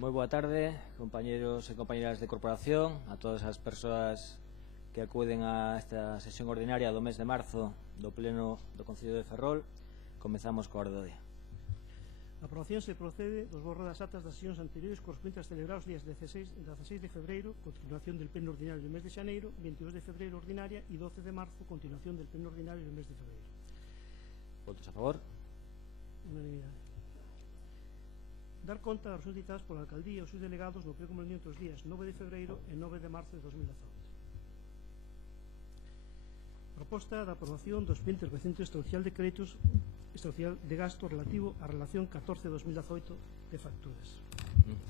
Moi boa tarde, compañeros e compañeras de corporación, a todas as persoas que acuden a esta sesión ordinaria do mes de marzo do Pleno do Concello de Ferrol. Comezamos coa orde do día. A aprobación se procede dos borros das actas das sesións anteriores correspondentes a celebrar os días 16 de febreiro, continuación del pleno ordinario do mes de xaneiro, 22 de febreiro ordinaria e 12 de marzo, continuación del pleno ordinario do mes de febreiro. Votos a favor? Unanimidade. Dar conta das resolucións ditadas pola Alcaldía e os seus delegados no pleno convenido entre os días 9 de febreiro e 9 de marzo de 2018. Proposta da aprobación do expediente recente extraoficial de créditos extraoficial de gasto relativo á relación 14-2018 de facturas.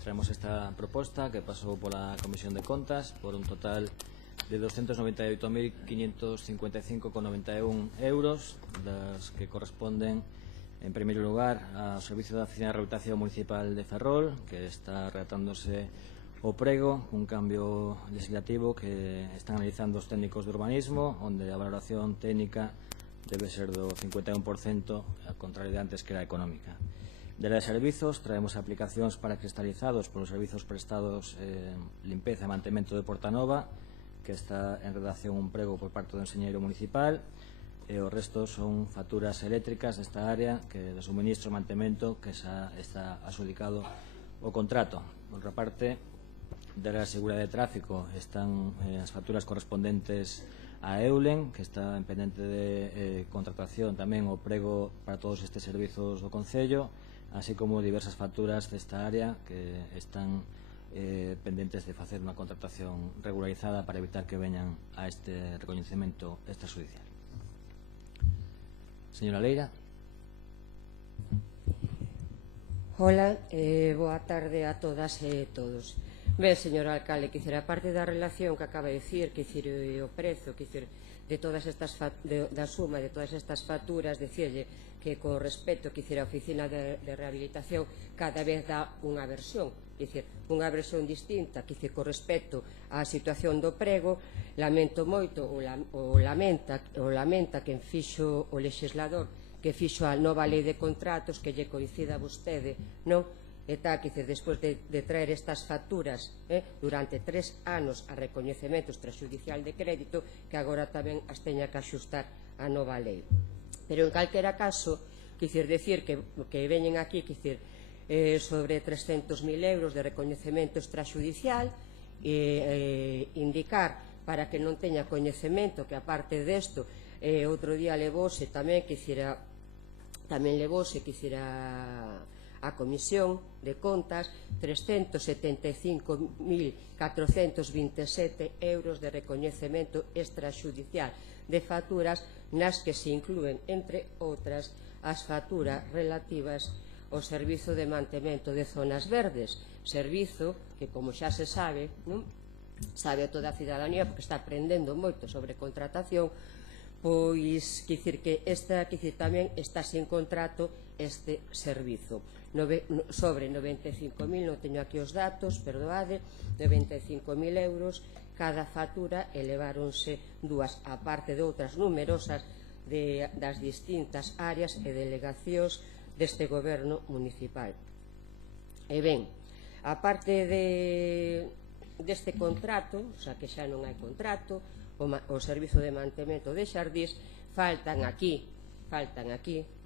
Traemos esta proposta que pasou pola Comisión de Contas por un total de 298.555,91 euros, das que corresponden en primeiro lugar ao Servicio da Oficina de Rehabilitación Municipal de Ferrol, que está redactándose o prego, un cambio legislativo que están analizando os técnicos de urbanismo, onde a valoración técnica debe ser do 51%, a contrario de antes que era económica. De la de servizos, traemos aplicacións para cristalizados polos servizos prestados limpeza e mantemento de Portanova, que está en redacción un prego por parte do enxeñeiro municipal, e o resto son facturas eléctricas desta área que de suministro e mantemento que xa está adxudicado o contrato. Por outra parte, de la seguridade de tráfico están as facturas correspondentes a Eulen, que está en pendente de contratación tamén o prego para todos estes servizos do Concello, así como diversas facturas desta área que están pendentes de facer unha contratación regularizada para evitar que veñan a este recoñecemento extrajudicial. Señora Leira. Hola, boa tarde a todas e todos. Ben, señor alcalde, quixera, parte da relación que acaba de dicir, quixer o prezo, quixer de todas estas da suma de todas estas facturas, dicirlle que co respecto quixera a oficina de rehabilitación cada vez dá unha versión, quixer, unha versión distinta, quixer, co respecto á situación do prego. Lamento moito, lamenta quen fixo o lexislador, que fixo a nova lei de contratos, que lle coincida a vostede, non? E tal, que despois de traer estas facturas durante 3 anos a recoñecemento extrajudicial de crédito, que agora tamén as teña que axustar a nova lei. Pero en calquera caso, quixer decir que veñen aquí sobre 300.000 euros de recoñecemento extrajudicial, indicar para que non teña coñecemento que aparte desto, outro día levose tamén a Comisión de Contas 375.427 euros de recoñecemento extrajudicial de facturas, nas que se inclúen, entre outras, as facturas relativas ao servizo de mantemento de zonas verdes, servizo que, como xa se sabe, non? Sabe toda a cidadanía, porque está aprendendo moito sobre contratación, pois, dicir que tamén está sin contrato este servizo. Sobre 95.000, non teño aquí os datos, perdoade, 95.000 euros cada factura, eleváronse dúas, a parte de outras numerosas das distintas áreas e delegacións deste goberno municipal. E ben, a parte deste contrato, o sea que xa non hai contrato, o servizo de mantemento de xardís, faltan aquí,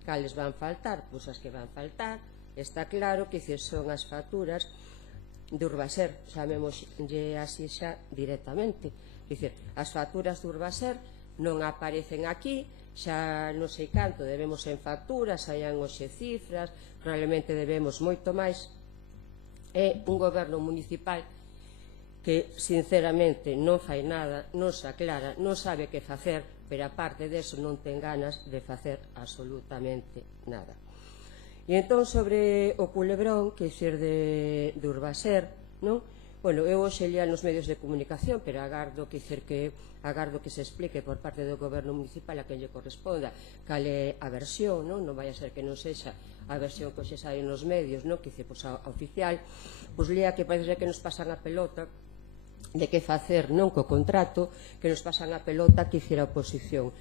cales van faltar? Pois as que van faltar, está claro que son as facturas de Urbaser, chamémoslle así xa directamente. As facturas de Urbaser non aparecen aquí, xa non sei canto debemos en facturas, hayan hoxe cifras, probablemente debemos moito máis. É un goberno municipal que, sinceramente, non fai nada, non se aclara, non sabe que facer, pero aparte deso non ten ganas de facer absolutamente nada. E entón, sobre o culebrón, que é de Urbaser, non? Bueno, eu hoxe lía nos medios de comunicación, pero agardo que se explique por parte do goberno municipal a quen lle corresponda cal é a versión, non vai a ser que non sexa a versión que hoxe sai nos medios, non? Que a oficial, pois lía que parece que nos pasan a pelota de que facer non co contrato, que nos pasan a pelota que hiciera a oposición.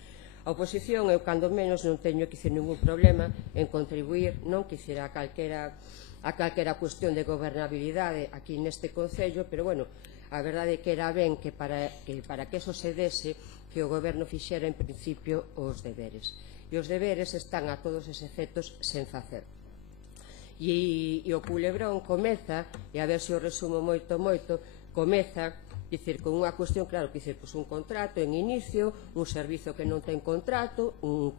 A oposición, eu cando menos non teño que dicir ningún problema en contribuir, non que hiciera calquera a calquera cuestión de gobernabilidade aquí neste Concello, pero, bueno, a verdade é que era ben que para que eso se dese, que o Goberno fixera en principio os deberes. E os deberes están a todos os efectos sen facer. E o culebrón comeza, e a ver se o resumo moito, comeza, dicir, con unha cuestión, claro, dicir, pois un contrato en inicio, un servizo que non ten contrato, un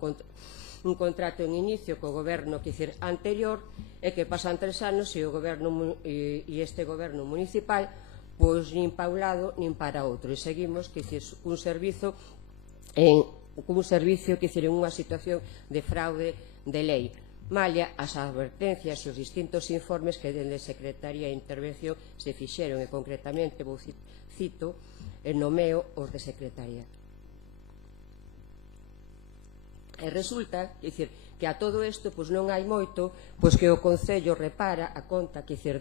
contrato en inicio co goberno, dicir, anterior, e que pasan 3 anos e o goberno e este goberno municipal pois nin para un lado nin para outro, e seguimos, dicir, un servizo en unha situación de fraude de lei, malia as advertencias e os distintos informes que dende Secretaría de Intervención se fixeron, e concretamente, vou cito, nomeo os de Secretaría. E resulta, dicir, que a todo isto pois non hai moito, pois que o Concello repara a conta, dicir,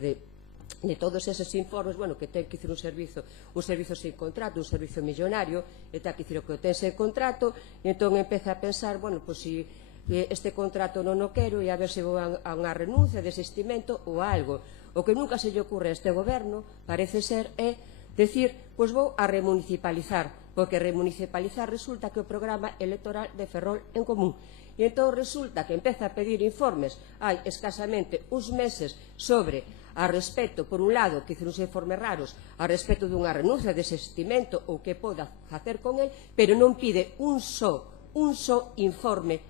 de todos eses informes, bueno, que ten que dicir un servizo sen contrato, un servizo millonario, e ten que dicir o que ten sen contrato, e entón empeza a pensar, bueno, pois si este contrato non o quero, e a ver se vou a unha renuncia, desistimento ou algo. O que nunca se lle ocurre a este goberno, parece ser, é decir, pois vou a remunicipalizar, porque remunicipalizar resulta que o programa electoral de Ferrol en Común. E entón resulta que empeza a pedir informes, hai escasamente uns meses sobre a respecto, por un lado, que uns informes raros a respecto dunha renuncia, desistimento ou que poda facer con el, pero non pide un só informe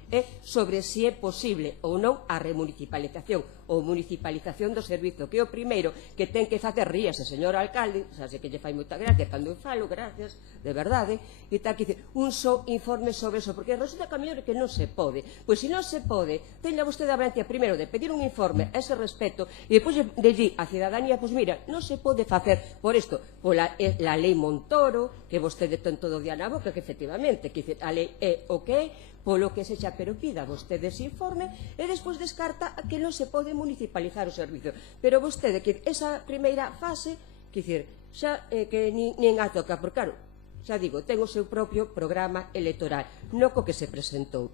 sobre se é posible ou non a remunicipalización ou municipalización do servizo, que é o primeiro que ten que facer. Ríase, señor alcalde, xa sei que lle fai moita gracia cando eu falo, gracias, de verdade, e tal que dice, un só informe sobre eso, porque resulta que a mellor que non se pode. Pois se non se pode, teña vostede a valentia primeiro de pedir un informe a ese respecto e depois de dir a cidadanía, pois mira, non se pode facer por isto, pola lei Montoro, que vostede ten todo o día na boca, que efectivamente, que a lei é o que é, polo que se xa, pero pida vostede ese informe e despois descarta que non se pode municipalizar o servicio. Pero vostede, que esa primeira fase, que dicir, xa que nin a toca, porque claro, xa digo, ten o seu propio programa electoral, no co que se presentou.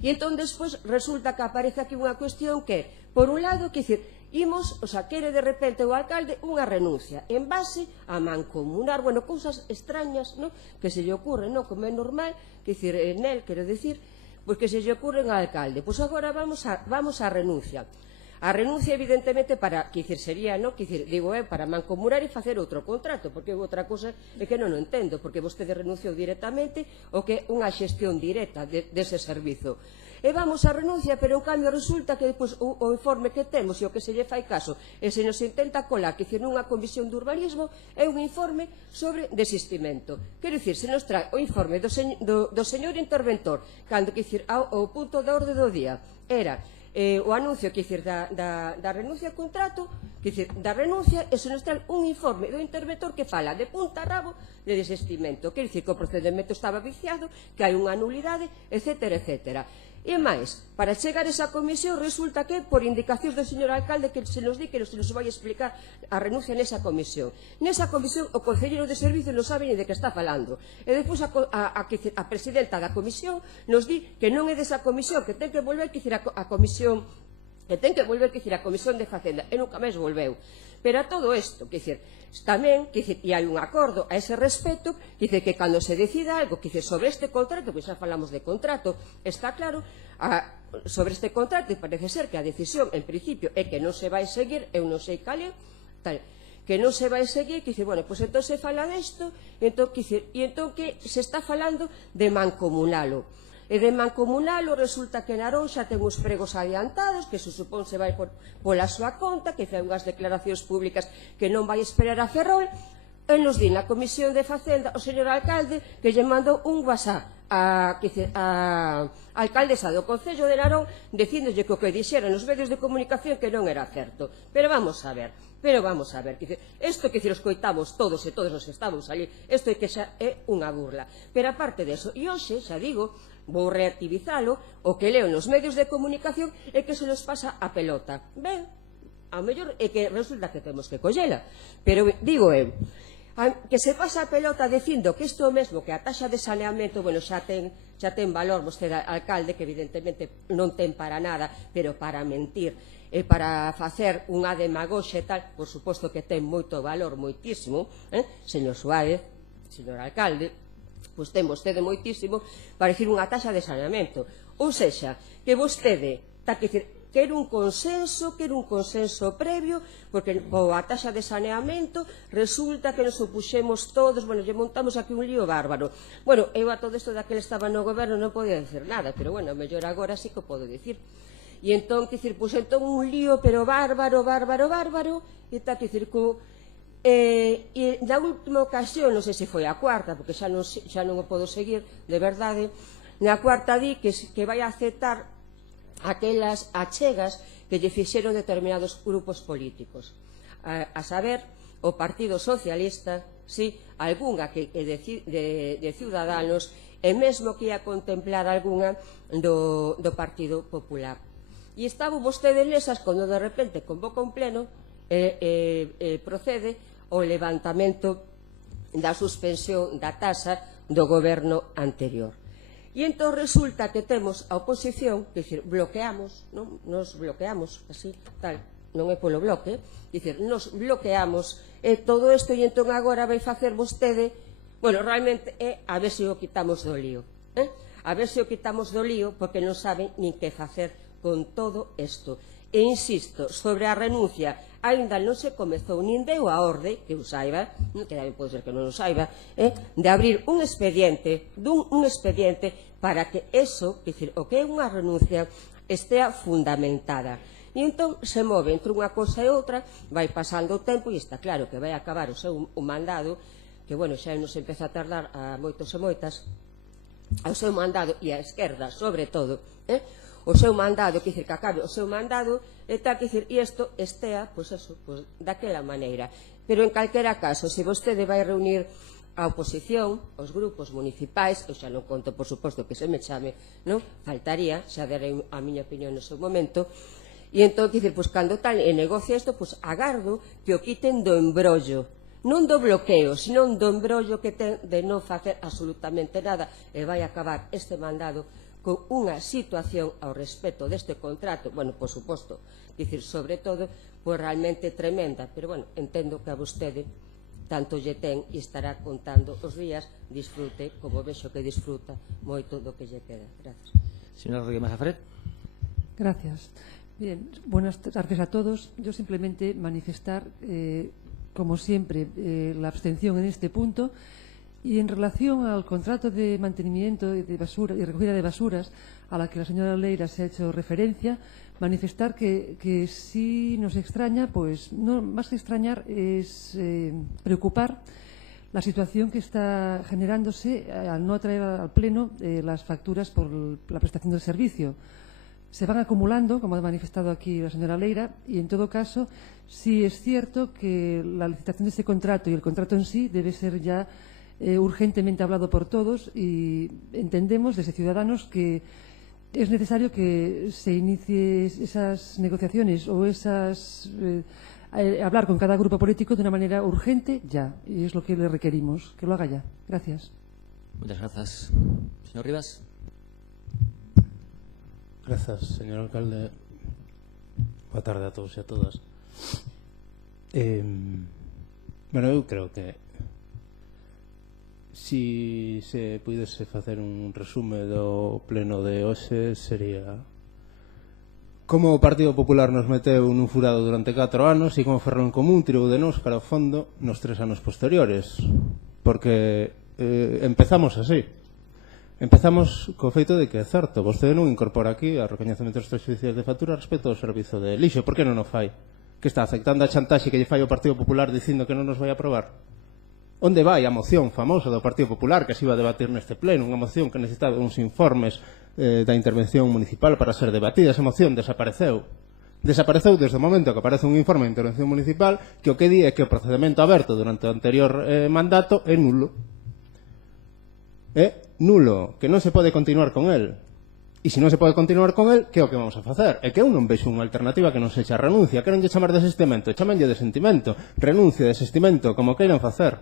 E entón despois resulta que aparece aquí unha cuestión que, por un lado, que dicir, imos, o sea, quere de repente o alcalde unha renuncia en base a mancomunar, bueno, cousas extrañas, ¿no?, que se lle ocurren, ¿no?, como é normal, que dicir, nel, quero dicir, pois que se lle ocurren ao alcalde. Pois agora vamos a renuncia. A renuncia, evidentemente, para, que dicir, sería, ¿no?, que dicir, digo, para mancomunar e facer outro contrato, porque outra cousa é que non o entendo, porque vostede renunciou directamente o que é unha xestión directa dese servizo. E vamos a renuncia, pero en cambio resulta que depois o informe que temos e o que se lle fai caso e se nos intenta colar, que dicir, nunha comisión de urbanismo, é un informe sobre desistimento. Quero dicir, se nos trae o informe do señor interventor, cando, que dicir, o punto da orde do día era o anuncio, que dicir, da renuncia ao contrato, que dicir, da renuncia, e se nos trae un informe do interventor que fala de punta a rabo de desistimento, que dicir, que o procedimento estaba viciado, que hai unha nulidade, etcétera, etcétera. E máis, para chegar a esa comisión resulta que, por indicacións do señor alcalde, que se nos di que se nos vai explicar a renuncia nesa comisión. Nesa comisión o concelleiro de servicio non sabe ni de que está falando. E depois a presidenta da comisión nos di que non é desa comisión, que ten que volver a comisión, que ten que volver a comisión de Facenda, e nunca máis volveu. Pero a todo isto, que dicir, tamén, que dicir, e hai un acordo a ese respecto, que dicir, que cando se decida algo, que dicir, sobre este contrato, pois xa falamos de contrato, está claro, sobre este contrato, e parece ser que a decisión, en principio, é que non se vai seguir, eu non sei cal é, tal, que non se vai seguir, que dicir, bueno, pois entón se fala desto, e entón que se está falando de mancomunalo. E de mancomunalo resulta que Narón xa ten uns pregos adiantados, que se supón se vai pola súa conta, que fai unhas declaracións públicas que non vai esperar a Ferrol, e nos di na Comisión de Facenda o señor alcalde que lle mandou un WhatsApp a alcaldesa do Concello de Narón dicíndolle que o que dixera nos medios de comunicación que non era certo. Pero vamos a ver, isto que os coitamos todos e todos nos estamos ali, isto é que xa é unha burla. Pero aparte deso, e hoxe, xa digo, vou reactivizalo, o que leo nos medios de comunicación é que se nos pasa a pelota. Ben, ao mellor é que resulta que temos que collela, pero digo eu, que se pasa a pelota dicindo que isto mesmo, que a taxa de saneamento, bueno, xa xa ten valor vostede, alcalde, que evidentemente non ten para nada, pero para mentir e para facer unha demagoxia e tal, por suposto que ten moito valor, moitísimo, señor Suárez, señor alcalde, pois ten vostede moitísimo para dicir unha taxa de saneamento. Ou sexa, que vostede está que dicir, quer un consenso previo, porque a taxa de saneamento resulta que nos opuxemos todos, lle montamos aquí un lío bárbaro. Bueno, eu a todo isto daquele estaba no goberno non podía dicir nada, pero bueno, mellor agora sí que podo dicir. E entón, que dicir, pois entón un lío, pero bárbaro, e está que dicir, e na última ocasión, non sei se foi a cuarta, porque xa non o podo seguir, de verdade, na cuarta di que vai aceptar aquelas achegas que lle fixeron determinados grupos políticos, a saber, o Partido Socialista, si, algunha que de Ciudadanos, e mesmo que ia contemplar algunha do Partido Popular. E estaba vostede nesas cando de repente convoca un pleno e procede o levantamento da suspensión da taxa do goberno anterior. E entón resulta que temos a oposición, que dicir, bloqueamos, non? Nos bloqueamos, así, tal, non é polo bloque, dicir, nos bloqueamos todo isto e entón agora vai facer vostede, bueno, realmente é a ver se o quitamos do lío, a ver se o quitamos do lío porque non saben nin que facer con todo isto. E insisto, sobre a renuncia, ainda non se comezou nin deu a orde, que o saiba, que tamén pode ser que non o saiba, de abrir un expediente, para que eso, que dicir, o que é unha renuncia, estea fundamentada. E entón se move entre unha cosa e outra, vai pasando o tempo e está claro que vai acabar o seu mandado, que, bueno, xa nos empeza a tardar a moitos e moitas, o seu mandado, e a esquerda, sobre todo, o seu mandado, que dicir, que acabe o seu mandado, e tal, que dicir, e isto estea, pois eso, pois, daquela maneira. Pero en calquera caso, se vostede vai reunir a oposición, os grupos municipais, eu xa non conto, por suposto, que se me chame, non? Faltaría, xa darei a miña opinión no seu momento, e entón, que dicir, pois, cando tal, e negocia isto, pois, agardo que o quiten do embrollo, non do bloqueo, sino do embrollo que ten de non facer absolutamente nada, e vai acabar este mandado con unha situación ao respecto deste contrato, bueno, por suposto, dicir, sobre todo, pois realmente tremenda, pero, bueno, entendo que a vostede tanto lle ten e estará contando os días, disfrute, como vexo que disfruta moito do que lle queda. Gracias. Señora Rodríguez Mazafret. Gracias. Bien, buenas tardes a todos. Yo simplemente manifestar, como siempre, la abstención en este punto. Y en relación al contrato de mantenimiento de basura y recogida de basuras a la que la señora Leira se ha hecho referencia, manifestar que sí nos extraña, pues no, más que extrañar es preocupar la situación que está generándose al no traer al Pleno las facturas por la prestación del servicio. Se van acumulando, como ha manifestado aquí la señora Leira, y en todo caso sí es cierto que la licitación de este contrato y el contrato en sí debe ser ya urgentemente hablado por todos, y entendemos desde Ciudadanos que es necesario que se inicie esas negociaciones o hablar con cada grupo político de una manera urgente ya, y es lo que le requerimos, que lo haga ya. Gracias. Muchas gracias. Señor Rivas. Grazas, señor alcalde. Boa tarde a todos e a todas. Bueno, eu creo que si se puidese facer un resume do pleno de hoxe sería como o Partido Popular nos meteu nun furado durante 4 anos e como Ferrol en Común tirou de nós cara ao fondo nos 3 anos posteriores, porque empezamos así. Empezamos co feito de que é certo, vostede non incorpora aquí a recoñecemento dos extrajudiciais de factura respecto ao servizo de lixo. Por que non o fai? Que está aceptando a chantaxe que lle fai o Partido Popular dicindo que non nos vai aprobar? Onde vai a moción famosa do Partido Popular que se iba a debatir neste pleno, unha moción que necesitaba uns informes da intervención municipal para ser debatida? Esa moción desapareceu. Desapareceu desde o momento que aparece un informe de intervención municipal que o que di é que o procedemento aberto durante o anterior mandato é nulo. É nulo, que non se pode continuar con el. E se non se pode continuar con el, que é o que vamos a facer? É que eu non vexo unha alternativa que non sexa renuncia. Querenlle chamar desistimento, chamenlle desentimento, renuncia, desistimento, como queiran facer.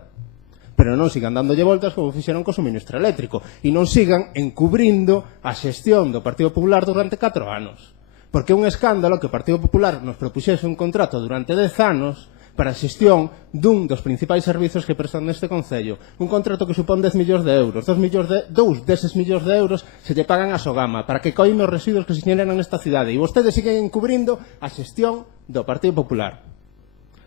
pero non sigan dándolle voltas como fixeron co suministro eléctrico e non sigan encubrindo a xestión do Partido Popular durante 4 anos. Porque é un escándalo que o Partido Popular nos propuxese un contrato durante 10 anos para a xestión dun dos principais servizos que prestan neste Concello. Un contrato que supón 10 millóns de euros. 2 deses millóns de euros se lle pagan a Sogama para que coime os residuos que se xeneran nesta cidade. E vostedes siguen encubrindo a xestión do Partido Popular.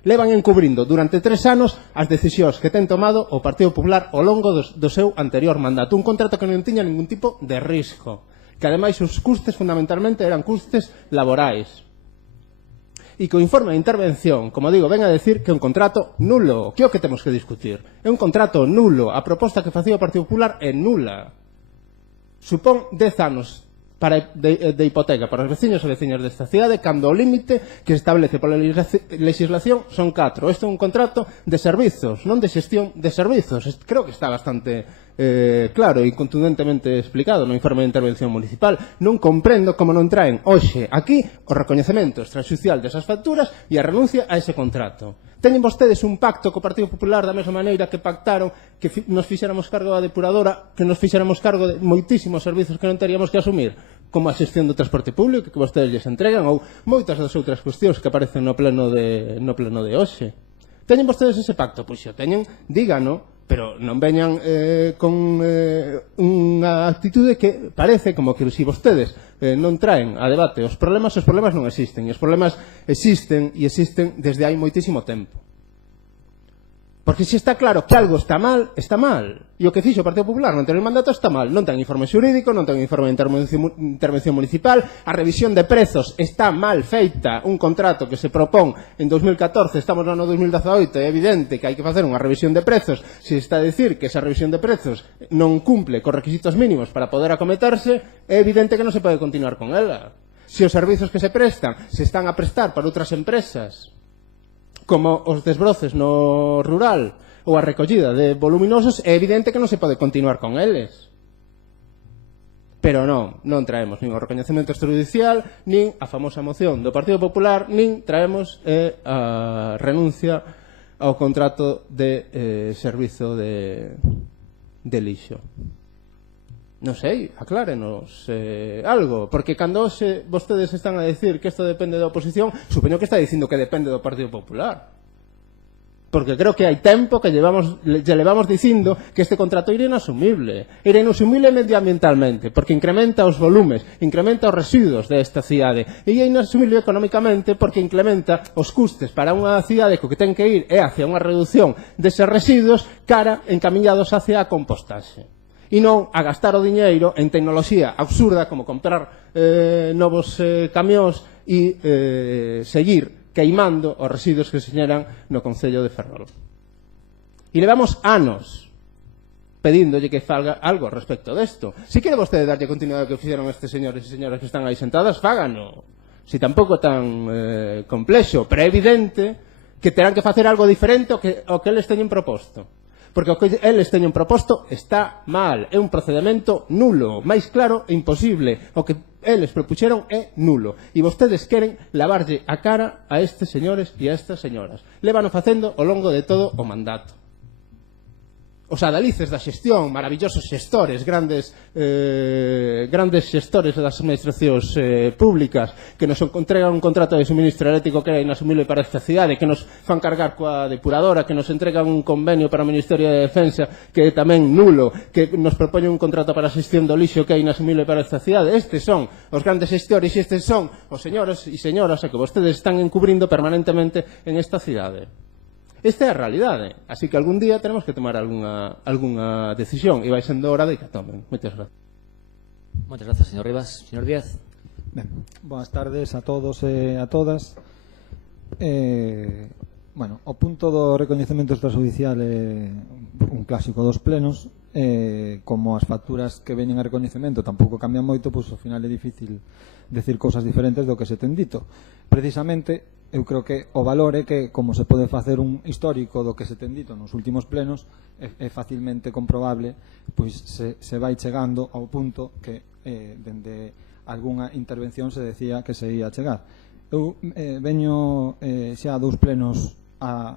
Levan encubrindo durante 3 anos as decisións que ten tomado o Partido Popular ao longo do seu anterior mandato. Un contrato que non tiña ningún tipo de risco. Que ademais os custes fundamentalmente eran custes laborais. E co informe de intervención, como digo, ven a decir que é un contrato nulo. Que é o que temos que discutir? É un contrato nulo. A proposta que facía o Partido Popular é nula. Supón 10 anos de hipoteca para os veciños e veciñas desta cidade, cando o límite que se establece pola legislación son 4. Isto é un contrato de servizos, non de xestión de servizos. Creo que está bastante claro e contundentemente explicado no informe de intervención municipal. Non comprendo como non traen hoxe aquí o recoñecemento extrajudicial desas facturas e a renuncia a ese contrato. Teñen vostedes un pacto co Partido Popular da mesma maneira que pactaron que nos fixéramos cargo da depuradora, que nos fixéramos cargo de moitísimos servizos que non teríamos que asumir, como a xestión do transporte público que vostedes lles entregan ou moitas das outras cuestións que aparecen no pleno de hoxe. Teñen vostedes ese pacto? Pois xa teñen, dígano, pero non veñan con unha actitude que parece como que se vostedes non traen a debate os problemas non existen. E os problemas existen e existen desde hai moitísimo tempo. Porque se está claro que algo está mal, está mal. E o que fixo o Partido Popular non ten o mandato está mal. Non ten informe xurídico, non ten informe de intervención municipal, a revisión de prezos está mal feita. Un contrato que se propón en 2014, estamos no ano 2018, é evidente que hai que facer unha revisión de prezos. Se está a decir que esa revisión de prezos non cumple cos requisitos mínimos para poder acometerse, é evidente que non se pode continuar con ela. Se os servizos que se prestan se están a prestar para outras empresas, como os desbroces no rural ou a recollida de voluminosos, é evidente que non se pode continuar con eles. Pero non traemos nin o recoñecemento extrajudicial, nin a famosa moción do Partido Popular, nin traemos a renuncia ao contrato de servizo de lixo. Non sei, aclárenos algo, porque cando vostedes están a decir que isto depende da oposición, supoño que está dicindo que depende do Partido Popular. Porque creo que hai tempo que lle levamos dicindo que este contrato era inasumible medioambientalmente, porque incrementa os volumes, incrementa os residuos desta cidade, e é inasumible económicamente porque incrementa os custes para unha cidade que o que ten que ir é hacia unha reducción deses residuos cara encamiñados hacia a compostaxe. E non a gastar o diñeiro en tecnoloxía absurda como comprar novos camións e seguir queimando os residuos que se xeneran no Concello de Ferrol. E levamos anos pedíndolle que faga algo respecto desto. Se quere vostede darlle continuidade ao que fixeron estes señores e señoras que están aí sentadas, fágano. Si tampouco tan complexo, pero é evidente que terán que facer algo diferente ao que eles teñen proposto. Porque o que eles teñen proposto está mal, é un procedimento nulo, máis claro e imposible. O que eles propuxeron é nulo. E vostedes queren lavarlle a cara a estes señores e a estas señoras. Lévano facendo ao longo de todo o mandato. Os adalices da xestión, maravillosos xestores, grandes xestores das administracións públicas que nos entregan un contrato de suministro eléctrico que é inasumible para esta cidade, que nos fan cargar coa depuradora, que nos entregan un convenio para o Ministerio de Defensa que é tamén nulo, que nos propoñen un contrato para a xestión do lixo que é inasumible para esta cidade. Estes son os grandes xestores e estes son os señores e señoras que vostedes están encubrindo permanentemente en esta cidade. Esta é a realidade, así que algún día tenemos que tomar algunha decisión e vai sendo hora de que a tomen. Moitas gracias. Moitas gracias, señor Rivas. Señor Díaz. Ben, boas tardes a todos e a todas. O punto do recoñecemento extrajudicial é un clásico dos plenos. Como as facturas que veñen a recoñecemento tampouco cambian moito, pois ao final é difícil decir cousas diferentes do que se ten dito. Precisamente, eu creo que o valor é que, como se pode facer un histórico do que se ten dito nos últimos plenos, é facilmente comprobable, pois se vai chegando ao punto que dende algunha intervención se decía que se ia chegar. Eu veño xa 2 plenos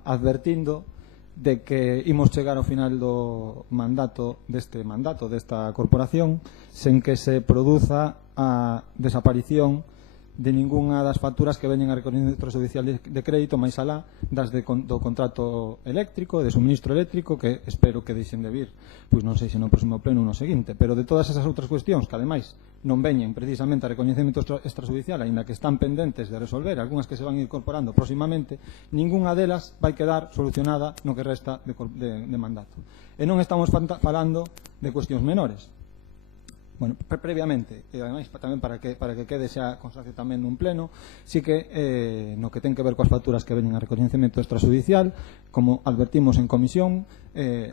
advertindo de que imos chegar ao final do mandato desta corporación sen que se produza a desaparición de ningunha das facturas que veñen a recoñecemento extrajudicial de crédito máis alá das do contrato eléctrico, de suministro eléctrico, que espero que deixen de vir, pois non sei se no próximo pleno ou no seguinte, pero de todas esas outras cuestións que ademais non veñen precisamente a recoñecemento extrajudicial, aínda que están pendentes de resolver, algunhas que se van incorporando próximamente, ningunha delas vai quedar solucionada no que resta de mandato. E non estamos falando de cuestións menores. Bueno, previamente, e ademais tamén para que quede xa constancia tamén nun pleno, sí que no que ten que ver coas facturas que veñen a recoñecemento extrajudicial, como advertimos en comisión,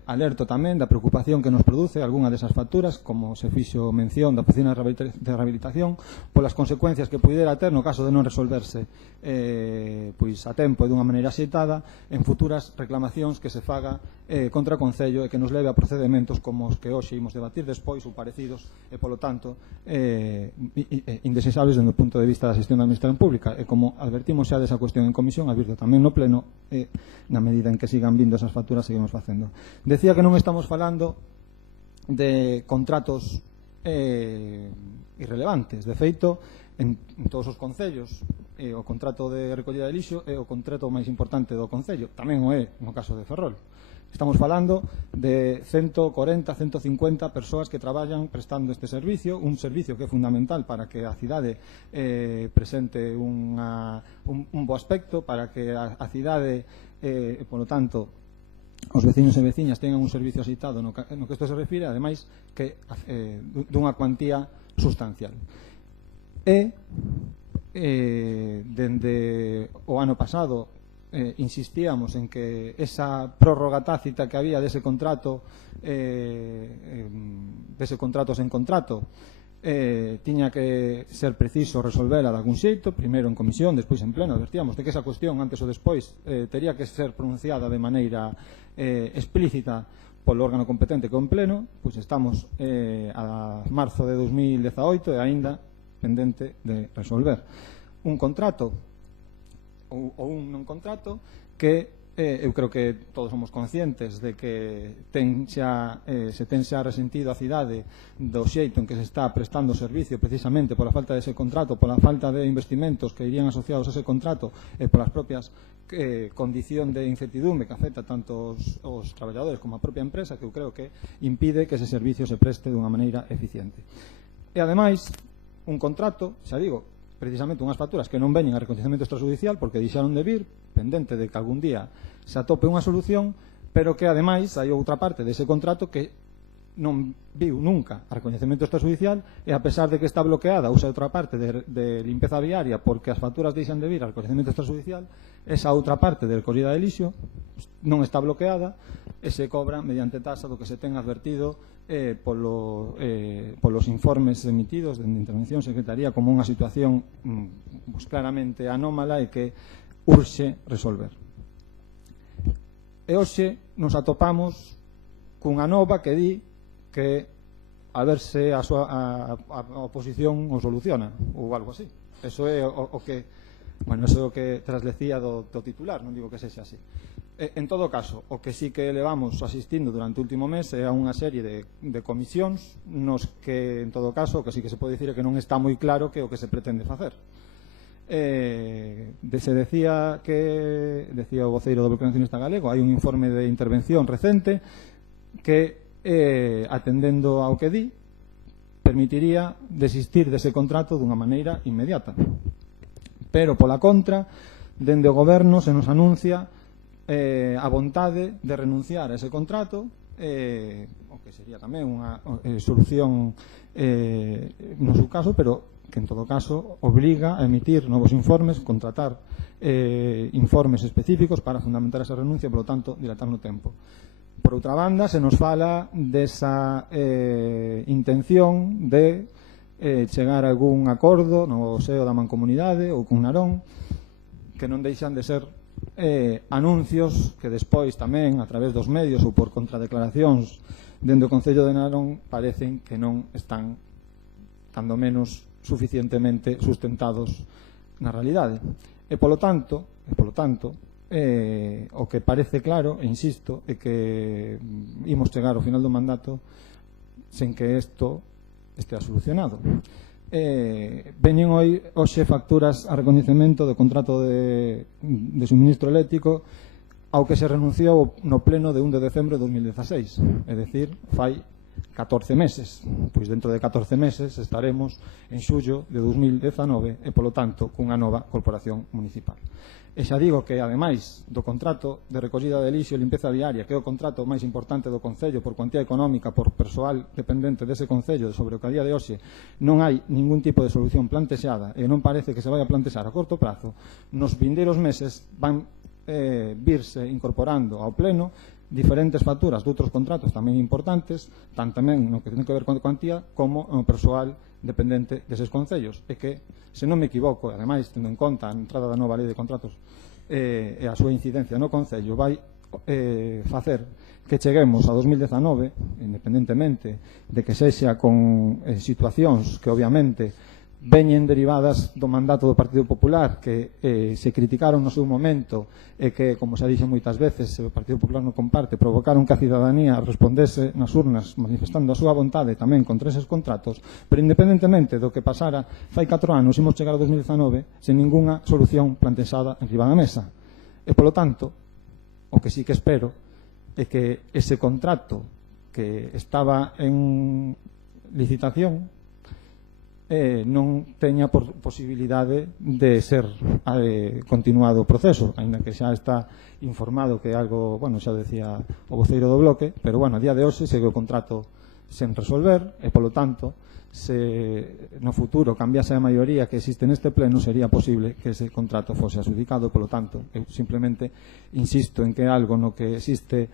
alerto tamén da preocupación que nos produce algunha desas facturas, como se fixo mención da Oficina de Rehabilitación, polas consecuencias que pudera ter no caso de non resolverse pois a tempo e dunha maneira axeitada en futuras reclamacións que se faga contra o Concello e que nos leve a procedimentos como os que hoxe imos debatir despois ou parecidos e, polo tanto, indeseables desde o punto de vista da xestión da Administración Pública. E como advertimos xa desa cuestión en comisión, advirto tamén no pleno, na medida en que sigan vindo esas facturas seguimos facendo. Decía que non estamos falando de contratos irrelevantes. De feito, en todos os concellos o contrato de recollida de lixo é o contrato máis importante do concello, tamén o é no caso de Ferrol. Estamos falando de 140, 150 persoas que traballan prestando este servicio, un servicio que é fundamental para que a cidade presente un bo aspecto, para que a cidade, polo tanto, os veciños e veciñas tengan un servicio axeitado no que isto se refire, ademais que dunha cuantía sustancial. E dende o ano pasado insistíamos en que esa prórroga tácita que había dese contrato sen contrato tiña que ser preciso resolvela de algún xeito, primeiro en comisión, despois en pleno. Advertíamos de que esa cuestión antes ou despois tería que ser pronunciada de maneira explícita polo órgano competente que é en pleno. Pois estamos a marzo de 2018 e aínda pendente de resolver un contrato ou un non contrato que eu creo que todos somos conscientes de que se ten xa resentido a cidade do xeito en que se está prestando o servicio precisamente pola falta dese contrato, pola falta de investimentos que irían asociados a ese contrato e polas propias condición de incertidumbre que afecta tanto os traballadores como a propia empresa, que eu creo que impide que ese servicio se preste dunha maneira eficiente. E ademais, un contrato, xa digo, precisamente unhas facturas que non veñen a recoñecemento extrajudicial porque deixaron de vir, pendente de que algún día se atope unha solución, pero que ademais hai outra parte dese contrato que non viu nunca a recoñecemento extrajudicial e a pesar de que está bloqueada ou esa outra parte de limpeza viaria porque as facturas deixan de vir a recoñecemento extrajudicial, esa outra parte de recollida de lixo non está bloqueada e se cobra mediante tasa do que se ten advertido polos informes emitidos de intervención secretaría como unha situación claramente anómala e que urxe resolver. E hoxe nos atopamos cunha nova que di que a ver se a oposición o soluciona ou algo así. Eso é o que traslecía do titular, non digo que sexa así. En todo caso, o que sí que levamos asistindo durante o último mes é a unha serie de comisións nos que, en todo caso, o que sí que se pode dicir é que non está moi claro que o que se pretende facer. Se decía o voceiro do Bloque Nacionalista Galego, hai un informe de intervención recente que, atendendo ao que di, permitiría desistir dese contrato dunha maneira inmediata. Pero, pola contra, dende o Goberno se nos anuncia a vontade de renunciar a ese contrato, o que sería tamén unha solución no seu caso, pero que en todo caso obliga a emitir novos informes, contratar informes específicos para fundamentar esa renuncia, por lo tanto, dilatar no tempo. Por outra banda, se nos fala desa intención de chegar a algún acordo no seo da Mancomunidade ou con Narón, que non deixan de ser anuncios que despois tamén a través dos medios ou por contradeclaracións dentro do Concello de Narón parecen que non están cando menos suficientemente sustentados na realidade. E polo tanto, o que parece claro, e insisto, é que imos chegar ao final do mandato sen que isto estea solucionado. Veñen hoxe facturas a recoñecemento do contrato de suministro eléctrico ao que se renunciou no pleno de 1 de decembro de 2016, é dicir, fai 14 meses. Pois dentro de 14 meses estaremos en xullo de 2019 e, polo tanto, cunha nova corporación municipal. E xa digo que, ademais do contrato de recollida de lixo e limpeza viaria, que é o contrato máis importante do Concello por cuantía económica, por persoal dependente dese Concello, sobre o que a día de hoxe non hai ningún tipo de solución plantexada e non parece que se vai a plantexar a corto prazo, nos vindeiros meses van virse incorporando ao pleno diferentes facturas de outros contratos tamén importantes, tan tamén no que ten que ver con cuantía como o persoal dependente deses concellos, e que, se non me equivoco, ademais, tendo en conta a entrada da nova lei de contratos e a súa incidencia no concello, vai facer que cheguemos a 2019, independentemente de que sexa con situacións que obviamente veñen derivadas do mandato do Partido Popular, que se criticaron no seu momento e que, como xa dixen moitas veces, se o Partido Popular non comparte, provocaron que a cidadanía respondese nas urnas manifestando a súa vontade tamén contra eses contratos, pero independentemente do que pasara fai 4 anos, imos chegar ao 2019 sen ningunha solución plantexada en riba da mesa. E, polo tanto, o que sí que espero é que ese contrato que estaba en licitación non teña posibilidade de ser continuado o proceso, aínda que xa está informado que algo, bueno, xa decía o voceiro do bloque, pero, bueno, a día de hoxe segue o contrato sen resolver e, polo tanto, se no futuro cambiase a maioría que existe neste pleno, sería posible que ese contrato fose adjudicado. Polo tanto, eu simplemente insisto en que algo no que existe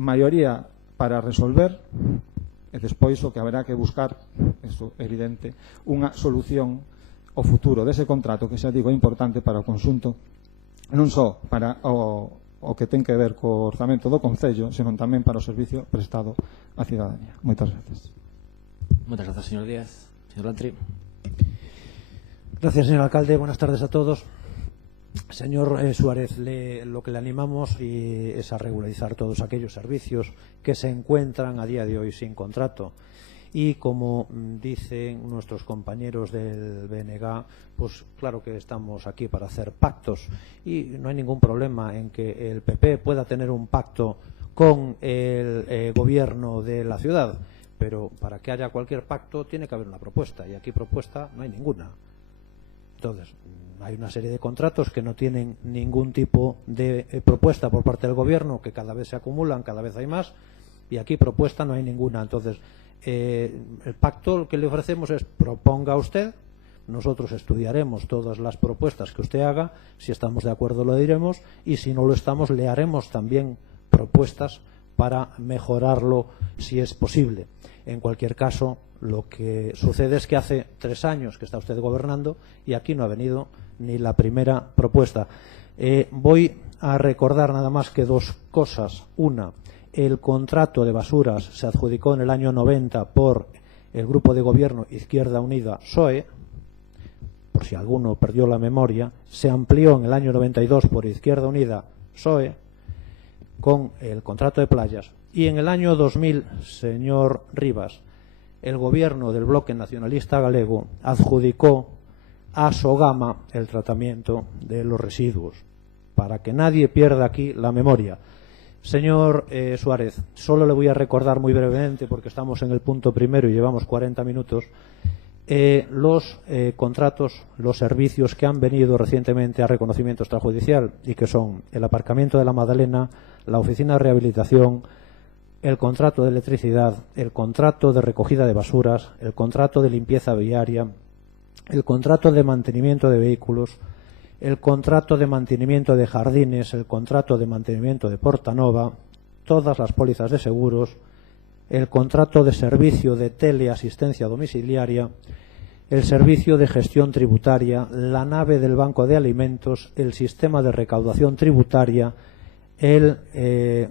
maioría para resolver, e despois o que haberá que buscar, eso é evidente, unha solución ao futuro dese contrato que, xa digo, é importante para o conxunto, non só para o que ten que ver co orzamento do Concello, senón tamén para o servicio prestado á cidadanía. Moitas gracias. Muchas gracias, señor Díaz. Señor Lantri. Gracias, señor alcalde. Buenas tardes a todos. Señor Suárez, lo que le animamos es a regularizar todos aquellos servicios que se encuentran a día de hoy sin contrato. Y como dicen nuestros compañeros del BNG, pues claro que estamos aquí para hacer pactos y no hay ningún problema en que el PP pueda tener un pacto con el gobierno de la ciudad, pero para que haya cualquier pacto tiene que haber una propuesta y aquí propuesta no hay ninguna. Entonces, hay una serie de contratos que no tienen ningún tipo de propuesta por parte del gobierno, que cada vez se acumulan, cada vez hay más, y aquí propuesta no hay ninguna. Entonces, el pacto que le ofrecemos es: proponga usted, nosotros estudiaremos todas las propuestas que usted haga, si estamos de acuerdo lo diremos, y si no lo estamos le haremos también propuestas para mejorarlo si es posible. En cualquier caso, lo que sucede es que hace 3 años que está usted gobernando y aquí no ha venido ni la primera propuesta. Voy a recordar nada más que 2 cosas. Una, el contrato de basuras se adjudicó en el año 90 por el grupo de gobierno Izquierda Unida-PSOE, por si alguno perdió la memoria. Se amplió en el año 92 por Izquierda Unida-PSOE con el contrato de playas. Y en el año 2000, señor Rivas, el gobierno del bloque nacionalista galego adjudicó a Sogama el tratamiento de los residuos, para que nadie pierda aquí la memoria. Señor Suárez, solo le voy a recordar muy brevemente, porque estamos en el punto primero y llevamos 40 minutos, los contratos, los servicios que han venido recientemente a reconocimiento extrajudicial y que son el aparcamiento de la Madalena, la oficina de rehabilitación, el contrato de electricidad, el contrato de recogida de basuras, el contrato de limpieza viaria, el contrato de mantenimiento de vehículos, el contrato de mantenimiento de jardines, el contrato de mantenimiento de Portanova, todas las pólizas de seguros, el contrato de servicio de teleasistencia domiciliaria, el servicio de gestión tributaria, la nave del Banco de Alimentos, el sistema de recaudación tributaria, el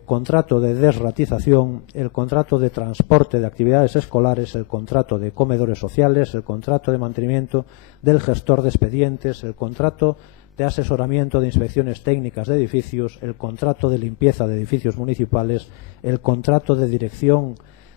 contrato de desratización, el contrato de transporte de actividades escolares, el contrato de comedores sociales, el contrato de mantenimiento del gestor de expedientes, el contrato de asesoramiento de inspecciones técnicas de edificios, el contrato de limpieza de edificios municipales, el contrato de dirección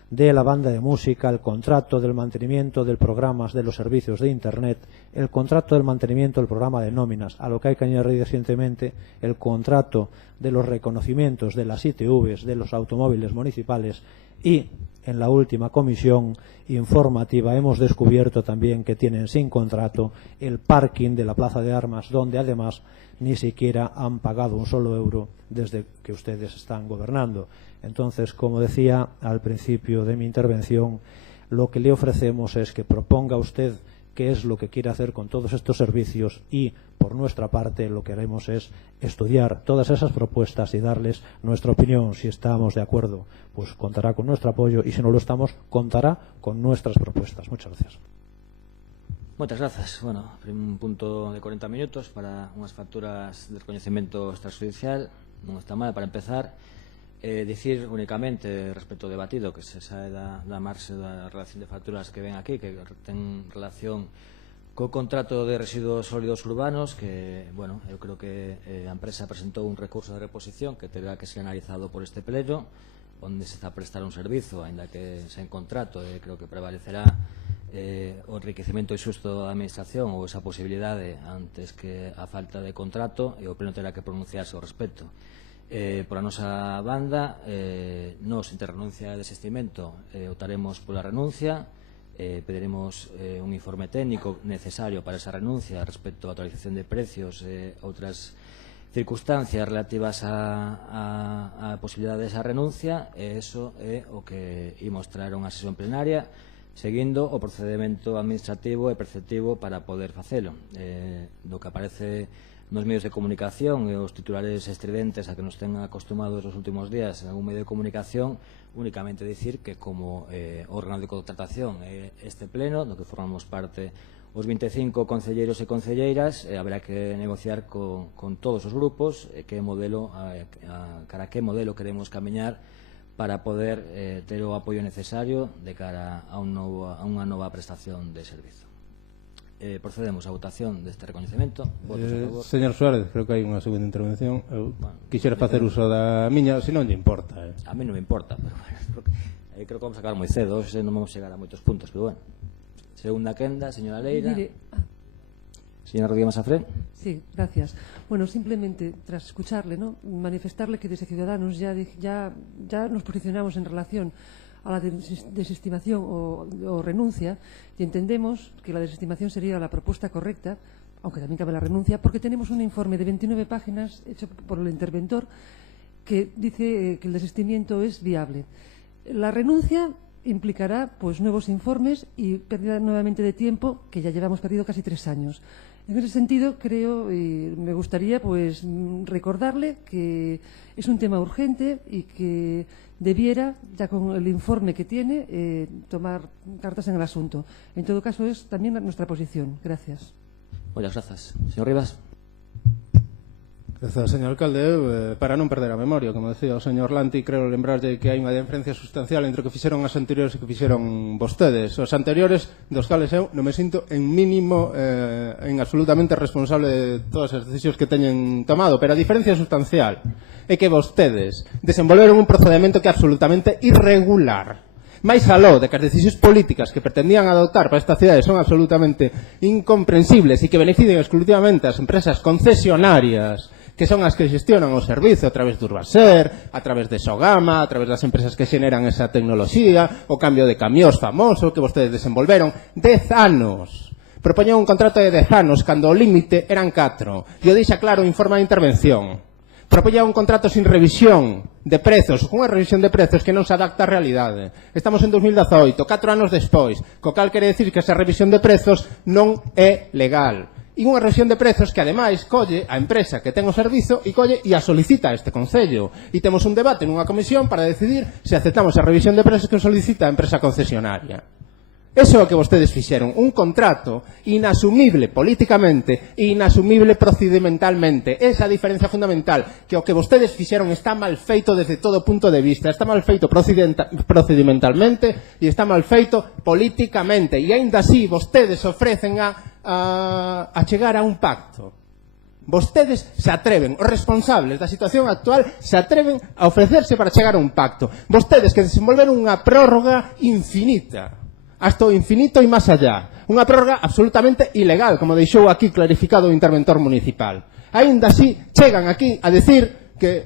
de la banda de música, el contrato del mantenimiento del programas de los servicios de Internet, el contrato del mantenimiento del programa de nóminas, a lo que hay que añadir recientemente el contrato de los reconocimientos de las ITVs de los automóviles municipales y en la última comisión informativa hemos descubierto también que tienen sin contrato el parking de la Plaza de Armas, donde además ni siquiera han pagado un solo euro desde que ustedes están gobernando. Entonces, como decía al principio de mi intervención, lo que le ofrecemos es que proponga usted qué es lo que quiere hacer con todos estos servicios y, por nuestra parte, lo que haremos es estudiar todas esas propuestas y darles nuestra opinión. Si estamos de acuerdo, pues contará con nuestro apoyo y si no lo estamos, contará con nuestras propuestas. Muchas gracias. Moitas grazas. Bueno, un punto de 40 minutos para unhas facturas de reconhecemento extrajudicial. Non está mal para empezar. Dicir únicamente respecto ao debatido que se sae da marxe da relación de facturas que ven aquí, que ten relación co contrato de residuos sólidos urbanos, que, bueno, eu creo que a empresa presentou un recurso de reposición que terá que ser analizado por este pleno, onde se está a prestar un servizo, ainda que sen contrato, creo que prevalecerá o enriquecemento injusto da administración ou esa posibilidade antes que a falta de contrato, e o pleno terá que pronunciarse ao respecto. Por a nosa banda, nos, entre renuncia e desistimento, optaremos pola renuncia, pediremos un informe técnico necesario para esa renuncia respecto á actualización de precios e outras circunstancias relativas á posibilidade desa renuncia, e iso é o que imos traer a unha sesión plenaria seguindo o procedimento administrativo e preceptivo para poder facelo. Do que aparece nos medios de comunicación e os titulares estridentes a que nos ten acostumados os últimos días en algún medio de comunicación, únicamente dicir que como órgano de contratación este pleno, do que formamos parte os 25 concelleiros e concelleiras, haberá que negociar con todos os grupos que modelo cara a que modelo queremos camiñar para poder ter o apoio necesario de cara a unha nova prestación de servizo. Procedemos á votación deste reconhecemento. Votos a favor. Señor Suárez, creo que hai unha segunda intervención. Eu quixera facer uso da miña, se non lle importa. A mí non me importa, pero bueno, creo que vamos a acabar moi cedo, hoxe non vamos a chegar a moitos puntos, pero bueno. Segunda quenda, señora Leira. Señora Rodríguez Masafré. Sí, gracias. Bueno, simplemente, tras escucharle, ¿no?, manifestarle que desde Ciudadanos ya nos posicionamos en relación a la desestimación o renuncia, y entendemos que la desestimación sería la propuesta correcta, aunque también cabe la renuncia, porque tenemos un informe de 29 páginas hecho por el interventor que dice que el desistimiento es viable. La renuncia implicará pues nuevos informes y pérdida nuevamente de tiempo, que ya llevamos perdido casi 3 años. En ese sentido, creo y me gustaría pues recordarle que es un tema urgente y que debiera, ya con el informe que tiene, tomar cartas en el asunto. En todo caso, es también nuestra posición. Gracias. Muchas gracias. Señor Rivas. Gracias, señor alcalde. Para non perder a memoria, como decía o señor Lanti, creo lembrarlle que hai unha diferencia sustancial entre o que fixeron as anteriores e o que fixeron vostedes. Os anteriores, dos cales eu non me sinto en mínimo en absolutamente responsable de todas as decisións que teñen tomado, pero a diferencia sustancial é que vostedes desenvolveron un procedimento que é absolutamente irregular. máis aló de que as decisións políticas que pretendían adoptar para esta cidade son absolutamente incomprensibles e que benefician exclusivamente as empresas concesionarias, que son as que xestionan o servizo a través de Urbaser, a través de Sogama, a través das empresas que xeneran esa tecnoloxía, o cambio de camións famoso que vostedes desenvolveron 10 anos. Propoñen un contrato de 10 anos cando o límite eran 4. E o deixa claro o informe de intervención. Propoñen un contrato sin revisión de prezos, unha revisión de prezos que non se adapta á realidade. Estamos en 2018, 4 anos despois, co cal quere decir que esa revisión de prezos non é legal. E unha revisión de prezos que, ademais, colle a empresa que ten o servizo e colle e a solicita a este Concello. E temos un debate nunha comisión para decidir se aceptamos a revisión de prezos que solicita a empresa concesionaria. Eso é o que vostedes fixeron, un contrato inasumible políticamente e inasumible procedimentalmente. Esa é a diferencia fundamental, que o que vostedes fixeron está mal feito desde todo punto de vista, está mal feito procedimentalmente e está mal feito políticamente, e aínda así vostedes ofrecen a chegar a un pacto. Vostedes se atreven, os responsables da situación actual se atreven a ofrecerse para chegar a un pacto. Vostedes que desenvolveron unha prórroga infinita, hasta o infinito e máis allá. Unha prórroga absolutamente ilegal, como deixou aquí clarificado o interventor municipal. Aínda así, chegan aquí a decir que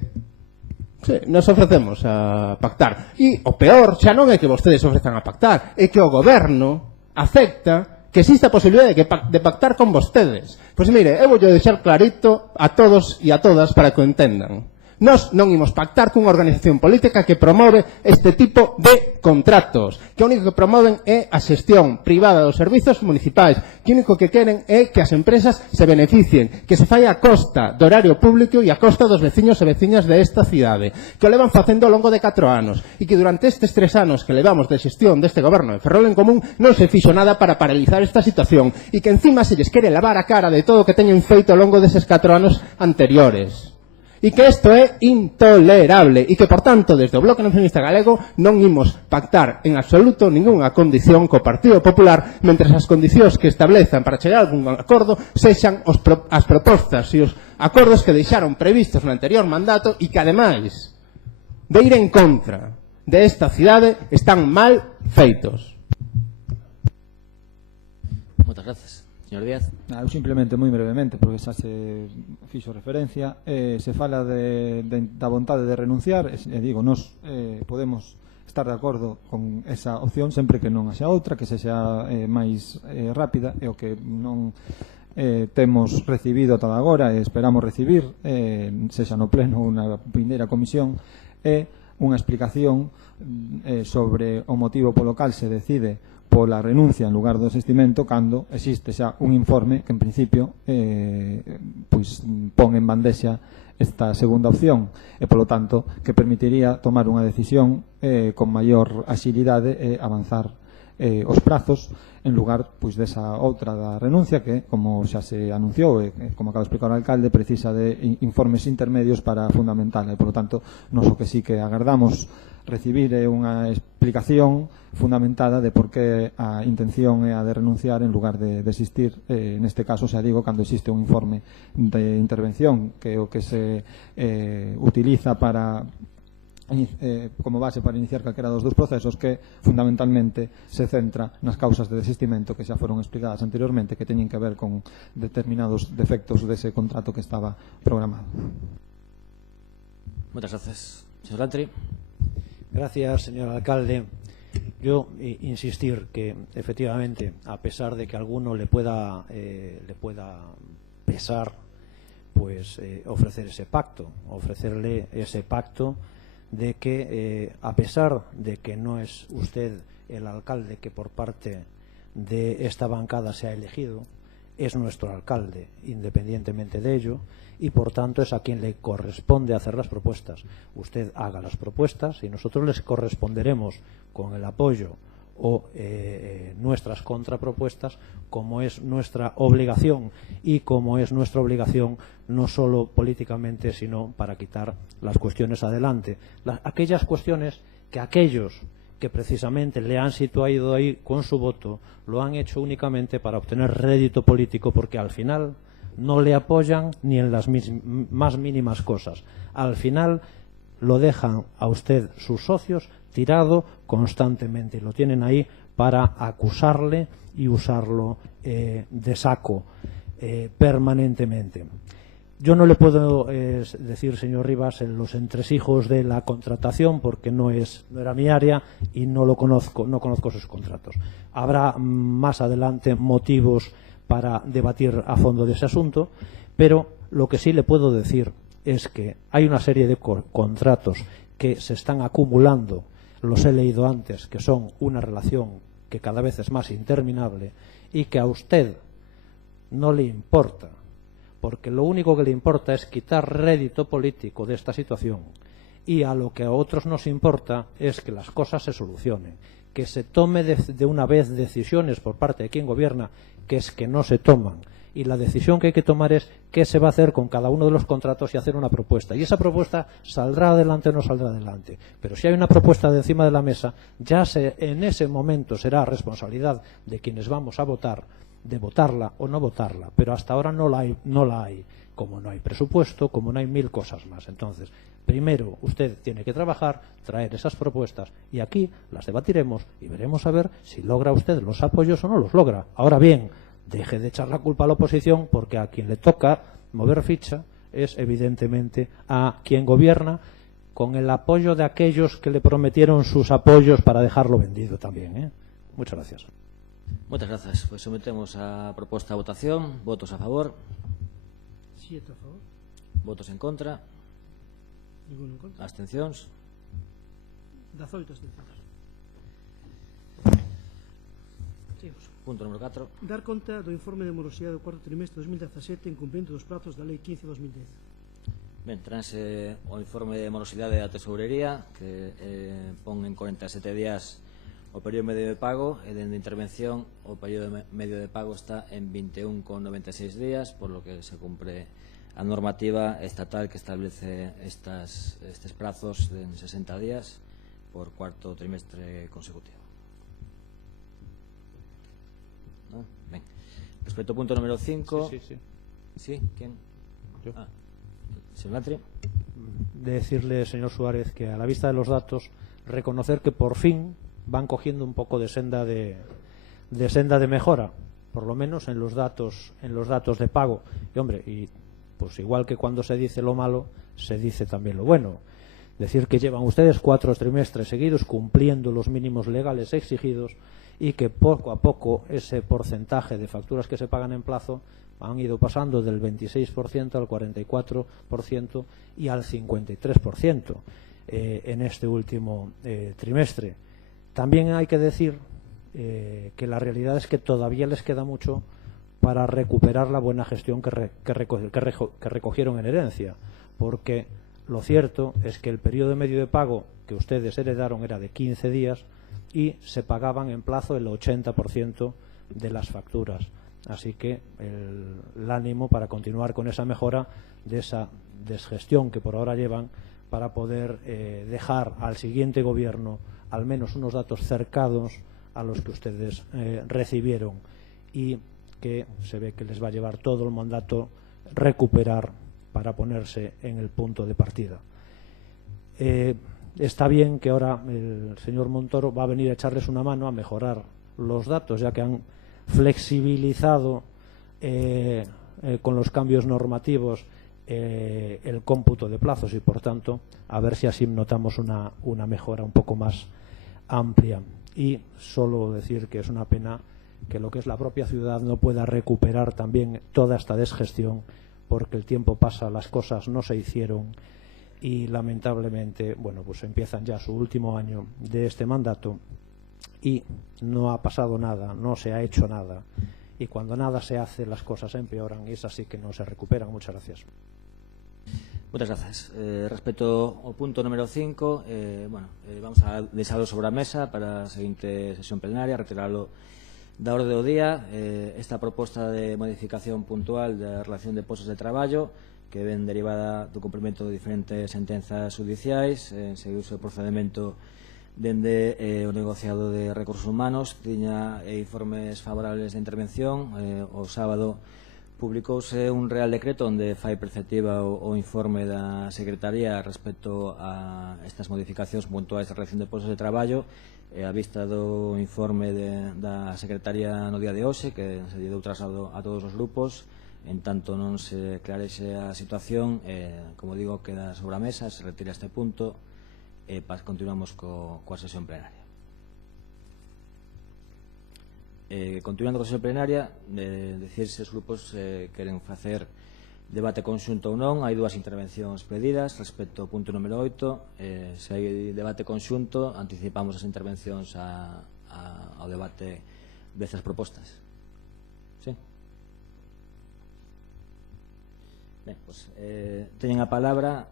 sí, nos ofrecemos a pactar. E o peor xa non é que vostedes ofrezan a pactar, é que o goberno acepta que existe a posibilidade de pactar con vostedes. Pois mire, eu vou deixar clarito a todos e a todas para que o entendan. Nós non imos pactar cunha organización política que promove este tipo de contratos, que o único que promoven é a xestión privada dos servizos municipais, que o único que queren é que as empresas se beneficien, que se fai a costa do horario público e a costa dos veciños e veciñas desta cidade, que o levan facendo ao longo de 4 anos, e que durante estes 3 anos que levamos de xestión deste goberno de Ferrol en Común non se fixo nada para paralizar esta situación, e que encima se lles quere lavar a cara de todo o que teñen feito ao longo deses 4 anos anteriores. E que isto é intolerable e que, por tanto, desde o Bloque Nacionalista Galego non imos pactar en absoluto ninguna condición co Partido Popular mentre as condicións que establezan para chegar a algún acordo sexan as propostas e os acordos que deixaron previstos no anterior mandato e que, ademais de ir en contra desta cidade, están mal feitos. Moitas gracias. Señor Díaz. Eu simplemente, moi brevemente, porque xa se fixo referencia, se fala da vontade de renunciar, e digo, nós podemos estar de acordo con esa opción sempre que non haxa outra, que sexa máis rápida, e o que non temos recibido ata agora e esperamos recibir, sexa no pleno ou na primeira comisión, é unha explicación sobre o motivo polo cal se decide pola renuncia en lugar do desistimento cando existe xa un informe que en principio pois pon en bandexa esta segunda opción e polo tanto que permitiría tomar unha decisión con maior axilidade e avanzar os prazos en lugar pois desa outra da renuncia que, como xa se anunciou e como acaba de explicar o alcalde, precisa de informes intermedios para fundamentala e polo tanto nos o que sí que agardamos recibir unha explicación fundamentada de por que a intención é a de renunciar en lugar de desistir, neste caso xa digo cando existe un informe de intervención que é o que se utiliza para como base para iniciar calquera dos dous procesos que fundamentalmente se centra nas causas de desistimento que xa foron explicadas anteriormente que teñen que ver con determinados defectos dese contrato que estaba programado. Moitas gracias. Señor Lantri. Gracias, señor alcalde. Yo insistir que efectivamente, a pesar de que a alguno le pueda pesar, pues ofrecerle ese pacto de que a pesar de que no es usted el alcalde que por parte de esta bancada se ha elegido, es nuestro alcalde independientemente de ello y por tanto es a quien le corresponde hacer las propuestas. Usted haga las propuestas y nosotros les corresponderemos con el apoyo o nuestras contrapropuestas como es nuestra obligación y como es nuestra obligación no solo políticamente sino para quitar las cuestiones adelante, aquellas cuestiones que aquellos que precisamente le han situado ahí con su voto lo han hecho únicamente para obtener rédito político porque al final no le apoyan ni en las más mínimas cosas, al final lo dejan a usted sus socios tirado constantemente y lo tienen ahí para acusarle y usarlo de saco permanentemente. Yo no le puedo decir, señor Rivas, en los entresijos de la contratación porque no era mi área y no conozco sus contratos. Habrá más adelante motivos para debatir a fondo de ese asunto, pero lo que sí le puedo decir es que hay una serie de contratos que se están acumulando, los he leído antes, que son una relación que cada vez es más interminable y que a usted no le importa, porque lo único que le importa es quitar rédito político de esta situación y a lo que a otros nos importa es que las cosas se solucionen, que se tome de una vez decisiones por parte de quien gobierna, que es que no se toman. Y la decisión que hay que tomar es qué se va a hacer con cada uno de los contratos y hacer una propuesta. Y esa propuesta saldrá adelante o no saldrá adelante. Pero si hay una propuesta de encima de la mesa, en ese momento será responsabilidad de quienes vamos a votar, de votarla o no votarla. Pero hasta ahora no la hay. Como no hay presupuesto, como no hay 1000 cosas más. Entonces, primero usted tiene que trabajar, traer esas propuestas y aquí las debatiremos y veremos a ver si logra usted los apoyos o no los logra. Ahora bien, deje de echar la culpa a la oposición, porque a quien le toca mover ficha es evidentemente a quien gobierna, con el apoyo de aquellos que le prometieron sus apoyos para dejarlo vendido también, ¿eh? Muchas gracias. Muchas gracias. Pues sometemos a propuesta a votación. Votos a favor. 7 a favor. Votos en contra. Ninguno en contra. Abstencións. 18 abstencións. Seguimos. Punto número 4. Dar conta do informe de morosidade do cuarto trimestre de 2017 en cumprimento dos prazos da Lei 15/2010. Ben, transe o informe de morosidade da Tesourería que pon en 47 días o período medio de pago e dende intervención o período medio de pago está en 21,96 días, por lo que se cumpre a normativa estatal que establece estes prazos en 60 días por cuarto trimestre consecutivo. ¿No? Ben. Respecto ao punto número 5. Sí, ¿quién? Yo. Señor Lantri. Decirle, señor Suárez, que a la vista de los datos, reconocer que por fin van cogiendo un poco de senda de mejora, por lo menos en los datos de pago. Y hombre, y pues igual que cuando se dice lo malo, se dice también lo bueno. Decir que llevan ustedes 4 trimestres seguidos cumpliendo los mínimos legales exigidos y que poco a poco ese porcentaje de facturas que se pagan en plazo han ido pasando del 26% al 44% y al 53% en este último trimestre. También hay que decir que la realidad es que todavía les queda mucho para recuperar la buena gestión que recogieron en herencia, porque lo cierto es que el periodo medio de pago que ustedes heredaron era de 15 días y se pagaban en plazo el 80% de las facturas. Así que el ánimo para continuar con esa mejora de esa desgestión que por ahora llevan para poder dejar al siguiente gobierno al menos unos datos cercanos a los que ustedes recibieron y que se ve que les va a llevar todo el mandato recuperar para ponerse en el punto de partida. Está bien que ahora el señor Montoro va a venir a echarles una mano a mejorar los datos, ya que han flexibilizado con los cambios normativos el cómputo de plazos y por tanto a ver si así notamos una mejora un poco más amplia. Y solo decir que es una pena que lo que es la propia ciudad no pueda recuperar también toda esta desgestión, porque el tiempo pasa, las cosas no se hicieron y lamentablemente, bueno, pues empiezan ya su último año de este mandato y no ha pasado nada, no se ha hecho nada, y cuando nada se hace las cosas empeoran y es así que no se recuperan. Muchas gracias. Muchas gracias. Respecto ao punto número 5, vamos a deixalo sobre a mesa para a seguinte sesión plenaria, retirarlo da orde do día. Esta proposta de modificación puntual da relación de postos de traballo que ven derivada do cumprimento de diferentes sentenzas judiciais, seguiuse o procedimento dende o negociado de recursos humanos, tiña informes favorables de intervención. O sábado publicouse un real decreto onde fai perceptiva o informe da Secretaría respecto a estas modificacións puntuais da relación de postos de traballo, a vista do informe da Secretaría no día de hoxe, que se lle deu traslado a todos os grupos. En tanto non se clarexe a situación, como digo, queda sobre a mesa, se retira este punto e continuamos coa sesión plenaria. Continuando coa sesión plenaria, decir se os grupos queren facer debate conxunto ou non. Hai 2 intervencións pedidas respecto ao punto número 8. Se hai debate conxunto, anticipamos as intervencións ao debate destas propostas. Sí? Ben, pues, teñen a palabra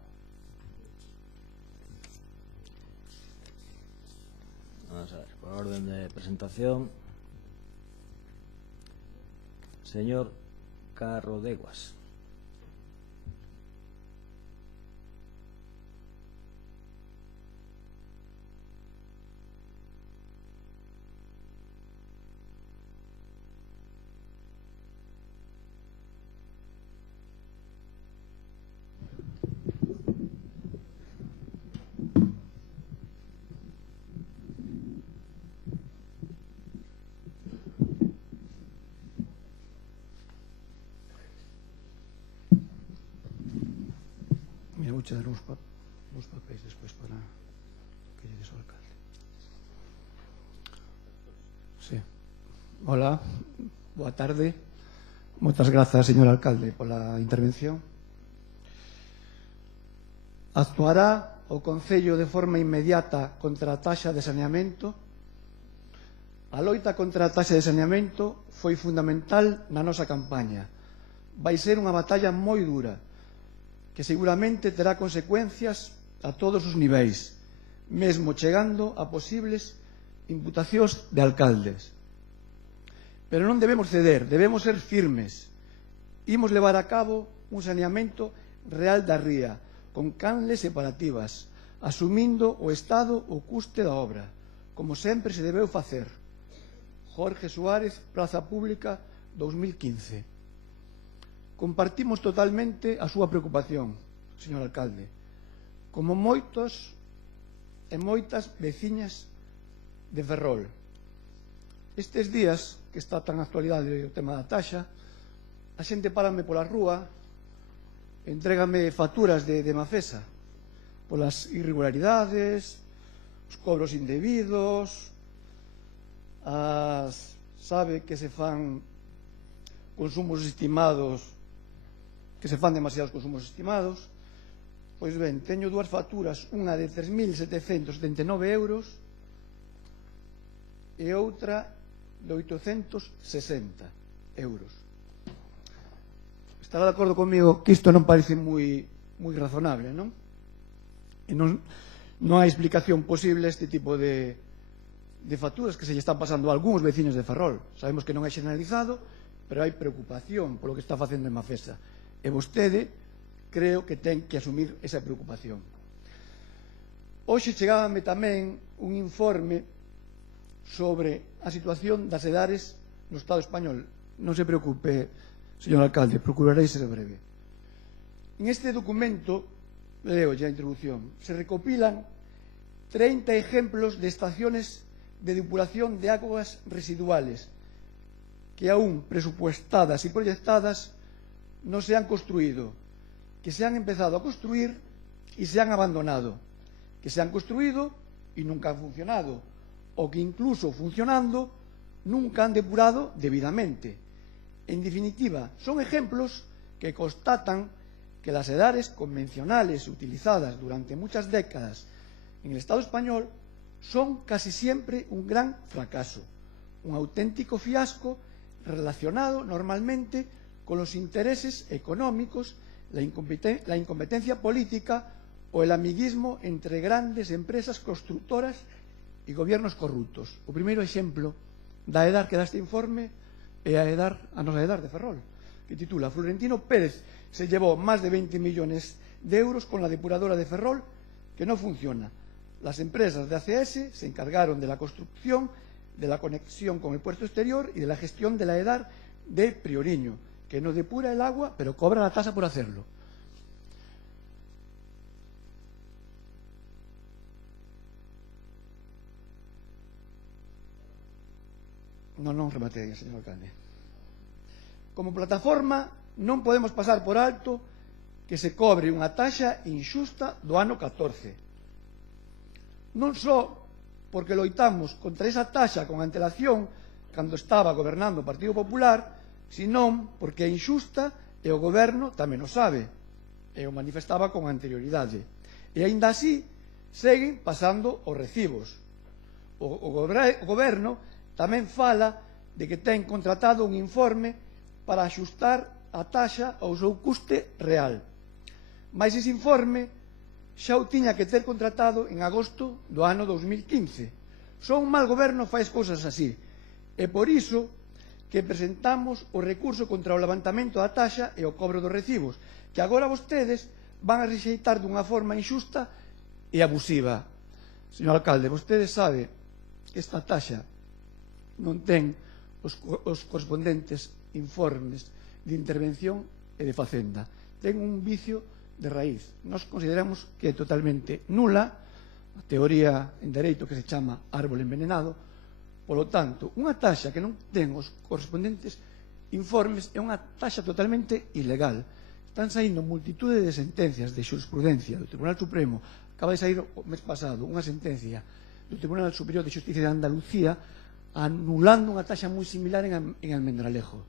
vamos a ver, por orden de presentación. Señor Carrodeguas. Vou che dar uns papéis despois para que lle des ao alcalde. Sí. Hola, boa tarde. Moitas grazas, señor alcalde, pola intervención. Actuará o Concello de forma inmediata contra a taxa de saneamento? A loita contra a taxa de saneamento foi fundamental na nosa campaña. Vai ser unha batalla moi dura, que seguramente terá consecuencias a todos os niveis, mesmo chegando a posibles imputacións de alcaldes. Pero non debemos ceder, debemos ser firmes. Imos levar a cabo un saneamento real da ría, con canles separativas, asumindo o Estado o custe da obra, como sempre se debeu facer. Jorge Suárez, Praza Pública, 2015. Compartimos totalmente a súa preocupación, señor alcalde, como moitos e moitas veciñas de Ferrol. Estes días, que está tan actualidade o tema da taxa, a xente párame pola rúa, entrégame facturas de Mafesa polas irregularidades, os cobros indebidos, sabe que se fan consumos estimados, que se fan demasiados consumos estimados. Pois ben, teño dúas facturas, unha de 3.779 euros e outra de 860 euros. Estará de acordo comigo que isto non parece moi razonable, non? E non hai explicación posible a este tipo de facturas que se lle están pasando a algúns veciños de Ferrol. Sabemos que non é xeneralizado, pero hai preocupación polo que está facendo en Mafesa. E vostede creo que ten que asumir esa preocupación. Hoxe chegábame tamén un informe sobre a situación das edares no Estado español. Non se preocupe, señor alcalde, procurarei ser breve. En este documento, leo ya a introducción, se recopilan 30 ejemplos de estaciones de depuración de aguas residuales que aún presupuestadas y proyectadas no se han construido, que se han empezado a construir y se han abandonado, que se han construido y nunca han funcionado, o que incluso funcionando nunca han depurado debidamente. En definitiva, son ejemplos que constatan que las edares convencionales utilizadas durante muchas décadas en el Estado español son casi siempre un gran fracaso, un auténtico fiasco relacionado normalmente con los intereses económicos, la incompetencia política o el amiguismo entre grandes empresas constructoras y gobiernos corruptos. O primeiro exemplo da edar que dá este informe é a nosa edar de Ferrol, que titula Florentino Pérez se llevó más de 20 millones de euros con la depuradora de Ferrol que no funciona. Las empresas de ACS se encargaron de la construcción, de la conexión con el puerto exterior y de la gestión de la edar de Prioriño, que no depura el agua, pero cobra la tasa por hacerlo. Non rematei, señor alcalde. Como plataforma, non podemos pasar por alto que se cobre unha taxa inxusta do ano 14. Non só porque loitamos contra esa taxa con antelación cando estaba gobernando o Partido Popular, senón porque é inxusta e o goberno tamén o sabe e o manifestaba con anterioridade. E aínda así seguen pasando os recibos. O goberno tamén fala de que ten contratado un informe para axustar a taxa ao seu custe real. Mais ese informe xa o tiña que ter contratado en agosto do ano 2015. Só un mal goberno fai as cousas así. E por iso que presentamos o recurso contra o levantamento da taxa e o cobro dos recibos, que agora vostedes van a rexeitar dunha forma injusta e abusiva. Señor alcalde, vostede sabe que esta taxa non ten os correspondentes informes de intervención e de facenda. Ten un vicio de raíz. Nos consideramos que é totalmente nula a teoría en dereito que se chama árbol envenenado. Polo tanto, unha taxa que non ten os correspondentes informes é unha taxa totalmente ilegal. Están saindo multitude de sentencias de xurisprudencia do Tribunal Supremo. Acaba de sair o mes pasado unha sentencia do Tribunal Superior de Xusticia de Andalucía anulando unha taxa moi similar en Almendralejo.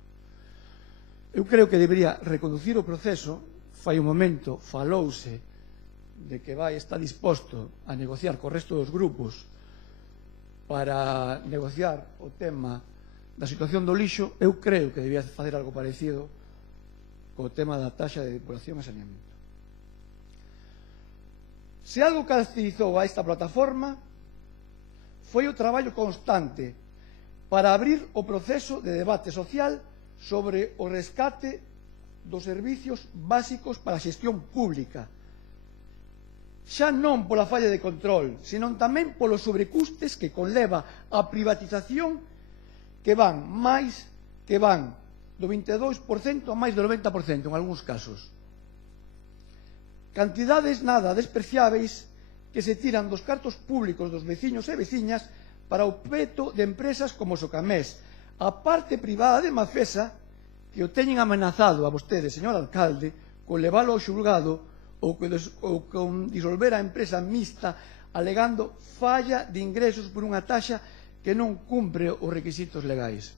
Eu creo que debería reconducir o proceso. Fai un momento falouse de que está disposto a negociar co resto dos grupos para negociar o tema da situación do lixo. Eu creo que debía facer algo parecido co tema da taxa de depuración e saneamento. Se algo caracterizou a esta plataforma foi o traballo constante para abrir o proceso de debate social sobre o rescate dos servicios básicos para a xestión pública, xa non pola falla de control, senón tamén polos sobrecustes que conleva a privatización, que van do 22% a máis do 90% en algúns casos. Cantidades nada despreciáveis que se tiran dos cartos públicos dos veciños e veciñas para o peto de empresas como Socamés, a parte privada de Mafesa, que o teñen amenazado a vostede, señor alcalde, con levalo ao xulgado ou con disolver a empresa mixta alegando falla de ingresos por unha taxa que non cumpre os requisitos legais.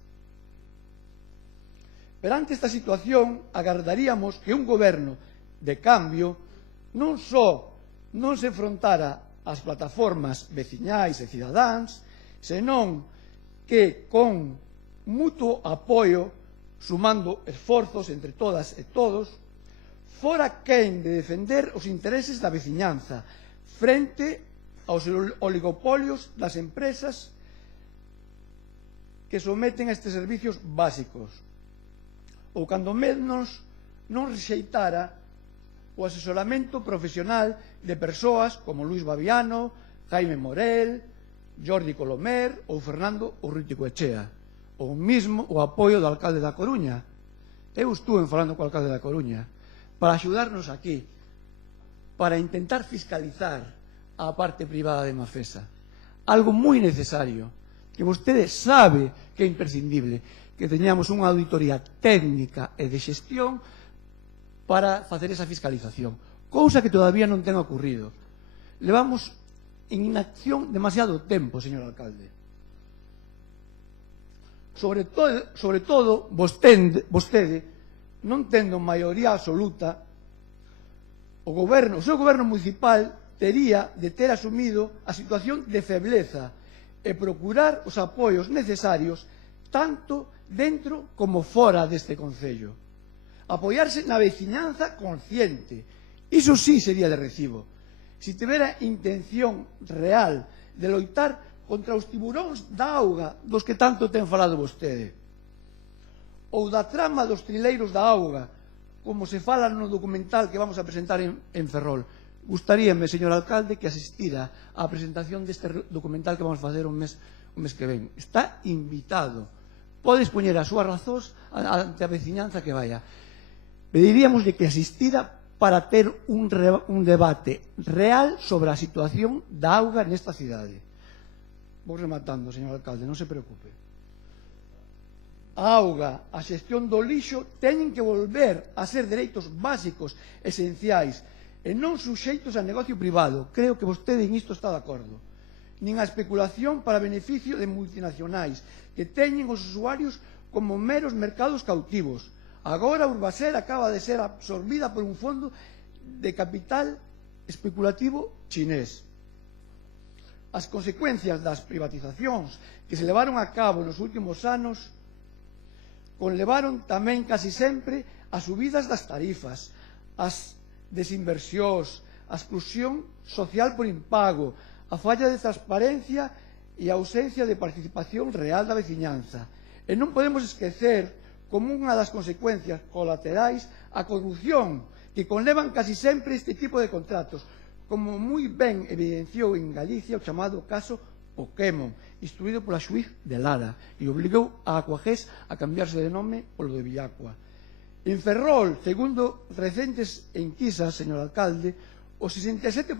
Pero ante esta situación agardaríamos que un goberno de cambio non só non se enfrontara ás plataformas veciñais e cidadáns, senón que con mutuo apoio, sumando esforzos entre todas e todos, fora quen de defender os intereses da veciñanza frente aos oligopolios das empresas que someten a estes servicios básicos, ou cando menos non rexeitara o asesoramento profesional de persoas como Luis Baviano, Jaime Morel, Jordi Colomer ou Fernando Urrutico Echea, ou mismo o apoio do alcalde da Coruña. Eu estuve falando co alcalde da Coruña para axudarnos aquí, para intentar fiscalizar a parte privada de Mafesa. Algo moi necesario, que vostede sabe que é imprescindible, que teñamos unha auditoría técnica e de xestión para facer esa fiscalización, cousa que todavía non ten ocurrido. Levamos en inacción demasiado tempo, señor alcalde. Sobre todo, vostede, non tendo maioría absoluta, o seu goberno municipal tería de ter asumido a situación de febleza e procurar os apoios necesarios tanto dentro como fora deste concello. Apoiarse na veciñanza consciente. Iso sí sería de recibo. Si tivera intención real de loitar contra os tiburóns da auga dos que tanto ten falado vostede, ou da trama dos trileiros da auga, como se fala no documental que vamos a presentar en Ferrol. Gustaríame, señor alcalde, que asistira á presentación deste documental que vamos a facer o mes que ven. Está invitado. Pode expoñer as súas razóns ante a veciñanza que vaya. Pediríamos de que asistira para ter un debate real sobre a situación da auga nesta cidade. Vou rematando, señor alcalde, non se preocupe. A auga, a xestión do lixo teñen que volver a ser dereitos básicos, esenciais, e non suxeitos a negocio privado. Creo que vostede en isto está de acordo. Nin a especulación para beneficio de multinacionais que teñen os usuarios como meros mercados cautivos. Agora Urbaser acaba de ser absorbida por un fondo de capital especulativo chinés. As consecuencias das privatizacións que se levaron a cabo nos últimos anos conlevaron tamén casi sempre as subidas das tarifas, as desinversións, a exclusión social por impago, a falla de transparencia e a ausencia de participación real da veciñanza. E non podemos esquecer como unha das consecuencias colaterais a corrupción que conlevan casi sempre este tipo de contratos, como moi ben evidenciou en Galicia o chamado caso Pokémon, instruído pola xuíz de Lara, e obligou a Aquagés a cambiarse de nome polo de Villacua. En Ferrol, segundo recentes enquisas, señor alcalde, o 67%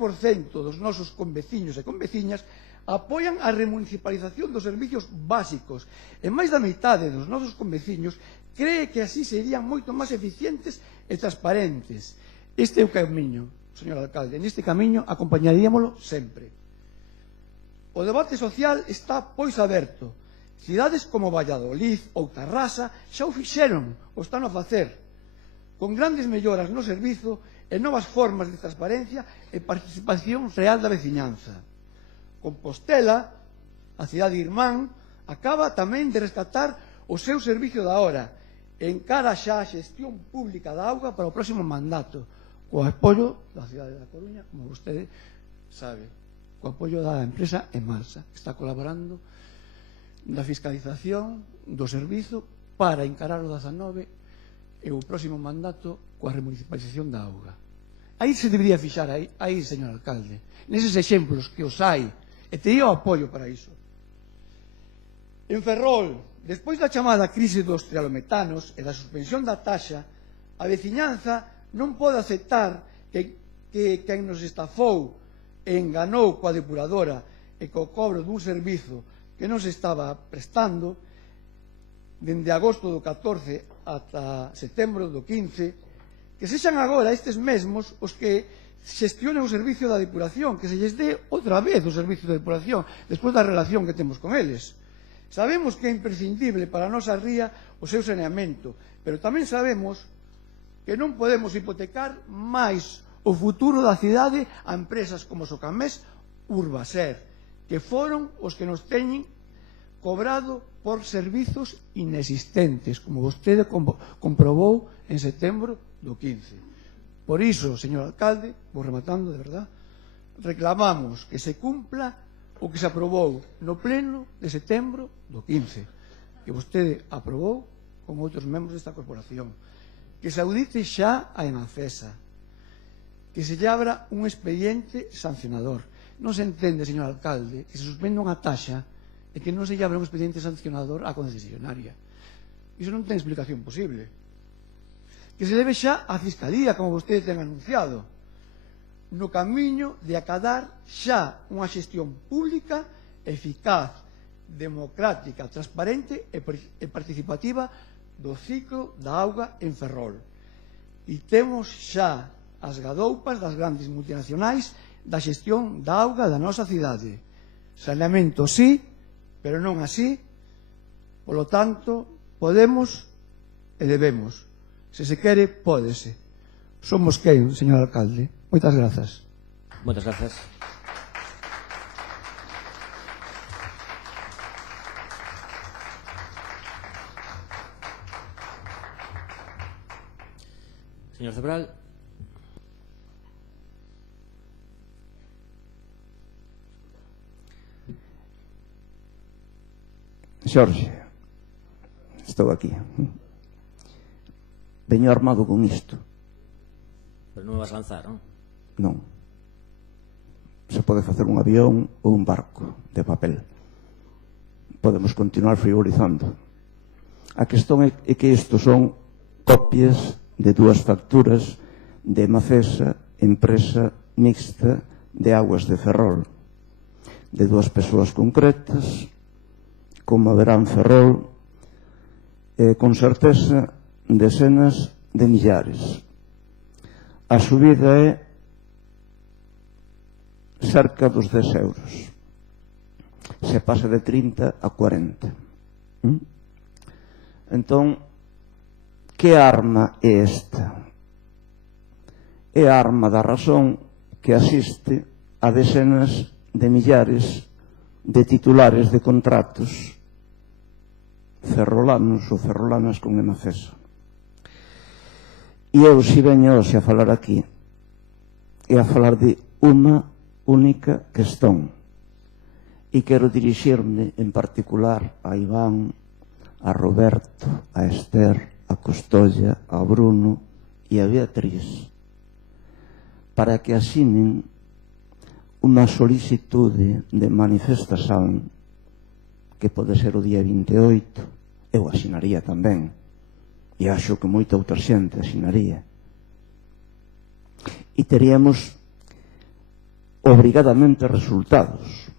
dos nosos conveciños e conveciñas apoian a remunicipalización dos servicios básicos e máis da metade dos nosos conveciños cree que así serían moito máis eficientes e transparentes. Este é o camiño, señor alcalde, neste camiño acompañaríamolo sempre. O debate social está pois aberto. Cidades como Valladolid ou Tarrasa xa o fixeron, o están a facer, con grandes melloras no servizo e novas formas de transparencia e participación real da veciñanza. Compostela, a cidade irmán, acaba tamén de rescatar o seu servicio da hora e encara xa a xestión pública da auga para o próximo mandato, co apoio da cidade da Coruña, como vostede sabe, co apoio da empresa Emalsa, que está colaborando na fiscalización do servizo para encarar o 19 e o próximo mandato coa remunicipalización da auga. Aí se debería fixar, aí, señor alcalde, neses exemplos que os hai, e tería o apoio para iso. En Ferrol, despois da chamada crise dos trialometanos e da suspensión da taxa, a veciñanza non pode aceptar que quen nos estafou e enganou coa depuradora e co cobro dun servizo que non se estaba prestando dende agosto do 14 ata setembro do 15, que sexan agora estes mesmos os que xestionen o servicio da depuración, que se lles dé outra vez o servicio da depuración despois da relación que temos con eles. Sabemos que é imprescindible para a nosa ría o seu saneamento, pero tamén sabemos que non podemos hipotecar máis o futuro da cidade a empresas como Socamés, Urbaser, que foron os que nos teñen cobrado por servizos inexistentes, como vostede comprobou en setembro do 15. Por iso, señor alcalde, vou rematando, de verdad, reclamamos que se cumpla o que se aprobou no pleno de setembro do 15, que vostede aprobou con outros membros desta corporación, que se audite xa a Enacesa, que se lle abra un expediente sancionador. Non se entende, señor alcalde, que se suspenda unha taxa e que non se lle abra un expediente sancionador á concesionaria. Iso non ten explicación posible. Que se leve xa a Fiscalía, como vostede ten anunciado, no camiño de acadar xa unha xestión pública, eficaz, democrática, transparente e participativa do ciclo da auga en Ferrol. E temos xa as gadoupas das grandes multinacionais da xestión da auga da nosa cidade. Saneamento sí, pero non así. Polo tanto, podemos e debemos. Se se quere, pódese. Somos quen, señor alcalde. Moitas grazas. Moitas grazas. Señor Cebral. Xorxe, estou aquí. Veño armado con isto. Pero non me vas lanzar, non? Non. Se pode facer un avión ou un barco de papel. Podemos continuar frivolizando. A cuestión é que isto son copias de dúas facturas de Mafesa, empresa mixta de aguas de Ferrol, de dúas persoas concretas, como verán Ferrol, con certeza decenas de millares. A subida é cerca dos 10 euros. Se pasa de 30 a 40. Entón, que arma é esta? É a arma da razón que asiste a decenas de millares de titulares de contratos ferrolanos ou ferrolanas con Emafesa. E eu, se veño hoxe a falar aquí, é a falar de unha única cuestión, E quero dirixirme en particular a Iván, a Roberto, a Esther, a Costolla, a Bruno e a Beatriz para que asinen unha solicitude de manifestación que pode ser o día 28. Eu asinaría tamén, e acho que moita outra xente asinaría. E teríamos obrigadamente resultados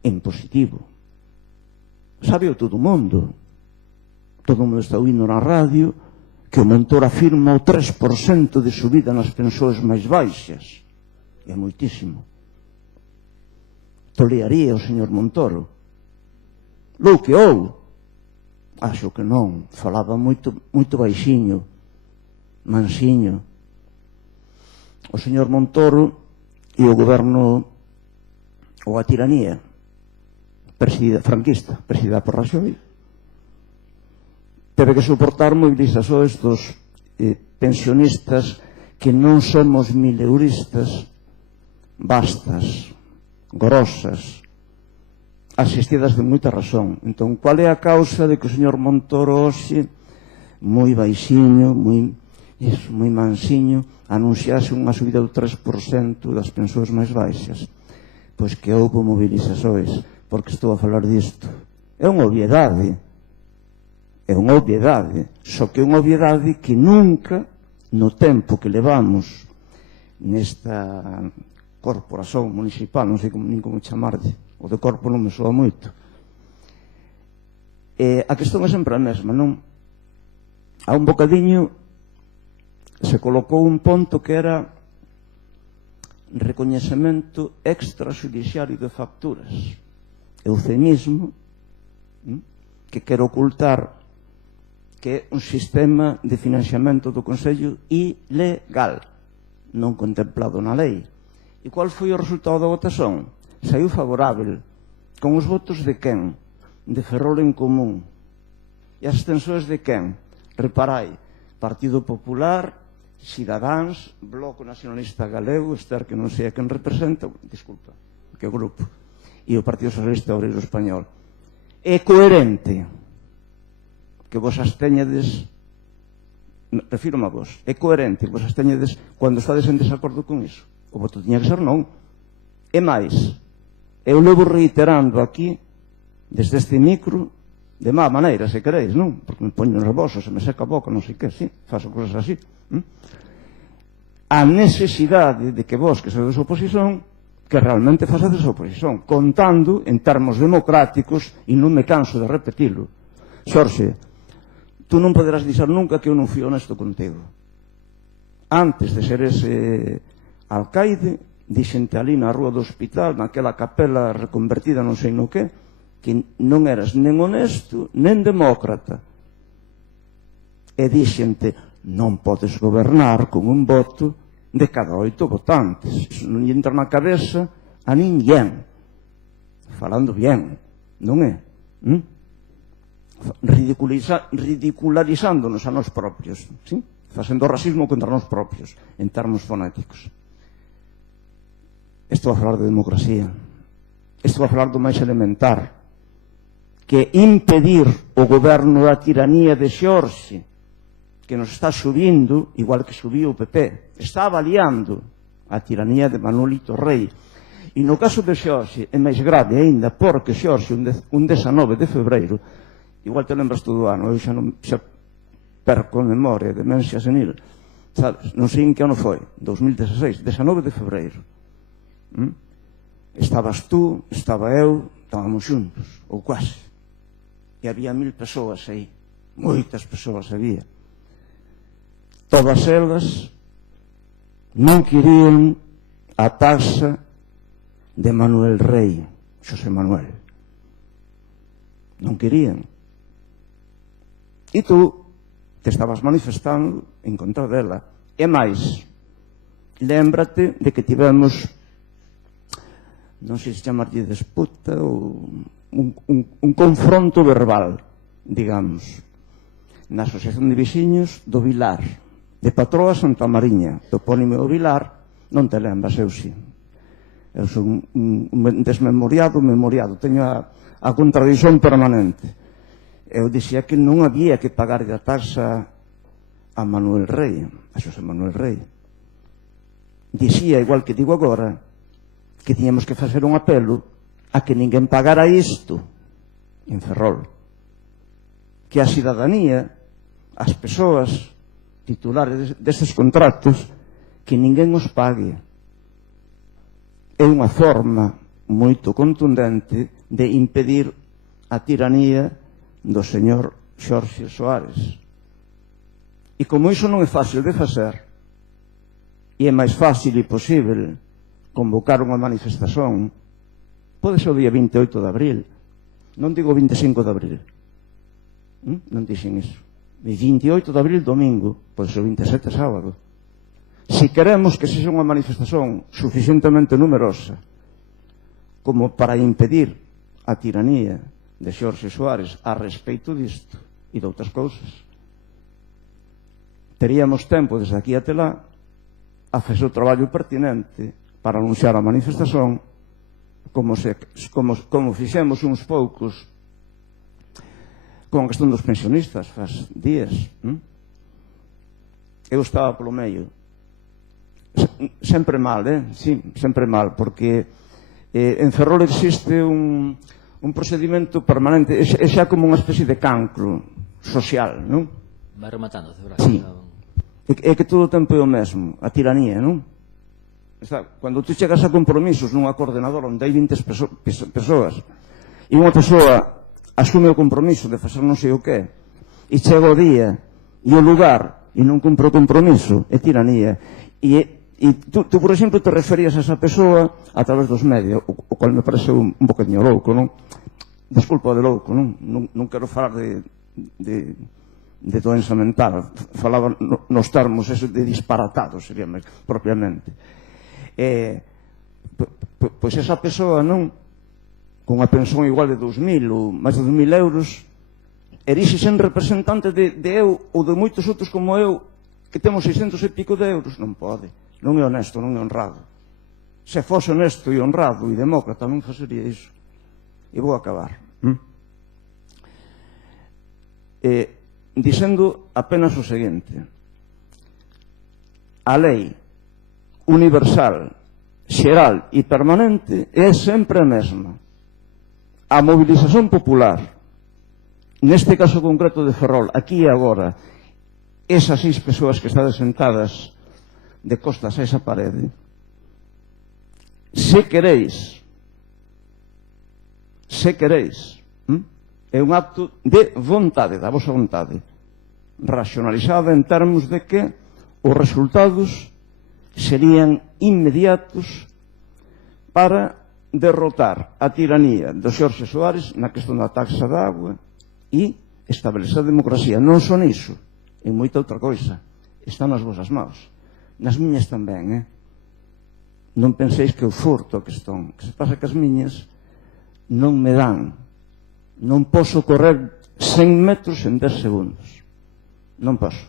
en positivo. Sabe todo o mundo está ouvindo na radio que o Montoro afirma o 3% de subida nas pensións máis baixas. É moitísimo. Tolearía o señor Montoro? Louqueou? Acho que non. Falaba moito baixiño, mansiño. O señor Montoro e o goberno ou a tiranía franquista, presidida por Rajoy, teve que soportar mobilizacións dos pensionistas que non somos mileuristas vastas, grosas, asistidas de moita razón. Entón, cual é a causa de que o señor Montoro hoxe, moi baixiño, moi mansiño, anunciase unha subida do 3% das pensións máis baixas? Pois que houve mobilizacións, porque estou a falar disto. É unha obviedade. É unha obviedade, só que é unha obviedade que nunca, no tempo que levamos nesta corporación municipal, non sei nin como chamarlle, o de corpo non me soa moito. A questón é sempre a mesma, non? A un bocadiño se colocou un ponto que era recoñecemento extrajudiciario de facturas. Eufemismo que quero ocultar que é un sistema de financiamento do Consello ilegal, non contemplado na lei. E qual foi o resultado da votación? Saiu favorável, con os votos de quen? De Ferrol en Común. E as abstencións de quen? Reparai, Partido Popular, Cidadáns, Bloco Nacionalista Galego, Esther, que non sei a quen representa, disculpa, que grupo, e o Partido Socialista Obreiro Español. É coherente que vos absteñedes, refírome a vos, é coherente que vos absteñedes cando estades en desacordo con iso? O voto tiña que ser non. E máis, eu levo reiterando aquí, desde este micro, de má maneira, se queréis, non? Porque me poño nervoso, se me seca a boca, non sei que, sí, faço cosas así. A necesidade de que vos, que sodes oposición, que realmente fasades oposición, contando en termos democráticos, e non me canso de repetilo. Xorxe, tú non poderás dixer nunca que eu non fui honesto contigo. Antes de ser ese alcaide, dixente ali na rúa do hospital, naquela capela reconvertida non sei no que non eras nen honesto, nen demócrata. E dixente, non podes gobernar con un voto de cada 8 votantes. Iso non lle entra na cabeza a ninguén. Falando bien, non é? Ridicularizándonos a nós propios, ¿sí? Facendo racismo contra nós propios en termos fonéticos. Estou a falar de democracia, estou a falar do máis elementar, que impedir o goberno da tiranía de Xorxe, que nos está subindo, igual que subiu o PP, está avaliando a tiranía de Manolito Rei. E no caso de Xorxe é máis grave aínda, porque Xorxe un 19 de febreiro, igual te lembras todo o ano, eu xa perco a memoria, demencia senil, sabes, non sei en que ano foi, 2016, 19 de febreiro. Estabas tú, estaba eu, estábamos xuntos, ou quase, e había 1000 persoas aí, moitas persoas había. Todas elas non querían a taxa de Manuel Rei, Xosé Manuel. Non querían. E tú te estabas manifestando en contra dela. E máis, lémbrate de que tivemos, non sei se chamarlle disputa ou un confronto verbal, digamos, na Asociación de Veciños do Vilar, de Patroa Santa Mariña, topónimo do Vilar, non te lembras, eu si. Eu son un desmemoriado, teño a contradición permanente. Eu dixía que non había que pagar a taxa a Manuel Rey, a Xosé Manuel Rey. Dixía, igual que digo agora, que tiñamos que facer un apelo a que ninguén pagara isto en Ferrol. Que a cidadanía, as persoas titulares destes contratos, que ninguén os pague. É unha forma moito contundente de impedir a tiranía do señor Xorxe Soares. E como iso non é fácil de facer, e é máis fácil e posible convocar unha manifestación, pode ser o día 28 de abril, non digo 25 de abril, non dixen iso. E 28 de abril, domingo, pode ser o 27 sábado. Se queremos que sexa unha manifestación suficientemente numerosa como para impedir a tiranía de Xorxe Soares a respeito disto e de outras cousas, teríamos tempo desde aquí até lá a facer o traballo pertinente para anunciar a manifestación como fixemos uns poucos con a cuestión dos pensionistas faz días. Eu estaba polo medio. Sempre mal, sí, sempre mal, porque en Ferrol existe un procedimento permanente, é xa como unha especie de cancro social, non? Vai rematando, Cebrás. Sí. É que todo o tempo é o mesmo, a tiranía, non? Cando tú chegas a compromisos nunha coordenadora onde hai 20 persoas e unha persoa asume o compromiso de facer non sei o que e chega o día e o lugar e non cumpre o compromiso, é tiranía. E tú, por exemplo, te referías a esa persoa a través dos medios, o cual me parece un bocadinho louco, non? Desculpa de louco, non? Non quero falar de doença mental, falaba nos termos de disparatados, sería propiamente. Pois esa persoa, non? Con a pensión igual de 2.000 ou máis de 2.000 euros, erixe sen representante de eu ou de moitos outros como eu que temos 600 e pico de euros. Non pode. Non é honesto, non é honrado. Se fose honesto e honrado e demócrata non facería iso. E vou acabar. Dicendo apenas o seguinte: a lei universal, xeral e permanente é sempre a mesma. A mobilización popular, neste caso concreto de Ferrol, aquí e agora, esas 6 persoas que estades sentadas de costas a esa parede, se queréis, é un acto de vontade, da vosa vontade, racionalizada en termos de que os resultados serían inmediatos para derrotar a tiranía do Xorxe Soares na questão da taxa de agua e establecer a democracia. Non son iso, e moita outra coisa. Está nas vosas mãos. Nas miñas tamén, Non penséis que eu furto a questão. Que se pasa que as miñas non me dan. Non posso correr 100 metros en 10 segundos. Non posso.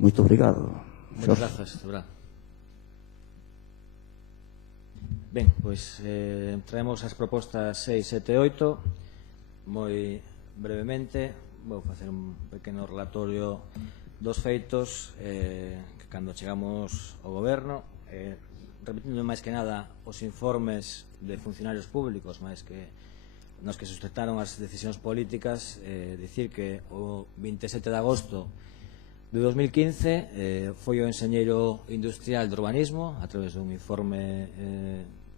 Moito obrigado. Moitas grazas, Cebrán. Ben, pois traemos as propostas 6, 7 e 8 moi brevemente. Vou facer un pequeno relatorio dos feitos que cando chegamos ao goberno, repetindo máis que nada os informes de funcionarios públicos máis que nos que sustentaron as decisións políticas, dicir que o 27 de agosto de 2015 foi o enxeñeiro industrial de urbanismo a través dun informe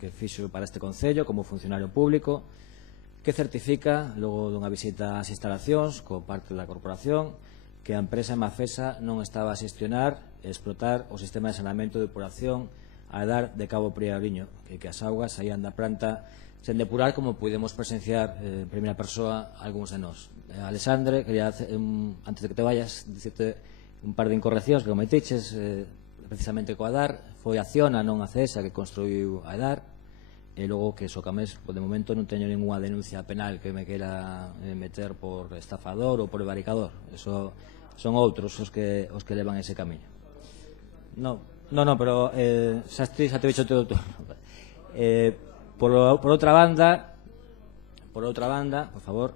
que fixo para este Concello como funcionario público que certifica, logo dunha visita ás instalacións co parte da corporación, que a empresa Mafesa non estaba a xestionar e explotar o sistema de saneamento de depuración a dar de Cabo Priabriño, que as augas saían da planta sen depurar, como pudemos presenciar en primeira persoa algúns de nós. Alexandre, quería, antes de que te vayas, dicirte un par de incorreccións que cometiches precisamente coa DAR. Foi a Acciona, non a CESA, que construiu a DAR, e logo que Socamés, de momento, non teño ninguna denuncia penal que me quera meter por estafador ou por prevaricador. Eso son outros os que levan ese camiño. Non, No, pero xa te vexo todo tú. Por outra banda, por favor,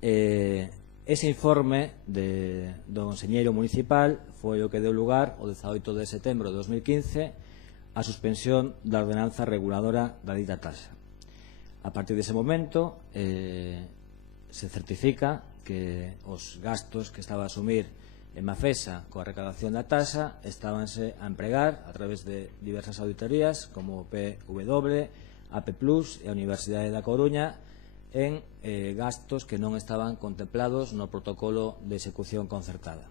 ese informe do conselleiro municipal foi o que deu lugar o 18 de setembro de 2015 a suspensión da ordenanza reguladora da dita taxa. A partir dese momento se certifica que os gastos que estaba a asumir en Mafesa coa recaudación da taxa estábanse a empregar a través de diversas auditorías como PW, AP Plus e a Universidade da Coruña en gastos que non estaban contemplados no protocolo de execución concertada.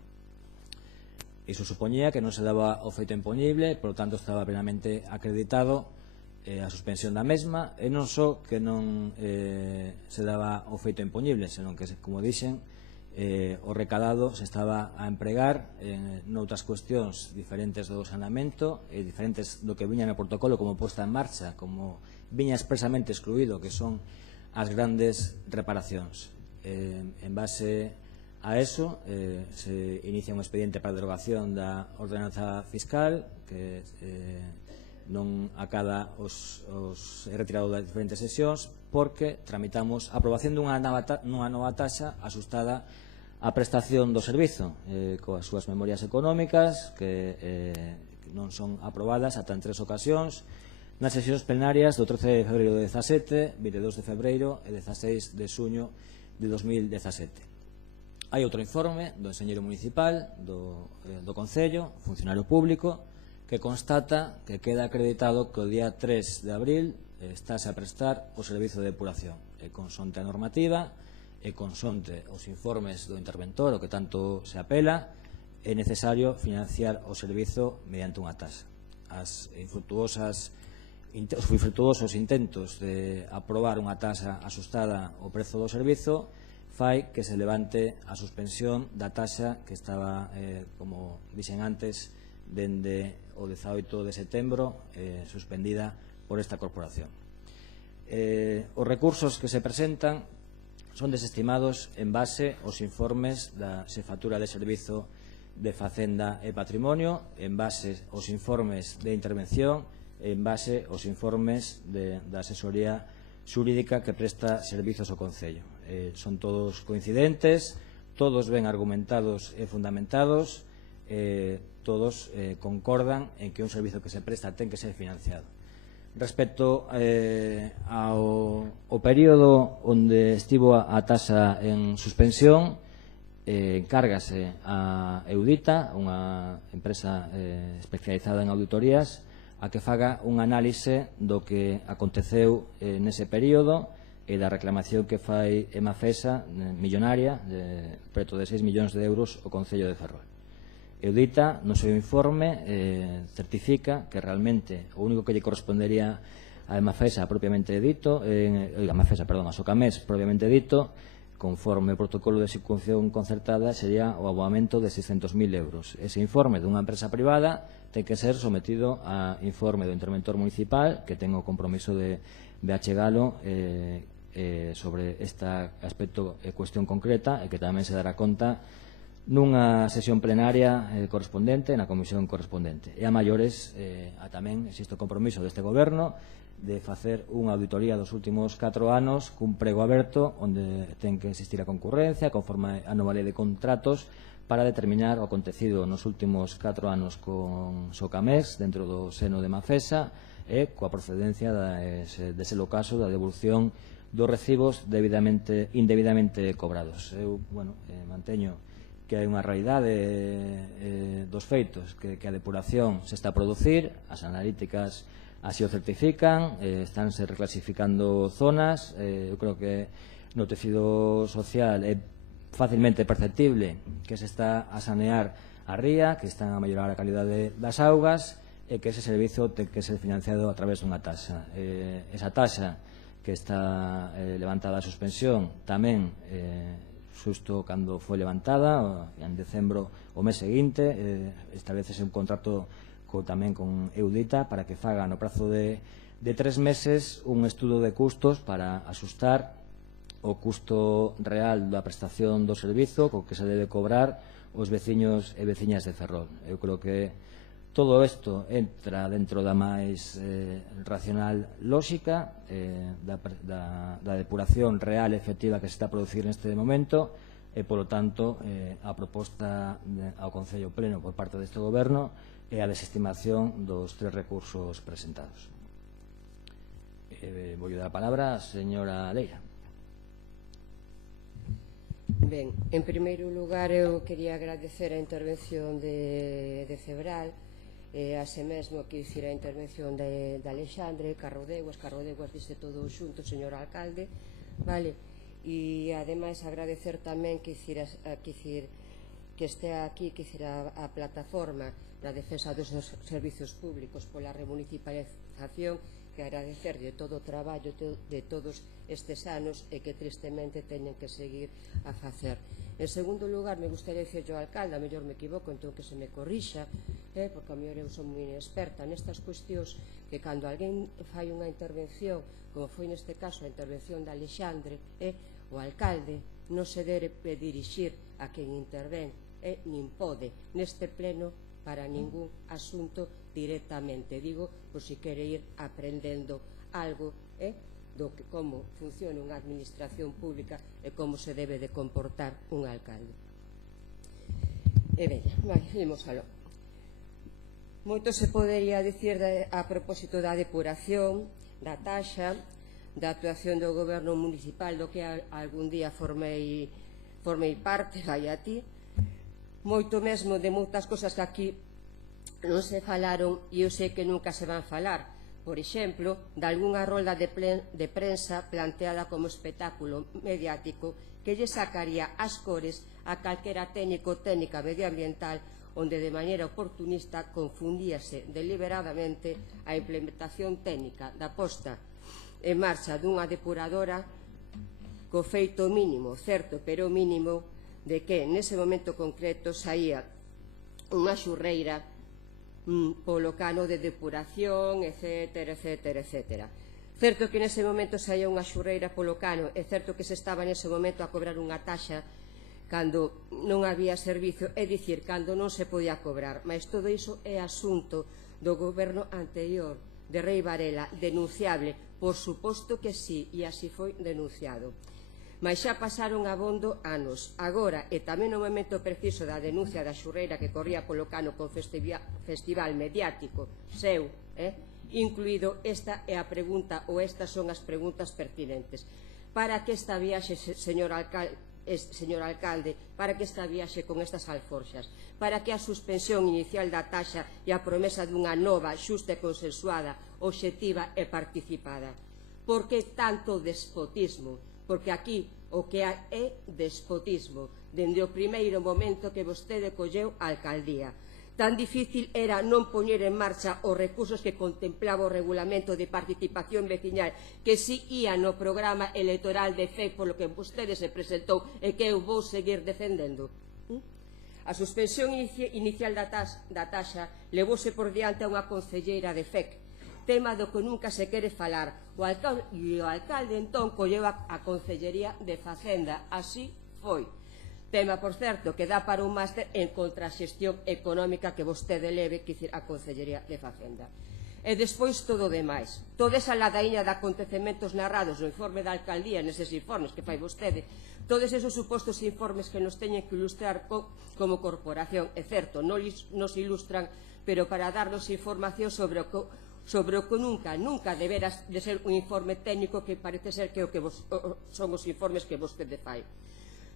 Iso supoñía que non se daba o feito impoñible, por lo tanto estaba plenamente acreditado a suspensión da mesma, e non só que non se daba o feito impoñible, senón que, como dixen, o recadado se estaba a empregar noutras cuestións diferentes do saneamento e diferentes do que viña no protocolo como posta en marcha, como viña expresamente excluído, que son as grandes reparacións. En base a eso se inicia un expediente para derogación da ordenanza fiscal que non acada os retirado das diferentes sesións, porque tramitamos a aprobación dunha nova taxa asustada á prestación do servizo coas súas memorias económicas que non son aprobadas ata en 3 ocasións nas sesións plenarias do 13 de febreiro de 17, 22 de febreiro e 16 de xuño de 2017. Hai outro informe do enxeñeiro municipal do Concello, funcionario público, que constata que queda acreditado que o día 3 de abril estáse a prestar o servizo de depuración e consonte a normativa e consonte os informes do interventor, o que tanto se apela, é necesario financiar o servizo mediante unha taxa. Os infrutuosos intentos de aprobar unha taxa asustada ao prezo do servizo fai que se levante a suspensión da taxa que estaba, como dixen antes, dende o 18 de setembro suspendida por esta corporación. Os recursos que se presentan son desestimados en base aos informes da Xefatura de Servizo de Facenda e Patrimonio, en base aos informes de intervención, en base aos informes da asesoría xurídica que presta servizos ao Concello. Son todos coincidentes, todos ben argumentados e fundamentados, todos concordan en que un servizo que se presta ten que ser financiado. Respecto ao período onde estivo a taxa en suspensión, encárgase a Eudita, unha empresa especializada en auditorías, a que faga un análise do que aconteceu nese período e da reclamación que fai Mafesa millonaria, de preto de 6 millóns de euros ao Concello de Ferrol. Eudita, no seu informe, certifica que realmente o único que lle correspondería a Mafesa propiamente dito, a Socamés propiamente dito, conforme o protocolo de execución concertada, sería o aboamento de 600.000 euros. Ese informe dunha empresa privada ten que ser sometido a informe do interventor municipal, que ten o compromiso de achegalo sobre este aspecto e cuestión concreta, e que tamén se dará conta nunha sesión plenaria correspondente, na comisión correspondente. E a maiores, tamén existe o compromiso deste goberno de facer unha auditoría dos últimos 4 anos cun prego aberto onde ten que existir a concurrencia conforme a nova lei de contratos para determinar o acontecido nos últimos 4 anos con Socamés dentro do seno de Mafesa e coa procedencia dese caso da devolución dos recibos indebidamente cobrados. Eu, manteño que hai unha realidade dos feitos, que a depuración se está a producir, as analíticas así o certifican, estánse reclasificando zonas, eu creo que no tecido social é facilmente perceptible que se está a sanear a ría, que están a mellorar a calidade das augas e que ese servizo ten que ser financiado a través dunha taxa. Esa taxa que está levantada a suspensión tamén xusto cando foi levantada en decembro o mes seguinte establecese un contrato tamén con Eudita para que faga no prazo de 3 meses un estudo de custos para asustar o custo real da prestación do servizo co que se debe cobrar os veciños e veciñas de Ferrol. Eu creo que Todo isto entra dentro da máis racional lóxica da depuración real e efectiva que se está a producir neste momento e, polo tanto, a proposta ao Concello Pleno por parte deste Goberno é a desestimación dos 3 recursos presentados. Vou dar a palabra a señora Leira. Ben, en primeiro lugar eu quería agradecer a intervención de Cebral, así mesmo que hicira a intervención de Alexandre, Carrodeguas diste todo xunto, señor alcalde, vale, e ademais agradecer tamén que estea aquí, que hicira a plataforma da defensa dos servizos públicos pola remunicipalización, que agradecer de todo o traballo de todos estes anos e que tristemente teñen que seguir a facer. En segundo lugar, me gustaría dicir ao alcalde, a mellor me equivoco, entón que se me corrixa, porque a mellor eu son moi inexperta nestas cuestións, que cando alguén fai unha intervención, como foi neste caso a intervención de Alexandre, o alcalde non se debe dirixir a quen intervén, nin pode neste pleno para ningún asunto directamente. Digo, por si quere ir aprendendo algo do que como funciona unha administración pública e como se debe de comportar un alcalde. E veña, imos aló. Moito se podería dicir a propósito da depuración, da taxa, da actuación do goberno municipal, do que algún día formei parte, vai a ti. Moito mesmo de moitas cosas que aquí non se falaron e eu sei que nunca se van falar. Por exemplo, de algunha rolda de prensa planteada como espectáculo mediático que lle sacaría as cores a calquera técnico ou técnica medioambiental onde de maneira oportunista confundíase deliberadamente a implementación técnica da posta en marcha dunha depuradora co feito mínimo, certo, pero mínimo, de que nese momento concreto saía unha xurreira polo cano de depuración, etcétera. Certo que nese momento saía unha xurreira polo cano, é certo que se estaba nese momento a cobrar unha taxa cando non había servizo, é dicir, cando non se podía cobrar, mas todo iso é asunto do goberno anterior de Rei Varela, denunciable, por suposto que sí, e así foi denunciado. Mas xa pasaron abondo anos. Agora, e tamén no momento preciso da denuncia da xurreira que corría polo cano con festival mediático seu, incluído esta é a pregunta, ou estas son as preguntas pertinentes. Para que esta viaxe, señor alcalde, para que esta viaxe con estas alforxas? Para que a suspensión inicial da taxa e a promesa dunha nova, xusta e consensuada, obxectiva e participada? Por que tanto despotismo? Porque aquí o que é despotismo dende o primeiro momento que vostede colleu a alcaldía. Tan difícil era non poñer en marcha os recursos que contemplaba o regulamento de participación veciñal que si ia no programa electoral de FEC polo que vostede se presentou e que eu vou seguir defendendo. A suspensión inicial da taxa levouse por diante a unha concelleira de FEC, tema do que nunca se quere falar. O alcalde entón colleu a Concellería de Facenda. Así foi. Tema, por certo, que dá para un máster en contraxestión económica que vostede leve, que dicir, a Concellería de Facenda. E despois todo o demais. Toda esa ladaíña de acontecementos narrados no informe da alcaldía, neses informes que fai vostede, todos esos supostos informes que nos teñen que ilustrar como corporación, é certo, non nos ilustran, pero para darnos información sobre o que nunca deberá de ser un informe técnico que parece ser que son os informes que vostede fai.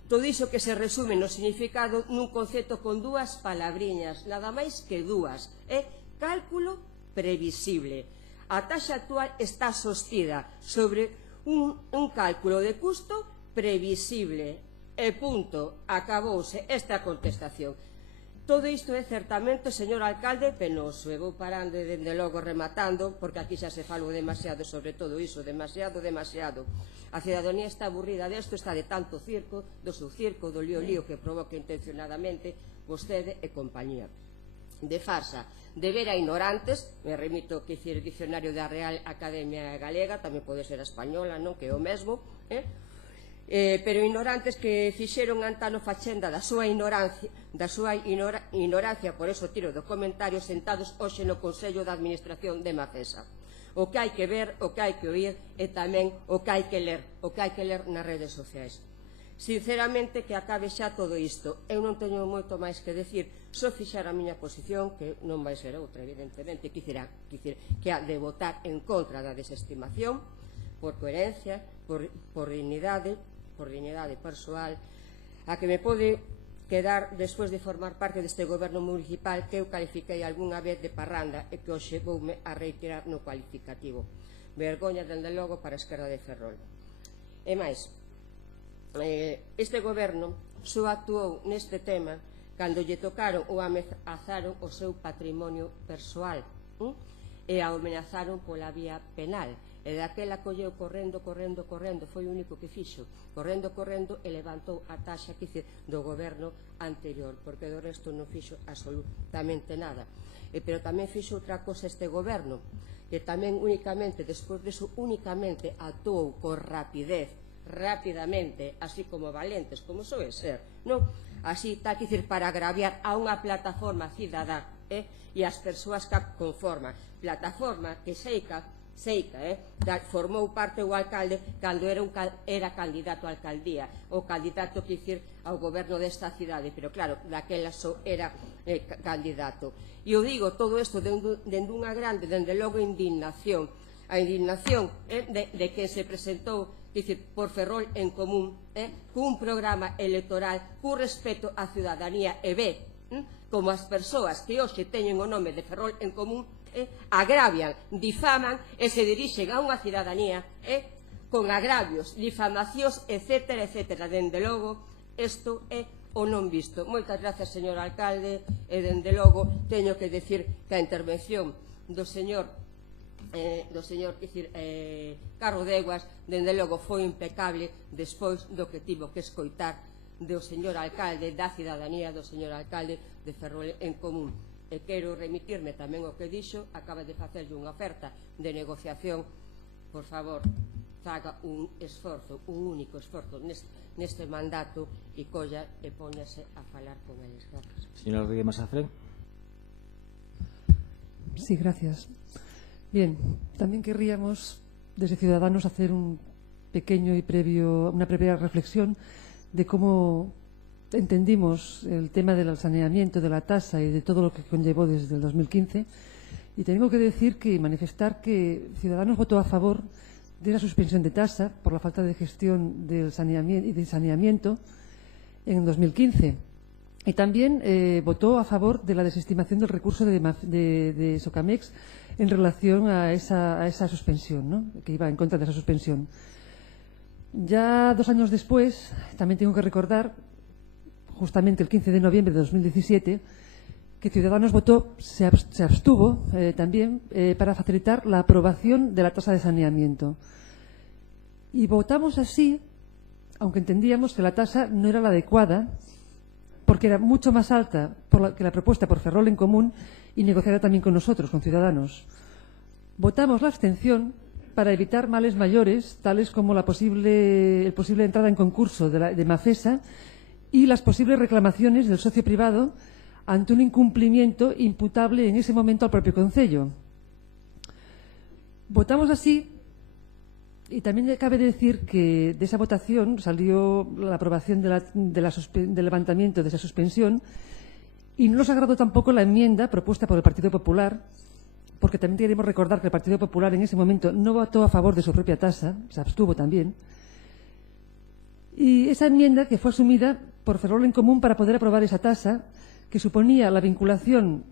Todo iso que se resume no significado nun concepto con dúas palabriñas, nada máis que dúas, é cálculo previsible. A taxa actual está sostida sobre un cálculo de custo previsible. E punto, acabouse esta contestación. Todo isto é certamente, señor alcalde, penoso. E vou parando e, dende logo, rematando, porque aquí xa se falou demasiado sobre todo iso, demasiado. A cidadanía está aburrida desto, está de tanto circo, do seu circo, do lío que provoca intencionadamente vostede e compañía. De farsa, de ver a ignorantes, me remito que dicir o dicionario da Real Academia Galega, tamén pode ser a española, non, que é o mesmo, pero ignorantes que fixeron antano fachenda da súa ignorancia, por eso tiro do comentario, sentados hoxe no Consello de Administración de Mafesa. O que hai que ver, o que hai que oír e tamén o que hai que ler nas redes sociais. Sinceramente, que acabe xa todo isto. Eu non teño moito máis que decir, só fixar a miña posición, que non vai ser outra, evidentemente, que ha de votar en contra da desestimación, por coherencia, por dignidade persoal, a que me pode quedar despois de formar parte deste goberno municipal que eu califiquei algunha vez de parranda e que hoxe voume a reiterar no cualificativo. Vergoña, dende logo, para a esquerda de Ferrol. E máis, este goberno só actuou neste tema cando lle tocaron ou ameazaron o seu patrimonio persoal e a amenazaron pola vía penal. E daquela colleu correndo, foi o único que fixo, correndo e levantou a taxa do goberno anterior, porque do resto non fixo absolutamente nada. Pero tamén fixo outra cosa este goberno, que tamén únicamente, despois disso, únicamente actuou con rapidez, rapidamente, así como valentes, como soe ser, non? Así, tal que dicir, para agraviar a unha plataforma cidadá e as persoas que a conforman. Plataforma que Seica formou parte o alcalde cando era candidato a alcaldía, o candidato que dicir ao goberno desta cidade, pero claro, daquela só era candidato. E eu digo todo isto dende unha grande, dende logo, indignación. A indignación de quen se presentou por Ferrol en Común, cun programa electoral, cun respeto á ciudadanía e ve como as persoas que hoxe teñen o nome de Ferrol en Común agravian, difaman e se dirixen a unha ciudadanía con agravios, difamacións, etcétera, etcétera. Dende logo, isto é o non visto. Moitas gracias, señor alcalde, e dende logo teño que decir que a intervención do señor Carro Deguas, dende logo, foi impecable despois do que tivo que escoitar do señor alcalde, da ciudadanía, do señor alcalde de Ferrol en Común. E quero remitirme tamén o que dixo, acaba de facerlle unha oferta de negociación. Por favor, faga un esforzo, un único esforzo neste mandato e colla e póñase a falar con eles. Gracias. Señor Rodríguez Masafre. Sí, gracias. Bien, tamén querríamos desde Ciudadanos hacer una previa reflexión de cómo entendimos el tema del saneamiento, de la tasa y de todo lo que conllevó desde el 2015, y tengo que decir que manifestar que Ciudadanos votó a favor de la suspensión de tasa por la falta de gestión del saneamiento en 2015, y también votó a favor de la desestimación del recurso de Socamex en relación a esa suspensión, ¿no? Que iba en contra de esa suspensión. Ya 2 años después, también tengo que recordar, justamente el 15 de noviembre de 2017, que Ciudadanos se abstuvo también para facilitar la aprobación de la tasa de saneamiento. Y votamos así, aunque entendíamos que la tasa no era la adecuada, porque era mucho más alta que la propuesta por Ferrol en Común y negociada también con nosotros, con Ciudadanos. Votamos la abstención para evitar males mayores, tales como el posible entrada en concurso de Mafesa y las posibles reclamaciones del socio privado ante un incumplimiento imputable en ese momento al propio Concello. Votamos así, y también cabe decir que de esa votación salió la aprobación del levantamiento de esa suspensión, y no nos agradó tampoco la enmienda propuesta por el Partido Popular, porque también queremos recordar que el Partido Popular en ese momento no votó a favor de su propia tasa, se abstuvo también. Y esa enmienda que fue asumida por Ferrol en Común para poder aprobar esa tasa, que suponía la vinculación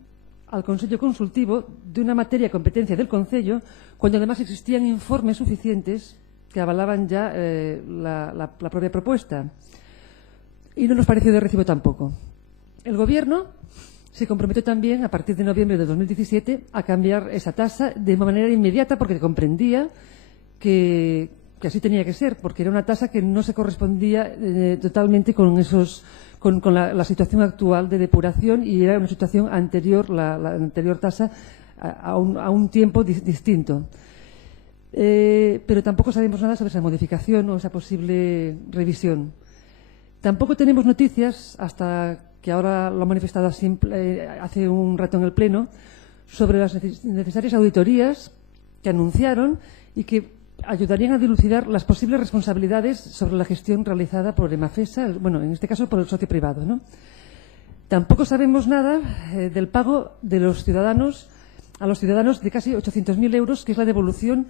al Consello Consultivo de una materia competencia del Concello, cuando además existían informes suficientes que avalaban ya la propia propuesta. Y no nos pareció de recibo tampoco. El Gobierno se comprometió también, a partir de noviembre de 2017, a cambiar esa tasa de manera inmediata, porque comprendía que así tenía que ser, porque era una tasa que no se correspondía totalmente con la situación actual de depuración, y era una situación anterior, la anterior tasa, a un tiempo distinto. pero tampoco sabemos nada sobre esa modificación o esa posible revisión. Tampoco tenemos noticias, hasta que ahora lo ha manifestado hace un rato en el Pleno, sobre las necesarias auditorías que anunciaron y que ayudarían a dilucidar las posibles responsabilidades sobre la gestión realizada por Emafesa, bueno, en este caso por el socio privado, ¿no? Tampoco sabemos nada del pago de los ciudadanos a los ciudadanos de casi 800.000 euros, que es la devolución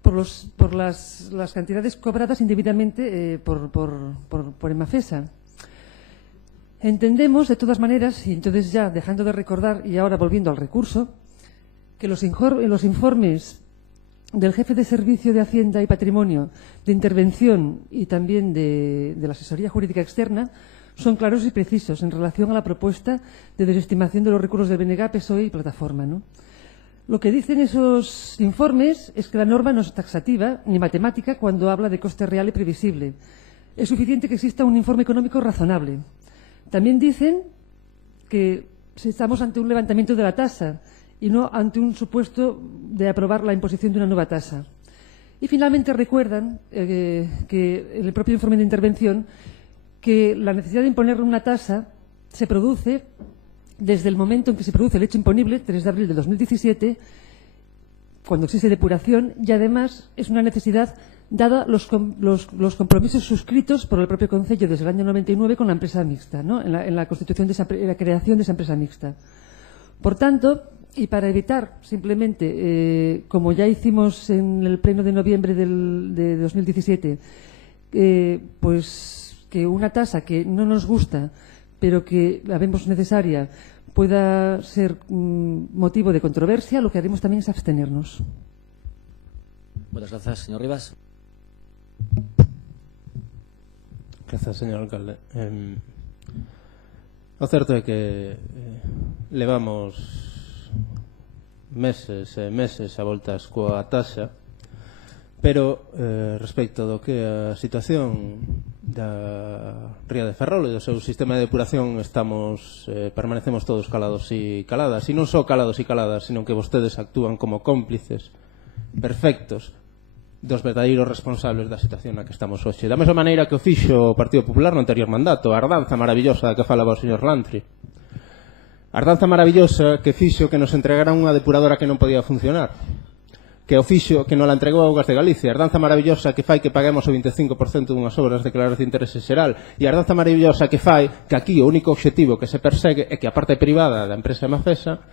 por las cantidades cobradas indebidamente por Emafesa. Entendemos, de todas maneras, y entonces ya dejando de recordar y ahora volviendo al recurso, que los informes del jefe de Servicio de Hacienda y Patrimonio, de Intervención y también de la Asesoría Jurídica Externa son claros y precisos en relación a la propuesta de desestimación de los recursos del BNG, PSOE y Plataforma, ¿no? Lo que dicen esos informes es que la norma no es taxativa ni matemática cuando habla de coste real y previsible. Es suficiente que exista un informe económico razonable. También dicen que si estamos ante un levantamiento de la tasa y no ante un supuesto de aprobar la imposición de una nueva tasa. Y finalmente recuerdan que en el propio informe de intervención que la necesidad de imponer una tasa se produce desde el momento en que se produce el hecho imponible, 3 de abril de 2017, cuando existe depuración, y además es una necesidad dada los compromisos suscritos por el propio Concello desde el año 99 con la empresa mixta, ¿no? en la constitución en la creación de esa empresa mixta. Por tanto, y para evitar simplemente, como ya hicimos en el pleno de noviembre de 2017, pues que una tasa que no nos gusta, pero que la vemos necesaria, pueda ser motivo de controversia, lo que haremos también es abstenernos. Muchas gracias, señor Rivas. Gracias, señor alcalde. O certo é que levamos meses e meses a voltas coa taxa, pero respecto do que a situación da Ría de Ferrol e do seu sistema de depuración permanecemos todos calados e caladas, e non só calados e caladas, sino que vostedes actúan como cómplices perfectos dos verdadeiros responsables da situación na que estamos hoxe. Da mesma maneira que o fixo o Partido Popular no anterior mandato, a ardanza maravillosa que falaba o señor Lantri. A ardanza maravillosa que fixo que nos entregaran unha depuradora que non podía funcionar, que o fixo que nos la entregou a Augas de Galicia, a ardanza maravillosa que fai que paguemos o 25% dunhas obras declaradas de interese xeral, e a ardanza maravillosa que fai que aquí o único obxectivo que se persegue é que a parte privada da empresa Emafesa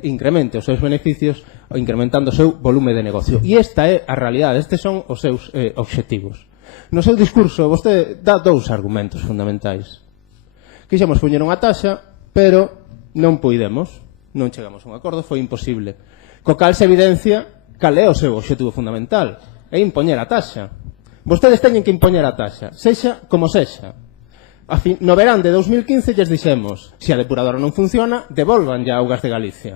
incremente os seus beneficios incrementando o seu volume de negocio. E esta é a realidade, estes son os seus obxectivos. No seu discurso vostede dá dous argumentos fundamentais. Quixemos poñer unha taxa, pero non puidemos, non chegamos a un acordo, foi imposible. Co cal se evidencia cal é o seu obxectivo fundamental, é impoñer a taxa. Vostedes teñen que impoñer a taxa, sexa como sexa. No verán de 2015 lles dixemos, se a depuradora non funciona, devolvan ya a Augas de Galicia.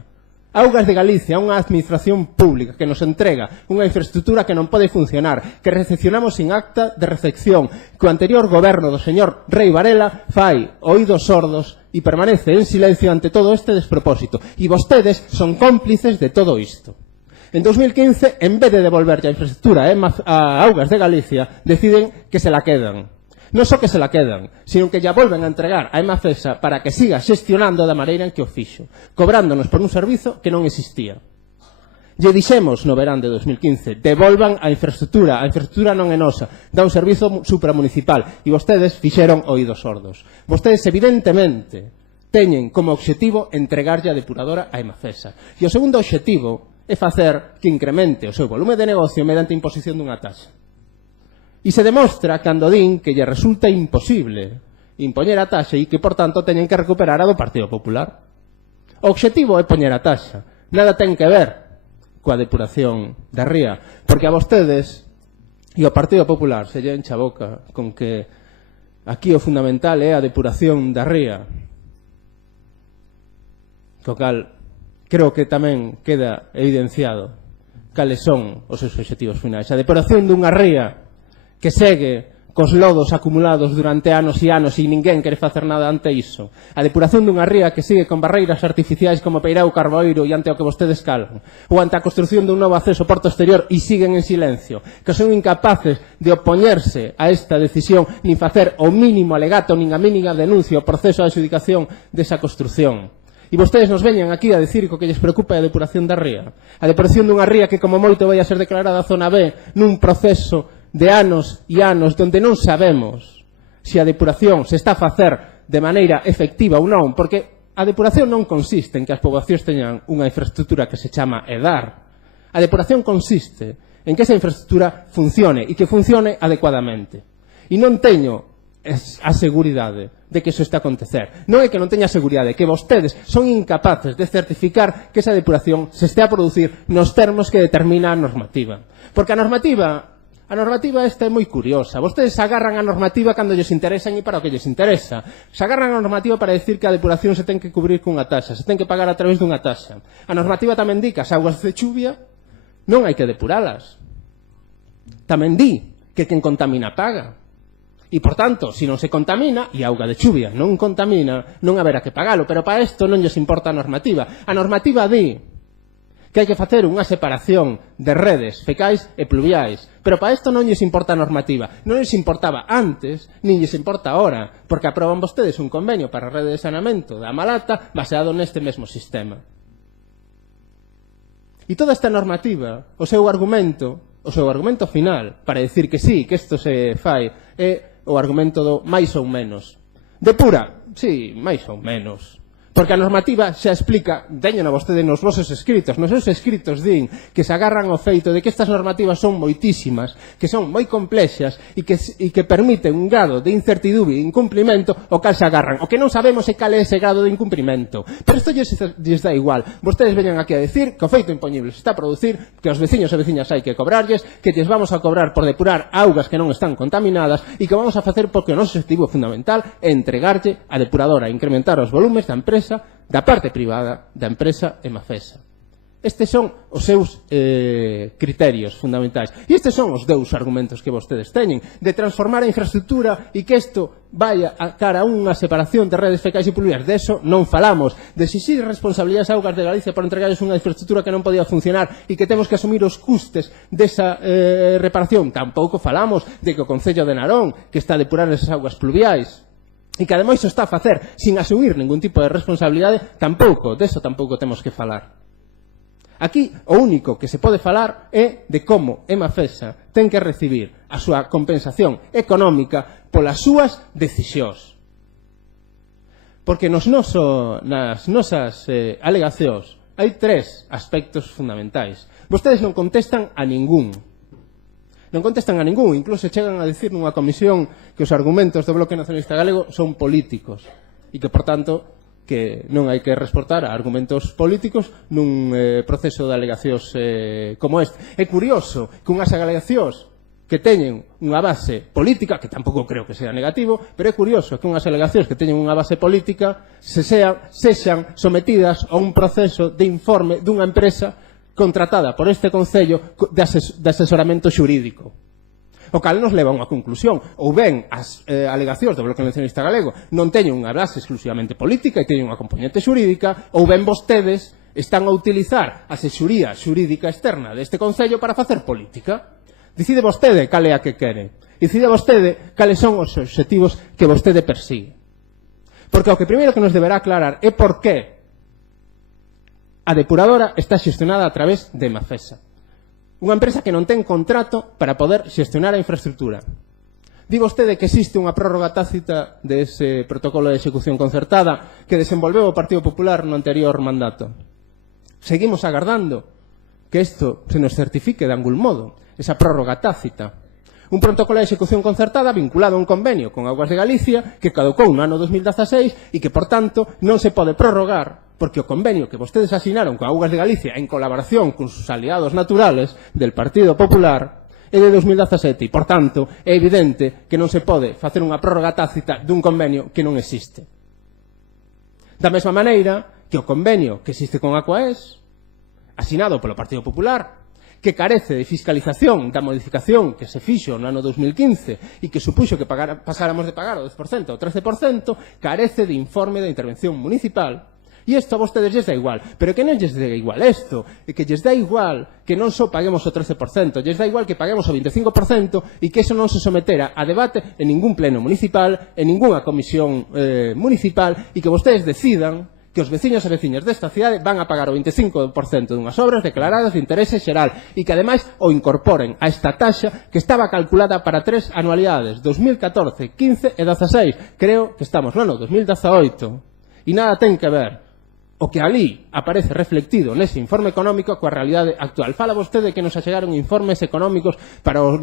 Augas de Galicia, unha administración pública que nos entrega unha infraestructura que non pode funcionar, que recepcionamos sin acta de recepción, que o anterior goberno do señor Rei Varela fai oídos sordos e permanece en silencio ante todo este despropósito. E vostedes son cómplices de todo isto. En 2015, en vez de devolver a infraestructura a Augas de Galicia, deciden que se la quedan. Non só que se la quedan, sino que ya volven a entregar a Emafesa para que siga xestionando da maneira en que o fixo, cobrándonos por un servizo que non existía. Lle dixemos no verán de 2015, devolvan a infraestructura non é nosa, dá un servizo supramunicipal, e vostedes fixeron oídos sordos. Vostedes evidentemente teñen como obxectivo entregarlle a depuradora a Emafesa. E o segundo obxectivo é facer que incremente o seu volume de negocio mediante a imposición dunha taxa. E se demostra cando din que lle resulta imposible impoñer a taxa e que, por tanto, teñen que recuperar a do Partido Popular. O obxectivo é poñer a taxa. Nada ten que ver coa depuración da ría, porque a vostedes e ao Partido Popular se lle encha a boca con que aquí o fundamental é a depuración da ría. Co cal, creo que tamén queda evidenciado cales son os seus obxectivos finais. A depuración dunha ría que segue cos lodos acumulados durante anos e anos e ninguén quere facer nada ante iso. A depuración dunha ría que sigue con barreiras artificiais como Peirao Carboeiro e ante o que vostedes calan. Ou ante a construción dun novo acceso ao porto exterior e siguen en silencio. Que son incapaces de opoñerse a esta decisión nin facer o mínimo alegato nin a mínima denuncia ao proceso de adjudicación desa construción. E vostedes nos veñan aquí a decir que o que lles preocupa é a depuración da ría. A depuración dunha ría que como moito vai a ser declarada zona B nun proceso de anos e anos donde non sabemos se a depuración se está a facer de maneira efectiva ou non, porque a depuración non consiste en que as poboacións teñan unha infraestructura que se chama EDAR. A depuración consiste en que esa infraestructura funcione e que funcione adecuadamente. E non teño a seguridade de que iso está a acontecer. Non é que non teña seguridade, que vostedes son incapaces de certificar que esa depuración se está a producir nos termos que determina a normativa. Porque a normativa esta é moi curiosa. Vostedes agarran a normativa cando lles interesan e para o que lles interesa. Se agarran a normativa para decir que a depuración se ten que cubrir cunha taxa, se ten que pagar a través dunha taxa. A normativa tamén di que as augas de chuvia non hai que depuralas. Tamén di que quen contamina paga. E, por tanto, se non se contamina, e a auga de chuvia non contamina, non haberá que pagalo. Pero para isto non lles importa a normativa. A normativa di que hai que facer unha separación de redes fecais e pluviais. Pero para isto non lles importa a normativa. Non lles importaba antes, nin lles importa ahora, porque aproban vostedes un convenio para a rede de saneamento da Malata baseado neste mesmo sistema. E toda esta normativa, o seu argumento final para decir que sí, que isto se fai, é o argumento do máis ou menos. Depura, sí, máis ou menos. Porque a normativa xa explica, teñen a vostede nos vosos escritos, nos seus escritos din que se agarran ao feito de que estas normativas son moitísimas, que son moi complexas e que permiten un grado de incertidumbre e incumplimento o cal se agarran. O que non sabemos é cal é ese grado de incumprimento. Pero isto lles dá igual. Vostedes veñan aquí a decir que o feito impoñible se está a producir, que aos veciños e veciñas hai que cobrarlles, que lles vamos a cobrar por depurar augas que non están contaminadas e que vamos a facer porque o noso objetivo fundamental é entregarlle a depuradora, a incrementar os volumes da empresa, da parte privada, da empresa Emafesa. Estes son os seus criterios fundamentais. E estes son os dous argumentos que vostedes teñen, de transformar a infraestructura e que isto vaya a cara a unha separación de redes fecais e pluviais. De eso non falamos. De exixir responsabilidades a Augas de Galicia por entregarles unha infraestructura que non podía funcionar e que temos que asumir os custes desa reparación. Tampouco falamos de que o Concello de Narón, que está a depurar esas augas pluviais, e que ademais o está a facer sin asumir ningún tipo de responsabilidade, deso tampouco temos que falar. Aquí o único que se pode falar é de como Emafesa ten que recibir a súa compensación económica polas súas decisións. Porque nas nosas alegacións hai tres aspectos fundamentais. Vostedes non contestan a ningún. Non contestan a ningún, incluso chegan a dicir nunha comisión que os argumentos do Bloque Nacionalista Galego son políticos e que, por tanto, que non hai que responder a argumentos políticos nun proceso de alegacións como este. É curioso que unhas alegacións que teñen unha base política, que tampouco creo que sea negativo, pero é curioso que unhas alegacións que teñen unha base política sexan sometidas a un proceso de informe dunha empresa contratada por este Concello de asesoramento xurídico. O cal nos leva a unha conclusión. Ou ben as alegacións do Bloque Nacionalista Galego non teñen unha base exclusivamente política e teñen unha componente xurídica, ou ben vostedes están a utilizar a asesoría xurídica externa deste Concello para facer política. Decide vostede cal é a que quere. Decide vostede cales son os obxectivos que vostede persigue. Porque o que primeiro que nos deberá aclarar é por que a depuradora está xestionada a través de Emafesa. Unha empresa que non ten contrato para poder xestionar a infraestructura. Di vostede que existe unha prórroga tácita dese protocolo de execución concertada que desenvolveu o Partido Popular no anterior mandato. Seguimos agardando que isto se nos certifique de algún modo, esa prórroga tácita. Un protocolo de execución concertada vinculado a un convenio con Augas de Galicia que caducou no ano 2016 e que, por tanto, non se pode prorrogar porque o convenio que vostedes asinaron con Augas de Galicia en colaboración con sus aliados naturales del Partido Popular é de 2017 e, por tanto, é evidente que non se pode facer unha prórroga tácita dun convenio que non existe. Da mesma maneira que o convenio que existe con Aquaes, asinado polo Partido Popular, que carece de fiscalización da modificación que se fixo no ano 2015 e que supuxo que pasáramos de pagar o 10% ao 13%, carece de informe da intervención municipal. E isto a vostedes lles dá igual. Pero que non lles dá igual isto, e que lles dá igual que non só paguemos o 13%, lles dá igual que paguemos o 25% e que iso non se sometera a debate en ningún pleno municipal, en ninguna comisión municipal, e que vostedes decidan que os veciños e veciñas desta cidade van a pagar o 25% dunhas obras declaradas de interese xeral e que ademais o incorporen a esta taxa que estaba calculada para 3 anualidades, 2014, 15 e 16. Creo que estamos no ano 2018 e nada ten que ver o que ali aparece reflectido nese informe económico coa realidade actual. Fala vostede que nos achegaron informes económicos para o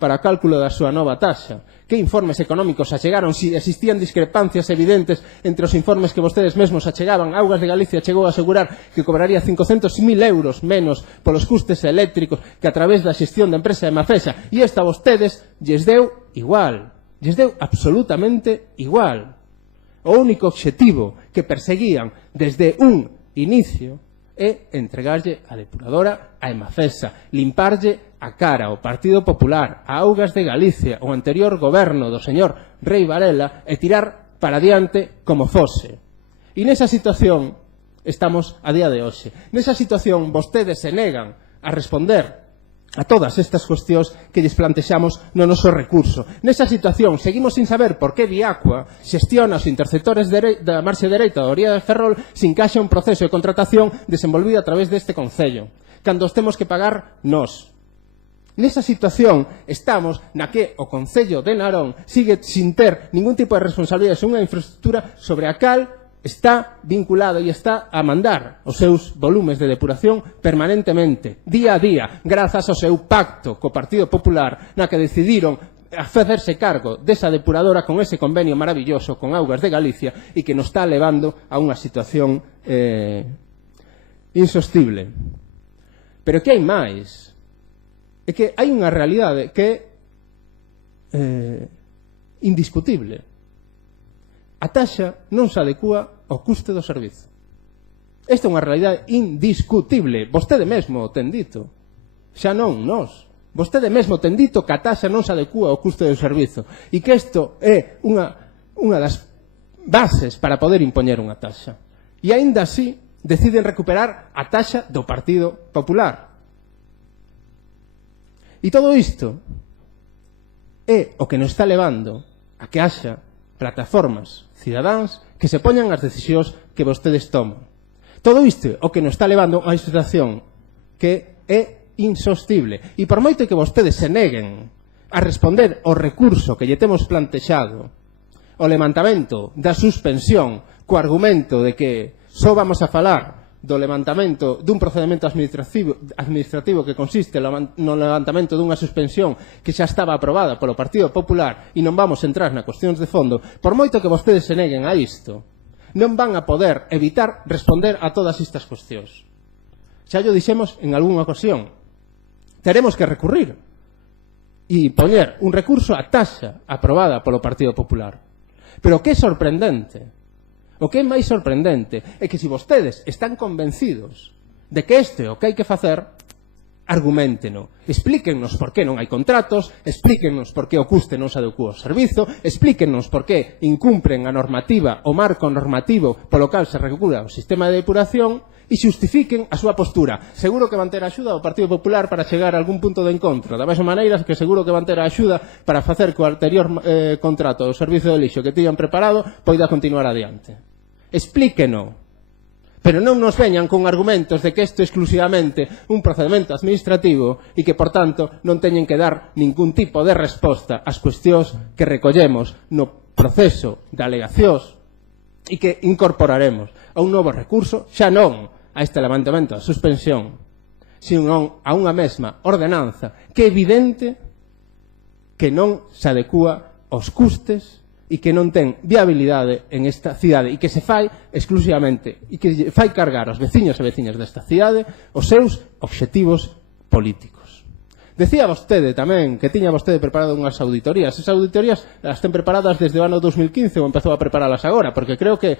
cálculo da súa nova taxa. Que informes económicos achegaron si existían discrepancias evidentes entre os informes que vostedes mesmos achegaban? Augas de Galicia chegou a asegurar que cobraría 500.000 euros menos polos custes eléctricos que a través da xestión da empresa de Mafesa, e esta a vostedes lles deu igual, lles deu absolutamente igual. O único obxectivo que perseguían desde un inicio é entregarlle a depuradora a Emafesa, limparlle a cara ao Partido Popular, a Augas de Galicia, o anterior goberno do señor Rei Varela e tirar para diante como fose. E nesa situación estamos a día de hoxe. Nesa situación vostedes se negan a responder a todas estas cuestións que lles plantexamos no noso recurso. Nesa situación, seguimos sin saber por que Viacua xestiona os interceptores da marxe dereita da Oría de Ferrol sin que haxa un proceso de contratación desenvolvido a través deste Concello, cando os temos que pagar nós. Nesa situación estamos na que o Concello de Narón sigue sin ter ningún tipo de responsabilidade sobre unha infraestructura sobre a cal está vinculado e está a mandar os seus volumes de depuración permanentemente, día a día, grazas ao seu pacto co Partido Popular, na que decidiron a facerse cargo desa depuradora con ese convenio maravilloso con Augas de Galicia e que nos está levando a unha situación insostible. Pero que hai máis? É que hai unha realidade que é indiscutible. A taxa non se adecúa ao custe do servizo. Esta é unha realidade indiscutible. Vostede mesmo o ten dito. Xa non nós. Vostede mesmo ten dito que a taxa non se adecúa ao custe do servizo e que isto é unha das bases para poder impoñer unha taxa. E aínda así deciden recuperar a taxa do Partido Popular. E todo isto é o que nos está levando a que haxa plataformas cidadáns que se poñan as decisións que vostedes toman. Todo isto o que nos está levando a unha situación que é insostible. E por moito que vostedes se neguen a responder ao recurso que lle temos plantexado, o levantamento da suspensión co argumento de que só vamos a falar do levantamento dun procedimento administrativo que consiste no levantamento dunha suspensión que xa estaba aprobada polo Partido Popular e non vamos entrar na cuestións de fondo, por moito que vostedes se neguen a isto, non van a poder evitar responder a todas estas cuestións. Xa llo dixemos en algunha ocasión. Teremos que recurrir e poñer un recurso á taxa aprobada polo Partido Popular. Pero o que é sorprendente, o que é máis sorprendente é que se vostedes están convencidos de que este é o que hai que facer, arguménteno. Explíquennos por que non hai contratos, explíquennos por que o custe non se adecúa ao servizo, explíquennos por que incumpren a normativa, o marco normativo polo cal se regula o sistema de depuración e xustifiquen a súa postura. Seguro que van ter a axuda do Partido Popular para chegar a algún punto de encontro. Da mesma maneira que seguro que van ter a axuda para facer que o anterior contrato do servizo de lixo que tiñan preparado poida continuar adiante. Explíqueno. Pero non nos veñan con argumentos de que isto é exclusivamente un procedimento administrativo e que, por tanto, non teñen que dar ningún tipo de resposta ás cuestións que recollemos no proceso de alegacións e que incorporaremos a un novo recurso, xa non a este levantamento da suspensión, sino a unha mesma ordenanza que é evidente que non se adecúa aos custes e que non ten viabilidade en esta cidade e que se fai exclusivamente e que fai cargar aos veciños e veciñas desta cidade os seus obxectivos políticos. Decía vostede tamén que tiña vostede preparado unhas auditorías. Esas auditorías as ten preparadas desde o ano 2015 ou empezou a preparalas agora, porque creo que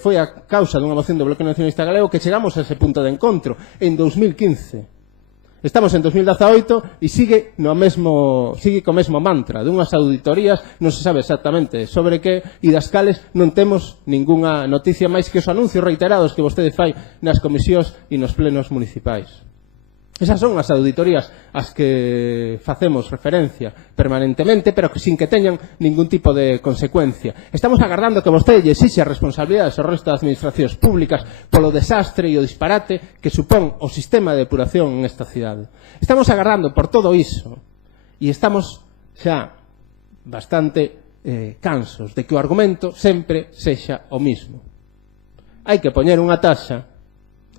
foi a causa dunha moción do Bloque Nacionalista Galego que chegamos a ese punto de encontro en 2015. Estamos en 2018 e sigue co mesmo mantra dunhas auditorías, non se sabe exactamente sobre que, e das cales non temos ningunha noticia máis que os anuncios reiterados que vostede fai nas comisións e nos plenos municipais. Esas son as auditorías ás que facemos referencia permanentemente, pero que sin que teñan ningún tipo de consecuencia. Estamos agardando que vostede lle exixe as responsabilidades ao resto das administracións públicas polo desastre e o disparate que supón o sistema de depuración en esta cidade. Estamos agardando por todo iso e estamos xa bastante cansos de que o argumento sempre sexa o mismo. Hai que poñer unha taxa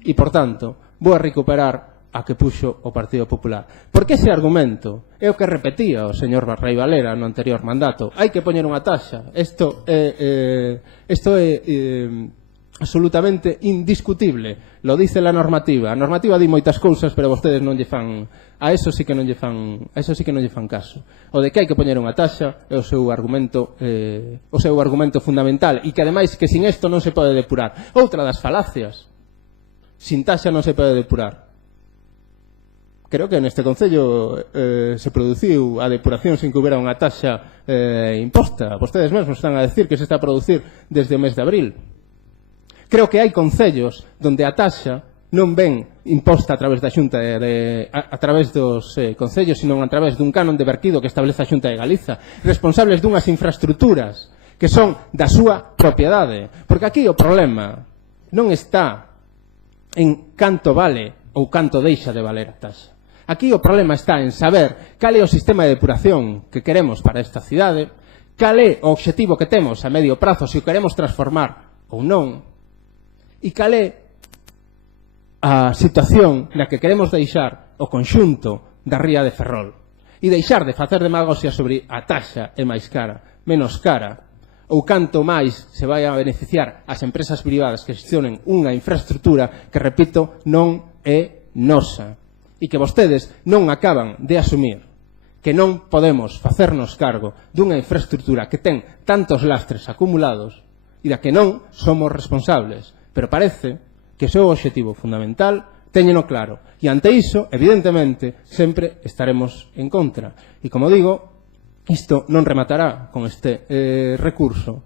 e, por tanto, vou a recuperar a que puxo o Partido Popular. Porque ese argumento é o que repetía o señor Barrai Valera no anterior mandato. Hai que poñer unha taxa. Isto é absolutamente indiscutible. Lo dice la normativa. A normativa di moitas cousas, pero vostedes non lle fan a eso sí que non lle fan caso. O de que hai que poñer unha taxa é o seu argumento fundamental, e que ademais que sin isto non se pode depurar. Outra das falacias. Sin taxa non se pode depurar. Creo que neste concello se produciu a depuración sin que houbera unha taxa imposta. Vostedes mesmos están a decir que se está a producir desde o mes de abril. Creo que hai concellos onde a taxa non ven imposta a través da Xunta a través dos concellos, sino a través dun canon de vertido que establece a Xunta de Galiza, responsables dunhas infraestructuras que son da súa propiedade. Porque aquí o problema non está en canto vale ou canto deixa de valer a taxa. Aquí o problema está en saber cal é o sistema de depuración que queremos para esta cidade, cal é o obxectivo que temos a medio prazo, se o queremos transformar ou non, e cal é a situación na que queremos deixar o conxunto da ría de Ferrol. E deixar de facer demagoxia sobre a taxa é máis cara, menos cara, ou canto máis se vai a beneficiar as empresas privadas que xestionen unha infraestructura que, repito, non é nosa. E que vostedes non acaban de asumir que non podemos facernos cargo dunha infraestructura que ten tantos lastres acumulados e da que non somos responsables. Pero parece que o seu obxectivo fundamental téñeno claro. E ante iso, evidentemente, sempre estaremos en contra. E como digo, isto non rematará con este recurso.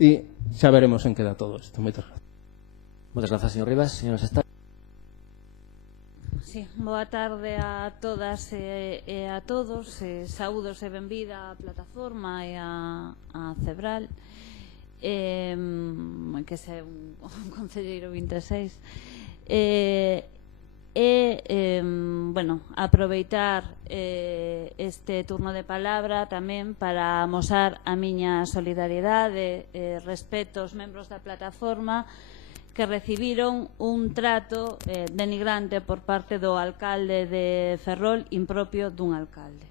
E xa veremos en que dá todo isto. Moitas gracias. Moitas grazas, señor Rivas. Señor Sestá. Sí, boa tarde a todas e a todos. Saúdos e benvida á plataforma e a Cebral, que é un concelleiro 26. Bueno, aproveitar este turno de palabra tamén para amosar a miña solidariedade e respeto aos membros da plataforma que recibiron un trato denigrante por parte do alcalde de Ferrol, impropio dun alcalde,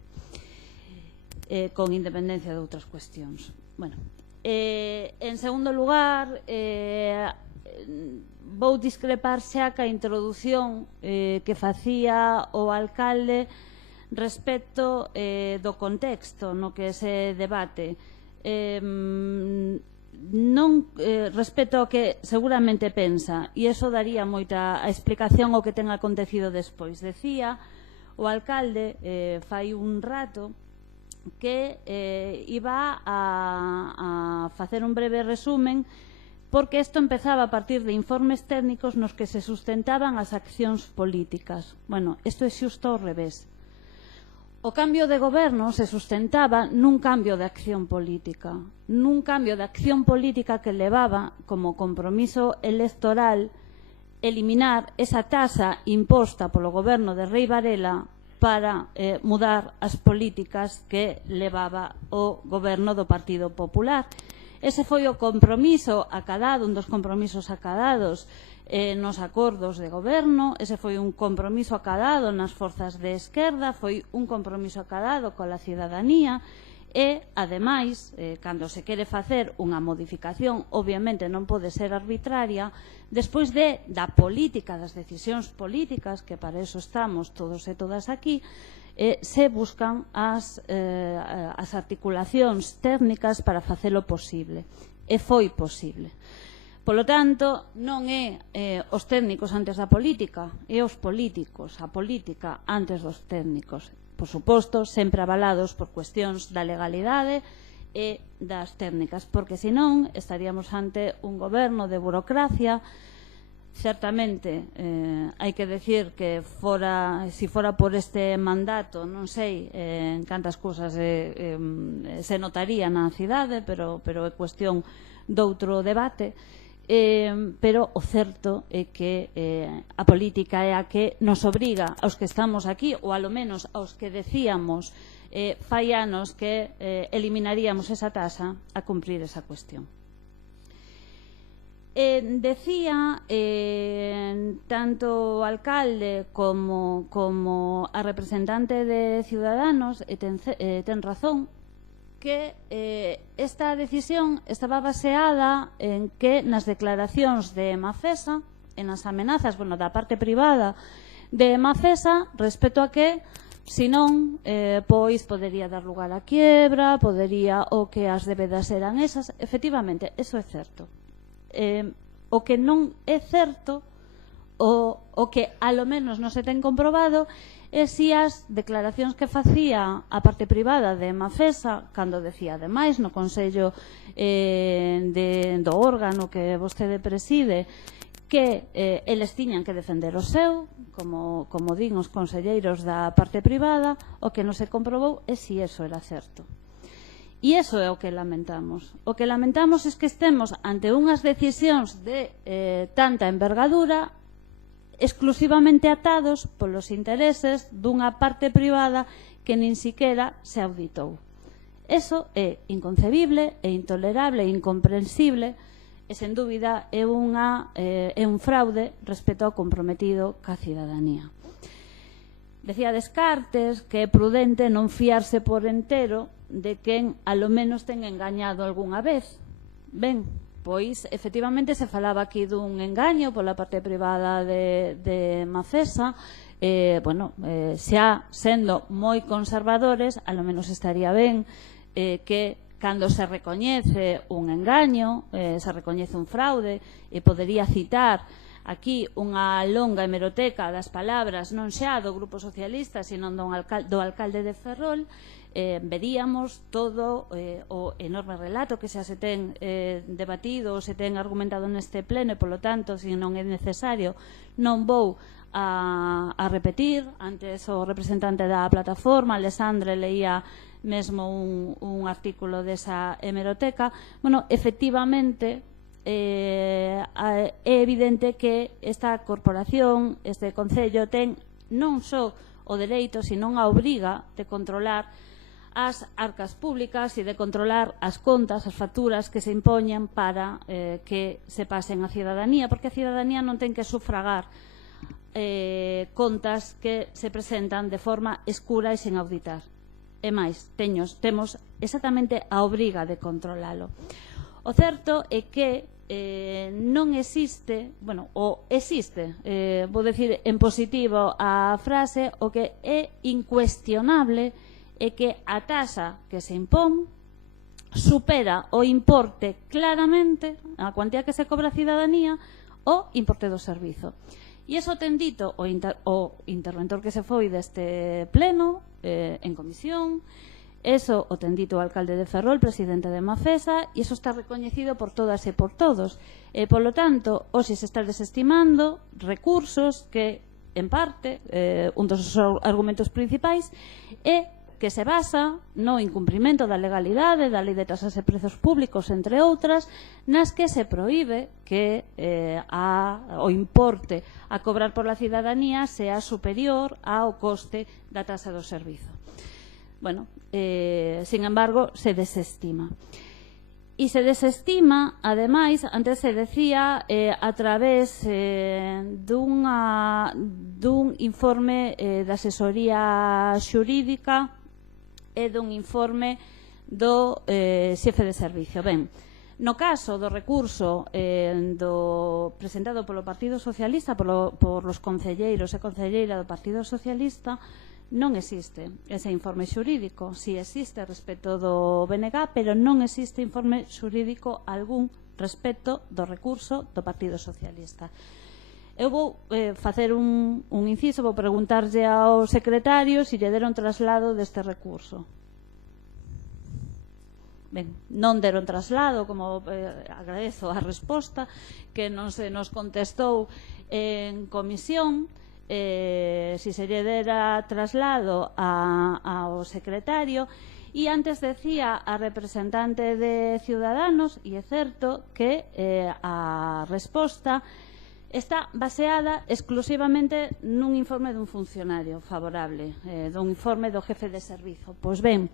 con independencia de outras cuestións. Bueno, en segundo lugar, vou discrepar xa ca introdución que facía o alcalde respecto do contexto no que se debate. Non respecto ao que seguramente pensa, e iso daría moita explicación ao que ten acontecido despois. Decía o alcalde fai un rato que iba a facer un breve resumen, porque isto empezaba a partir de informes técnicos nos que se sustentaban as accións políticas. Bueno, isto é xusto ao revés. O cambio de goberno se sustentaba nun cambio de acción política, que levaba como compromiso electoral eliminar esa taxa imposta polo goberno de Rei Varela para mudar as políticas que levaba o goberno do Partido Popular. Ese foi o compromiso acadado, un dos compromisos acadados nos acordos de goberno. Ese foi un compromiso acadado nas forzas de esquerda, foi un compromiso acadado cola cidadanía e, ademais, cando se quere facer unha modificación, obviamente non pode ser arbitraria, despois da política, das decisións políticas, que para eso estamos todos e todas aquí, se buscan as articulacións técnicas para facelo posible. E foi posible. Polo tanto, non é os técnicos antes da política, é os políticos, a política antes dos técnicos. Por suposto, sempre avalados por cuestións da legalidade e das técnicas, porque senón estaríamos ante un goberno de burocracia. Certamente, hai que decir que si fora por este mandato, non sei en cantas cousas se notaría na cidade, pero é cuestión doutro debate. Pero o certo é que a política é a que nos obriga aos que estamos aquí, ou alo menos aos que decíamos fai anos que eliminaríamos esa taxa, a cumprir esa cuestión. Decía tanto o alcalde como a representante de Ciudadanos, e ten razón, que esta decisión estaba baseada en que nas declaracións de Mafesa, en as amenazas da parte privada de Mafesa, respecto a que, senón, pois podería dar lugar a quiebra, podería o que as debedas eran esas. Efectivamente, eso é certo. O que non é certo, o que alo menos non se ten comprobado, e si as declaracións que facía a parte privada de Mafesa, cando decía ademais no Consello do órgano que vostede preside, que eles tiñan que defender o seu, como din os conselleiros da parte privada, o que non se comprobou é si eso era certo. E iso é o que lamentamos. O que lamentamos é que estemos ante unhas decisións de tanta envergadura exclusivamente atados polos intereses dunha parte privada que nin siquiera se auditou. Eso é inconcebible, é intolerable, é incomprensible e, sen dúbida, é un fraude respecto ao comprometido ca cidadanía. Decía Descartes que é prudente non fiarse por entero de quen alo menos ten engañado algunha vez. Ben, pois, efectivamente, se falaba aquí dun engaño pola parte privada de Mafesa. Xa sendo moi conservadores, alo menos estaría ben que cando se recoñece un engaño, se recoñece un fraude, e podería citar aquí unha longa hemeroteca das palabras non xa do Grupo Socialista, sino do alcalde de Ferrol, veríamos todo o enorme relato que xa se ten debatido ou se ten argumentado neste pleno, e polo tanto, se non é necesario, non vou a repetir. Antes o representante da plataforma, Alexandre, leía mesmo un artículo desa hemeroteca. Efectivamente, é evidente que esta corporación, este concello, ten non só o dereito, sino a obriga de controlar as arcas públicas e de controlar as contas, as facturas que se impoñan para que se pasen a cidadanía, porque a cidadanía non ten que sufragar contas que se presentan de forma escura e sen auditar. E máis, temos exactamente a obriga de controlalo. O certo é que non existe, existe, vou dicir en positivo a frase, o que é incuestionable é que a taxa que se impón supera o importe claramente, a cuantía que se cobra a cidadanía, o importe do servizo. E iso ten dito o interventor que se foi deste pleno en comisión, eso o ten dito o alcalde de Ferrol, presidente de Mafesa, e iso está recoñecido por todas e por todos. Polo tanto, hoxe se está desestimando recursos que, en parte, un dos argumentos principais é que se basa no incumprimento da legalidade, da lei de tasas e prezos públicos, entre outras, nas que se proíbe que o importe a cobrar pola cidadanía sea superior ao coste da tasa do servizo. Sin embargo, se desestima. E se desestima, ademais, antes se decía, a través dun informe de asesoría xurídica e dun informe do xefe de servicio. Ben, no caso do recurso presentado polo Partido Socialista, por los concelleiros e concelleira do Partido Socialista, non existe ese informe xurídico. Si existe respecto do BNG, pero non existe informe xurídico algún respecto do recurso do Partido Socialista. Eu vou facer un inciso, vou preguntarlle ao secretario se lle deron traslado deste recurso. Ben, non deron traslado, como agradezo a resposta, que non se nos contestou en comisión, se lle dera traslado ao secretario. E antes decía a representante de Ciudadanos, e é certo que a resposta está baseada exclusivamente nun informe dun funcionario favorable, dun informe do jefe de servizo. Pois ben,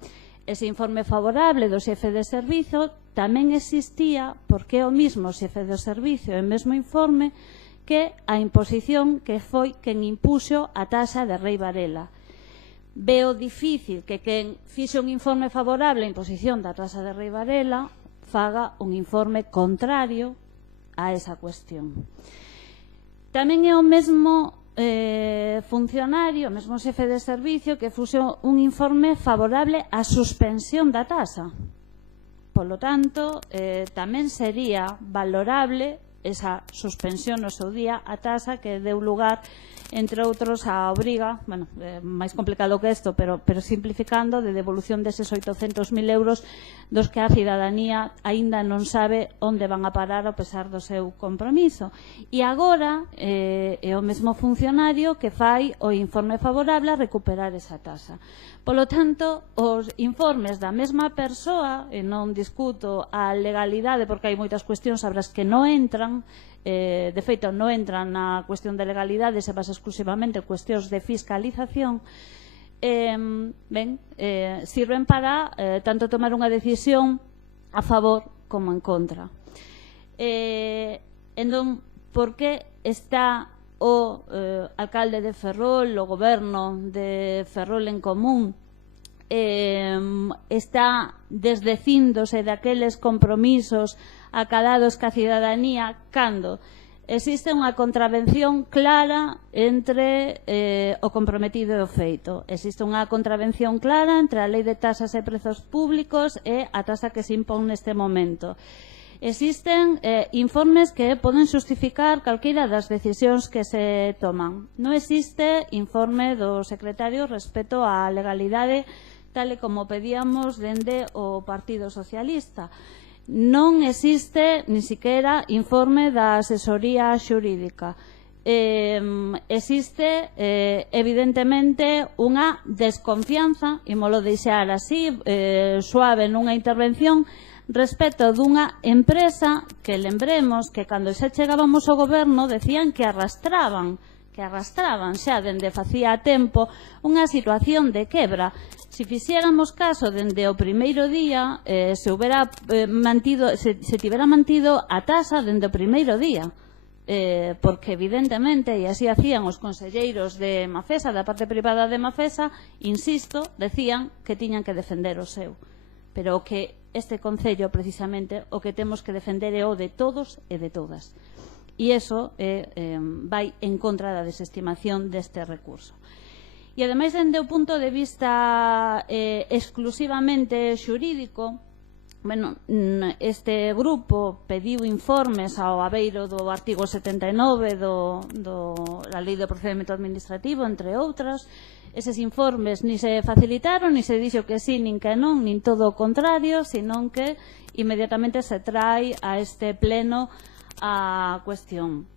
ese informe favorable do xefe de servizo tamén existía porque é o mismo xefe de servizo e o mesmo informe que a imposición que foi quen impuxo a taxa de Rei Varela. Veo difícil que quen fixe un informe favorable á imposición da taxa de Rei Varela faga un informe contrario a esa cuestión. Tamén é o mesmo funcionario, o mesmo xefe de servicio que fuxo un informe favorable á suspensión da taxa. Polo tanto, tamén sería valorable esa suspensión no seu día a taxa que deu lugar, entre outros, a obriga, bueno, máis complicado que isto, pero simplificando, de devolución deses 800.000 euros dos que a cidadanía aínda non sabe onde van a parar a pesar do seu compromiso. E agora é o mesmo funcionario que fai o informe favorable a recuperar esa taxa. Polo tanto, os informes da mesma persoa, e non discuto a legalidade porque hai moitas cuestións sobre as que non entran, de feito non entran na cuestión de legalidade, se basa exclusivamente en cuestións de fiscalización, sirven para tanto tomar unha decisión a favor como en contra. Entón, por que está o alcalde de Ferrol, o goberno de Ferrol en común, está desdecíndose daqueles compromisos acadados ca cidadanía cando existe unha contravención clara entre o comprometido e o feito. Existe unha contravención clara entre a Lei de Taxas e Prezos Públicos e a taxa que se impón neste momento. Existen informes que poden xustificar calquera das decisións que se toman. Non existe informe do secretario respecto á legalidade tal e como pedíamos dende o Partido Socialista. Non existe ni siquiera informe da asesoría xurídica. Existe evidentemente unha desconfianza, e molo deixar así suave nunha intervención, respecto dunha empresa que lembremos que cando xa chegábamos ao goberno decían que arrastraban xa dende facía tempo unha situación de quebra. Se fixéramos caso dende o primeiro día, se tivera mantido a taxa dende o primeiro día, porque evidentemente, e así hacían os conselleiros de Mafesa, da parte privada de Mafesa, insisto, decían que tiñan que defender o seu. Pero o que este Concello, precisamente, o que temos que defender é o de todos e de todas. E iso vai en contra da desestimación deste recurso. E ademais, dende o punto de vista exclusivamente xurídico, este grupo pediu informes ao abeiro do artigo 79 da Lei de Procedimento Administrativo, entre outras. Eses informes ni se facilitaron, ni se dixo que sí, nin que non, nin todo o contrario, senón que inmediatamente se trae a este pleno a cuestión.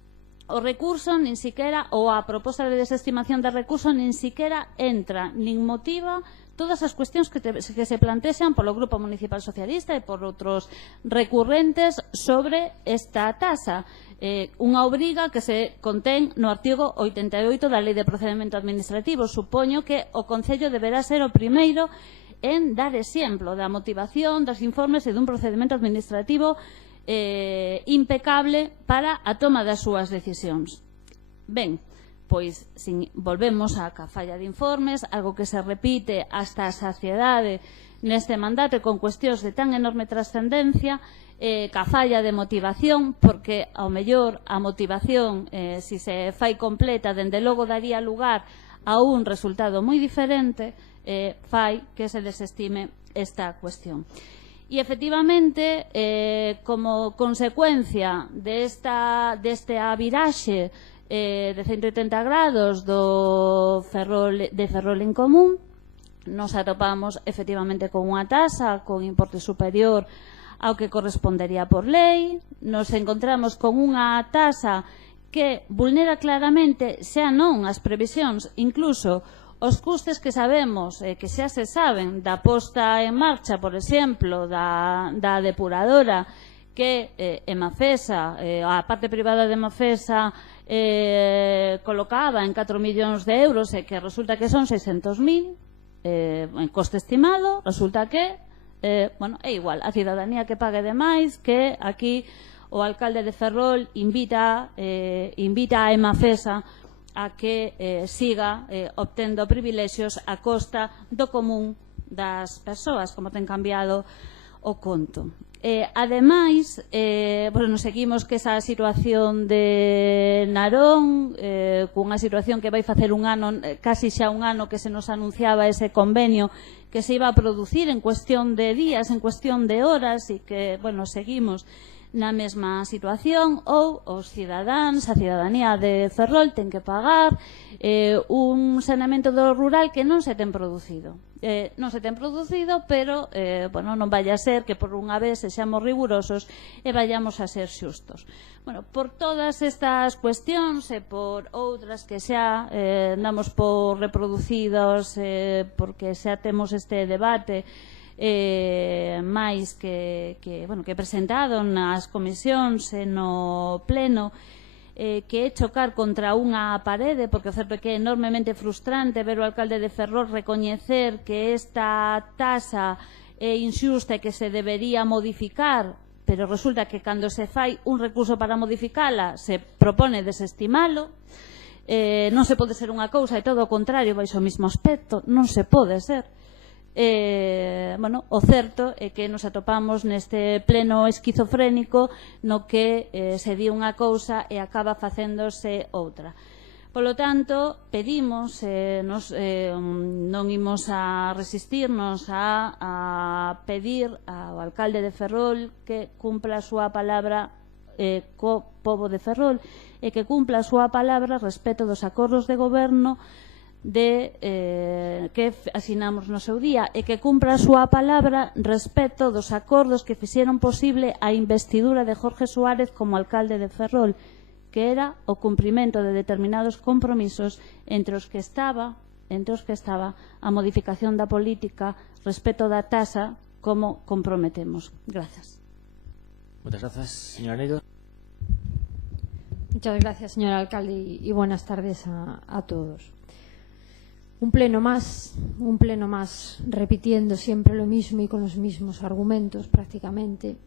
O recurso nin siquiera, ou a proposta de desestimación de recurso nin siquiera entra, nin motiva todas as cuestións que se plantexan polo Grupo Municipal Socialista e por outros recurrentes sobre esta taxa. Unha obriga que se contén no artigo 88 da Lei de Procedimento Administrativo. Supoño que o Concello deberá ser o primeiro en dar exemplo da motivación, dos informes e dun procedimento administrativo impecable para a toma das súas decisións. Ben, pois volvemos á falla de informes, algo que se repite hasta a saciedade neste mandato con cuestións de tan enorme trascendencia, ca falla de motivación, porque ao mellor a motivación, se se fai completa, dende logo daría lugar a un resultado moi diferente, fai que se desestime esta cuestión. E, efectivamente, como consecuencia desta viraxe de 180 grados de Ferrol en Común, nos atopamos efectivamente con unha tasa con importe superior ao que correspondería por lei, nos encontramos con unha tasa que vulnera claramente xa non as previsións, incluso os custes que sabemos, que xa se saben da posta en marcha, por exemplo, da depuradora que Emafesa, a parte privada de Emafesa, colocaba en 4 millóns de euros e que resulta que son 600.000 en coste estimado, resulta que é igual, a cidadanía que pague demais, que aquí o alcalde de Ferrol invita a Emafesa a que siga obtendo privilexios a costa do común das persoas, como ten cambiado o conto. Ademais, nos seguimos que esa situación de Narón, cunha situación que vai facer un ano, casi xa un ano que se nos anunciaba ese convenio que se iba a producir en cuestión de días, en cuestión de horas, e que, seguimos na mesma situación, ou os cidadáns, a cidadanía de Ferrol ten que pagar un saneamento do rural que non se ten producido. Non se ten producido, pero non vai a ser que por unha vez sexamos rigurosos e vayamos a ser xustos. Por todas estas cuestións e por outras que xa damos por reproducidos porque xa temos este debate máis que presentado nas comisións e no pleno, que é chocar contra unha parede, porque o certo é que é enormemente frustrante ver o alcalde de Ferrol recoñecer que esta tasa é inxusta e que se debería modificar, pero resulta que cando se fai un recurso para modificala se propone desestimalo. Non se pode ser unha cousa e todo o contrario baixo o mesmo aspecto, non se pode ser. O certo é que nos atopamos neste pleno esquizofrénico no que se di unha cousa e acaba facéndose outra. Polo tanto, pedimos, non imos a resistirnos a pedir ao alcalde de Ferrol que cumpla a súa palabra co pobo de Ferrol e que cumpla a súa palabra respecto dos acordos de goberno que asinamos no seu día e que cumpra a súa palabra respecto dos acordos que fixeron posible a investidura de Jorge Suárez como alcalde de Ferrol, que era o cumprimento de determinados compromisos entre os que estaba a modificación da política respecto da tasa como comprometemos. Gracias. Muchas gracias, señora Neiro. Muchas gracias, señor alcalde, y buenas tardes a todos. Un pleno más, repitiendo siempre lo mismo y con los mismos argumentos prácticamente,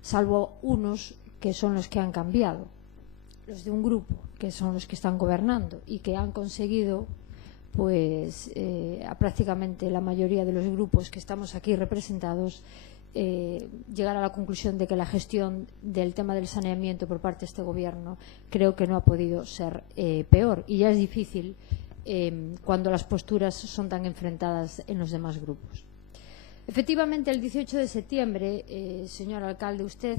salvo unos que son los que han cambiado, los de un grupo, que son los que están gobernando y que han conseguido, a prácticamente la mayoría de los grupos que estamos aquí representados, llegar a la conclusión de que la gestión del tema del saneamiento por parte de este gobierno creo que no ha podido ser peor, y ya es difícil cuando las posturas son tan enfrentadas en los demás grupos. Efectivamente, el 18 de septiembre, señor alcalde, usted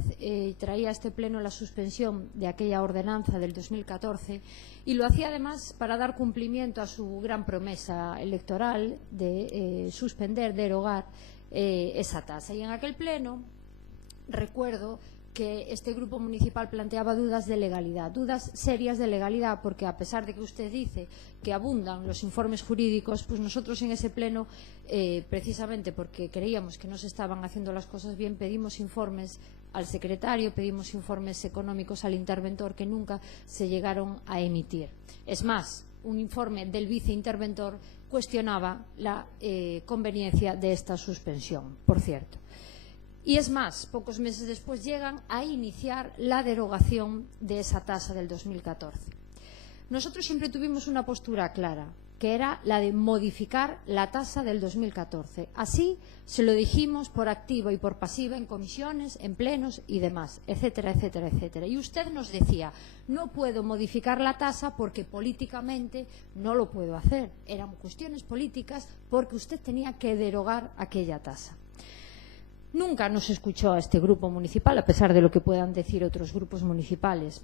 traía a este pleno la suspensión de aquella ordenanza del 2014 y lo hacía además para dar cumplimiento a su gran promesa electoral de suspender, derogar esa tasa. Y en aquel pleno recuerdo que este grupo municipal planteaba dudas de legalidad, dudas serias de legalidad, porque a pesar de que usted dice que abundan los informes jurídicos, pues nosotros en ese pleno, precisamente porque creíamos que no se estaban haciendo las cosas bien, pedimos informes al secretario, pedimos informes económicos al interventor que nunca se llegaron a emitir. Es más, un informe del viceinterventor cuestionaba la conveniencia de esta suspensión, por cierto. Y es más, pocos meses después llegan a iniciar la derogación de esa tasa del 2014. Nosotros siempre tuvimos una postura clara, que era la de modificar la tasa del 2014. Así se lo dijimos por activa y por pasiva en comisiones, en plenos y demás, etcétera, etcétera, etcétera. Y usted nos decía, no puedo modificar la tasa porque políticamente no lo puedo hacer. Eran cuestiones políticas porque usted tenía que derogar aquella tasa. Nunca nos escuchó a este grupo municipal, a pesar de lo que puedan decir otros grupos municipales.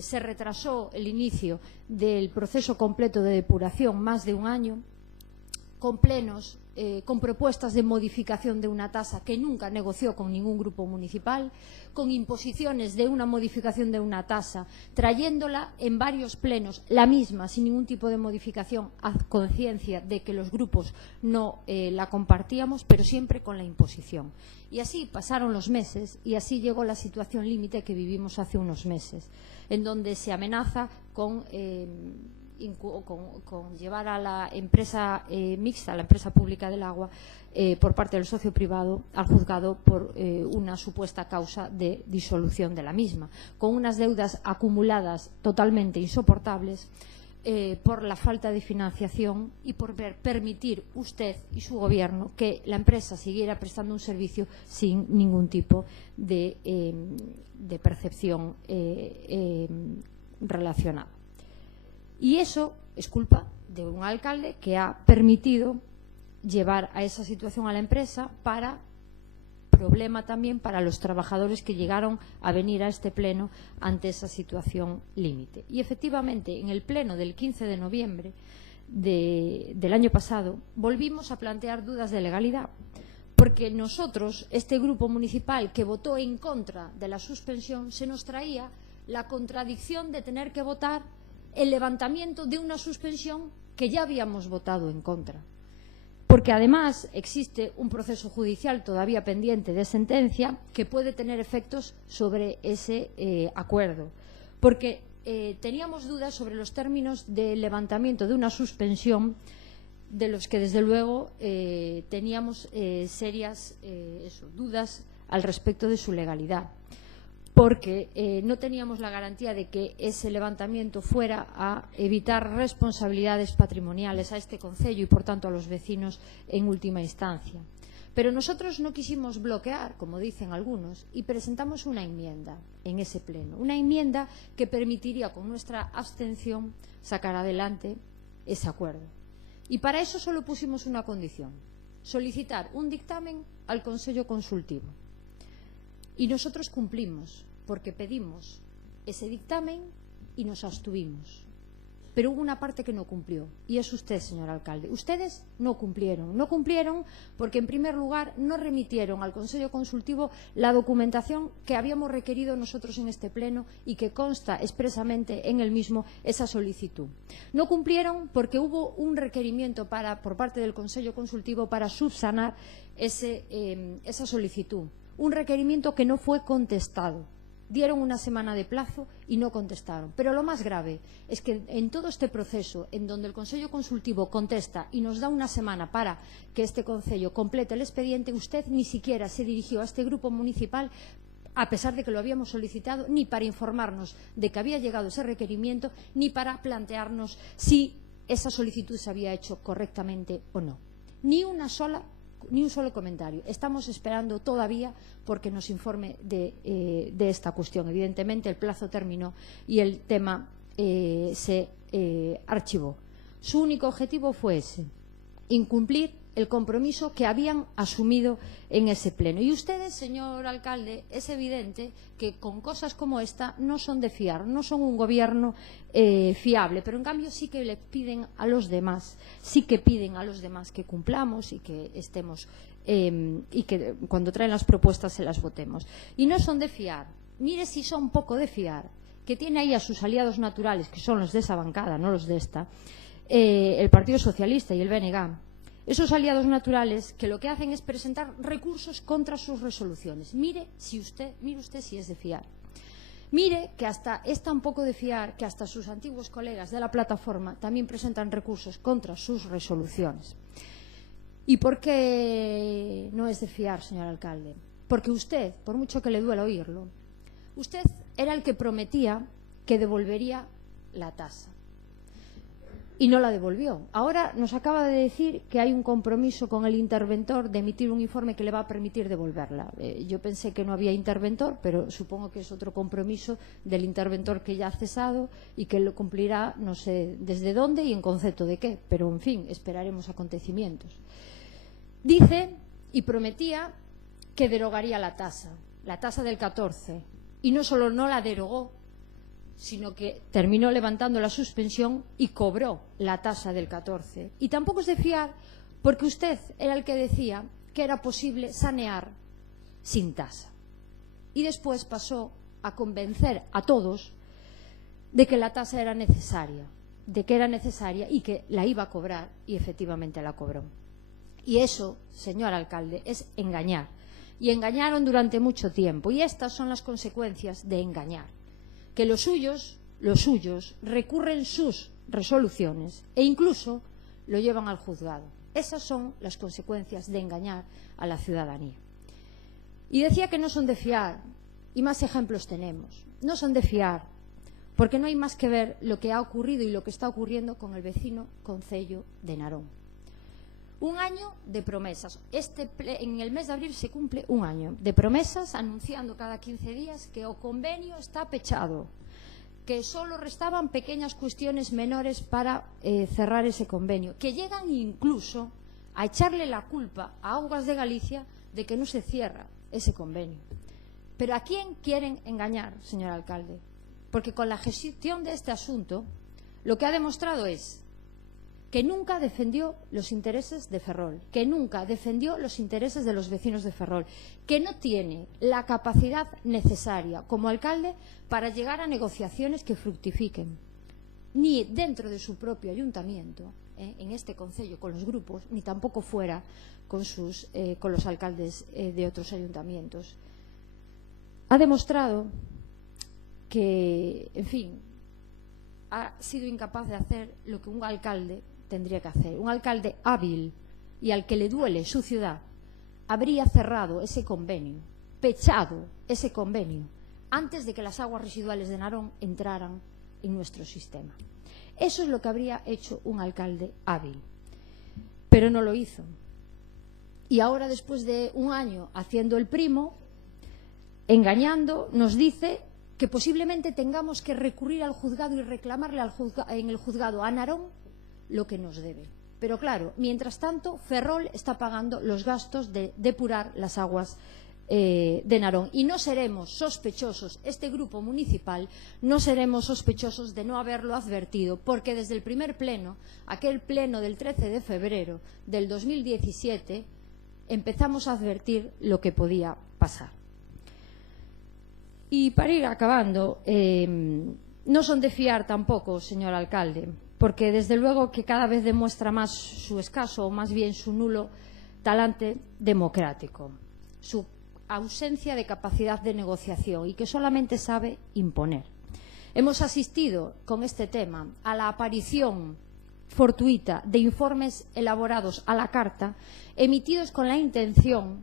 Se retrasó el inicio del proceso completo de depuración más de un año, con plenos, con propuestas de modificación de una tasa que nunca negoció con ningún grupo municipal, con imposiciones de una modificación de una tasa, trayéndola en varios plenos, la misma, sin ningún tipo de modificación, a conciencia de que los grupos no la compartíamos, pero siempre con la imposición. Y así pasaron los meses y así llegó la situación límite que vivimos hace unos meses, en donde se amenaza con llevar a la empresa mixta, la empresa pública del agua, por parte del socio privado al juzgado por una supuesta causa de disolución de la misma, con unas deudas acumuladas totalmente insoportables por la falta de financiación y por permitir usted y su gobierno que la empresa siguiera prestando un servicio sin ningún tipo de percepción relacionada. Y eso es culpa de un alcalde que ha permitido llevar a esa situación a la empresa, para problema también para los trabajadores que llegaron a venir a este pleno ante esa situación límite. Y efectivamente, en el pleno del 15 de noviembre del año pasado, volvimos a plantear dudas de legalidad, porque nosotros, este grupo municipal que votó en contra de la suspensión, se nos traía la contradicción de tener que votar el levantamiento de una suspensión que ya habíamos votado en contra. Porque además existe un proceso judicial todavía pendiente de sentencia que puede tener efectos sobre ese acuerdo. Porque teníamos dudas sobre los términos de levantamiento de una suspensión, de los que desde luego teníamos serias dudas al respecto de su legalidad. Porque no teníamos la garantía de que ese levantamiento fuera a evitar responsabilidades patrimoniales a este concello y, por tanto, a los vecinos en última instancia. Pero nosotros no quisimos bloquear, como dicen algunos, y presentamos una enmienda en ese pleno. Una enmienda que permitiría, con nuestra abstención, sacar adelante ese acuerdo. Y para eso solo pusimos una condición: solicitar un dictamen al Consello Consultivo. Y nosotros cumplimos, porque pedimos ese dictamen y nos abstuvimos. Pero hubo una parte que no cumplió, y es usted, señor alcalde. Ustedes no cumplieron. No cumplieron porque, en primer lugar, no remitieron al Consello Consultivo la documentación que habíamos requerido nosotros en este pleno y que consta expresamente en el mismo esa solicitud. No cumplieron porque hubo un requerimiento por parte del Consello Consultivo para subsanar esa solicitud. Un requerimiento que no fue contestado. Dieron una semana de plazo y no contestaron. Pero lo más grave es que en todo este proceso, en donde el Consello Consultivo contesta y nos da una semana para que este Concello complete el expediente, usted ni siquiera se dirigió a este grupo municipal, a pesar de que lo habíamos solicitado, ni para informarnos de que había llegado ese requerimiento, ni para plantearnos si esa solicitud se había hecho correctamente o no. Ni un solo comentario. Estamos esperando todavía porque nos informe de esta cuestión. Evidentemente el plazo terminó y el tema se archivó. Su único objetivo fue ese: incumplir el compromiso que habían asumido en ese pleno. Y ustedes, señor alcalde, es evidente que con cosas como esta no son de fiar, no son un gobierno fiable, pero en cambio sí que le piden a los demás, que cumplamos y que estemos y que cuando traen las propuestas se las votemos. Y no son de fiar. Mire si son poco de fiar, que tiene ahí a sus aliados naturales, que son los de esa bancada, no los de esta, el Partido Socialista y el BNG. Esos aliados naturales que lo que hacen es presentar recursos contra sus resoluciones. Mire usted si es de fiar. Mire que hasta es tan poco de fiar que hasta sus antiguos colegas de la plataforma también presentan recursos contra sus resoluciones. ¿Y por qué no es de fiar, señor alcalde? Porque usted, por mucho que le duela oírlo, usted era el que prometía que devolvería la tasa. Y no la devolvió. Ahora nos acaba de decir que hay un compromiso con el interventor de emitir un informe que le va a permitir devolverla. Yo pensé que no había interventor, pero supongo que es otro compromiso del interventor que ya ha cesado y que lo cumplirá, no sé desde dónde y en concepto de qué, pero en fin, esperaremos acontecimientos. Dice y prometía que derogaría la tasa del 14, y no solo no la derogó, sino que terminó levantando la suspensión y cobró la tasa del 14. Y tampoco es de fiar, porque usted era el que decía que era posible sanear sin tasa. Y después pasó a convencer a todos de que la tasa era necesaria, y que la iba a cobrar, y efectivamente la cobró. Y eso, señor alcalde, es engañar. Y engañaron durante mucho tiempo. Y estas son las consecuencias de engañar. Que los suyos recurren sus resoluciones e incluso lo llevan al juzgado. Esas son las consecuencias de engañar a la ciudadanía. Y decía que no son de fiar, y más ejemplos tenemos. No son de fiar, porque no hay más que ver lo que ha ocurrido y lo que está ocurriendo con el vecino concello de Narón. Un año de promesas. En el mes de abril se cumple un año de promesas, anunciando cada 15 días que o convenio está pechado, que solo restaban pequeñas cuestiones menores para cerrar ese convenio, que llegan incluso a echarle la culpa a Augas de Galicia de que no se cierra ese convenio. Pero ¿a quién quieren engañar, señor alcalde? Porque con la gestión de este asunto lo que ha demostrado es que nunca defendió los intereses de Ferrol, que nunca defendió los intereses de los vecinos de Ferrol, que no tiene la capacidad necesaria como alcalde para llegar a negociaciones que fructifiquen, ni dentro de su propio ayuntamiento, en este concello con los grupos, ni tampoco fuera con los alcaldes de otros ayuntamientos. Ha demostrado que, en fin, ha sido incapaz de hacer lo que un alcalde tendría que hacer. Un alcalde hábil y al que le duele su ciudad habría cerrado ese convenio, pechado ese convenio, antes de que las aguas residuales de Narón entraran en nuestro sistema. Eso es lo que habría hecho un alcalde hábil, pero no lo hizo. Y ahora, después de un año haciendo el primo, engañando, nos dice que posiblemente tengamos que recurrir al juzgado y reclamarle en el juzgado a Narón lo que nos debe. Pero claro, mientras tanto, Ferrol está pagando los gastos de depurar las aguas de Narón. Y no seremos sospechosos, este grupo municipal, no seremos sospechosos de no haberlo advertido, porque desde el primer pleno, aquel pleno del 13 de febrero del 2017, empezamos a advertir lo que podía pasar. Y para ir acabando, no son de fiar tampoco, señor alcalde, porque desde luego que cada vez demuestra más su escaso, o más bien su nulo talante democrático, su ausencia de capacidad de negociación y que solamente sabe imponer. Hemos asistido con este tema a la aparición fortuita de informes elaborados a la carta, emitidos con la intención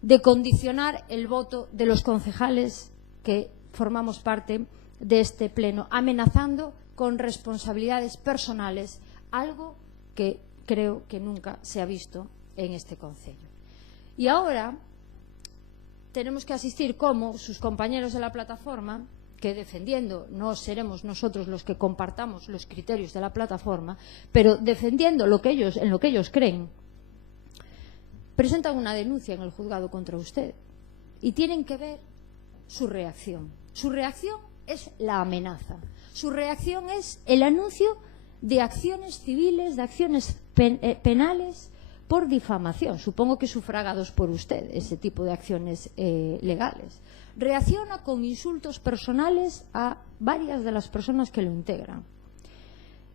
de condicionar el voto de los concejales que formamos parte de este pleno, amenazando con responsabilidades personales, algo que creo que nunca se ha visto en este concello. Y ahora tenemos que asistir como sus compañeros de la plataforma, que defendiendo, no seremos nosotros los que compartamos los criterios de la plataforma, pero defendiendo en lo que ellos creen, presentan una denuncia en el juzgado contra usted y tienen que ver su reacción. Su reacción es la amenaza. Su reacción es el anuncio de acciones civiles, de acciones penales por difamación. Supongo que sufragados por usted, ese tipo de acciones legales. Reacciona con insultos personales a varias de las personas que lo integran.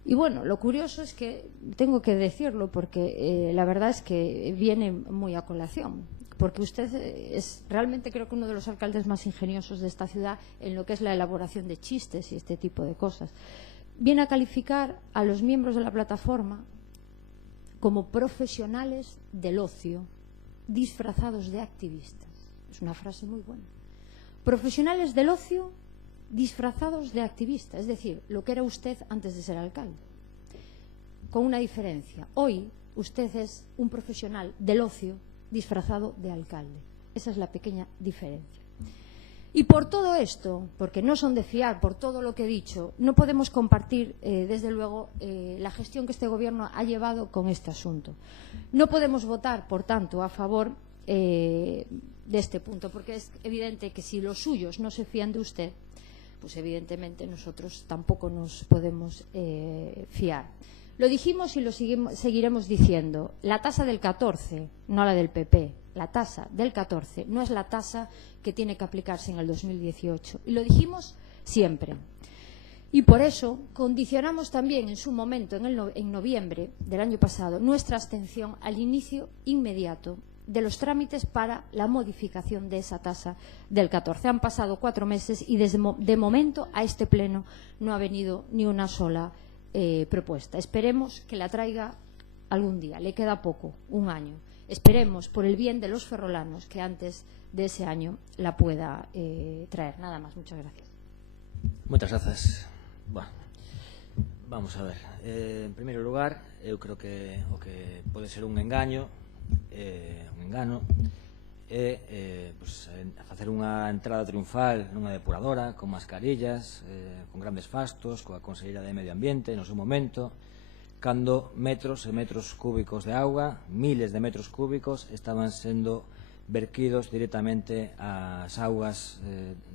Y bueno, lo curioso es que, tengo que decirlo porque la verdad es que viene muy a colación, porque usted es realmente, creo que uno de los alcaldes más ingeniosos de esta ciudad en lo que es la elaboración de chistes y este tipo de cosas. Viene a calificar a los miembros de la plataforma como profesionales del ocio disfrazados de activistas. Es una frase muy buena. Profesionales del ocio disfrazados de activistas, es decir, lo que era usted antes de ser alcalde. Con una diferencia. Hoy usted es un profesional del ocio disfrazado de alcalde. Esa es la pequeña diferencia. Y por todo esto, porque no son de fiar, por todo lo que he dicho, no podemos compartir, desde luego, la gestión que este Gobierno ha llevado con este asunto. No podemos votar, por tanto, a favor de este punto, porque es evidente que si los suyos no se fían de usted, pues evidentemente nosotros tampoco nos podemos fiar. Lo dijimos y lo seguiremos diciendo. La tasa del 14, no la del PP, la tasa del 14 no es la tasa que tiene que aplicarse en el 2018. Y lo dijimos siempre. Y por eso condicionamos también en su momento, en noviembre del año pasado, nuestra abstención al inicio inmediato de los trámites para la modificación de esa tasa del 14. Han pasado 4 meses y de momento a este pleno no ha venido ni una sola propuesta. Esperemos que la traiga algún día. Le queda poco, un año. Esperemos, por el bien de los ferrolanos, que antes de ese año la pueda traer. Nada más. Muchas gracias. Muchas gracias. Bueno, vamos a ver. En primeiro lugar, eu creo que o que pode ser un engano é facer unha entrada triunfal nunha depuradora con mascarillas, con grandes fastos, coa Conselleira de Medio Ambiente no seu momento, cando metros e metros cúbicos de auga, miles de metros cúbicos, estaban sendo verquidos directamente ás augas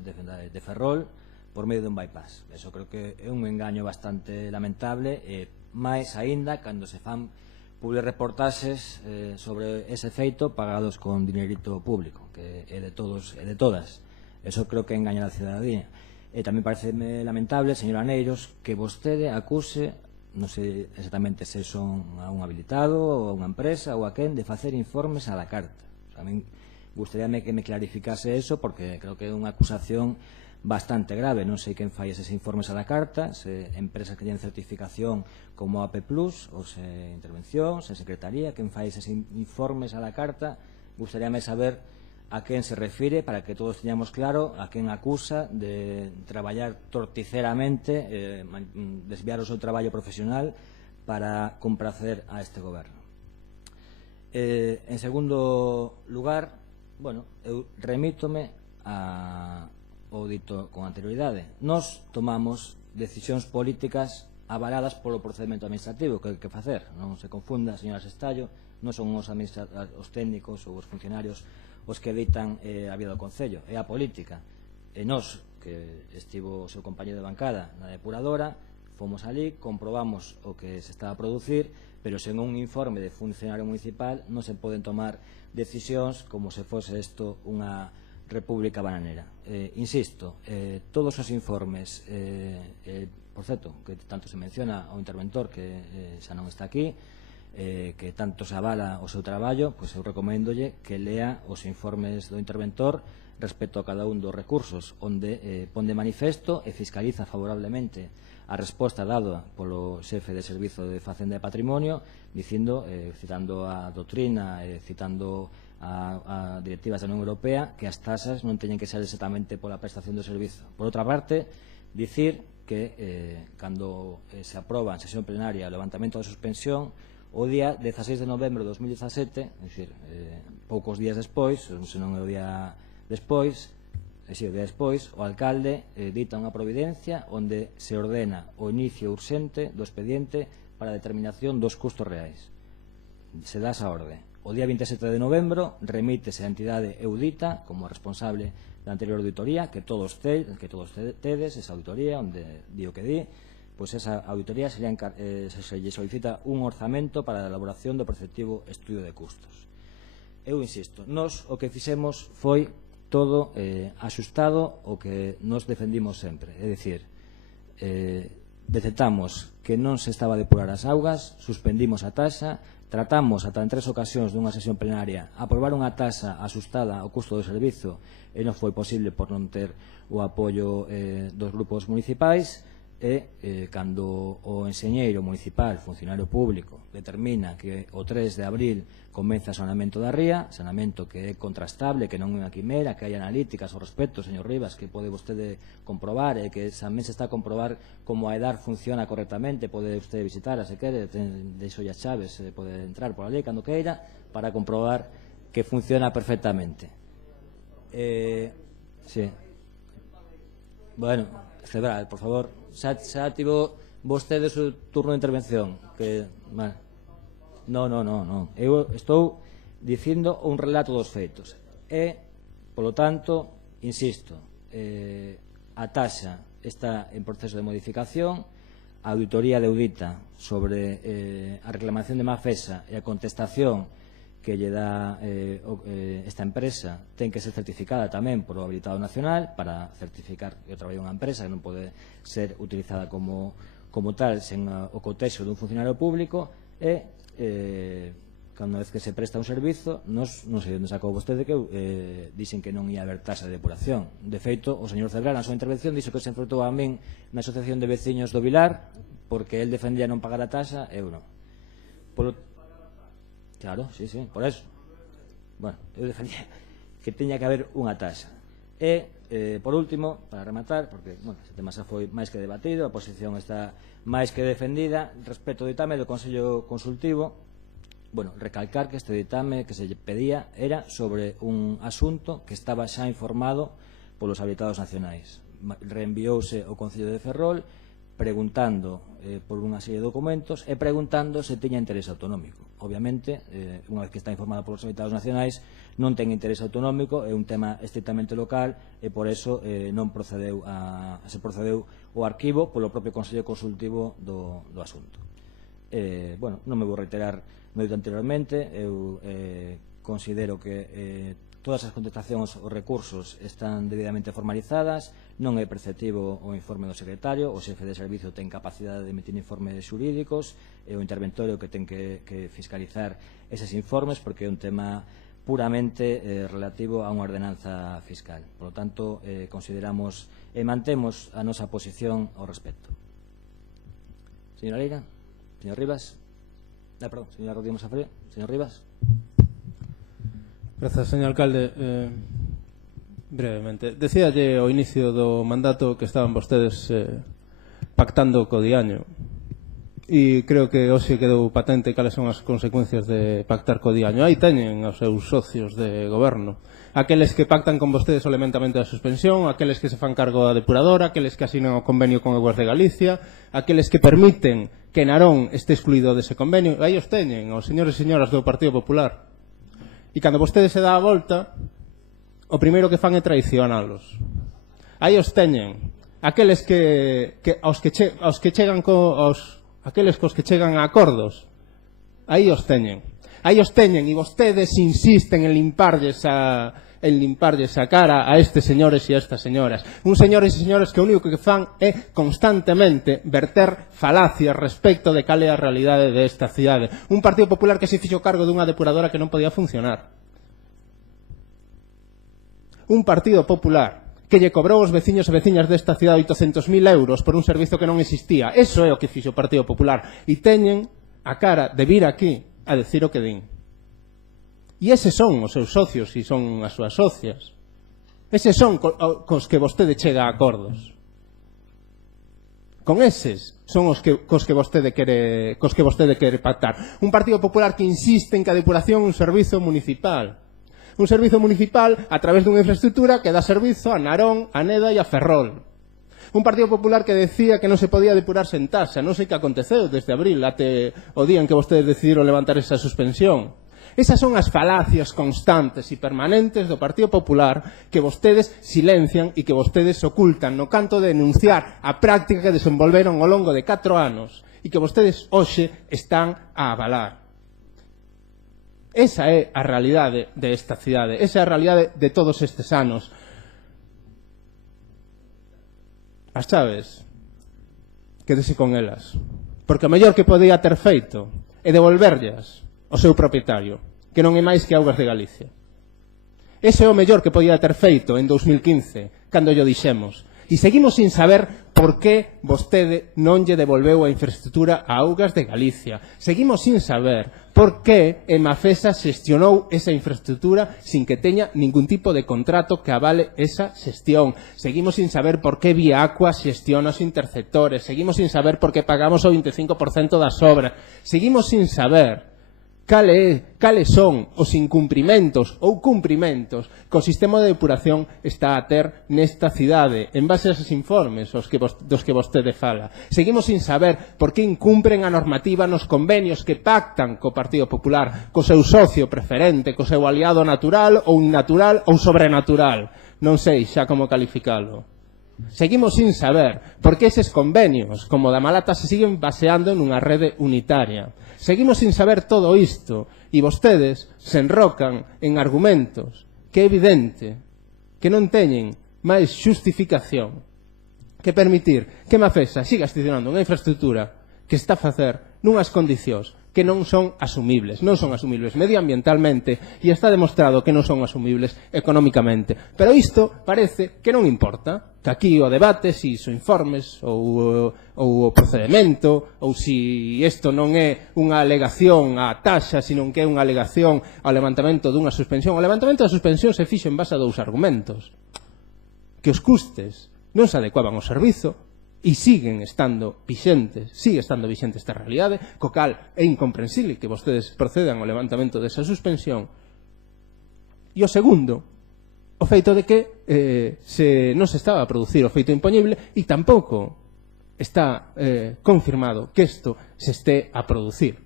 de Ferrol por medio dun bypass. Eso creo que é un engaño bastante lamentable, e máis aínda cando se fan publireportaxes sobre ese feito pagados con dinerito público, que é de todos e de todas. Eso creo que engaña a cidadanía. E tamén parece lamentable, señor Aneiros, que vostede acuse, non sei exactamente se son a un habilitado ou a unha empresa ou a quen, de facer informes a la carta. A mí gustaríame que me clarificase eso, porque creo que é unha acusación bastante grave. Non sei quen fai eses informes a la carta, se empresas que tienen certificación como AP Plus, ou se Intervención, se Secretaría, quen fai eses informes a la carta. Gustaríame saber a quen se refire, para que todos teñamos claro a quen acusa de traballar torticeramente, desviar o seu traballo profesional para compracer a este goberno. En segundo lugar, eu remítome ao dito con anterioridade. Nos tomamos decisións políticas avaladas polo procedimento administrativo, que hai que facer. Non se confunda, señora Sestallo, non son os técnicos ou os funcionarios os que editan a vida do Concello, é a política. E nós, que estivo o seu compañero de bancada na depuradora, fomos ali, comprobamos o que se estaba a producir, pero sen un informe de funcionario municipal non se poden tomar decisións como se fose isto unha república bananera. Insisto, todos os informes, por certo, que tanto se menciona ao interventor, que xa non está aquí, que tanto se avala o seu traballo, pois eu recomendolle que lea os informes do interventor respecto a cada un dos recursos, onde pon de manifesto e fiscaliza favorablemente a resposta dada polo xefe de Servizo de Facenda e Patrimonio, dicindo, citando a doutrina, citando a directivas da Unión Europea, que as tasas non teñen que ser exactamente pola prestación do servizo. Por outra parte, dicir que cando se aproba en sesión plenaria o levantamento da suspensión, o día 16 de novembro de 2017, é dicir, poucos días despois, senón o día despois, o alcalde dita unha providencia onde se ordena o inicio urxente do expediente para a determinación dos custos reais. Se dá esa orde. O día 27 de novembro remítese a entidade Eudita como responsable da anterior auditoría, que todos tedes esa auditoría, onde di o que di, pois esa auditoría se lle solicita un orzamento para a elaboración do preceptivo estudio de custos. Eu insisto, nós o que fixemos foi todo axustado o que nos defendimos sempre, é dicir, detectamos que non se estaba a depurar as augas, suspendimos a taxa, tratamos ata en 3 ocasións dunha sesión plenaria aprobar unha taxa asustada ao custo do servizo e non foi posible por non ter o apoio dos grupos municipais. E cando o enxeñeiro municipal, funcionario público, determina que o 3 de abril comeza o saneamento da ría, saneamento que é contrastable, que non é unha quimera, que hai analíticas ao respecto, señor Rivas, que pode vostede comprobar, e que tamén se está a comprobar como a EDAR funciona correctamente, pode vostede visitar, se quere, deixo as chaves, pode entrar por ali cando queira, para comprobar que funciona perfectamente. Sí. Bueno, Cebral, por favor, xa tivo vostede o seu turno de intervención. Non. Eu estou dicindo un relato dos feitos. E, polo tanto, insisto, a taxa está en proceso de modificación, a auditoría de audita sobre a reclamación de Mafesa e a contestación que lle dá esta empresa ten que ser certificada tamén por o habilitado nacional para certificar que o traballo unha empresa que non pode ser utilizada como tal sen o cotexo dun funcionario público e cando vez que se presta un servizo non sei onde sacou vostede que dixen que non ia haber taxa de depuración. De feito, o señor Cebral na súa intervención dixo que se enfrentou a min na Asociación de Veciños do Vilar porque el defendía non pagar a taxa e eu non. Claro, sí, por eso. Bueno, eu defendía que teña que haber unha taxa. E, por último, para rematar, porque, bueno, este tema xa foi máis que debatido, a posición está máis que defendida, respecto ao ditame do Consello Consultivo, bueno, recalcar que este ditame que se lle pedía era sobre un asunto que estaba xa informado polos habilitados nacionais. Reenviouse ao Concello de Ferrol preguntando por unha serie de documentos e preguntando se tiña interés autonómico. Obviamente, unha vez que está informada polos habilitados nacionais, non ten interés autonómico, é un tema estrictamente local e por eso se procedeu ao arquivo polo propio Consello Consultivo do asunto. Bueno, non me vou reiterar no dito anteriormente, eu considero que todas as contestacións ou recursos están debidamente formalizadas, non é perceptivo o informe do secretario, o xefe de servizo ten capacidade de emitir informes xurídicos, é o interventorio que ten que fiscalizar eses informes porque é un tema puramente relativo a unha ordenanza fiscal. Por lo tanto, consideramos e mantemos a nosa posición ao respecto. Señora Leira, señor Rivas, perdón, señora Rodríguez Mosafre, señor Rivas. Grazas, señor alcalde. Brevemente, decíalle ao inicio do mandato que estaban vostedes pactando co diaño e creo que hoxe quedou patente cales son as consecuencias de pactar co diaño. Aí teñen os seus socios de goberno, aqueles que pactan con vostedes o levantamento da suspensión, aqueles que se fan cargo da depuradora, aqueles que asinan o convenio con Aguas de Galicia, aqueles que permiten que Narón este excluído dese convenio. Aí os teñen, os señores e señoras do Partido Popular. E cando vostedes se dá a volta, o primeiro que fan é traicionalos. Aí os teñen, aqueles aos que chegan aqueles cos que chegan a acordos. Aí os teñen. Aí os teñen e vostedes insisten en limparlles a cara a estes señores e a estas señoras. Un señores e señoras que o único que fan é constantemente verter falacias respecto de cal é a realidade desta cidade. Un Partido Popular que se fixo cargo dunha depuradora que non podía funcionar. Un Partido Popular que lle cobrou aos veciños e veciñas desta cidade 800.000 euros por un servizo que non existía. Eso é o que fixo o Partido Popular. E teñen a cara de vir aquí a decir o que din. E eses son os seus socios e son as súas socias. Eses son cos que vostede chega a acordos. Con eses son cos que vostede quere pactar. Un Partido Popular que insiste en que a depuración é un servizo municipal. Un servizo municipal a través dunha infraestructura que dá servizo a Narón, a Neda e a Ferrol. Un Partido Popular que decía que non se podía depurar sen taxa. Non sei que aconteceu desde abril até o día en que vostedes decidiron levantar esa suspensión. Esas son as falacias constantes e permanentes do Partido Popular que vostedes silencian e que vostedes ocultan no canto de denunciar a práctica que desenvolveron ao longo de 4 anos e que vostedes hoxe están a avalar. Esa é a realidade desta cidade, esa é a realidade de todos estes anos. As chaves, quédese con elas, porque o mellor que podía ter feito é devolverllas ao seu propietario, que non é máis que Augas de Galicia. Ese é o mellor que podía ter feito en 2015, cando llo dixemos. E seguimos sin saber por que vostede non lle devolveu a infraestructura a Augas de Galicia. Seguimos sin saber por que Mafesa xestionou esa infraestructura sin que teña ningún tipo de contrato que avale esa xestión. Seguimos sin saber por que Vía Aqua xestiona os interceptores. Seguimos sin saber por que pagamos o 25% das obras. Seguimos sin saber cales son os incumprimentos ou cumprimentos que o sistema de depuración está a ter nesta cidade en base a esos informes dos que vostede fala. Seguimos sin saber por que incumpren a normativa nos convenios que pactan co Partido Popular, co seu socio preferente, co seu aliado natural ou innatural ou sobrenatural. Non sei xa como calificalo. Seguimos sin saber por que eses convenios, como da Malata, se siguen baseando nunha rede unitaria. Seguimos sin saber todo isto e vostedes se enrocan en argumentos que é evidente que non teñen máis xustificación que permitir que Mafesa siga estacionando unha infraestructura que está a facer nunhas condicións que non son asumibles medioambientalmente e está demostrado que non son asumibles económicamente. Pero isto parece que non importa, que aquí o debate si son informes ou o procedimento ou si isto non é unha alegación á taxa, sino que é unha alegación ao levantamento dunha suspensión. O levantamento da suspensión se fixo en base a dous argumentos: que os custes non se adecuaban ao servizo e sigue estando vixente esta realidade, co cal é incomprensible que vostedes procedan ao levantamento desa suspensión. E o segundo, o feito de que non se estaba a producir o feito impoñible e tampouco está confirmado que isto se este a producir.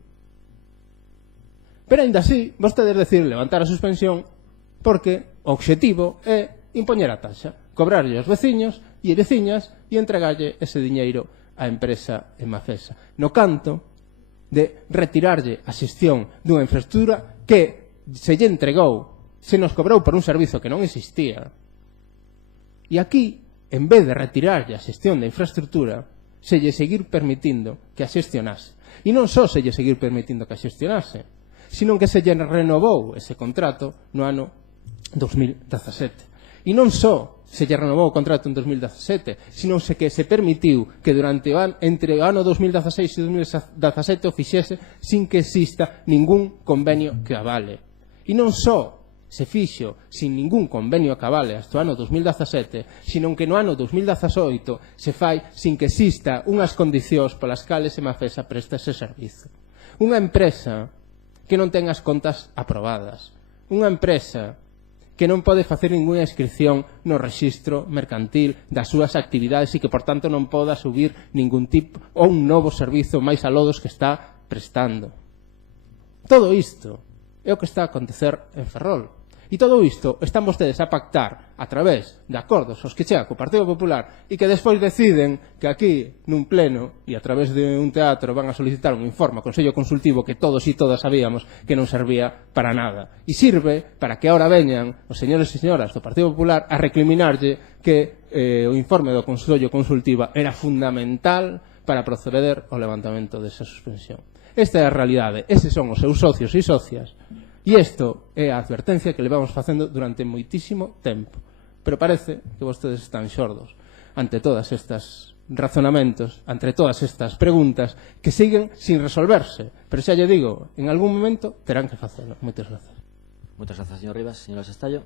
Pero ainda así, vostedes deciden levantar a suspensión porque o obxectivo é impoñer a taxa, cobrarlle aos veciños e veciñas e entregarlle ese diñeiro á empresa en Mafesa, no canto de retirarlle a xestión dunha infraestructura que se lle entregou, se nos cobrou por un servizo que non existía. E aquí, en vez de retirarlle a xestión da infraestructura, se lle seguir permitindo que a xestionase. E non só se lle seguir permitindo que a xestionase, sino que se lle renovou ese contrato no ano 2017. E non só se lle renovou o contrato en 2017, sino que se permitiu que entre o ano 2016 e 2017 o fixese sin que exista ningún convenio que avale. E non só se fixo sin ningún convenio que avale hasta o ano 2017, sino que no ano 2018 se fai sin que exista unhas condicións polas cales Mafesa presta ese servizo. Unha empresa que non ten as contas aprobadas, unha empresa que non pode facer ninguna inscripción no rexistro mercantil das súas actividades e que, por tanto, non poda subir ningún tipo ou un novo servizo máis aló dos que está prestando. Todo isto é o que está a acontecer en Ferrol. E todo isto están vostedes a pactar a través de acordos aos que chega co Partido Popular e que despois deciden que aquí, nun pleno e a través de un teatro, van a solicitar un informe ao Consello Consultivo que todos e todas sabíamos que non servía para nada. E sirve para que ahora veñan os señores e señoras do Partido Popular a recriminarlle que o informe do Consello Consultivo era fundamental para proceder ao levantamento desa suspensión. Esta é a realidade. Eses son os seus socios e socias. E isto é a advertencia que le vamos facendo durante moitísimo tempo. Pero parece que vostedes están xordos ante todas estas razonamentos, ante todas estas preguntas que siguen sin resolverse. Pero xa lle digo, en algún momento terán que facelo. Moitas grazas. Moitas grazas, señor Rivas. Señora Sestallo.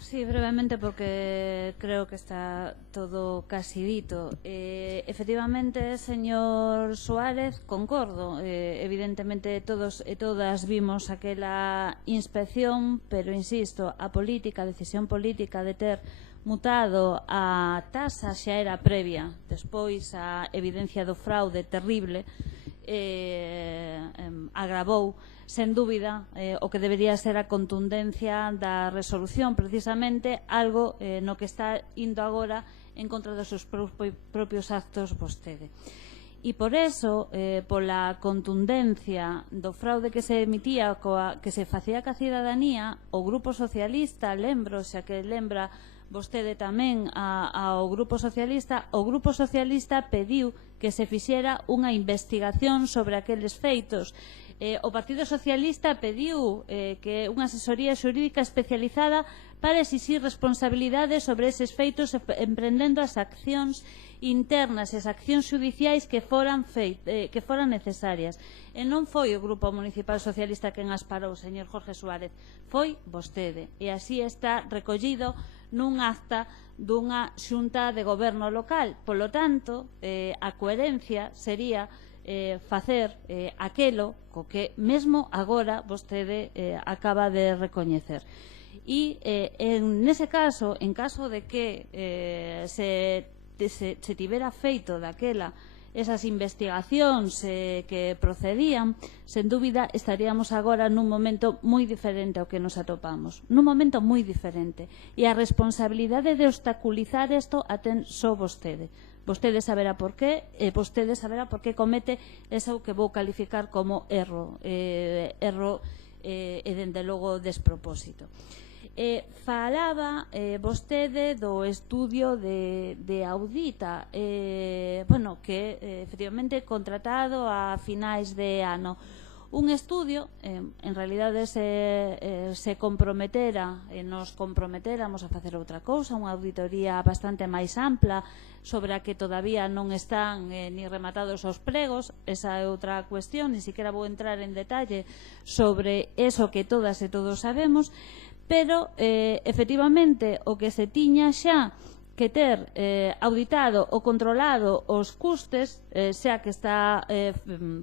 Sí, brevemente, porque creo que está todo casi dito. Efectivamente, señor Suárez, concordo. Evidentemente, todos e todas vimos aquela inspección, pero insisto, a decisión política de ter mutado a tasa xa era previa. Despois, a evidencia do fraude terrible agravou sen dúbida o que debería ser a contundencia da resolución, precisamente algo no que está indo agora en contra dos seus propios actos vostede. E por eso, pola contundencia do fraude que se emitía, que se facía ca cidadanía, o Grupo Socialista, lembro, xa que lembra vostede tamén ao Grupo Socialista, o Grupo Socialista pediu que se fixera unha investigación sobre aqueles feitos. O Partido Socialista pediu que unha asesoría xurídica especializada para exixir responsabilidades sobre eses feitos, emprendendo as accións internas e as accións xudiciais que foran necesarias. E non foi o Grupo Municipal Socialista quen as parou, señor Jorge Suárez, foi vostede. E así está recollido nun acta dunha xunta de goberno local. Polo tanto, a coherencia sería facer aquelo co que mesmo agora vostede acaba de recoñecer. E nese caso, en caso de que se tivera feito daquela esas investigacións que procedían, sen dúbida estaríamos agora nun momento moi diferente ao que nos atopamos, nun momento moi diferente, e a responsabilidade de obstaculizar isto a ten só vostede. Vostede saberá por qué, e vostede saberá por qué comete eso que vou calificar como erro e dende logo despropósito. Falaba vostede do estudio de Audita, que efectivamente contratado a finais de ano. Un estudio, en realidade se comprometera, nos comprometéramos a facer outra cousa, unha auditoría bastante máis ampla, sobre a que todavía non están ni rematados os pregos. Esa é outra cuestión, ni siquiera vou entrar en detalle sobre eso que todas e todos sabemos, pero efectivamente o que se tiña xa que ter auditado ou controlado os custes, xa que está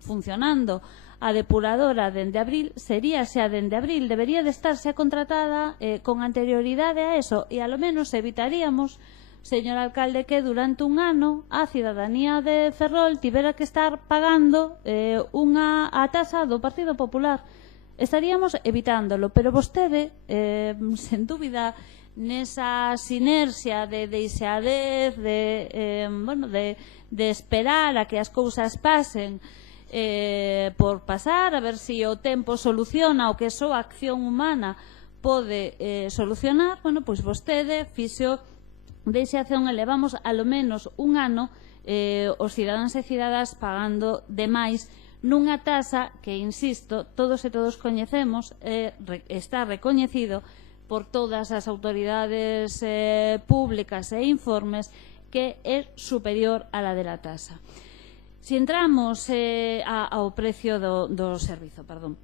funcionando a depuradora dende abril, sería xa dende abril, debería de estar xa contratada con anterioridade a eso, e alo menos evitaríamos, señor alcalde, que durante un ano a cidadanía de Ferrol tivera que estar pagando a tasa do Partido Popular. Estaríamos evitándolo, pero vostede, sen dúbida, nesa sinerxia de deixadez, de esperar a que as cousas pasen por pasar, a ver se o tempo soluciona o que só a acción humana pode solucionar, pois vostede fixo deixa acción e levamos alo menos un ano os cidadáns e cidadas pagando demais nunha tasa que, insisto, todos e todos coñecemos, está recoñecido por todas as autoridades públicas e informes, que é superior a la de la tasa. Se entramos ao precio do servizo, perdón.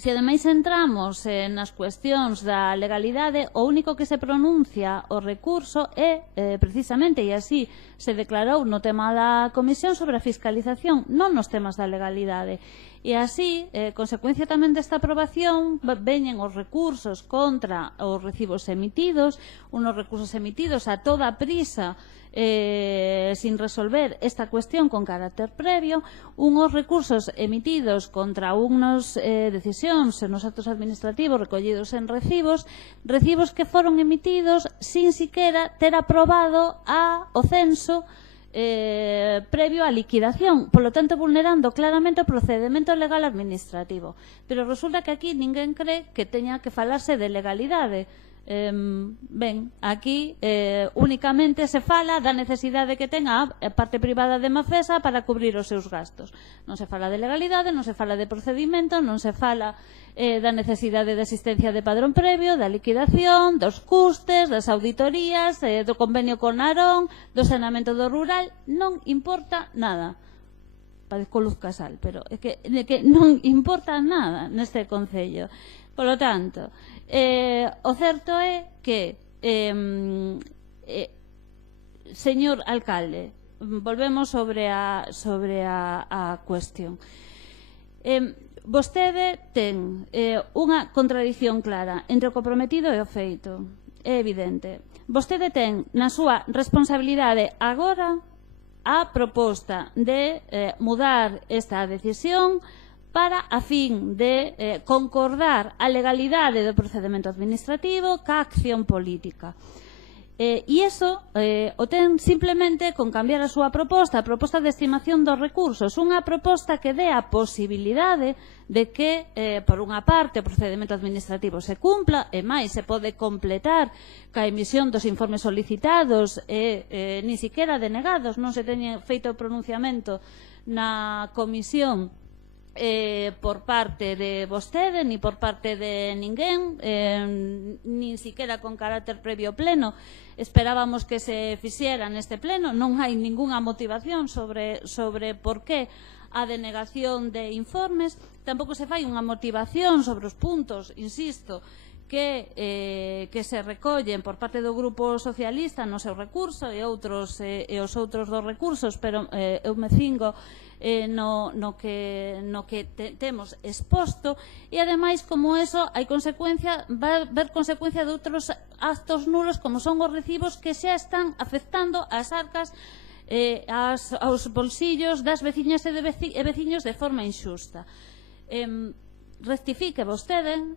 Se ademais entramos nas cuestións da legalidade, o único que se pronuncia o recurso é precisamente, e así se declarou no tema da comisión sobre a fiscalización, non nos temas da legalidade. E así, consecuencia tamén desta aprobación, veñen os recursos contra os recibos emitidos, unos recursos emitidos a toda prisa, sin resolver esta cuestión con carácter previo, unhos recursos emitidos contra unhas decisións nos actos administrativos recollidos en recibos que foron emitidos sin siquiera ter aprobado o censo previo á liquidación, polo tanto vulnerando claramente o procedemento legal administrativo. Pero resulta que aquí ninguén cree que teña que falarse de legalidade. Aquí únicamente se fala da necesidade que tenga a parte privada de Mafesa para cubrir os seus gastos. Non se fala de legalidade, non se fala de procedimento, non se fala da necesidade de asistencia de padrón previo, da liquidación, dos custes, das auditorías, do convenio con Narón, do saneamento do rural. Non importa nada. Padezco Luz Casal, pero é que non importa nada neste concello. Polo tanto, o certo é que, señor alcalde, volvemos sobre a cuestión. Vostede ten unha contradición clara entre o comprometido e o feito. É evidente. Vostede ten na súa responsabilidade agora a proposta de mudar esta decisión para a fin de concordar a legalidade do procedimento administrativo ca acción política. E iso o ten simplemente con cambiar a súa proposta, a proposta de estimación dos recursos, unha proposta que dé a posibilidade de que, por unha parte, o procedimento administrativo se cumpla, e máis se pode completar ca emisión dos informes solicitados e ni siquiera denegados, non se teña feito o pronunciamento na comisión por parte de vostede, ni por parte de ninguén, nin siquiera con carácter previo pleno. Esperábamos que se fixera neste pleno, non hai ningunha motivación sobre por que a denegación de informes, tampouco se fai unha motivación sobre os puntos, insisto, que se recollen por parte do Grupo Socialista no seu recurso e os outros dos recursos, pero eu me cingo no que temos exposto, e ademais como eso vai haber consecuencia de outros actos nulos como son os recibos que xa están afectando as arcas aos bolsillos das veciñas e veciños de forma injusta. Rectifique vostede,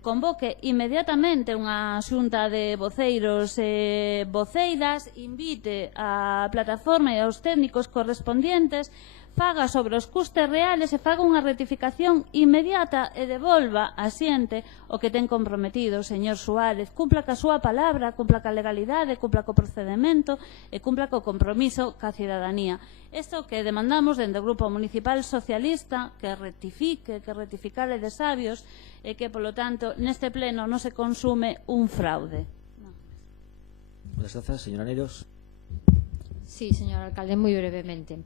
convoque inmediatamente unha xunta de voceiros e voceiras, invite a plataforma e aos técnicos correspondientes, faga sobre os custes reales e faga unha rectificación inmediata e devolva a xente o que ten comprometido, señor Suárez. Cumpla ca súa palabra, cumpla ca legalidade, cumpla co procedemento e cumpla co compromiso ca cidadanía. Isto que demandamos dende o Grupo Municipal Socialista, que rectificare de sabios e que, polo tanto, neste pleno non se consume un fraude. Muchas gracias, señora Neros. Sí, señor alcalde, muy brevemente.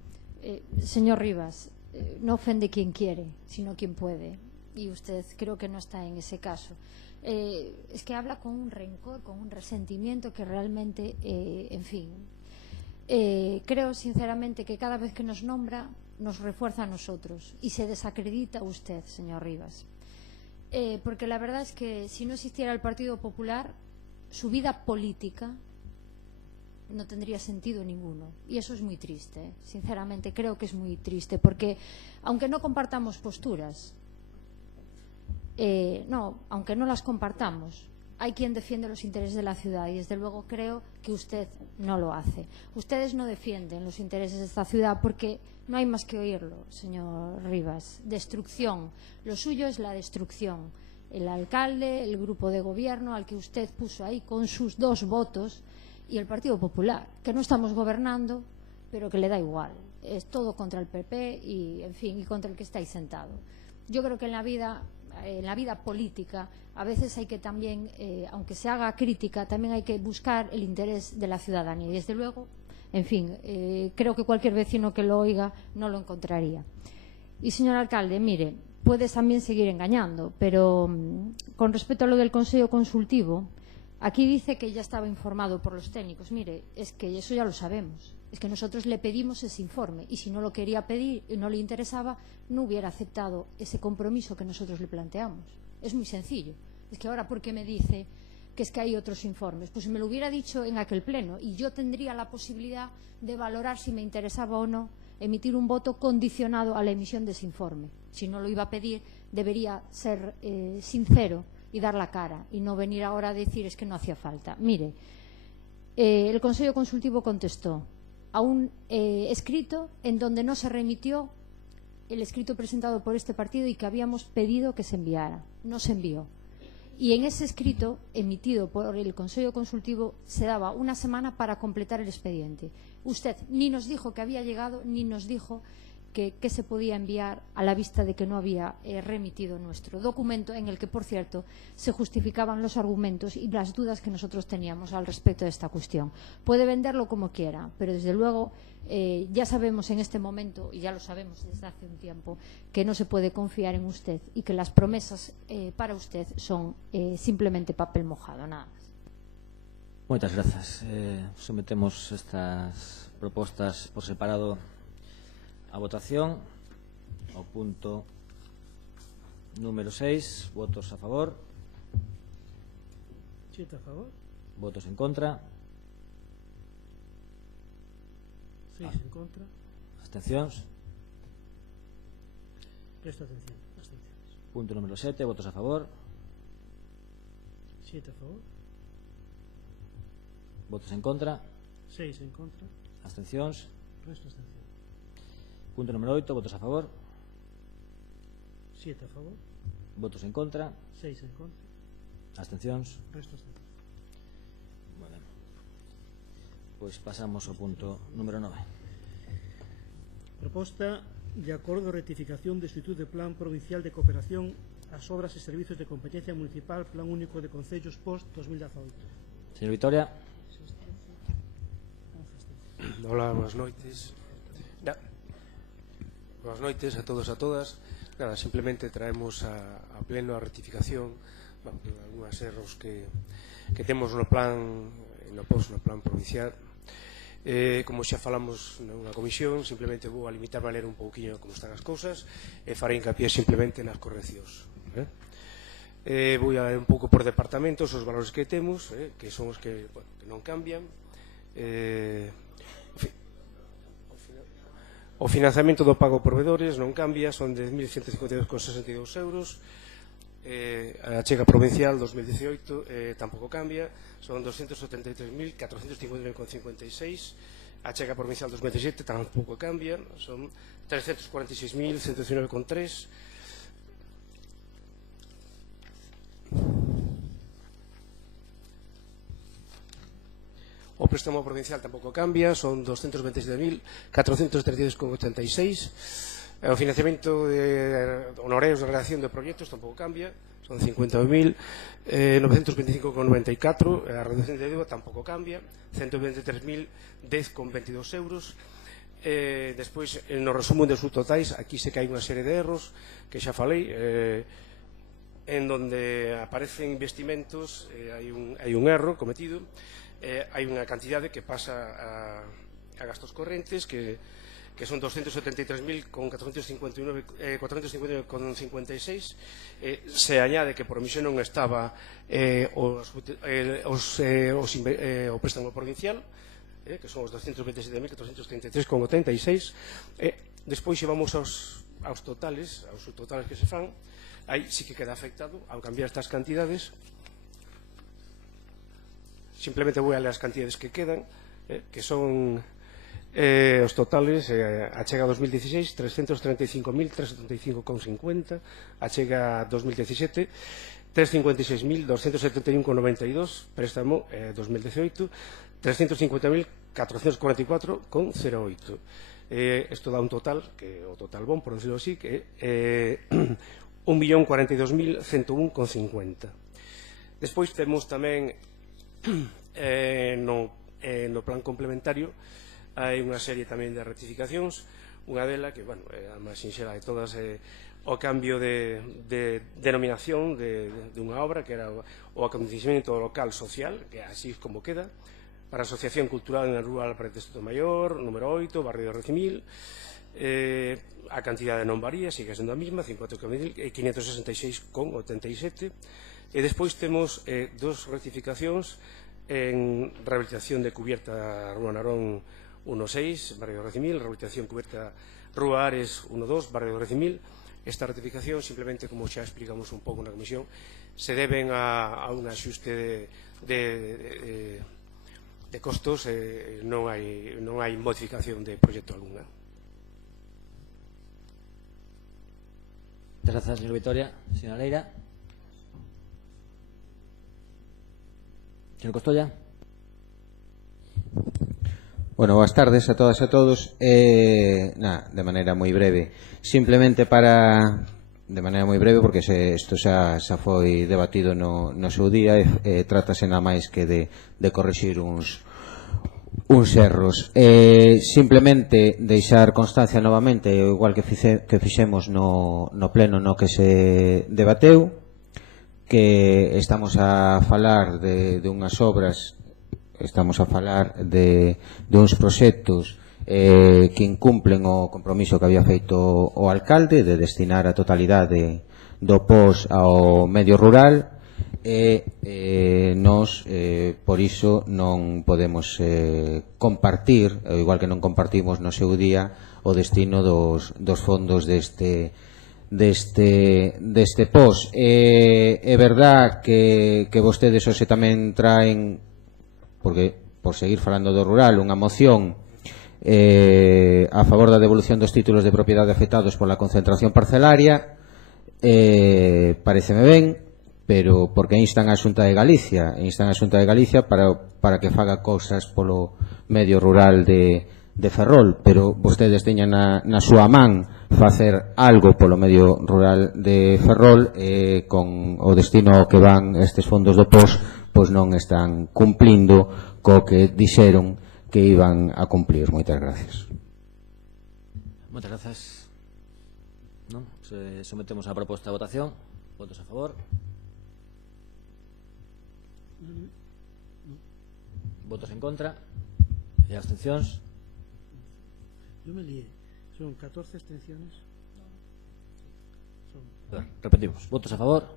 Señor Rivas, no ofende quien quiere, sino quien puede. Y usted creo que no está en ese caso. Es que habla con un rencor, con un resentimiento que realmente, en fin, creo sinceramente que cada vez que nos nombra nos refuerza a nosotros y se desacredita usted, señor Rivas. Porque la verdad es que si no existiera el Partido Popular, su vida política no tendría sentido ninguno, y eso es muy triste, sinceramente creo que es muy triste, porque aunque no compartamos posturas, aunque no las compartamos, hay quien defiende los intereses de la ciudad, y desde luego creo que usted no lo hace. Ustedes no defienden los intereses de esta ciudad porque no hay más que oírlo, señor Rivas. Destrucción, lo suyo es la destrucción. El alcalde, el grupo de gobierno al que usted puso ahí con sus 2 votos, y el Partido Popular, que no estamos gobernando, pero que le da igual. Es todo contra el PP y, en fin, y contra el que está ahí sentado. Yo creo que en la vida política a veces hay que también, aunque se haga crítica, también hay que buscar el interés de la ciudadanía. Y desde luego, en fin, creo que cualquier vecino que lo oiga no lo encontraría. Y, señor alcalde, mire, puedes también seguir engañando, pero con respecto a lo del Consejo Consultivo, aquí dice que ya estaba informado por los técnicos. Mire, es que eso ya lo sabemos. Es que nosotros le pedimos ese informe y si no lo quería pedir y no le interesaba, no hubiera aceptado ese compromiso que nosotros le planteamos. Es muy sencillo. Es que ahora, ¿por qué me dice que es que hay otros informes? Pues me lo hubiera dicho en aquel pleno y yo tendría la posibilidad de valorar si me interesaba o no emitir un voto condicionado a la emisión de ese informe. Si no lo iba a pedir, debería ser sincero y dar la cara y no venir ahora a decir es que no hacía falta. Mire, el Consejo Consultivo contestó a un escrito en donde no se remitió el escrito presentado por este partido y que habíamos pedido que se enviara. No se envió. Y en ese escrito emitido por el Consejo Consultivo se daba una semana para completar el expediente. Usted ni nos dijo que había llegado ni nos dijo que se podía enviar a la vista de que no había remitido nuestro documento en el que, por cierto, se justificaban los argumentos y las dudas que nosotros teníamos al respecto de esta cuestión. Puede venderlo como quiera, pero desde luego ya sabemos en este momento, y ya lo sabemos desde hace un tiempo, que no se puede confiar en usted y que las promesas para usted son simplemente papel mojado, nada más. Muchas gracias. Sometemos estas propostas por separado a votación. O punto número 6, votos a favor. 7 a favor. Votos en contra. 6 en contra. Abstencións. Resto atención. Abstenciones. Punto número 7, votos a favor. 7 a favor. Votos en contra. 6 en contra. Abstencións. Resto abstención. Punto número 8, votos a favor. 7 a favor. Votos en contra. 6 en contra. Abstencións. Resto abstención. Bueno, pois pasamos ao punto número 9. Proposta de acordo de rectificación de Instituto de Plan Provincial de Cooperación ás obras e servizos de competencia municipal, Plan Único de Concellos post-2018. Señor Vitoria. Hola, buenas noites. Buenas noites a todos e a todas. Nada, simplemente traemos a pleno a rectificación algúns erros que temos no plan provincial. Como xa falamos nunha comisión, simplemente vou a limitarme a ler un pouquinho como están as cousas e farei hincapié simplemente nas correccións. Vou a ler un pouco por departamentos os valores que temos, que son os que non cambian. O financiamento do pago a proveedores non cambia, son de 1.152,62 euros. A achega provincial 2018 tampouco cambia, son 273.459,56. A achega provincial 2017 tampouco cambia, son 346.119,3. O préstamo provincial tampouco cambia, son 227.432,86. O financiamento de honoreos de redacción de proxectos tampouco cambia, son 50.925,94. A reducción de deuda tampouco cambia, 123.010,22 euros. Despois, no resumo de subtotais, aquí se que hai unha serie de erros que xa falei, en donde aparecen investimentos, hai un erro cometido, hai unha cantidade que pasa a gastos correntes que son 273.459,56. Se añade que por omisión non estaba o préstamo provincial, que son os 227.433,86. Despois llevamos aos totales, aos subtotales que se fan. Aí sí que queda afectado ao cambiar estas cantidades. Simplemente vou a ler as cantidades que quedan, que son os totales. Achega 2016 335.375,50, achega 2017 356.271,92, préstamo 2018 350.444,08. Isto dá un total, que o total bon, por decirlo así, que é 1.042.101,50. Despois temos tamén no plan complementario hai unha serie tamén de rectificacións. Unha dela, que é a máis sinxela de todas, o cambio de denominación de unha obra, que era o acontecimiento local social, que así como queda, para a Asociación Cultural en el Rural Pretexto Mayor, número 8, Barrio de Recimil. A cantidade non varía, sigue sendo a mesma, 566,87. E despois temos dos rectificacións en rehabilitación de cubierta Rúa Narón 1.6, Barrio de Recimil, rehabilitación cubierta Rúa Ares 1.2, Barrio de Recimil. Esta rectificación, simplemente, como xa explicamos un pouco na comisión, se deben a un axuste de costos, non hai modificación de proxecto alguna. Muchas gracias, señor Vitoria. Señora Leira. Señor Costolla. Bueno, boas tardes a todas e a todos. De maneira moi breve. Simplemente de maneira moi breve, porque isto xa foi debatido no seu día, trátase nada máis que de corrixir uns erros. Simplemente deixar constancia novamente, igual que fixemos no pleno no que se debateu, que estamos a falar de unhas obras, estamos a falar de uns proxectos que incumplen o compromiso que había feito o alcalde de destinar a totalidade do POS ao medio rural, e nós por iso non podemos compartir, igual que non compartimos no seu día, o destino dos fondos deste POS. É verdad que vostedes hoxe tamén traen, porque por seguir falando do rural, unha moción a favor da devolución dos títulos de propiedade afectados pola concentración parcelaria. Pareceme ben, pero porque instan a Xunta de Galicia para que faga cousas polo medio rural de Ferrol, pero vostedes teñan na súa man facer algo polo medio rural de Ferrol, con o destino ao que van estes fondos do POS, pois non están cumplindo co que dixeron que iban a cumplir. Moitas gracias. Moitas gracias. Sometemos a proposta a votación. Votos a favor. Votos en contra e abstencións. Yo me lié. Son 14 abstenciones. Son Repetimos. Votos a favor.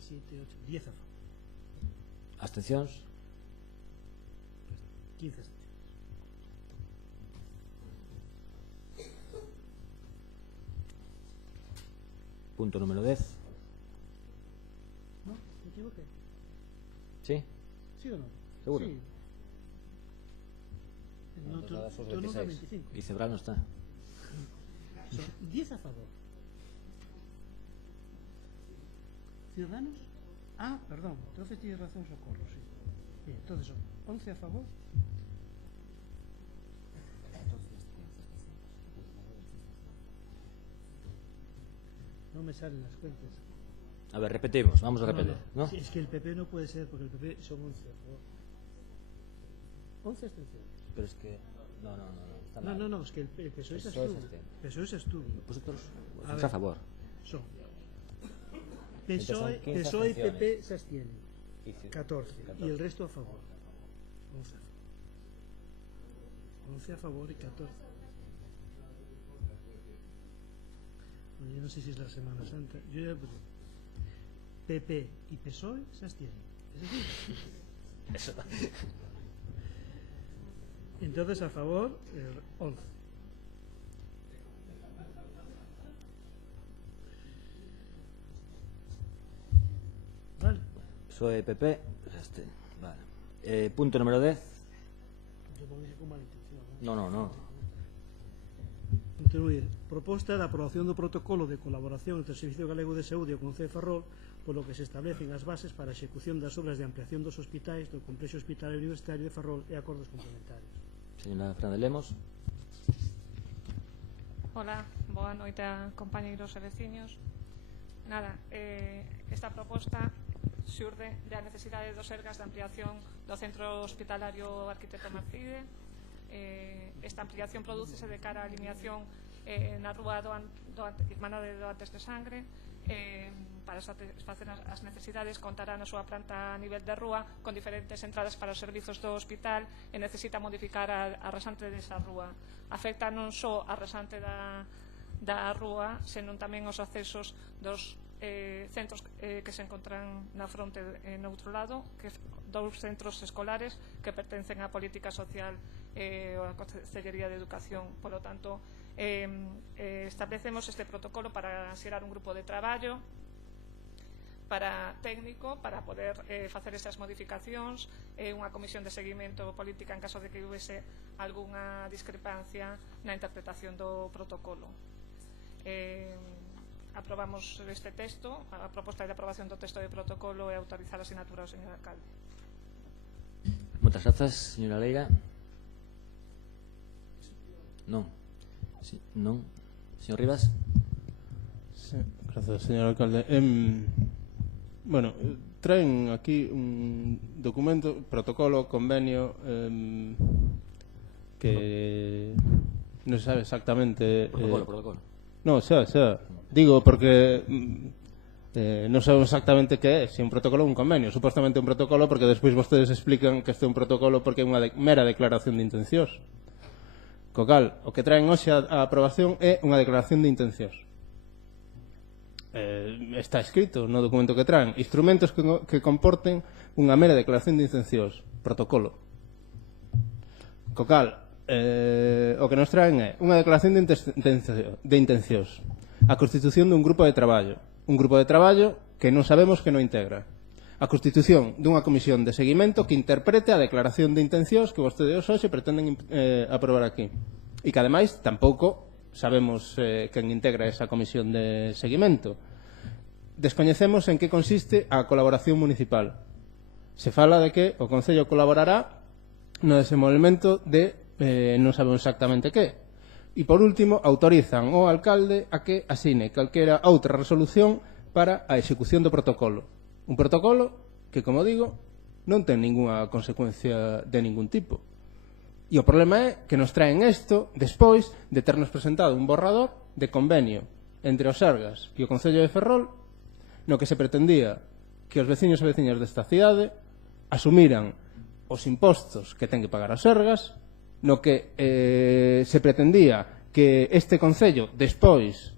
7, 8, 10 a favor. Abstencións. 15 abstenciones. Punto número 10. ¿No? ¿Me equivoqué? ¿Sí? ¿Sí o no? ¿Seguro? Sí. No, tú no da 25. Y Cebral no está. Son 10 a favor. ¿Ciudadanos? Ah, perdón. Entonces tienes razón, Socorro, sí. Bien, entonces son 11 a favor. No me salen las cuentas. A ver, repetimos. Vamos a repetir, ¿no? Sí, es que el PP no puede ser, porque el PP son 11 a favor. 11 abstenciones. Pero es que... No. Está mal. No, es que el PSOE se PSOE abstuvo. PSOE se abstuvo. Vosotros A a ver, favor. Son Entonces son 15 PSOE y PP abstenciones. se abstienen. 14. Y el resto a favor. 11 a favor. 11 a favor y 14. Bueno, yo no sé si es la Semana Santa. Yo ya... PP y PSOE se abstienen. ¿Es así? Eso. Entonces a favor 11. Vale. PSOE, PP. Vale. Punto número 10. Yo lo dije con mala intención, No. Continúe. Proposta da aprobación do protocolo de colaboración entre o Servicio Galego de Saúde e o Concello de Ferrol, polo que se establecen as bases para a execución das obras de ampliación dos hospitais do Complexo Hospitalario Universitario de Ferrol e acordos complementarios. Señora Fran de Lemos. Hola, boa noite a compañeiros e veciños. Nada, esta proposta xurde da necesidade dos sergas de ampliación do Centro Hospitalario Arquitecto Marcide. Esta ampliación prodúcese de cara á alineación na rúa do Irmandade de Doantes de Sangre. Para satisfacer as necesidades contará na súa planta a nivel de rúa con diferentes entradas para os servizos do hospital e necesita modificar a rasante desa rúa. Afecta non só a rasante da rúa, senón tamén os accesos dos centros que se encontran na fronte no outro lado, que dous centros escolares que pertencen á política social e a Consellería de Educación. Por lo tanto, establecemos este protocolo para xerar un grupo de traballo técnico para poder facer estas modificacións, unha comisión de seguimento política en caso de que houvese algunha discrepancia na interpretación do protocolo. Aprobamos este texto, a proposta de aprobación do texto de protocolo e autorizar a asignatura ao señor alcalde. Moitas grazas, señora Leira. Non. Sí, non. Señor Rivas. Sí, gracias, señor alcalde. Bueno, traen aquí un documento, protocolo, convenio, que non se sabe exactamente... Protocolo. No, xa. Digo, porque non sabemos exactamente que é, se un protocolo ou un convenio. Supostamente un protocolo, porque despois vostedes explican que este é un protocolo porque é unha mera declaración de intencións. Co cal, o que traen hoxe a aprobación é unha declaración de intencións. Está escrito no documento que traen instrumentos que comporten unha mera declaración de intencións, protocolo. Co cal, o que nos traen é unha declaración de intencións, a constitución dun grupo de traballo que non sabemos que non integra, a constitución dunha comisión de seguimento que interprete a declaración de intencións que vostedes hoxe pretenden aprobar aquí, e que ademais tampouco sabemos quen integra esa comisión de seguimento. Descoñecemos en que consiste a colaboración municipal. Se fala de que o Concello colaborará no desenvolvemento de non sabemos exactamente que. E por último, autorizan ao alcalde a que asine calquera outra resolución para a execución do protocolo. Un protocolo que, como digo, non ten ninguna consecuencia de ningún tipo. E o problema é que nos traen isto despois de ternos presentado un borrador de convenio entre os Sergas e o Concello de Ferrol, no que se pretendía que os veciños e veciñas desta cidade asumiran os impostos que ten que pagar as Sergas, no que se pretendía que este Concello, despois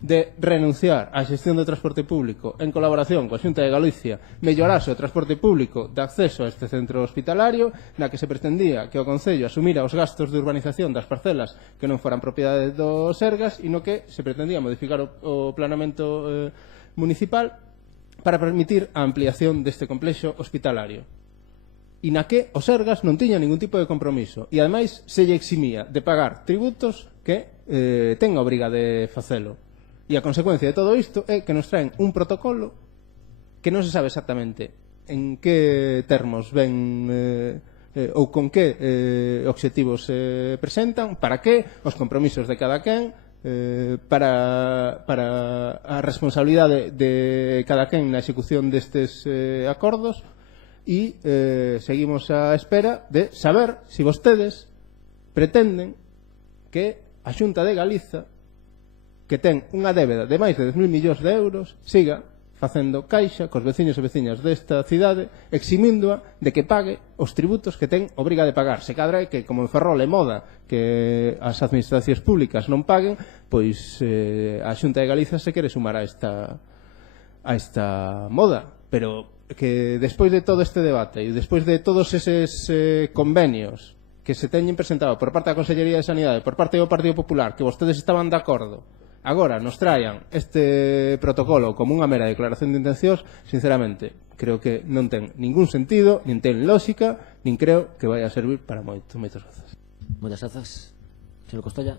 de renunciar á xestión do transporte público en colaboración coa Xunta de Galicia, mellorase o transporte público de acceso a este centro hospitalario, na que se pretendía que o Concello asumira os gastos de urbanización das parcelas que non foran propiedade dos Sergas, e no que se pretendía modificar o planeamento municipal para permitir a ampliación deste complexo hospitalario. E na que os Sergas non tiña ningún tipo de compromiso, e ademais se lle eximía de pagar tributos que ten a obriga de facelo. E a consecuencia de todo isto é que nos traen un protocolo que non se sabe exactamente en que termos ven ou con que obxectivos se presentan, para que, os compromisos de cada quen, para a responsabilidade de cada quen na execución destes acordos, e seguimos á espera de saber se vostedes pretenden que a Xunta de Galiza, que ten unha débeda de máis de 10.000 millóns de euros, siga facendo caixa cos veciños e veciñas desta cidade, eximíndoa de que pague os tributos que ten obriga de pagar. Se cadra é que, como en Ferrol é moda que as administracións públicas non paguen, pois a Xunta de Galiza se quere sumar a esta moda. Pero que despois de todo este debate e despois de todos eses convenios que se teñen presentado por parte da Consellería de Sanidade, por parte do Partido Popular, que vostedes estaban de acordo, agora nos traian este protocolo como unha mera declaración de intencións, sinceramente, creo que non ten ningún sentido, nin ten lógica, nin creo que vai a servir para moito. Moitas grazas. Moitas grazas. Señor Costolla.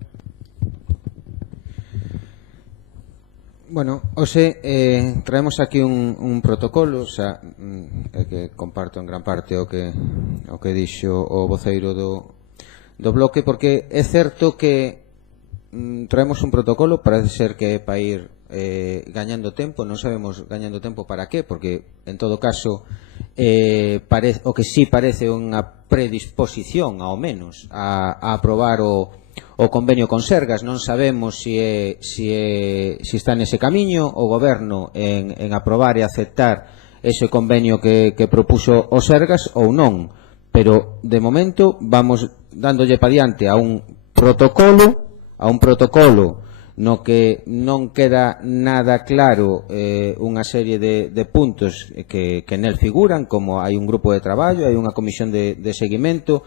Bueno, hoxe traemos aquí un protocolo, xa que comparto en gran parte o que dixo o voceiro do bloque, porque é certo que traemos un protocolo, parece ser que é para ir gañando tempo, non sabemos gañando tempo para qué, porque en todo caso o que sí parece unha predisposición, ao menos, a aprobar o convenio con Sergas. Non sabemos se está nese camiño o goberno en aprobar e aceptar ese convenio que propuso o Sergas ou non, pero de momento vamos dándolle pa diante a un protocolo no que non queda nada claro unha serie de puntos que nel figuran, como hai un grupo de traballo, hai unha comisión de seguimento.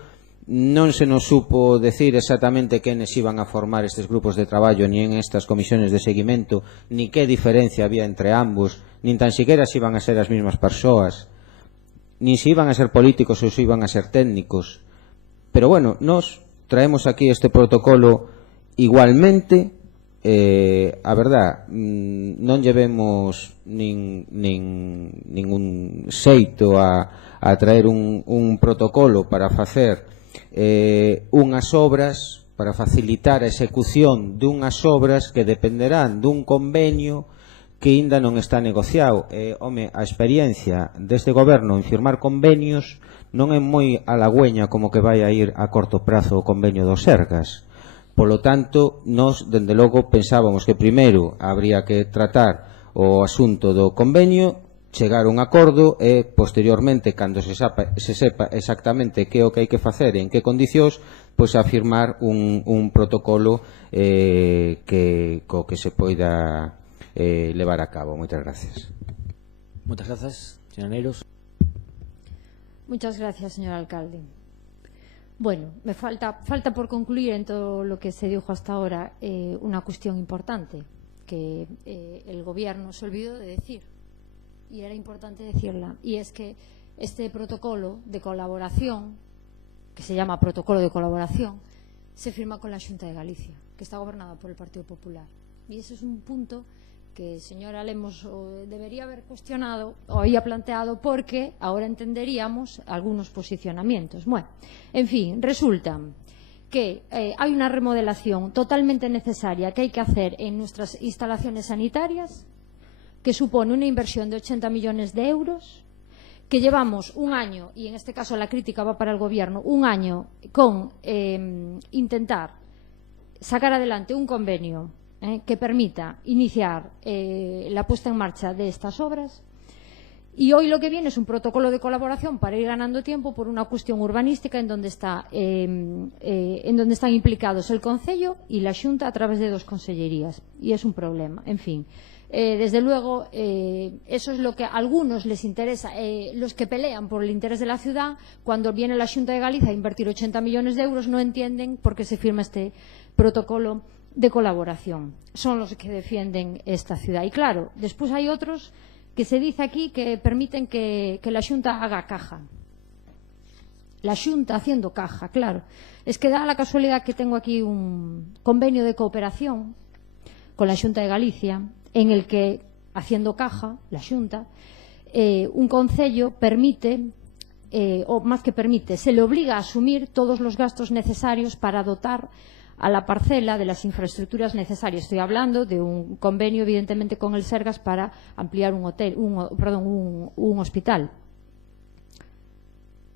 Non se nos supo decir exactamente quenes iban a formar estes grupos de traballo, ni en estas comisiones de seguimento, ni que diferencia había entre ambos, nin tan siquiera se iban a ser as mesmas persoas, nin se iban a ser políticos ou se iban a ser técnicos. Pero bueno, nos traemos aquí este protocolo igualmente. A verdad, non llevemos ningún xeito a traer un protocolo para facer unhas obras, para facilitar a execución dunhas obras que dependerán dun convenio que ainda non está negociado. Home, a experiencia deste goberno en firmar convenios non é moi halagüeña como que vai a ir a corto prazo o convenio dos Sergas. Polo tanto, nós, dende logo, pensábamos que primeiro habría que tratar o asunto do convenio, chegar a un acordo e, posteriormente, cando se sepa exactamente que é o que hai que facer e en que condicións, pois a firmar un protocolo co que se poida levar a cabo. Moitas gracias. Moitas grazas, señor Neiros. Muchas gracias, señor alcalde. Bueno, me falta por concluir en todo lo que se dijo hasta ahora una cuestión importante que el gobierno se olvidó de decir, y era importante decirla, y es que este protocolo de colaboración, que se llama protocolo de colaboración, se firma con la Xunta de Galicia, que está gobernada por el Partido Popular, y ese es un punto que, señora Lemos, debería haber cuestionado o había planteado, porque ahora entenderíamos algunos posicionamientos. Bueno, en fin, resulta que hay una remodelación totalmente necesaria que hay que hacer en nuestras instalaciones sanitarias, que supone una inversión de 80 millones de euros, que llevamos un año, y en este caso la crítica va para el gobierno, un año con intentar sacar adelante un convenio que permita iniciar la puesta en marcha de estas obras, Y hoy lo que viene es un protocolo de colaboración para ir ganando tiempo por una cuestión urbanística en donde están implicados el Concello y la Xunta a través de 2 consellerías. Y es un problema. En fin, desde luego, eso es lo que a algunos les interesa. Los que pelean por el interés de la ciudad, cuando viene la Xunta de Galicia a invertir 80 millones de euros, no entienden por qué se firma este protocolo de colaboración. Son los que defienden esta ciudad. Y claro, después hay otros que se dice aquí que permiten que la Xunta haga caja. La Xunta haciendo caja, claro. Es que da la casualidad que tengo aquí un convenio de cooperación con la Xunta de Galicia, en el que, haciendo caja, la Xunta, un concello permite, o más que permite, se le obliga a asumir todos los gastos necesarios para dotar a la parcela de las infraestructuras necesarias. Estoy hablando de un convenio, evidentemente, con el Sergas para ampliar un hospital.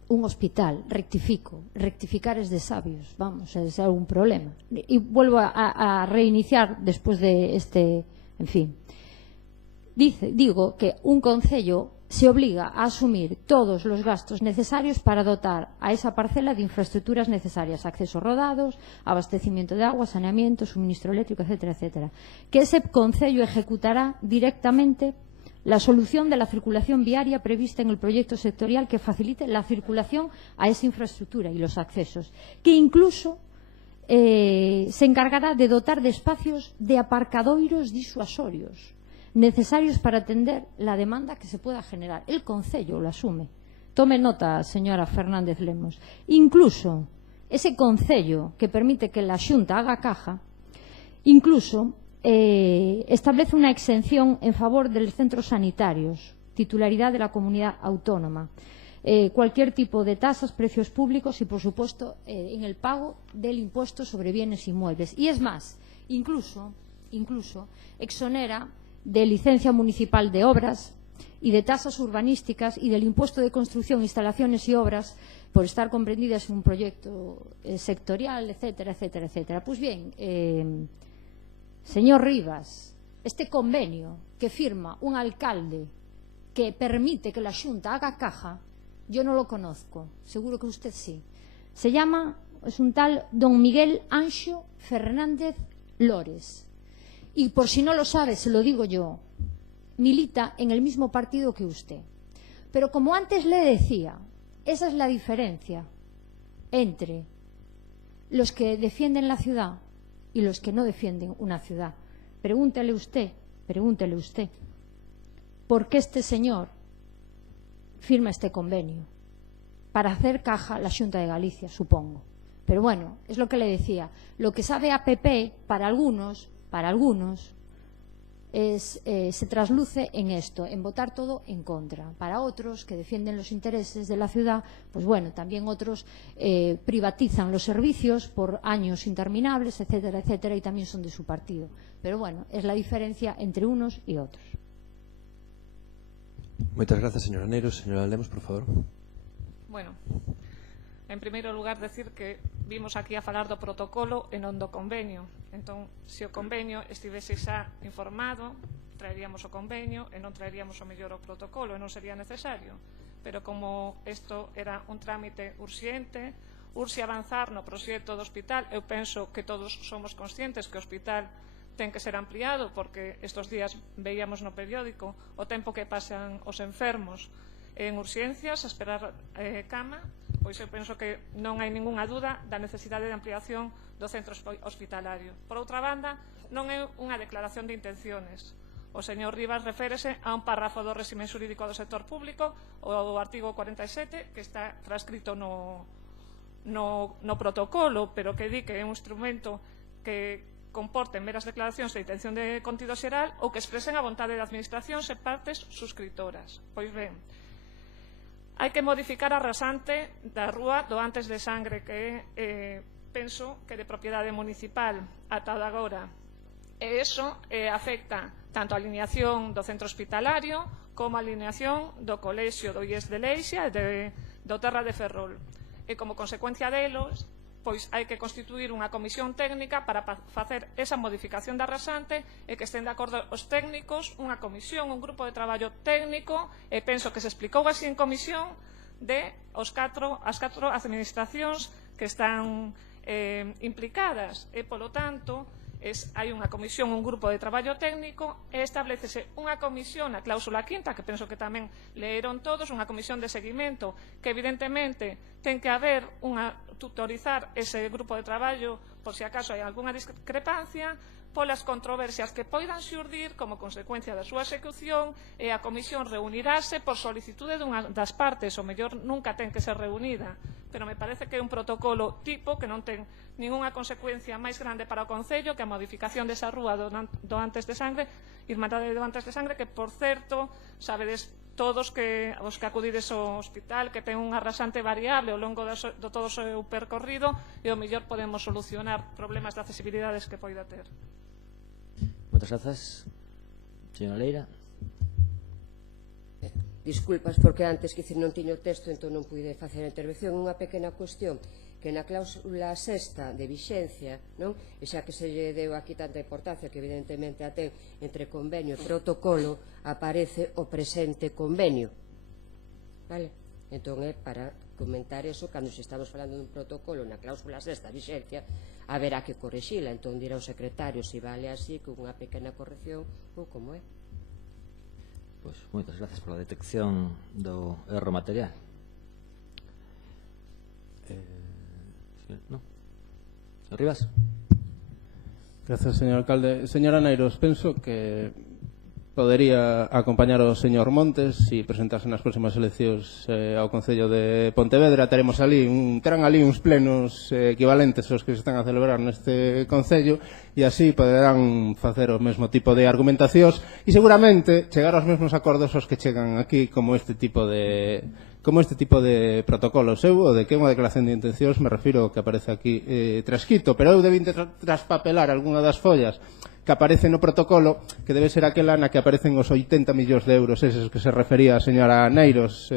Un hospital, rectifico. Rectificar es de sabios, vamos, es algún problema. Y vuelvo a reiniciar después de este, en fin. Digo que un concello se obliga a asumir todos los gastos necesarios para dotar a esa parcela de infraestructuras necesarias, accesos rodados, abastecimiento de agua, saneamiento, suministro eléctrico, etcétera, etcétera. Que ese concello ejecutará directamente la solución de la circulación viaria prevista en el proyecto sectorial que facilite la circulación a esa infraestructura y los accesos, que incluso se encargará de dotar de espacios de aparcadoiros disuasorios necesarios para atender la demanda que se pueda generar. El concello lo asume. Tome nota, señora Fernández Lemos. Incluso ese concello que permite que la Xunta haga caja, incluso establece una exención en favor de los centros sanitarios, titularidad de la comunidad autónoma, cualquier tipo de tasas, precios públicos y, por supuesto, en el pago del impuesto sobre bienes inmuebles. Y es más, incluso exonera de licencia municipal de obras y de tasas urbanísticas y del impuesto de construcción, instalaciones y obras por estar comprendidas en un proyecto sectorial, etcétera, etcétera, etcétera. Pues bien, señor Rivas, este convenio que firma un alcalde que permite que la Xunta haga caja, yo no lo conozco, seguro que usted sí. Se llama, es un tal don Miguel Anxo Fernández Lores. Y por si no lo sabe, se lo digo yo, milita en el mismo partido que usted. Pero como antes le decía, esa es la diferencia entre los que defienden la ciudad y los que no defienden una ciudad. Pregúntele usted, ¿por qué este señor firma este convenio? Para hacer caja la Xunta de Galicia, supongo. Pero bueno, es lo que le decía. Lo que sabe a PP, para algunos, se trasluce en esto, en votar todo en contra. Para otros que defienden los intereses de la ciudad, pues bueno, también otros privatizan los servicios por años interminables, etcétera, etcétera, y también son de su partido. Pero bueno, es la diferencia entre unos y otros. Moitas grazas, señora Neiro. Señora Lemos, por favor. Bueno, en primeiro lugar, decir que vimos aquí a falar do protocolo e non do convenio. Entón, se o convenio estivese xa informado, traeríamos o convenio e non traeríamos o mellor o protocolo e non sería necesario. Pero como isto era un trámite urxente, urxe avanzar no proxecto do hospital, eu penso que todos somos conscientes que o hospital ten que ser ampliado, porque estes días veíamos no periódico o tempo que pasan os enfermos en urxencias a esperar cama. Pois eu penso que non hai ningunha dúda da necesidade de ampliación do centro hospitalario. Por outra banda, non é unha declaración de intenciones. O señor Rivas reférese a un párrafo do réxime xurídico do sector público, o artigo 47, que está transcrito no protocolo, pero que di que é un instrumento que comporten meras declaracións de intención de contido xeral ou que expresen a vontade de administracións e partes suscritoras. Pois ben, hai que modificar a rasante da rúa do Antes de Sangre, que penso que de propiedade municipal ata agora. E iso afecta tanto a alineación do centro hospitalario como a alineación do colexio do IES de Leixia e do Terra de Ferrol. E como consecuencia delos, pois hai que constituir unha comisión técnica para facer esa modificación da rasante e que estén de acordo os técnicos, unha comisión, un grupo de traballo técnico, e penso que se explicou así en comisión, de as catro administracións que están implicadas, e polo tanto hai unha comisión, un grupo de traballo técnico, e establecese unha comisión, a cláusula quinta, que penso que tamén leeron todos, unha comisión de seguimento, que evidentemente ten que haber tutorizar ese grupo de traballo por si acaso hai algunha discrepancia, polas controversias que poidan xurdir como consecuencia da súa execución, e a comisión reunirase por solicitude dunha das partes, o mellor nunca ten que ser reunida, pero me parece que é un protocolo tipo que non ten ningunha consecuencia máis grande para o Concello que a modificación desa rúa do Antes de Sangre, Irmandade do Antes de Sangre, que, por certo, sabedes todos que os que acudides ao hospital, que ten unha rasante variable ao longo do todo o seu percorrido, e ao mellor podemos solucionar problemas de accesibilidades que poida ter. Moitas grazas. Señora Leira. Disculpas, porque antes que non tiño texto, entón non pude facer a intervención. Unha pequena cuestión, que na cláusula sexta de vixencia, non? E xa que se lle deu aquí tanta importancia, que evidentemente a ten entre convenio e protocolo, aparece o presente convenio. Vale? Entón é para comentar eso, cando se estamos falando dun protocolo na cláusula sexta de vixencia, haberá que corrixila. Entón dirá o secretario se vale así, con unha pequena corrección, ou como é. Pois moitas grazas pola detección do erro material. No. Señor Rivas. Gracias, señor alcalde. Señora Neiros, penso que podería acompañar ao señor Montes e presentarse nas próximas eleccións ao Concello de Pontevedra. Terán ali uns plenos equivalentes aos que se están a celebrar neste Concello, e así poderán facer o mesmo tipo de argumentacións e seguramente chegar aos mesmos acordos aos que chegan aquí, como este tipo de protocolos. Eu, o de que é unha declaración de intencións, me refiro ao que aparece aquí transcrito, pero eu debín traspapelar algunha das follas que aparece no protocolo, que debe ser aquela na que aparecen os 80 millóns de euros eses que se refería a señora Neiros.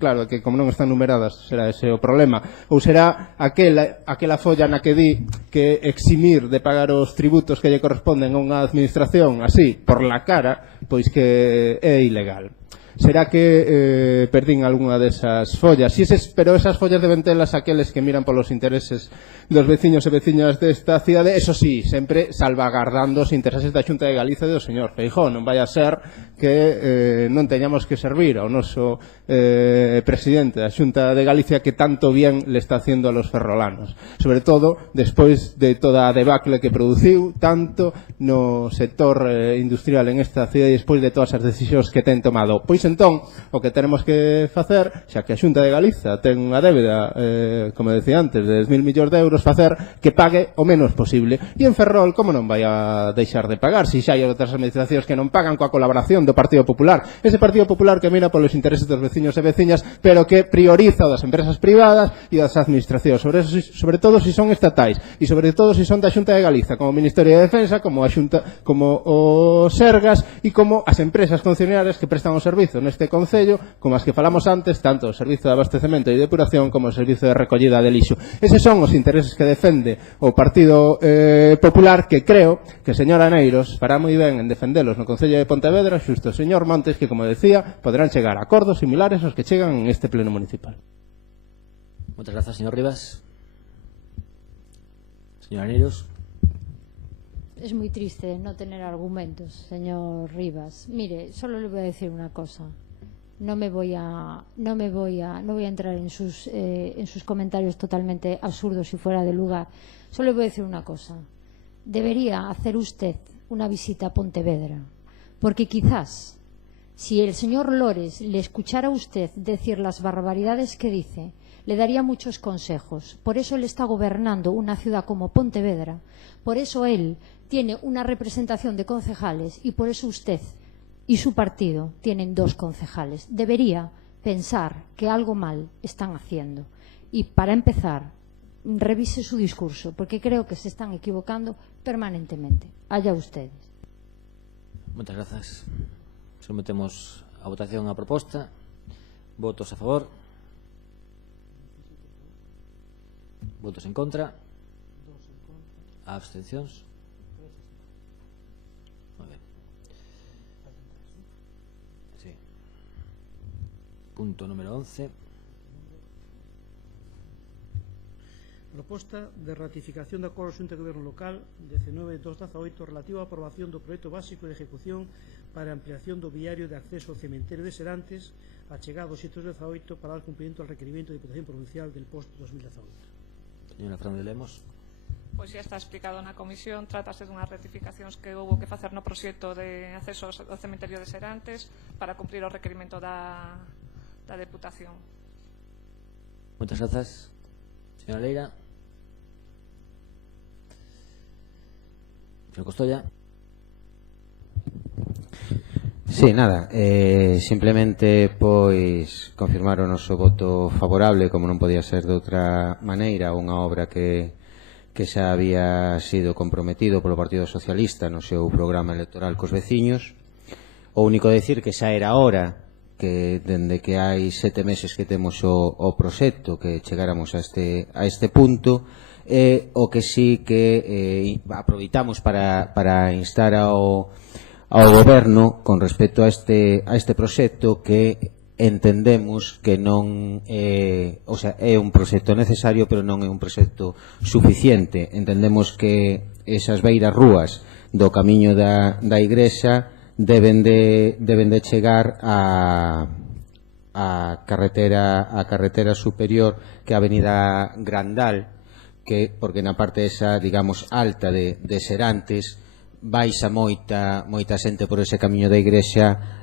Claro, que como non están numeradas será ese o problema, ou será aquela folla na que di que eximir de pagar os tributos que lle corresponden a unha administración así, por la cara, pois que é ilegal. Será que perdín algunha desas follas, pero esas follas deben telas aqueles que miran polos intereses dos veciños e veciñas desta cidade, eso sí, sempre salvagardando os intereses da Xunta de Galicia e do señor Feijóo. Non vai a ser que non teñamos que servir ao noso presidente da Xunta de Galicia, que tanto bien le está haciendo a los ferrolanos, sobre todo despois de toda a debacle que produciu tanto no sector industrial en esta cidade, e despois de todas as decisións que ten tomado. Pois entón, o que tenemos que facer, xa que a Xunta de Galicia ten unha débeda, como decía antes, de 10.000 millóns de euros, facer que pague o menos posible. E en Ferrol, como non vai a deixar de pagar, se xa hai outras administracións que non pagan, coa colaboración do Partido Popular, ese Partido Popular que mira polos intereses dos veciños e veciñas, pero que prioriza o das empresas privadas e das administracións, sobre todo se son estatais, e sobre todo se son da Xunta de Galiza, como o Ministerio de Defensa, como a Xunta, como o Sergas, e como as empresas concesionarias que prestan o servizo neste Concello, como as que falamos antes, tanto o Servizo de Abastecemento e Depuración como o Servizo de Recollida de Lixo. Eses son os intereses que defende o Partido Popular, que creo que a señora Neiros fará moi ben en defendelos no Concello de Pontevedra, xusto o señor Montes, que, como decía, poderán chegar a acordos similares aos que chegan en este pleno municipal. Moitas grazas, señor Rivas. Señora Neiros. Es muy triste no tener argumentos, señor Rivas. Mire, solo le voy a decir una cosa. No voy a entrar en sus comentarios totalmente absurdos y fuera de lugar. Solo le voy a decir una cosa. Debería hacer usted una visita a Pontevedra, porque quizás si el señor Lores le escuchara a usted decir las barbaridades que dice, le daría muchos consejos. Por eso él está gobernando una ciudad como Pontevedra, por eso él tiene una representación de concejales y por eso usted y su partido tienen 2 concejales. Debería pensar que algo mal están haciendo. Y para empezar, revise su discurso, porque creo que se están equivocando permanentemente. Allá ustedes. Moitas grazas. Sometemos a votación a proposta. Votos a favor. Votos en contra. Abstencións. Moi ben. Sí. Punto número 11. Proposta de ratificación de acordo xunta de goberno local 19.218 relativo á aprobación do proxecto básico de ejecución para a ampliación do viario de acceso ao cementerio de Serantes achegado 718 para dar cumprimento ao requerimento da Diputación Provincial del post 2018. Señora Fernández Lemos. Pois xa está explicado na comisión, trátase dunhas rectificacións que houve que facer no proxecto de acceso ao cementerio de Serantes para cumprir o requerimento da Deputación. Moitas grazas. Señora Leira. Señor Costolla. Sí, nada, simplemente pois confirmar o noso voto favorable, como non podía ser de outra maneira, unha obra que xa había sido comprometido polo Partido Socialista no seu programa electoral cos veciños. O único decir que xa era hora que dende que hai 7 meses que temos o proxecto que chegáramos a este punto, o que sí que aproveitamos para instar ao Goberno con respecto a este proxecto, que entendemos que non é un proxecto necesario, pero non é un proxecto suficiente. Entendemos que esas beiras rúas do camiño da igrexa deben de chegar a carretera superior, que a avenida Grandal, porque na parte esa, digamos, alta de Serantes baixa moita xente por ese camiño da igrexa,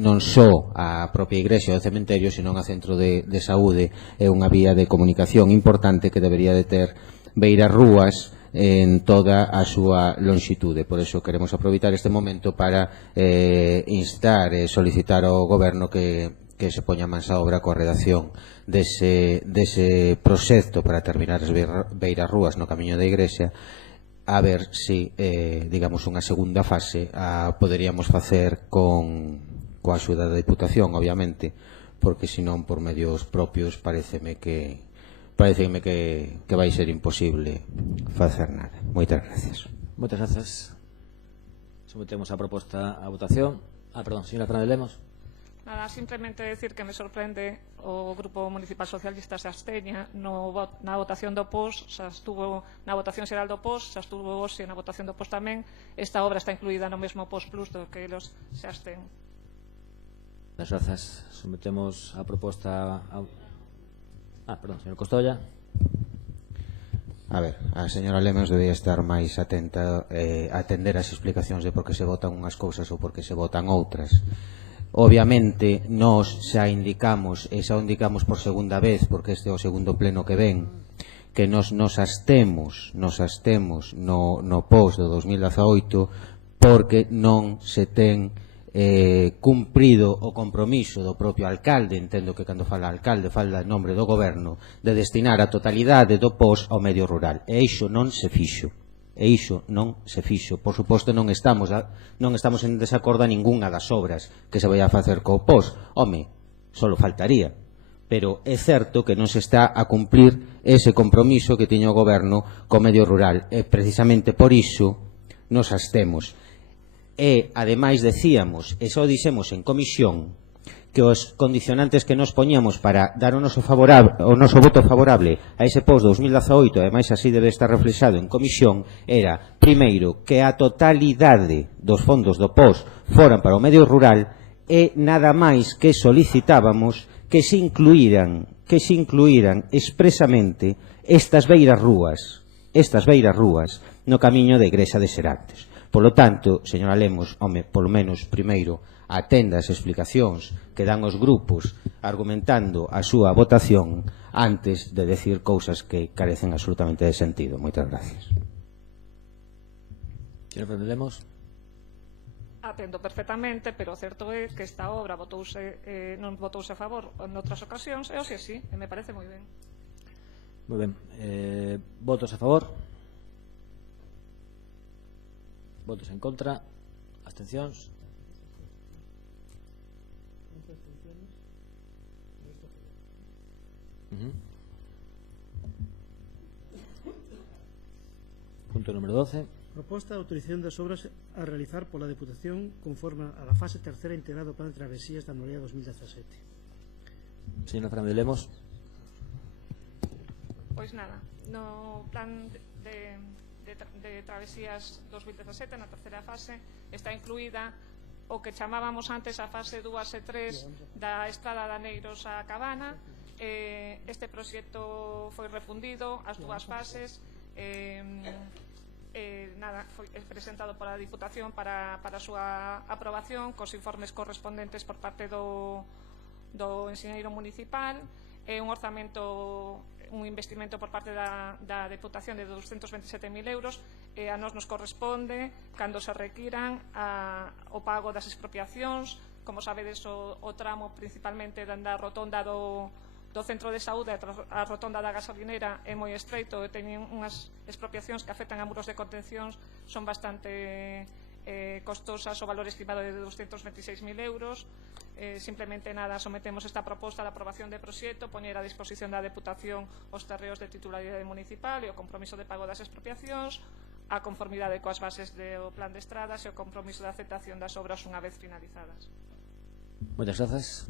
non só a propia igrexa ou cementerio, senón a centro de saúde. É unha vía de comunicación importante que debería de ter beiras rúas en toda a súa lonxitude. Por iso queremos aproveitar este momento para instar e solicitar ao Goberno que se poña mans á obra coa redacción dese proxecto para terminar as beiras rúas no camiño da igrexa, a ver se, digamos, unha segunda fase poderíamos facer coa axuda da Diputación, obviamente, porque senón por medios propios pareceme que vai ser imposible facer nada. Moitas gracias. Moitas grazas. Sometemos a proposta a votación. Perdón, señora Fernández Lemos. Nada, simplemente decir que me sorprende o Grupo Municipal Socialista se absteña na votación do POS, xa estuvo na votación xeral do POS, xa estuvo hoxe na votación do POS tamén. Esta obra está incluída no mesmo POS Plus do que eles se abstén. Moitas grazas. Sometemos a proposta perdón, señor Costolla. A ver, a señora Lemos debía estar máis atenta a atender as explicacións de por que se votan unhas cousas ou por que se votan outras. Obviamente, nós xa indicamos, e xa indicamos por segunda vez, porque este é o segundo pleno que ven, que nos abstemos no POS do 2018 porque non se ten cumprido o compromiso do propio alcalde. Entendo que cando fala alcalde fala en nombre do Goberno, de destinar a totalidade do POS ao medio rural, e iso non se fixo. Por suposto, non estamos en desacordo a ningunha das obras que se vai a facer co POS. Home, solo faltaría. Pero é certo que non se está a cumplir ese compromiso que tiña o Goberno co medio rural, e precisamente por iso nos abstemos. E, ademais, decíamos, e só dixemos en comisión, que os condicionantes que nos poñíamos para dar o noso voto favorable a ese POS 2018, ademais así debe estar reflexado en comisión, era, primeiro, que a totalidade dos fondos do POS foran para o medio rural, e nada máis que solicitábamos que se incluíran expresamente estas beiras rúas no camiño da igrexa de Serantes. Polo tanto, señora Lemos, polo menos, primeiro, atenda as explicacións que dan os grupos argumentando a súa votación antes de decir cousas que carecen absolutamente de sentido. Moitas gracias. Señor Fernández Lemos. Atendo perfectamente, pero o certo é que esta obra non votouse a favor noutras ocasións, e hoxe sí, e me parece moi ben. Moi ben. Votos a favor? Votos en contra? Abstencións? Punto número 12. Proposta de autorización das obras a realizar pola Deputación conforme a la fase tercera integrada do Plan de Travesías da Noria 2017. Señora Fernández Lemos. Pois nada, no plan de Travesías 2017, na terceira fase, está incluída o que chamábamos antes a fase 2 e 3 da estrada de Aneiros a Cabana. Este proxecto foi refundido, as dúas fases, foi presentado pola Diputación para a súa aprobación cos informes correspondentes por parte do enxeñeiro municipal, un orzamento, un investimento por parte da Deputación de 227.000 euros. A nós nos corresponde, cando se requiran, o pago das expropiacións. Como sabedes, o tramo principalmente da rotonda do centro de saúde a rotonda da gasolinera é moi estreito e teñen unhas expropiacións que afectan a muros de contencións, son bastante costosas, o valor estimado de 226.000 euros. Simplemente nada, sometemos esta proposta de aprobación de proxecto, poñer a disposición da Deputación os terreos de titularidade municipal e o compromiso de pago das expropiacións, a conformidade coas bases do plan de estradas e o compromiso de aceptación das obras unha vez finalizadas. Moitas grazas.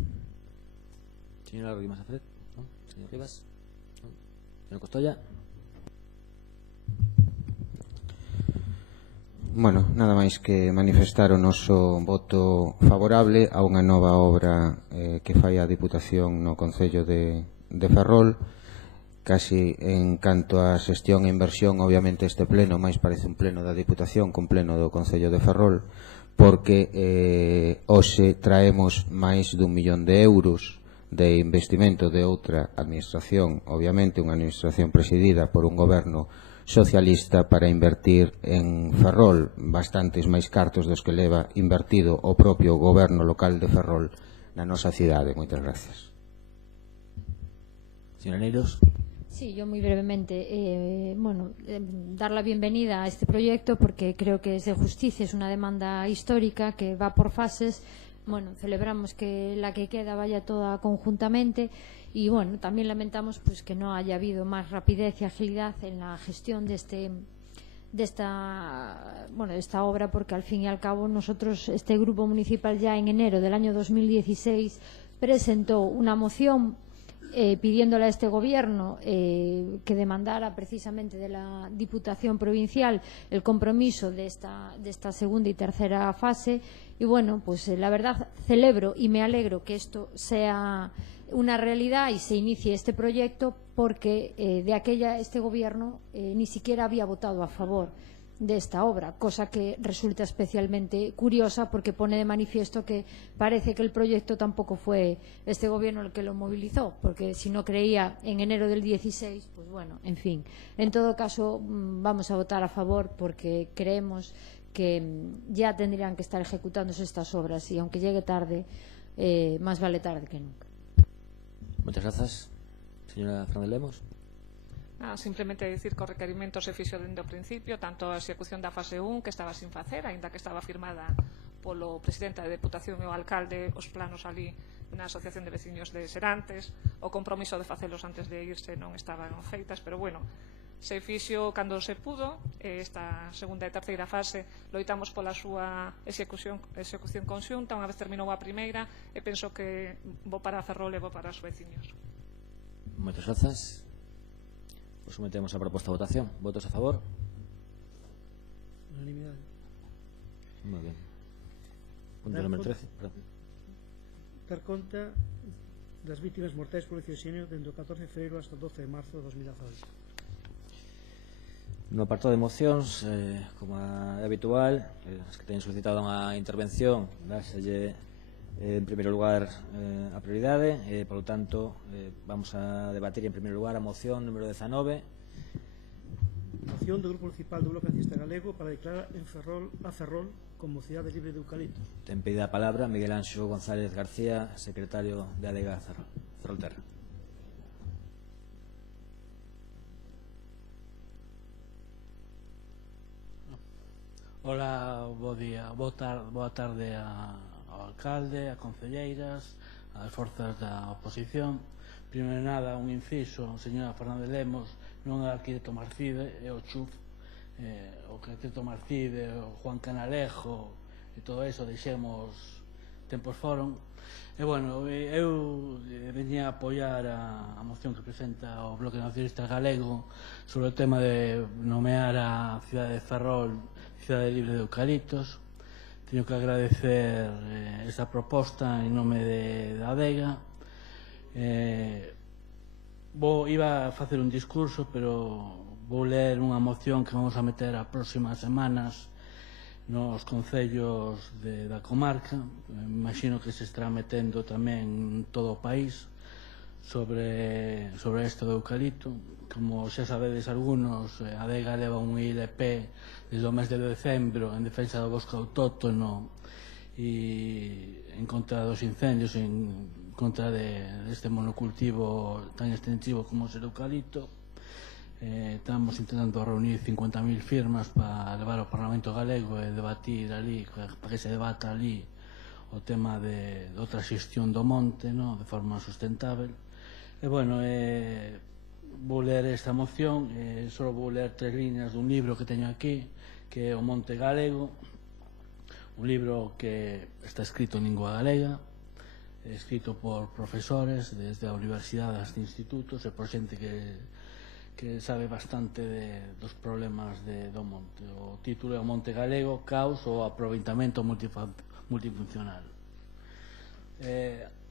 Señora Rivas Afred. ¿No? Señor Rivas. ¿No? Señor Costolla. Bueno, nada máis que manifestar o noso voto favorable a unha nova obra que fai a Diputación no Concello de Ferrol. Casi en canto a xestión e inversión, obviamente este pleno máis parece un pleno da Diputación con pleno do Concello de Ferrol, porque hoxe traemos máis dun millón de euros de investimento de outra administración, obviamente unha administración presidida por un goberno socialista, para invertir en Ferrol bastantes máis cartos dos que leva invertido o propio goberno local de Ferrol na nosa cidade. Moitas gracias. Señora Neiros. Sí, yo muy brevemente, dar la bienvenida a este proyecto porque creo que es de justicia, es una demanda histórica que va por fases. Bueno, celebramos que la que queda vaya toda conjuntamente y bueno, también lamentamos pues que no haya habido más rapidez y agilidad en la gestión de esta obra, porque al fin y al cabo nosotros, este grupo municipal, ya en enero del año 2016 presentó una moción pidiéndole a este gobierno que demandara precisamente de la Diputación Provincial el compromiso de esta segunda y tercera fase. Y bueno, pues la verdad celebro y me alegro que esto sea una realidad y se inicie este proyecto, porque este gobierno ni siquiera había votado a favor de esta obra, cosa que resulta especialmente curiosa porque pone de manifiesto que parece que el proyecto tampoco fue este gobierno el que lo movilizó, porque si no creía en enero del 16, pues bueno, en fin. En todo caso, vamos a votar a favor porque creemos que ya tendrían que estar ejecutándose estas obras y aunque llegue tarde, más vale tarde que nunca. Muchas gracias. Señora Fernández Lemos. Simplemente dicir que o requerimento se fixo dende o principio, tanto a execución da fase 1, que estaba sin facer, aínda que estaba firmada polo presidente da Deputación e o alcalde, os planos ali na Asociación de Veciños de Serantes, o compromiso de facelos antes de irse non estaban feitas, pero bueno, se fixo cando se pudo. Esta segunda e terceira fase loitamos pola súa execución conxunta unha vez terminou a primeira, e penso que vou para Ferrol e vou para os veciños. Moitas grazas. Pues sometemos a proposta a votación. ¿Votos a favor? Unanimidade. Muy bien. Punto número 13. Dar conta das vítimas mortais por leucemia dende o 14 de febreiro hasta o 12 de marzo de 2018. No apartado de mocións, como é habitual, as que teñen solicitado unha intervención, dáselle en primeiro lugar a prioridade, polo tanto vamos a debatir en primeiro lugar a moción número 19. Moción do Grupo Municipal do Bloque Nacionalista Galego para declarar a Ferrol como cidade libre de eucaliptos. Ten pedida a palabra Miguel Anxo González García, secretario de Adega Ferrolterra. Hola, bo día, boa tarde ao alcalde, a concelleiras, ás forzas da oposición. Primeiro nada, un inciso, señora Fernández Lemos non é aquí de Tomarcide, é o CHUF, o Cateto Marcide, o Juan Canalejo e todo eso, deixemos tempos foron. E, bueno, eu venía a apoiar a moción que presenta o Bloque Nacionalista Galego sobre o tema de nomear a cidade de Ferrol cidade libre de eucaliptos. Teño que agradecer esta proposta en nome da ADEGA. Iba a facer un discurso, pero vou ler unha moción que vamos a meter as próximas semanas nos concellos da comarca. Imagino que se estará metendo tamén en todo o país sobre isto do eucalipto. Como xa sabedes algunos, a ADEGA leva un ILP desde o mes de decembro en defensa do bosque autóctono e en contra dos incendios, en contra deste monocultivo tan extensivo como o eucalipto. Estamos intentando reunir 50.000 firmas para levar ao Parlamento Galego e debatir ali, para que se debata ali o tema de outra xestión do monte, de forma sustentável. E, bueno, vou ler esta moción, só vou ler 3 líneas dun libro que teño aquí, que é O Monte Galego, un libro que está escrito en lingua galega, escrito por profesores desde a universidade hasta institutos e por xente que sabe bastante dos problemas do monte. O título é O Monte Galego, caos ou aproveitamento multifuncional.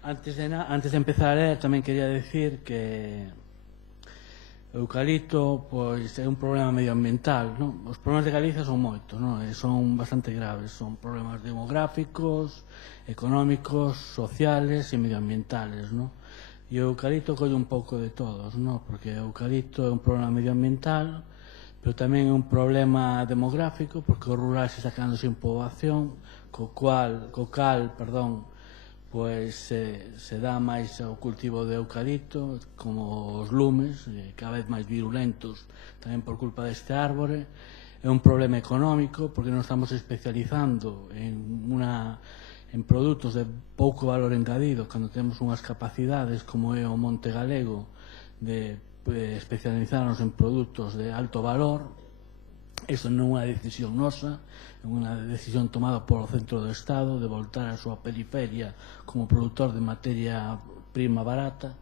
Antes de empezar a ler, tamén quería decir que o eucalipto é un problema medioambiental. Os problemas de Galicia son moitos, son bastante graves. Son problemas demográficos, económicos, sociales e medioambientales. E o eucalipto colle un pouco de todos, porque o eucalipto é un problema medioambiental, pero tamén é un problema demográfico, porque o rural se está quedando sin poboación, co cal se dá máis ao cultivo de eucalipto, como os lumes, cada vez máis virulentos, tamén por culpa deste árbore. É un problema económico, porque non estamos especializando en produtos de pouco valor engadido, cando temos unhas capacidades como é o Monte Galego de especializarnos en produtos de alto valor. Isto non é unha decisión nosa, é unha decisión tomada polo centro do Estado de voltar a súa periferia como produtor de materia prima barata.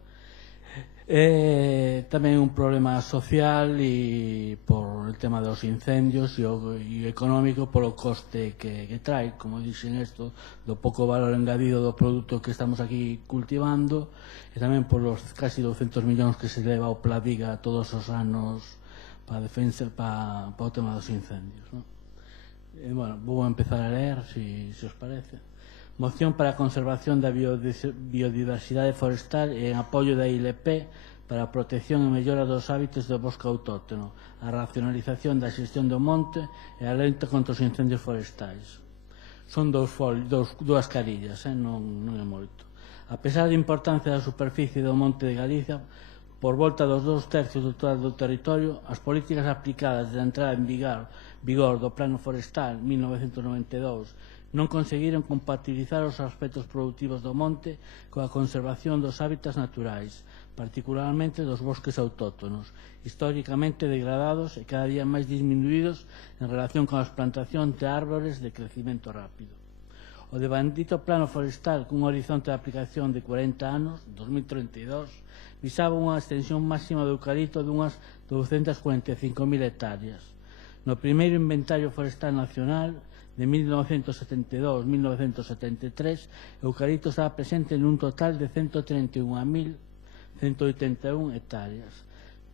Tamén un problema social e por el tema dos incendios e económico polo coste que trae, como dixen isto, do pouco valor engadido do produto que estamos aquí cultivando, e tamén por os casi 200 millóns que se leva ao Pladiga todos os anos para o tema dos incendios. Bueno, vou empezar a ler, se os parece. Moción para a conservación da biodiversidade forestal e en apoio da ILP para a protección e mellora dos hábitos do bosque autóctono, a racionalización da xestión do monte e a loita contra os incendios forestais. Son dúas carillas, non é moito. A pesar da importancia da superficie do monte de Galicia, por volta dos 2/3 do total do territorio, as políticas aplicadas desde a entrada en vigor do Plano Forestal 1992 non conseguiron compatibilizar os aspectos productivos do monte coa conservación dos hábitats naturais, particularmente dos bosques autóctonos, históricamente degradados e cada día máis disminuídos en relación con as plantacións de árbores de crecimento rápido. O devandito Plano Forestal, cun horizonte de aplicación de 40 anos, 2032, visaba unha extensión máxima de eucalipto dunhas 245.000 hectáreas. No primeiro inventario forestal nacional de 1972-1973, o eucalipto estaba presente nun total de 131.181 hectáreas.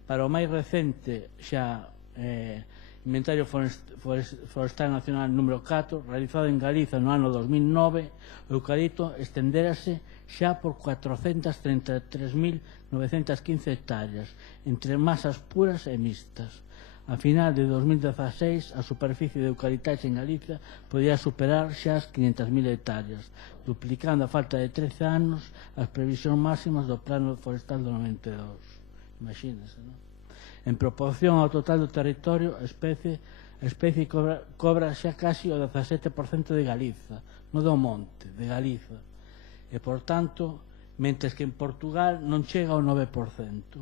Para o máis recente inventario forestal nacional número 4, realizado en Galiza no ano 2009, o eucalipto estendérase xa por 433.915 hectáreas, entre masas puras e mixtas. A final de 2016, a superficie de eucaliptais en Galicia podía superar xa as 500.000 hectáreas, duplicando a falta de 13 anos as previsións máximas do Plano Forestal do 92. Imagínense, non? En proporción ao total do territorio, a especie cobra xa casi o 17% de Galiza, non do monte, de Galiza. E, por tanto, mentres que en Portugal non chega ao 9%.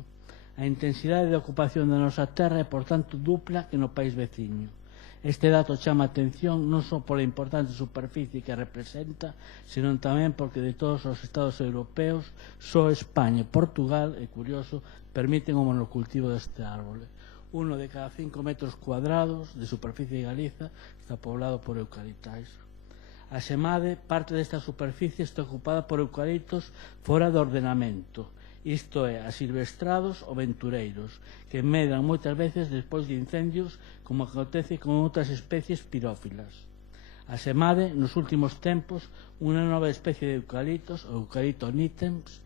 A intensidade de ocupación da nosa terra é, por tanto, dupla que no país veciño. Este dato chama a atención non só pola importante superficie que representa, senón tamén porque de todos os estados europeos só España e Portugal, é curioso, permiten o monocultivo deste árbol. 1 de cada 5 metros cuadrados de superficie de Galiza está poblado por eucaliptais. Asemade, parte desta superficie está ocupada por eucaliptos fora do ordenamento, isto é, asilvestrados ou ventureiros, que medran moitas veces despois de incendios, como acontece con outras especies pirófilas. Asemade, nos últimos tempos, unha nova especie de eucaliptos, o eucalipto nitens,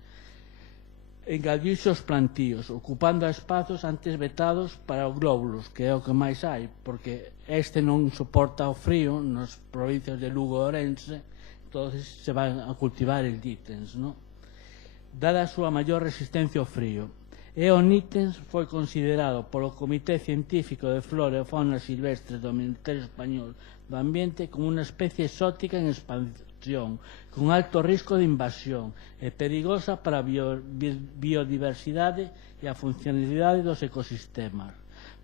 engadiuse os plantíos, ocupando espazos antes vetados para os glóbulos, que é o que máis hai, porque este non soporta o frío nas provincias de Lugo e Ourense, entón se van a cultivar el nitens, non? Dada a súa maior resistencia ao frío. E o nitens foi considerado polo Comité Científico de Flora e Fauna Silvestres do Ministerio Español do Ambiente como unha especie exótica en expansión, con alto risco de invasión e perigosa para a biodiversidade e a funcionalidade dos ecosistemas,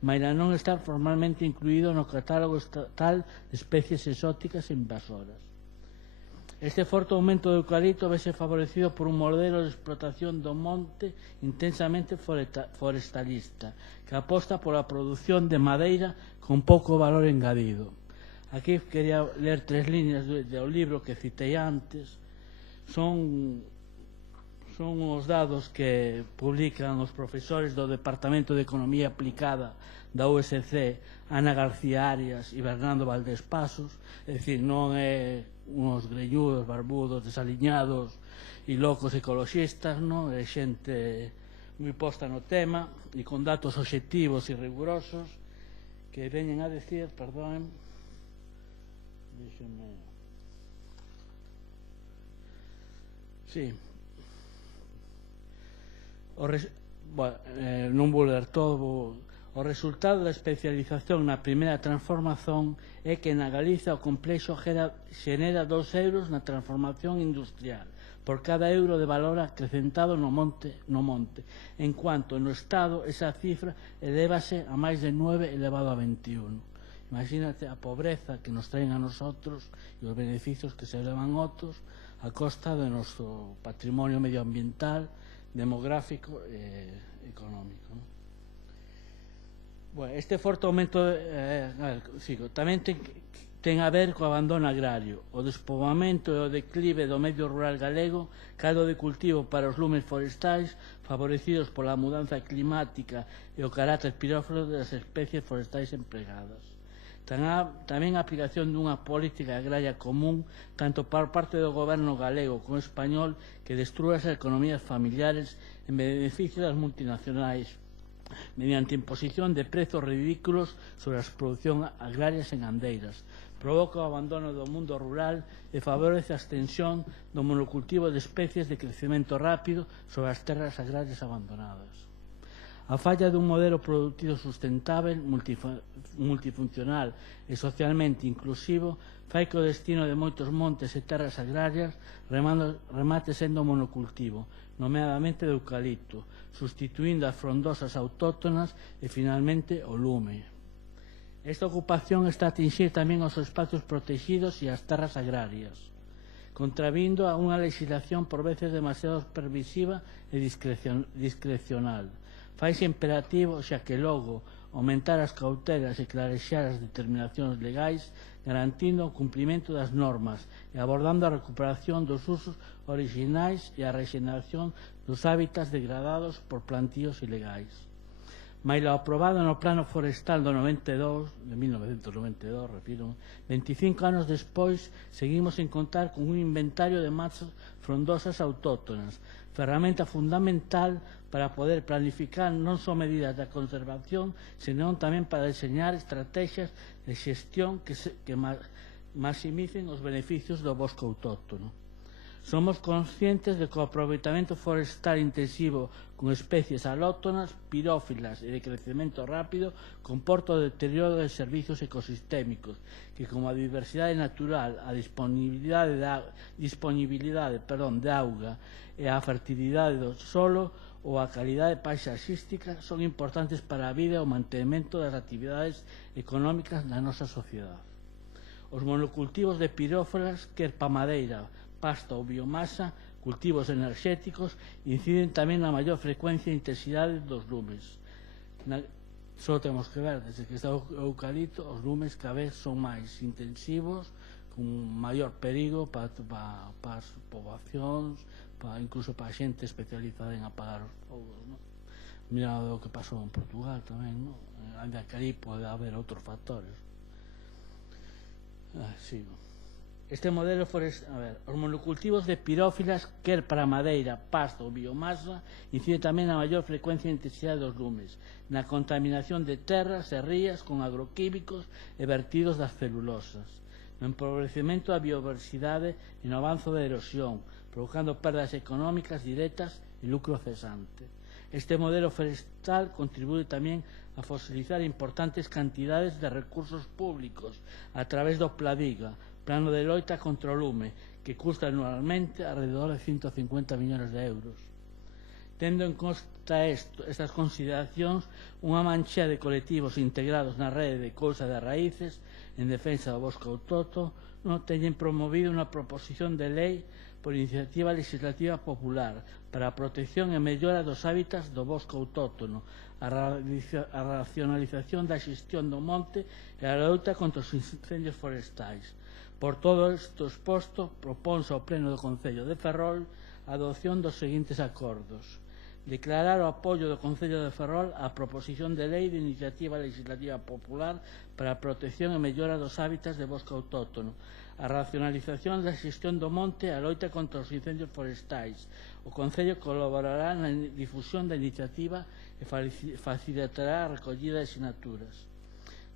maila non estar formalmente incluído no catálogo estatal de especies exóticas e invasoras. Este forte aumento do eucalipto vese favorecido por un modelo de explotación do monte intensamente forestalista, que aposta pola produción de madeira con pouco valor engadido. Aquí quería ler 3 líneas do libro que citei antes. Son os dados que publican os profesores do Departamento de Economía Aplicada da USC, Ana García Arias e Bernardo Valdés Pasos. É dicir, non é uns greñudos, barbudos, desaliñados e locos ecoloxistas, non? É xente moi posta no tema e con datos obxectivos e rigurosos que veñen a decir, perdón, déxeme, sí, non vou ler todo. O resultado da especialización na primeira transformación é que na Galiza o complexo xenera 2 euros na transformación industrial por cada euro de valor acrecentado no monte, en cuanto no Estado esa cifra elévase a máis de 9 elevado a 21. Imagínate a pobreza que nos traen a nosotros e os beneficios que se elevan outros a costa do noso patrimonio medioambiental, demográfico e económico. Bueno, este forte aumento tamén ten a ver co abandono agrario, o despoboamento e o declive do medio rural galego, caldo de cultivo para os lumes forestais favorecidos pola mudanza climática e o carácter pirófilo das especies forestais empregadas. Tamén a aplicación dunha política agraria común tanto por parte do goberno galego como español que destrúe as economías familiares en beneficio das multinacionais mediante imposición de prezos ridículos sobre as producións agrarias en gandeiras, provoca o abandono do mundo rural e favorece a extensión do monocultivo de especies de crecemento rápido sobre as terras agrarias abandonadas. A falla dun modelo productivo sustentável, multifuncional e socialmente inclusivo fai que o destino de moitos montes e terras agrarias remate sendo monocultivo, nomeadamente de eucalipto, sustituindo as frondosas autóctonas e finalmente o lume. Esta ocupación está a atingir tamén os espacios protegidos e as terras agrarias, contravindo a unha legislación por veces demasiado permisiva e discrecional. Faise imperativo xa que logo aumentar as cautelas e clarexar as determinacións legais, garantindo o cumprimento das normas e abordando a recuperación dos usos orixinais e a rexeneración dos hábitats degradados por plantíos ilegais. Mailo aprobado no Plano Forestal de 1992, refiro, 25 anos despois, seguimos en contar con un inventario de matas frondosas autóctonas, ferramenta fundamental para poder planificar non só medidas de conservación, senón tamén para diseñar estrategias de xestión que maximicen os beneficios do bosque autóctono. Somos conscientes de que o aproveitamento forestal intensivo con especies alóctonas, pirófilas e de crecemento rápido comporta o deterioro de servizos ecosistémicos que, como a diversidade natural, a disponibilidade de auga e a fertilidade do solo, ou a calidade paisaxística son importantes para a vida e o mantemento das actividades económicas na nosa sociedade. Os monocultivos de pirófilas, quer pa madeira, pasta ou biomasa, cultivos enerxéticos, inciden tamén na maior frecuencia e intensidade dos lumes. Só temos que ver, desde que está o eucalipto, os lumes cada vez son máis intensivos, con maior perigo para as poboacións, incluso para a xente especializada en apagar os fogos. Mira o que pasou en Portugal tamén, ainda que ali pode haber outros factores. Sigo. Este modelo os monocultivos de pirófilas, quer para madeira, pasta ou biomasa, incide tamén na maior frecuencia e intensidade dos lumes, na contaminación de terras e rías con agroquímicos e vertidos das celulosas, no empobrecemento da biodiversidade e no avanzo da erosión, provocando perdas económicas directas e lucro cesante. Este modelo forestal contribúe tamén a fosilizar importantes cantidades de recursos públicos a través do Pladiga, Plano de loita contra o lume, que custa anualmente alrededor de 150 millóns de euros. Tendo en conta estas consideracións, unha mancha de colectivos integrados na rede de Cousa de Raíces en defensa do bosque autóctono teñen promovido unha proposición de lei por iniciativa legislativa popular para a protección e mellora dos hábitats do bosque autóctono, a racionalización da xestión do monte e a loita contra os incendios forestais. Por todo isto exposto, proponse ao Pleno do Concello de Ferrol a adopción dos seguintes acordos: declarar o apoio do Concello de Ferrol á proposición de lei de iniciativa legislativa popular para a protección e mellora dos hábitats de bosque autóctono, a racionalización da xestión do monte e a loita contra os incendios forestais. O Concello colaborará na difusión da iniciativa e facilitará a recollida de sinaturas.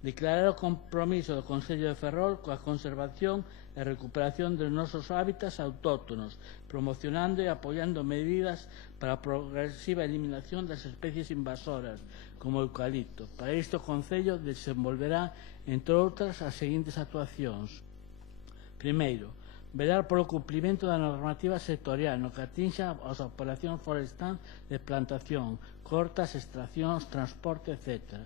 Declarar o compromiso do Concello de Ferrol coa conservación e recuperación dos nosos hábitats autóctonos, promocionando e apoiando medidas para a progresiva eliminación das especies invasoras, como o eucalipto. Para isto, o Concello desenvolverá, entre outras, as seguintes actuacións. Primeiro, velar polo cumprimento da normativa sectorial no que atinxa as operacións forestais de plantación, cortas, extraccións, transporte, etc.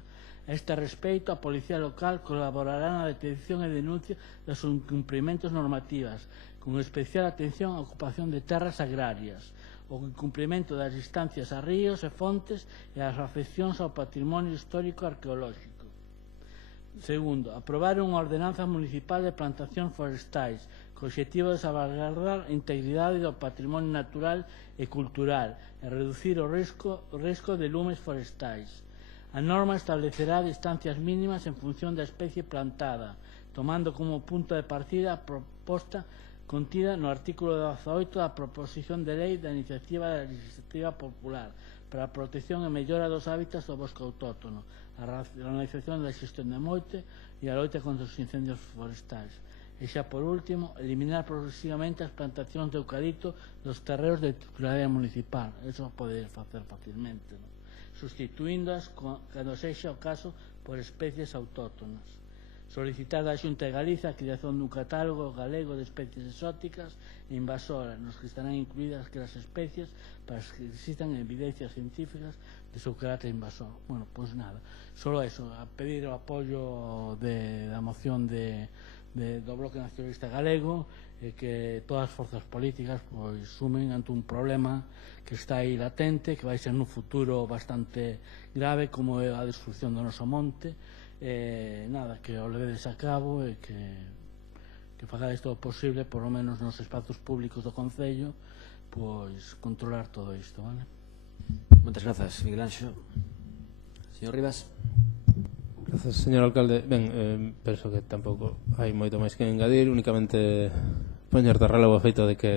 A este respecto, a Policía Local colaborará na detección e denuncia dos incumprimentos normativas, con especial atención á ocupación de terras agrarias, o incumprimento das distancias a ríos e fontes e as afeccións ao patrimonio histórico arqueolóxico. Segundo, aprobar unha ordenanza municipal de plantacións forestais, co obxectivo de salvaguardar a integridade do patrimonio natural e cultural e reducir o risco de lumes forestais. A norma establecerá distancias mínimas en función da especie plantada, tomando como punto de partida a proposta contida no artículo 18 da proposición de lei da iniciativa legislativa popular para a protección e mellora dos hábitats do bosque autóctono, a racionalización da xestión de monte e a loita contra os incendios forestais. E xa por último, eliminar progresivamente as plantacións de eucalipto dos terreos de titularidade municipal. Eso pode facer facilmente, non? Sustituíndoas, cando sexa o caso, por especies autóctonas. Solicitar da Xunta de Galiza a creación dun catálogo galego de especies exóticas e invasoras, nos que estarán incluídas aquelas especies para as que existan evidencias científicas de seu carácter invasor. Bueno, pois nada, solo eso, a pedir o apoio da moción do Bloque Nacionalista Galego e que todas as forzas políticas sumen ante un problema que está aí latente, que vai ser nun futuro bastante grave, como é a destrucción do noso monte. Nada, que o levedes a cabo e que fagades todo o posible, por lo menos nos espazos públicos do Concello, pois controlar todo isto, vale? Moitas grazas, Miguel Anxo. Señor Rivas. Grazas, señor alcalde. Ben, penso que tampouco hai moito máis que engadir, únicamente poñer de relevo o feito de que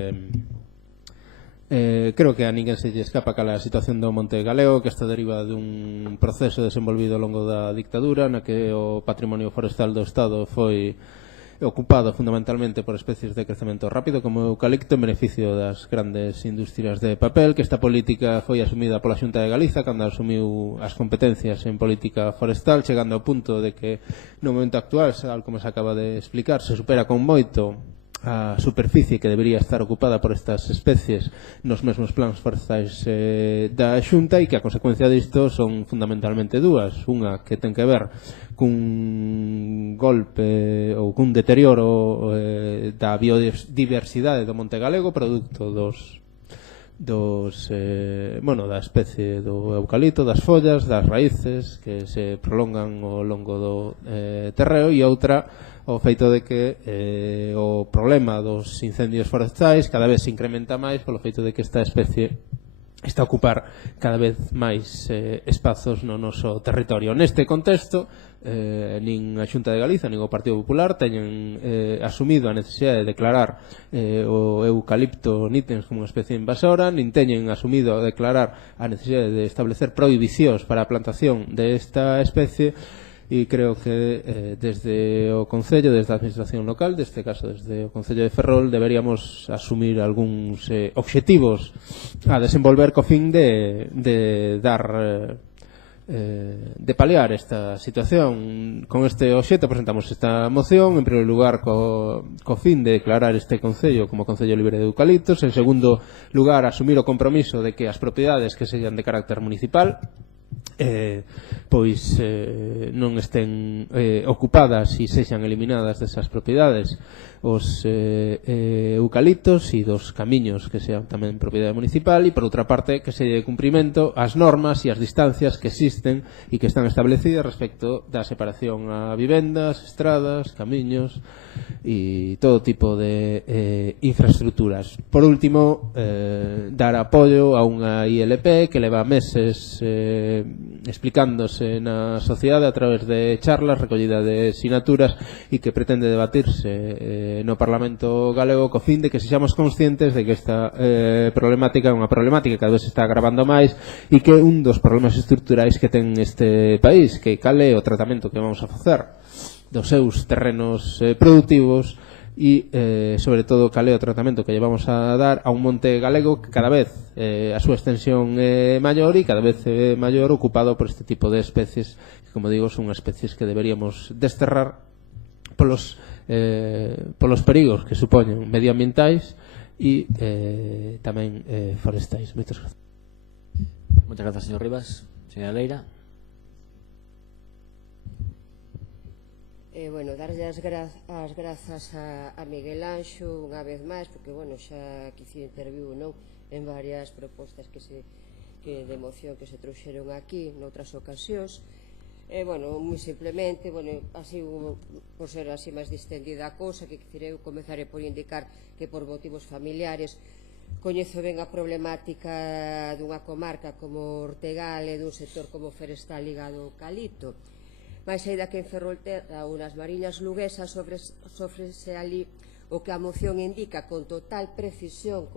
creo que a ninguén se lle escapa cal a situación do Monte Galego, que esta deriva dun proceso desenvolvido ao longo da dictadura na que o patrimonio forestal do Estado foi ocupado fundamentalmente por especies de crecemento rápido como o eucalipto en beneficio das grandes industrias de papel, que esta política foi asumida pola Xunta de Galiza cando asumiu as competencias en política forestal, chegando ao punto de que no momento actual, como se acaba de explicar, se supera con moito a superficie que debería estar ocupada por estas especies nos mesmos plans forestais da Xunta, e que a consecuencia disto son fundamentalmente dúas. Unha que ten que ver cun golpe ou cun deterioro da biodiversidade do Monte Galego producto da especie do eucalipto, das follas, das raíces que se prolongan ao longo do terreo, e outra o feito de que o problema dos incendios forestais cada vez se incrementa máis polo feito de que esta especie está a ocupar cada vez máis espazos no noso territorio. Neste contexto, nin a Xunta de Galiza nin o Partido Popular teñen asumido a necesidade de declarar o eucalipto nítens como unha especie invasora, nin teñen asumido a declarar a necesidade de establecer prohibicións para a plantación desta especie. E creo que desde o Concello, desde a Administración local, deste caso desde o Concello de Ferrol, deberíamos asumir algúns obxectivos a desenvolver co fin de dar de paliar esta situación. Con este obxecto presentamos esta moción, en primeiro lugar co fin de declarar este Concello como Concello libre de eucaliptos, en segundo lugar asumir o compromiso de que as propiedades que sexan de carácter municipal pois non estén ocupadas e sexan eliminadas desas propiedades os eucaliptos e dos camiños que sean tamén propiedade municipal, e por outra parte que se lle cumprimento as normas e as distancias que existen e que están establecidas respecto da separación a vivendas, estradas, camiños e todo tipo de infraestructuras. Por último, dar apoio a unha ILP que leva meses explicándose na sociedade a través de charlas, recollida de sinaturas, e que pretende debatirse no Parlamento galego co fin de que sexamos conscientes de que esta problemática é unha problemática que cada vez se está agravando máis, e que un dos problemas estruturais que ten este país, que cal é o tratamento que vamos a facer dos seus terrenos productivos, e sobre todo cal é o tratamento que lle vamos a dar a un monte galego que cada vez a súa extensión é maior e cada vez é maior ocupado por este tipo de especies que, como digo, son especies que deberíamos desterrar polos perigos que supoñen medioambientais e tamén forestais. Moitas grazas. Moitas grazas, señor Rivas. Señora Leira. Darlle as grazas a Miguel Anxo unha vez máis, porque xa quizá interviu en varias propostas de moción que se trouxeron aquí noutras ocasións. Moi simplemente, así por ser así máis distendida a cousa, que eu comezaré por indicar que por motivos familiares coñezo ben a problemática dunha comarca como Ortegal e dun sector como Forestal ligado ao eucalipto. Mais aínda que en Ferrolterra ou nas Mariñas Luguesas sofrese ali o que a moción indica con total precisión,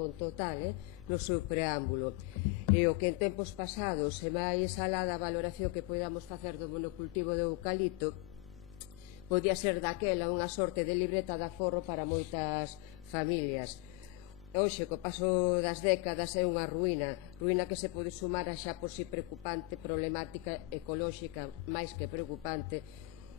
no seu preámbulo. E o que en tempos pasados e máis alá da valoración que podamos facer do monocultivo de eucalipto podía ser daquela unha sorte de libreta de aforro para moitas familias. Hoxe, co paso das décadas, é unha ruína que se pode sumar a xa por si preocupante problemática ecolóxica máis que preocupante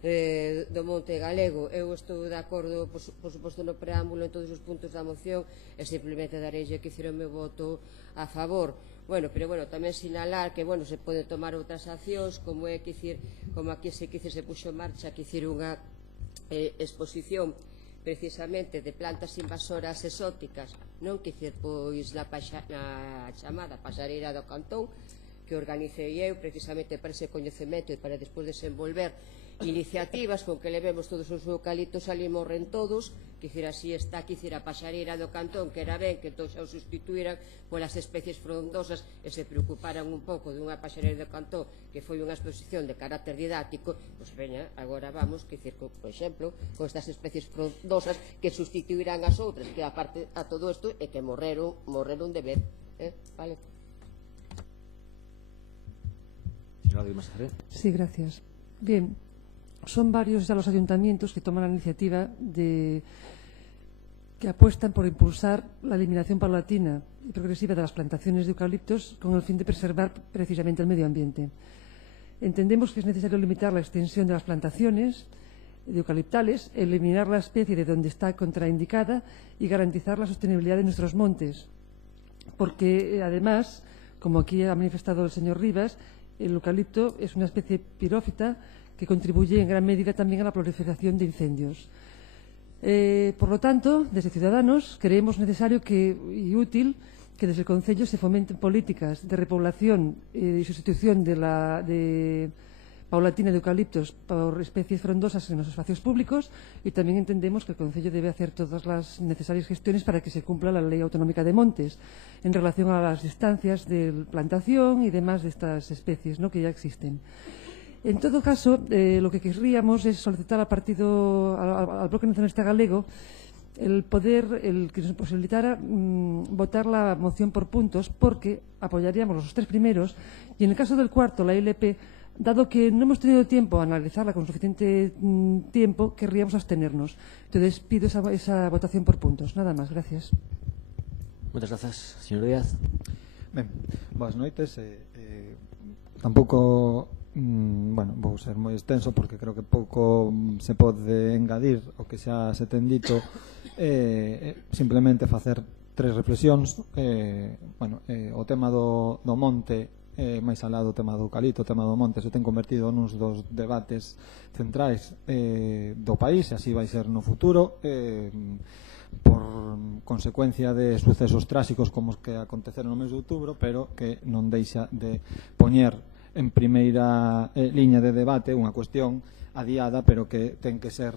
do monte galego. Eu estou de acordo, por suposto, no preámbulo en todos os puntos da moción, e simplemente dareille que o meu voto a favor. Pero tamén sinalar que se poden tomar outras accións, como aquí se puxo en marcha unha exposición precisamente de plantas invasoras exóticas, pois na chamada Paxareira do Cantón, que organicei eu precisamente para ese coñecemento e para despois desenvolver iniciativas con que levemos todos os eucaliptos ali morren todos, así está a Paxareira do Cantón, que era ben que todos xa o sustituíran polas especies frondosas e se preocuparan un pouco dunha Paxareira do Cantón que foi unha exposición de carácter didáctico. Pois veña, agora vamos, por exemplo, con estas especies frondosas que sustituirán as outras, que aparte a todo isto é que morreron de vez. Vale. Sí, gracias. Bien, son varios ya los ayuntamientos que toman la iniciativa que apuestan por impulsar la eliminación paulatina y progresiva de las plantaciones de eucaliptos con el fin de preservar precisamente el medio ambiente. Entendemos que es necesario limitar la extensión de las plantaciones de eucaliptales, eliminar la especie de donde está contraindicada y garantizar la sostenibilidad de nuestros montes. Porque, además, como aquí ha manifestado el señor Rivas, el eucalipto es una especie pirófita que contribuye en gran medida también a la proliferación de incendios. Por lo tanto, desde Ciudadanos creemos necesario y útil que desde el Concello se fomenten políticas de repoblación y sustitución paulatina de eucaliptos por especies frondosas en los espacios públicos, y también entendemos que el Concello debe hacer todas las necesarias gestiones para que se cumpla la Ley Autonómica de Montes en relación a las distancias de plantación y demás de estas especies, ¿no?, que ya existen. En todo caso, lo que querríamos es solicitar al Bloque Nacionalista Galego el que nos posibilitara votar la moción por puntos, porque apoyaríamos los 3 primeros y en el caso del cuarto, la ILP, dado que no hemos tenido tiempo a analizarla con suficiente tiempo, querríamos abstenernos. Entonces pido esa votación por puntos. Nada más, gracias. Muchas gracias. Señor Díaz. Ben, boas noites. Tampouco vou ser moi extenso porque creo que pouco se pode engadir o que xa se ten dito. Simplemente facer 3 reflexións. O tema do monte, máis alá do tema do eucalipto, o tema do monte se ten convertido nuns dos debates centrais do país, e así vai ser no futuro, por consecuencia de sucesos tráxicos como os que aconteceron no mes de outubro, pero que non deixa de poñer en primeira liña de debate unha cuestión adiada, pero que ten que ser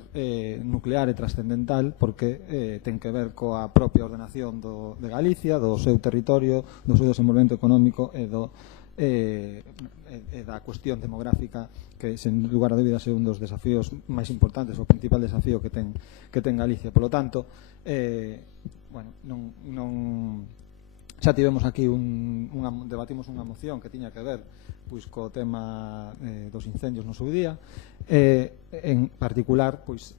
nuclear e trascendental, porque ten que ver coa propia ordenación de Galicia, do seu territorio, do seu desenvolvemento económico e da cuestión demográfica, que sen lugar a dúbidas é un dos desafíos máis importantes, o principal desafío que ten Galicia. Por lo tanto, xa tivemos aquí debatimos unha moción que tiña que ver pois co tema dos incendios no seu día, en particular pois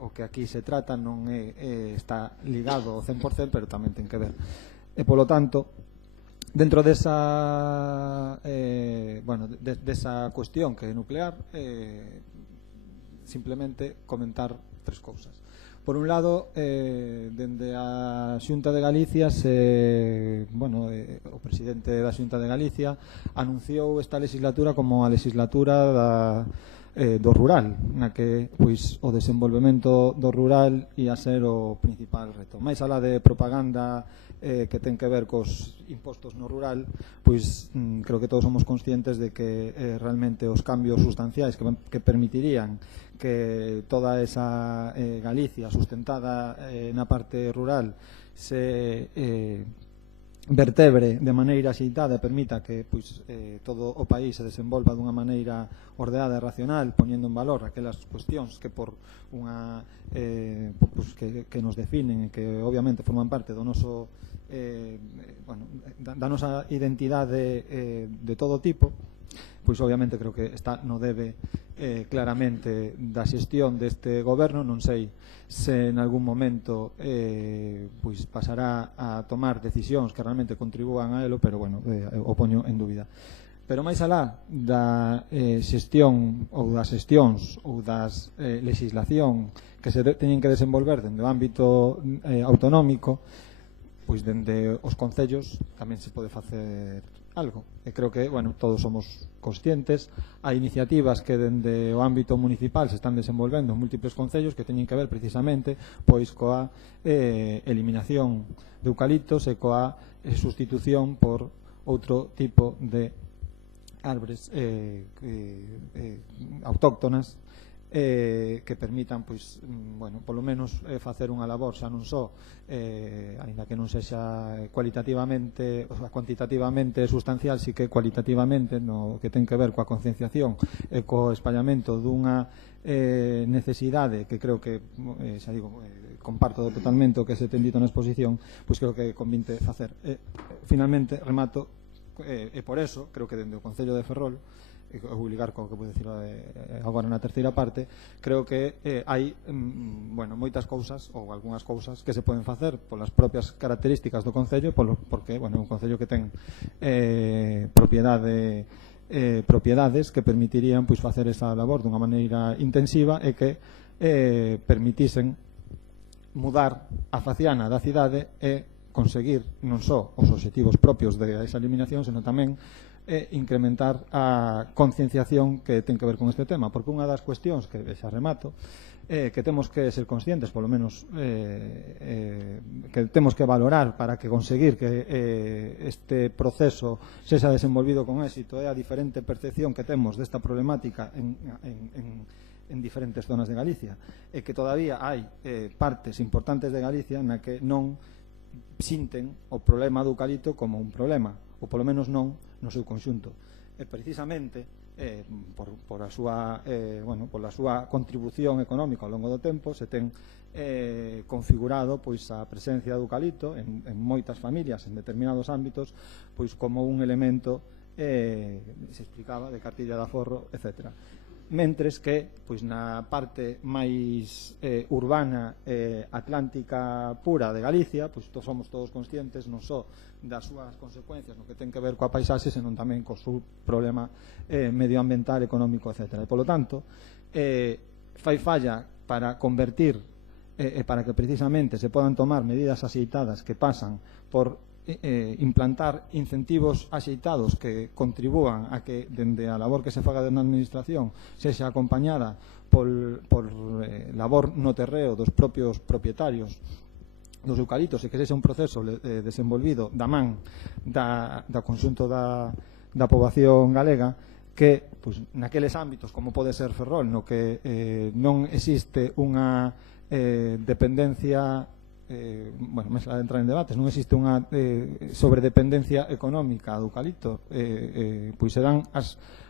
o que aquí se trata non está ligado ao 100%, pero tamén ten que ver, e polo tanto dentro desa cuestión que é nuclear, simplemente comentar 3 cousas. Por un lado, dende a Xunta de Galicia o presidente da Xunta de Galicia anunciou esta legislatura como a legislatura do rural, na que pois o desenvolvemento do rural ia ser o principal reto. Mais alá de propaganda que ten que ver cos impostos no rural, pois creo que todos somos conscientes de que realmente os cambios sustanciais que permitirían que toda esa Galicia sustentada na parte rural se vertebre de maneira axeitada e permita que todo o país se desenvolva dunha maneira ordenada e racional, poñendo en valor aquelas cuestións que por unha que nos definen e que obviamente forman parte do noso da nosa identidade de todo tipo. Pois obviamente creo que está no debe claramente da xestión deste goberno. Non sei se en algún momento pois pasará a tomar decisións que realmente contribúan a elo, pero o poño en dúbida. Pero máis alá da xestión ou das xestións ou das legislación que se teñen que desenvolver dende o ámbito autonómico, pois dende os concellos tamén se pode facer algo. E creo que, todos somos conscientes. Hai iniciativas que dende o ámbito municipal se están desenvolvendo en múltiples concellos que teñen que ver precisamente pois coa eliminación de eucaliptos e coa sustitución por outro tipo de árbores autóctonas que permitan, polo menos facer unha labor xa non só, aínda que non sexa cuantitativamente sustancial, si que cualitativamente no que ten que ver coa concienciación e co espallamento dunha necesidade que creo que, xa digo, comparto totalmente o que se ten dito na exposición, pois creo que convinte facer. Finalmente, remato, e por eso, creo que dende o Concello de Ferrol, vou ligar co que vou dicir agora na terceira parte, creo que hai moitas cousas ou algunhas cousas que se poden facer polas propias características do Concello, porque é un Concello que ten propiedades que permitirían facer esa labor dunha maneira intensiva e que permitisen mudar a faciana da cidade e conseguir non só os obxectivos propios de esa eliminación, senón tamén incrementar a concienciación que ten que ver con este tema, porque unha das cuestións que xa remato que temos que ser conscientes, polo menos que temos que valorar para que conseguir que este proceso sexa desenvolvido con éxito é a diferente percepción que temos desta problemática en diferentes zonas de Galicia, e que todavía hai partes importantes de Galicia na que non sinten o problema do eucalipto como un problema, ou polo menos non no seu conxunto, e precisamente pola súa contribución económica ao longo do tempo se ten configurado pois a presencia do eucalipto en moitas familias en determinados ámbitos pois como un elemento se explicaba de cartilla de aforro, etc. Mentres que pois na parte máis urbana atlántica pura de Galicia pois somos todos conscientes non só das súas consecuencias no que ten que ver coa paisaxe, senón tamén co seu problema medioambiental, económico, etc. E, polo tanto, fai falla para convertir e para que precisamente se podan tomar medidas axeitadas que pasan por implantar incentivos axeitados que contribúan a que dende a labor que se faga na administración sexa acompañada por labor no terreo dos propios propietarios dos eucaliptos e que sexa un proceso desenvolvido da man da conxunto da poboación galega que pois, naqueles ámbitos como pode ser Ferrol no que non existe unha dependencia máis a entrar en debates non existe unha sobredependencia económica do eucalipto pois serán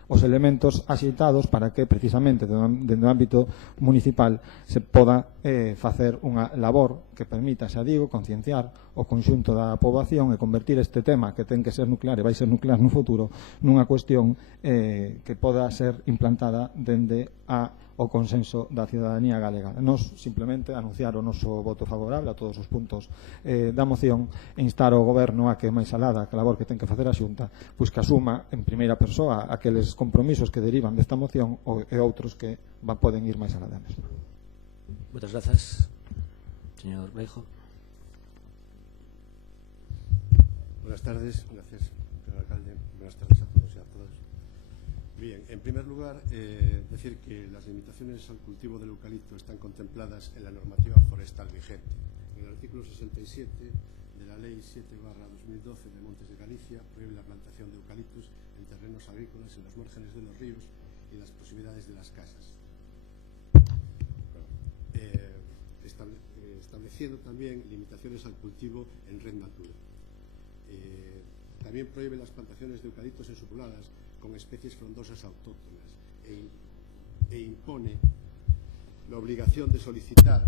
os elementos axeitados para que precisamente dentro do ámbito municipal se poda facer unha labor que permita, xa digo, concienciar o conxunto da poboación e convertir este tema que ten que ser nuclear e vai ser nuclear no futuro nunha cuestión que poda ser implantada dende o consenso da ciudadanía galega. Nos simplemente anunciar o noso voto favorable a todos os puntos da moción e instar ao goberno a que máis alada que a labor que ten que facer a Xunta pois que asuma en primeira persoa aqueles compromisos que derivan desta moción e outros que poden ir máis alada mesmo. Moitas grazas. Señor Beijo. Buenas tardes, gracias, señor alcalde. Buenas tardes a todos y a todas. Bien, en primer lugar, decir que las limitaciones al cultivo del eucalipto están contempladas en la normativa forestal vigente. En el artículo 67 de la Ley 7/2012 de Montes de Galicia prohíbe la plantación de eucaliptos en terrenos agrícolas en los márgenes de los ríos y en las proximidades de las casas. Estableciendo también limitaciones al cultivo en red natura. También prohíbe las plantaciones de eucaliptos en subpobladas con especies frondosas autóctonas e impone la obligación de solicitar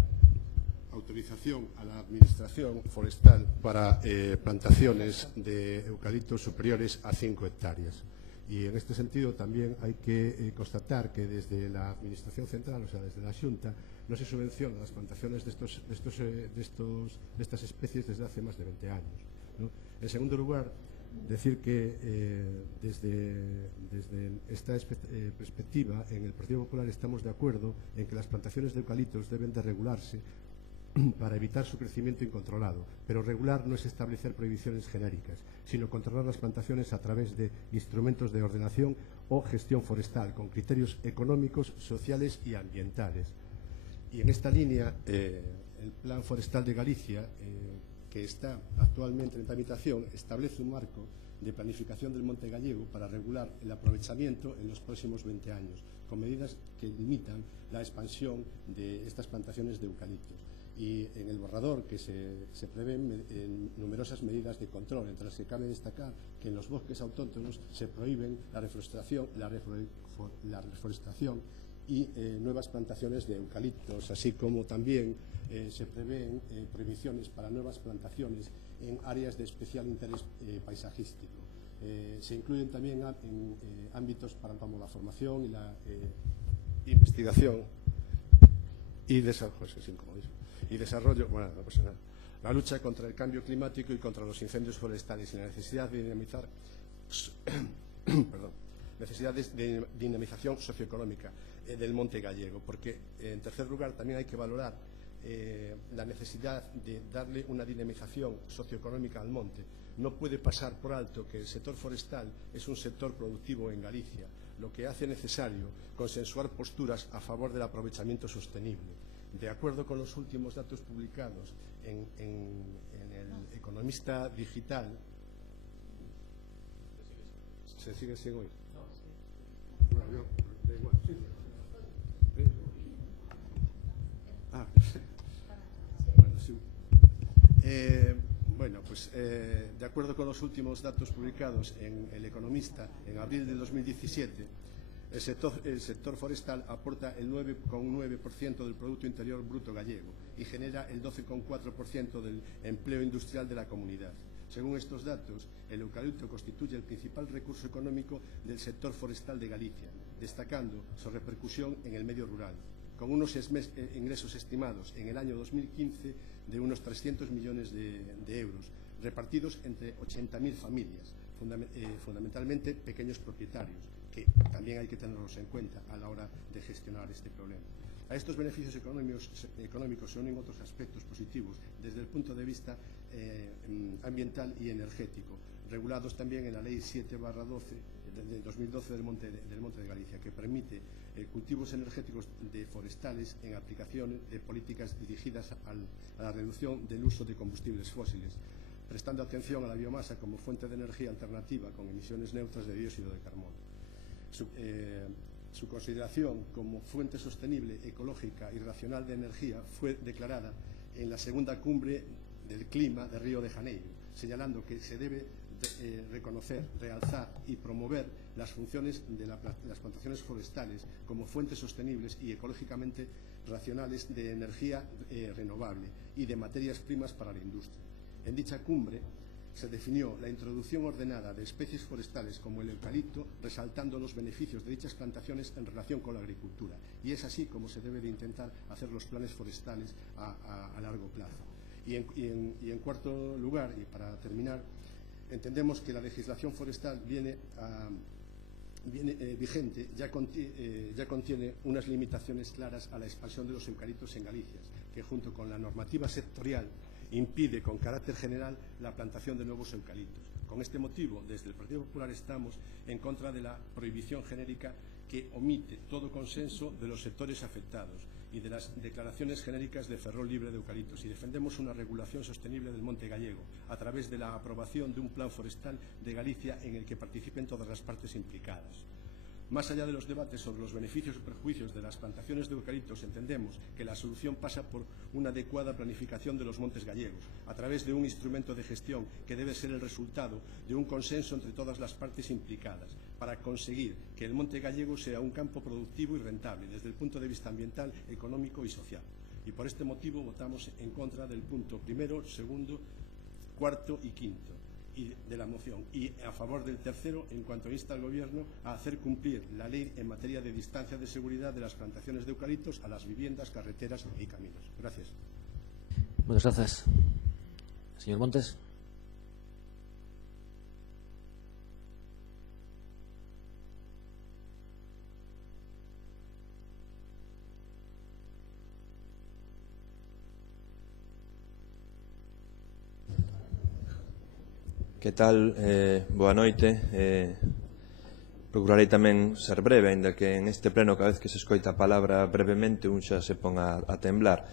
autorización a la Administración Forestal para plantaciones de eucaliptos superiores a 5 hectáreas. Y en este sentido también hay que constatar que desde la Administración Central, o sea, desde la Xunta, no se subvencionan las plantaciones de estas especies desde hace más de 20 años, ¿no? En segundo lugar, decir que desde esta perspectiva, en el Partido Popular estamos de acuerdo en que las plantaciones de eucaliptos deben de regularse para evitar su crecimiento incontrolado, pero regular no es establecer prohibiciones genéricas, sino controlar las plantaciones a través de instrumentos de ordenación o gestión forestal con criterios económicos, sociales y ambientales. Y en esta línea, el Plan Forestal de Galicia, que está actualmente en tramitación, establece un marco de planificación del monte gallego para regular el aprovechamiento en los próximos 20 años, con medidas que limitan la expansión de estas plantaciones de eucaliptos. Y en el borrador que se prevén numerosas medidas de control, entre las que cabe destacar que en los bosques autóctonos se prohíben la reforestación y nuevas plantaciones de eucaliptos, así como también se prevén prohibiciones para nuevas plantaciones en áreas de especial interés paisajístico. Se incluyen también ámbitos como la formación y la investigación y desarrollo, bueno, no pasa nada. La lucha contra el cambio climático y contra los incendios forestales y la necesidad de dinamizar necesidades de dinamización socioeconómica del monte gallego, porque en tercer lugar también hay que valorar la necesidad de darle una dinamización socioeconómica al monte. No puede pasar por alto que el sector forestal es un sector productivo en Galicia, lo que hace necesario consensuar posturas a favor del aprovechamiento sostenible. De acuerdo con los últimos datos publicados en el Economista Digital, ¿se sigue sin oír? Bueno, yo, da igual, sí. Bueno, sí. Bueno, pues de acuerdo con los últimos datos publicados en El Economista en abril de 2017, el sector forestal aporta el 9,9% del Producto Interior Bruto gallego y genera el 12,4% del empleo industrial de la comunidad. Según estos datos, el eucalipto constituye el principal recurso económico del sector forestal de Galicia, destacando su repercusión en el medio rural, con unos ingresos estimados en el año 2015 de unos 300 millones de euros, repartidos entre 80.000 familias, fundamentalmente pequeños propietarios, que también hay que tenerlos en cuenta a la hora de gestionar este problema. A estos beneficios económicos se unen otros aspectos positivos desde el punto de vista ambiental y energético, regulados también en la Ley 7/12 de 2012 del Monte de Galicia, que permite cultivos energéticos de forestales en aplicación de políticas dirigidas a la reducción del uso de combustibles fósiles, prestando atención a la biomasa como fuente de energía alternativa con emisiones neutras de dióxido de carbono. Su consideración como fuente sostenible, ecológica y racional de energía fue declarada en la segunda cumbre del clima de Río de Janeiro, señalando que se debe reconocer, realzar y promover las funciones de las plantaciones forestales como fuentes sostenibles y ecológicamente racionales de energía renovable y de materias primas para la industria. En dicha cumbre se definió la introducción ordenada de especies forestales como el eucalipto, resaltando los beneficios de dichas plantaciones en relación con la agricultura. Y es así como se debe de intentar hacer los planes forestales a largo plazo. Y en cuarto lugar, y para terminar, entendemos que la legislación forestal vigente ya contiene unas limitaciones claras a la expansión de los eucaliptos en Galicia, que junto con la normativa sectorial impide con carácter general la plantación de nuevos eucaliptos. Con este motivo, desde el Partido Popular estamos en contra de la prohibición genérica que omite todo consenso de los sectores afectados y de las declaraciones genéricas de Ferrol libre de eucaliptos, y defendemos una regulación sostenible del monte gallego a través de la aprobación de un plan forestal de Galicia en el que participen todas las partes implicadas. Más allá de los debates sobre los beneficios y perjuicios de las plantaciones de eucaliptos, entendemos que la solución pasa por una adecuada planificación de los montes gallegos, a través de un instrumento de gestión que debe ser el resultado de un consenso entre todas las partes implicadas, para conseguir que el monte gallego sea un campo productivo y rentable desde el punto de vista ambiental, económico y social. Y por este motivo votamos en contra del punto primero, segundo, cuarto y quinto de la moción, y a favor del tercero en cuanto insta al Gobierno a hacer cumplir la ley en materia de distancia de seguridad de las plantaciones de eucaliptos a las viviendas, carreteras y caminos. Gracias. Muchas gracias. Señor Montes. Que tal? Boa noite. Procurarei tamén ser breve, ainda que en este pleno cada vez que se escoita a palabra brevemente un xa se pon a temblar.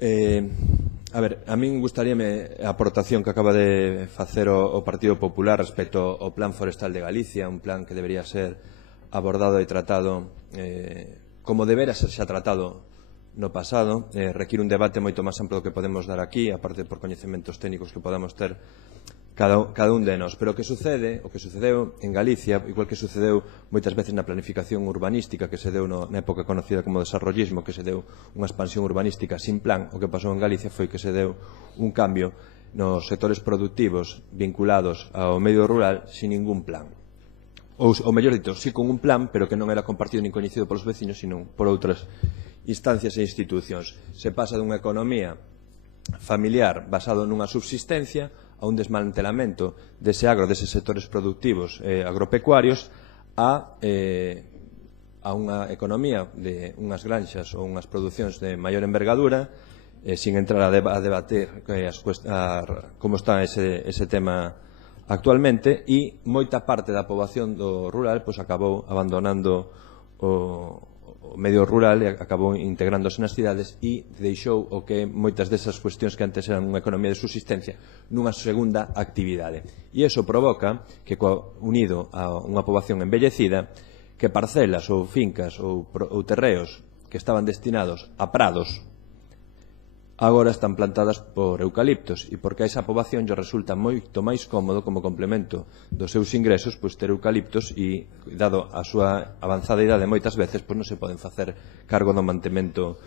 A ver, a min gustaríame a aportación que acaba de facer o Partido Popular respecto ao Plan Forestal de Galicia, un plan que debería ser abordado e tratado como debera ser xa tratado no pasado. Requiere un debate moito máis amplo do que podemos dar aquí, aparte por coñecementos técnicos que podamos ter cada un de nós. Pero o que sucedeu en Galicia, igual que sucedeu moitas veces na planificación urbanística que se deu na época conocida como desarrollismo, que se deu unha expansión urbanística sin plan, o que pasou en Galicia foi que se deu un cambio nos sectores productivos vinculados ao medio rural sin ningún plan. Ou mellor dito, sí con un plan, pero que non era compartido nin coñecido polos veciños, sino por outras instancias e institucións. Se pasa dunha economía familiar basado nunha subsistencia a un desmantelamento dese agro, deses sectores productivos agropecuarios, a a unha economía de unhas granxas ou unhas producións de maior envergadura, sin entrar a debater como está ese tema actualmente, e moita parte da poboación do rural acabou abandonando o medio rural e acabou integrándose nas cidades e deixou o que moitas desas cuestións que antes eran unha economía de subsistencia nunha segunda actividade. E iso provoca que, unido a unha poboación envellecida, que parcelas ou fincas ou terreos que estaban destinados a prados agora están plantadas por eucaliptos, e porque a esa poboación lle resulta moito máis cómodo como complemento dos seus ingresos ter eucaliptos, e dado a súa avanzada idade moitas veces non se poden facer cargo do mantemento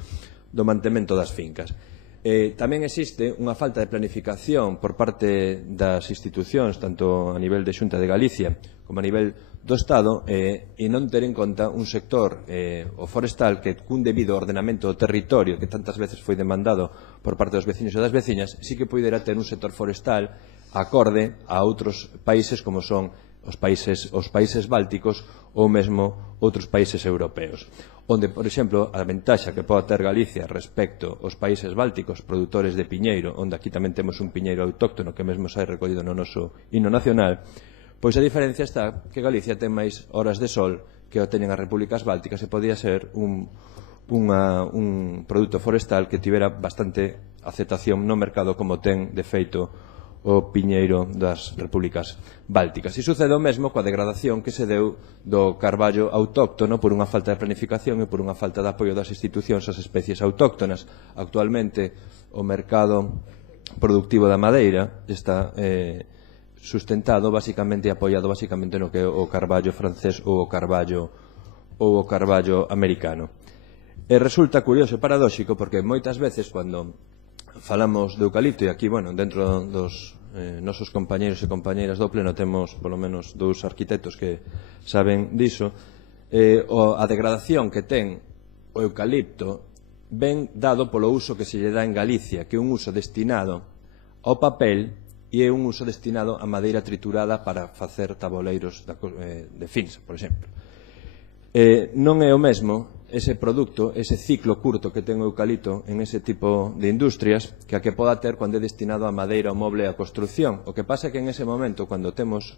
das fincas. Tamén existe unha falta de planificación por parte das institucións, tanto a nivel de Xunta de Galicia como a nivel do Estado, e non ter en conta un sector, o forestal, que cun debido ordenamento do territorio que tantas veces foi demandado por parte dos veciños e das veciñas, sí que poidera ter un sector forestal acorde a outros países como son os países bálticos ou mesmo outros países europeos, onde, por exemplo, a ventaxa que pode ter Galicia respecto aos países bálticos produtores de piñeiro, onde aquí tamén temos un piñeiro autóctono que mesmo sai recollido no noso himno nacional, pois a diferencia está que Galicia ten máis horas de sol que o teñen as repúblicas bálticas, e podía ser un produto forestal que tivera bastante aceptación no mercado, como ten, de feito, o piñeiro das repúblicas bálticas. E sucede o mesmo coa degradación que se deu do carballo autóctono por unha falta de planificación e por unha falta de apoio das institucións ás especies autóctonas. Actualmente, o mercado productivo da madeira está sustentado basicamente e apoiado basicamente no que é o carballo francés ou o carballo americano. E resulta curioso e paradóxico porque moitas veces cando falamos de eucalipto, e aquí, dentro dos nosos compañeiros e compañeiras do pleno temos polo menos 2 arquitectos que saben diso, a degradación que ten o eucalipto ven dado polo uso que se lle dá en Galicia, que é un uso destinado ao papel e é un uso destinado a madeira triturada para facer taboleiros de fins, por exemplo. Non é o mesmo ese produto, ese ciclo curto que ten o eucalipto en ese tipo de industrias que a que poda ter cando é destinado a madeira, ao moble e a construción. O que pasa é que en ese momento, cando temos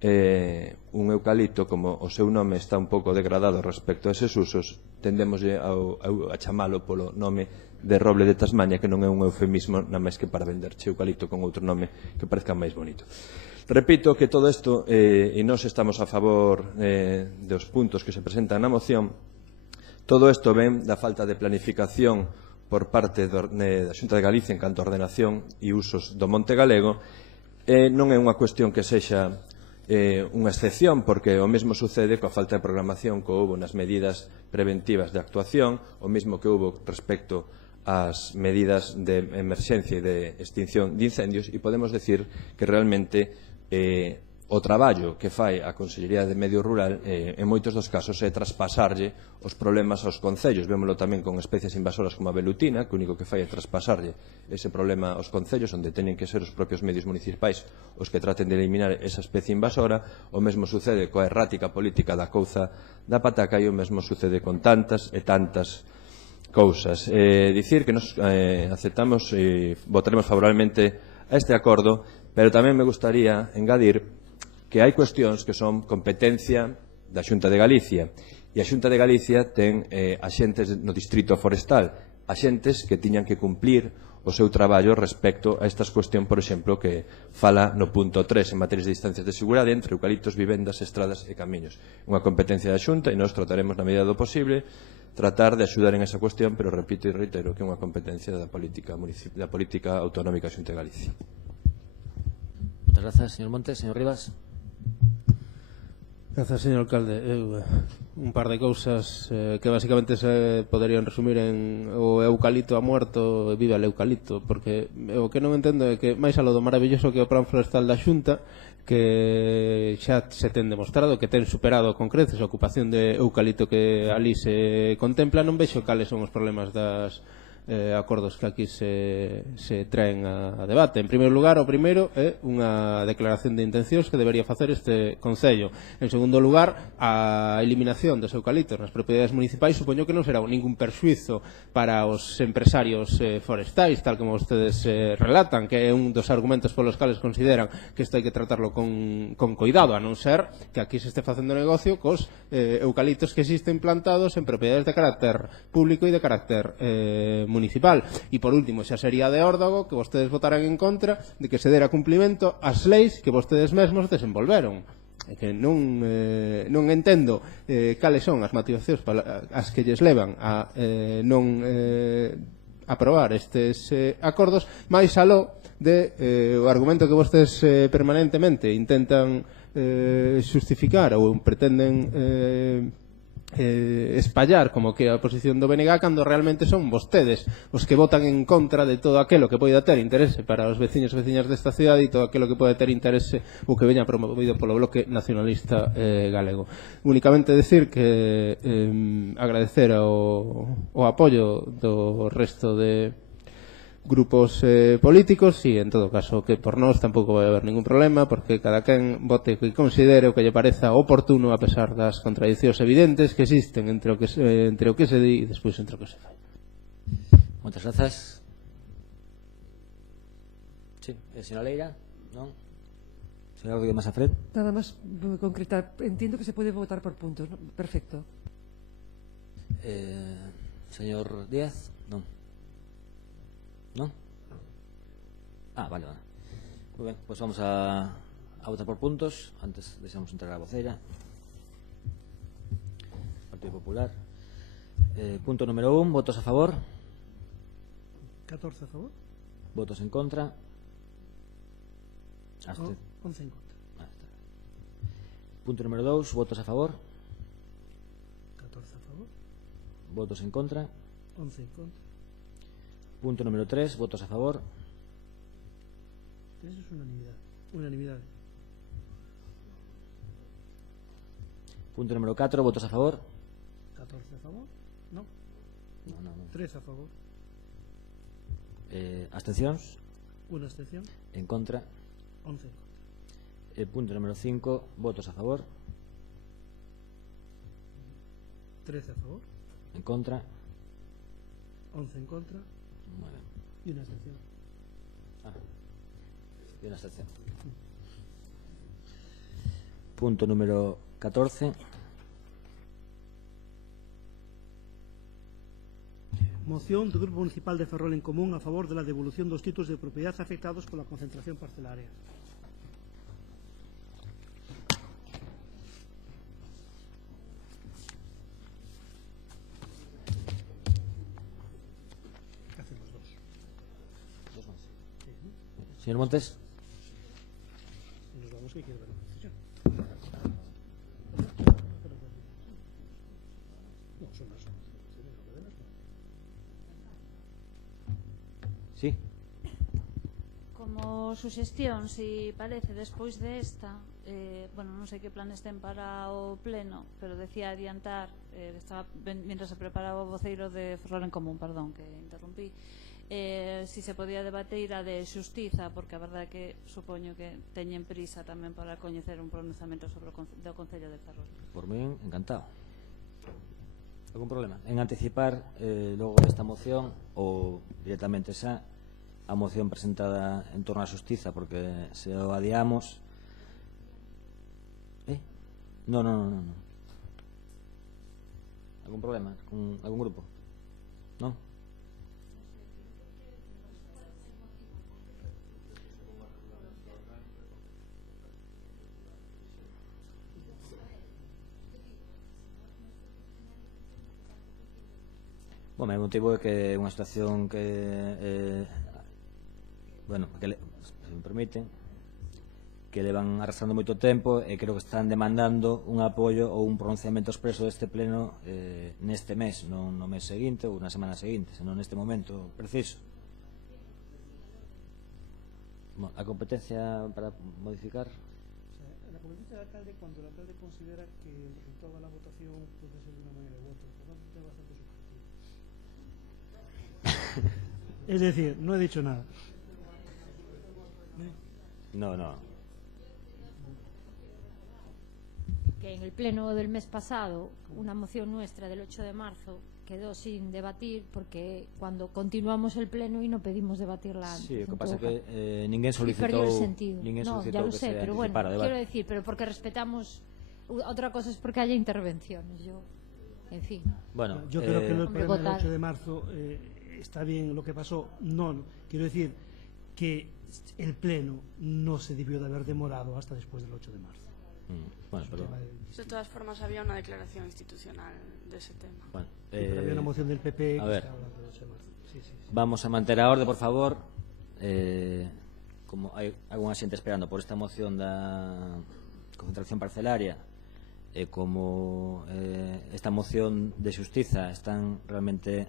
un eucalipto, como o seu nome está un pouco degradado respecto a eses usos, tendemos a chamalo polo nome de roble de Tasmania, que non é un eufemismo nada máis que para venderche eucalipto con outro nome que parezca máis bonito. Repito que todo isto, e nós estamos a favor dos puntos que se presentan na moción, todo isto ven da falta de planificación por parte da Xunta de Galicia en canto a ordenación e usos do monte galego, e non é unha cuestión que sexa unha excepción, porque o mesmo sucede coa falta de programación que houve nas medidas preventivas de actuación, o mesmo que houve respecto ás medidas de emerxencia e de extinción de incendios, e podemos decir que realmente o traballo que fai a Consellería de Medio Rural en moitos dos casos é traspasarlle os problemas aos concellos. Vémolo tamén con especies invasoras como a velutina, que o único que fai é traspasarlle ese problema aos concellos, onde teñen que ser os propios medios municipais os que traten de eliminar esa especie invasora. O mesmo sucede coa errática política da couza da pataca, e o mesmo sucede con tantas e tantas cousas. Dicir que nos aceptamos e votaremos favorablemente a este acordo, pero tamén me gustaría engadir que hai cuestións que son competencia da Xunta de Galicia, e a Xunta de Galicia ten axentes no distrito forestal, axentes que tiñan que cumplir o seu traballo respecto a estas cuestión, por exemplo, que fala no punto 3 en materias de distancias de seguridade entre eucaliptos, vivendas, estradas e camiños. Unha competencia da Xunta, e nós trataremos na medida do posible tratar de axudar en esa cuestión, pero repito e reitero que é unha competencia da política autonómica da Xunta de Galicia. Moitas grazas, señor Montes. Señor Rivas. Grazas, señor alcalde. Un par de cousas que basicamente se poderían resumir en o eucalipto ha muerto e viva el eucalipto, porque o que non entendo é que máis aló do maravilloso que é o plan forestal da Xunta, que xa se ten demostrado que ten superado con creces a ocupación de eucalipto que ali se contempla, non vexo cales son os problemas das acordos que aquí se traen a debate. En primeiro lugar, o primeiro é unha declaración de intencións que debería facer este Concello. En segundo lugar, a eliminación dos eucaliptos nas propiedades municipais supoño que non será ningún perxuizo para os empresarios forestais, tal como vostedes relatan, que é un dos argumentos polos cales consideran que isto hai que tratarlo con cuidado, a non ser que aquí se este facendo negocio cos eucaliptos que existen plantados en propiedades de carácter público e de carácter municipal. E por último, xa sería de órdago que vostedes votaran en contra de que se dera cumplimento ás leis que vostedes mesmos desenvolveron. Que non entendo cales son as motivacións as que lles levan a non aprobar estes acordos, máis aló de o argumento que vostedes permanentemente intentan xustificar ou pretenden espallar como que a posición do BNG cando realmente son vostedes os que votan en contra de todo aquilo que poida ter interese para os veciños e veciñas desta cidade e todo aquilo que pode ter interese ou que veña promovido polo bloque nacionalista galego. Únicamente decir que agradecer o apoio do resto de grupos políticos e en todo caso que por nós tampouco vai haber ningún problema porque cada quen vote que considere o que lle pareza oportuno a pesar das contradicións evidentes que existen entre o que se di e despois entre o que se fai. Moitas grazas. Sí, señora Leira, non? Señora Rodríguez Masafred. Nada máis concretar, entiendo que se pode votar por puntos, ¿no? Perfecto. Señor Díaz, non. ¿No? Vale. Muy bien, pues vamos a votar por puntos. Antes deseamos entrar a la vocera. Partido Popular. Punto número 1, votos a favor. 14 a favor. Votos en contra. 11 en contra. Punto número 2, votos a favor. 14 a favor. Votos en contra. 11 en contra. Punto número 3, votos a favor. Eso es unanimidad. Punto número 4, votos a favor. 14 a favor. No. 13 a favor. Abstencións. Una abstención. En contra. 11 en contra. Punto número 5, votos a favor. 13 a favor. En contra. 11 en contra. Muy bien. Y una abstención. Y una abstención. Punto número 14. Moción do Grupo Municipal de Ferrol en Común a favor de la devolución dos títulos de propiedad afectados por la concentración parcelaria. Señor Montes. Nos vamos, que quiere ver la decisión. No, son las. Sí. Como suxestión, si parece, despois de esta, bueno, non sei que planes ten para o pleno, pero decía adiantar, mientras se preparaba o voceiro de Ferrol en Común, perdón, que interrumpí, si se podía debater a de xustiza, porque a verdade é que supoño que teñen prisa tamén para coñecer un pronunciamento sobre o Concello de Ferrol. Por mí, encantado. Algún problema? En anticipar logo esta moción ou directamente xa a moción presentada en torno á xustiza, porque se o adiamos... No. Algún problema? Con algún grupo? Non? Bom, o motivo é que é unha situación que se me permiten, que levan arrastrando moito tempo e creo que están demandando un apoio ou un pronunciamento expreso deste pleno neste mes, non no mes seguinte ou na semana seguinte, senón neste momento preciso. A competencia para modificar? La competencia del alcalde, cuando el alcalde considera que el resultado de la votación puede ser de una manera u otra, por tanto es bastante subjetivo. Es decir, no he dicho nada. No. Que en el pleno del mes pasado, una moción nuestra del 8 de marzo quedó sin debatir porque cuando continuamos el pleno y no pedimos debatirla antes. Sí, lo que pasa es que ninguén solicitó... Perdió el sentido. No, ya lo sé, pero bueno, quiero decir, pero porque respetamos... Otra cosa es porque haya intervenciones, yo... En fin. Bueno, yo creo que el pleno del 8 de marzo está bien lo que pasó. No, quiero decir que el pleno no se debió de haber demorado hasta después del 8 de marzo. Bueno, pero... De todas formas, había una declaración institucional de ese tema. Bueno, pero había una moción del PP a que ver, estaba hablando del 8 de marzo. Sí. Vamos a manter a orde, por favor. Como hai algunha xente esperando por esta moción da concentración parcelaria, como esta moción de xustiza están realmente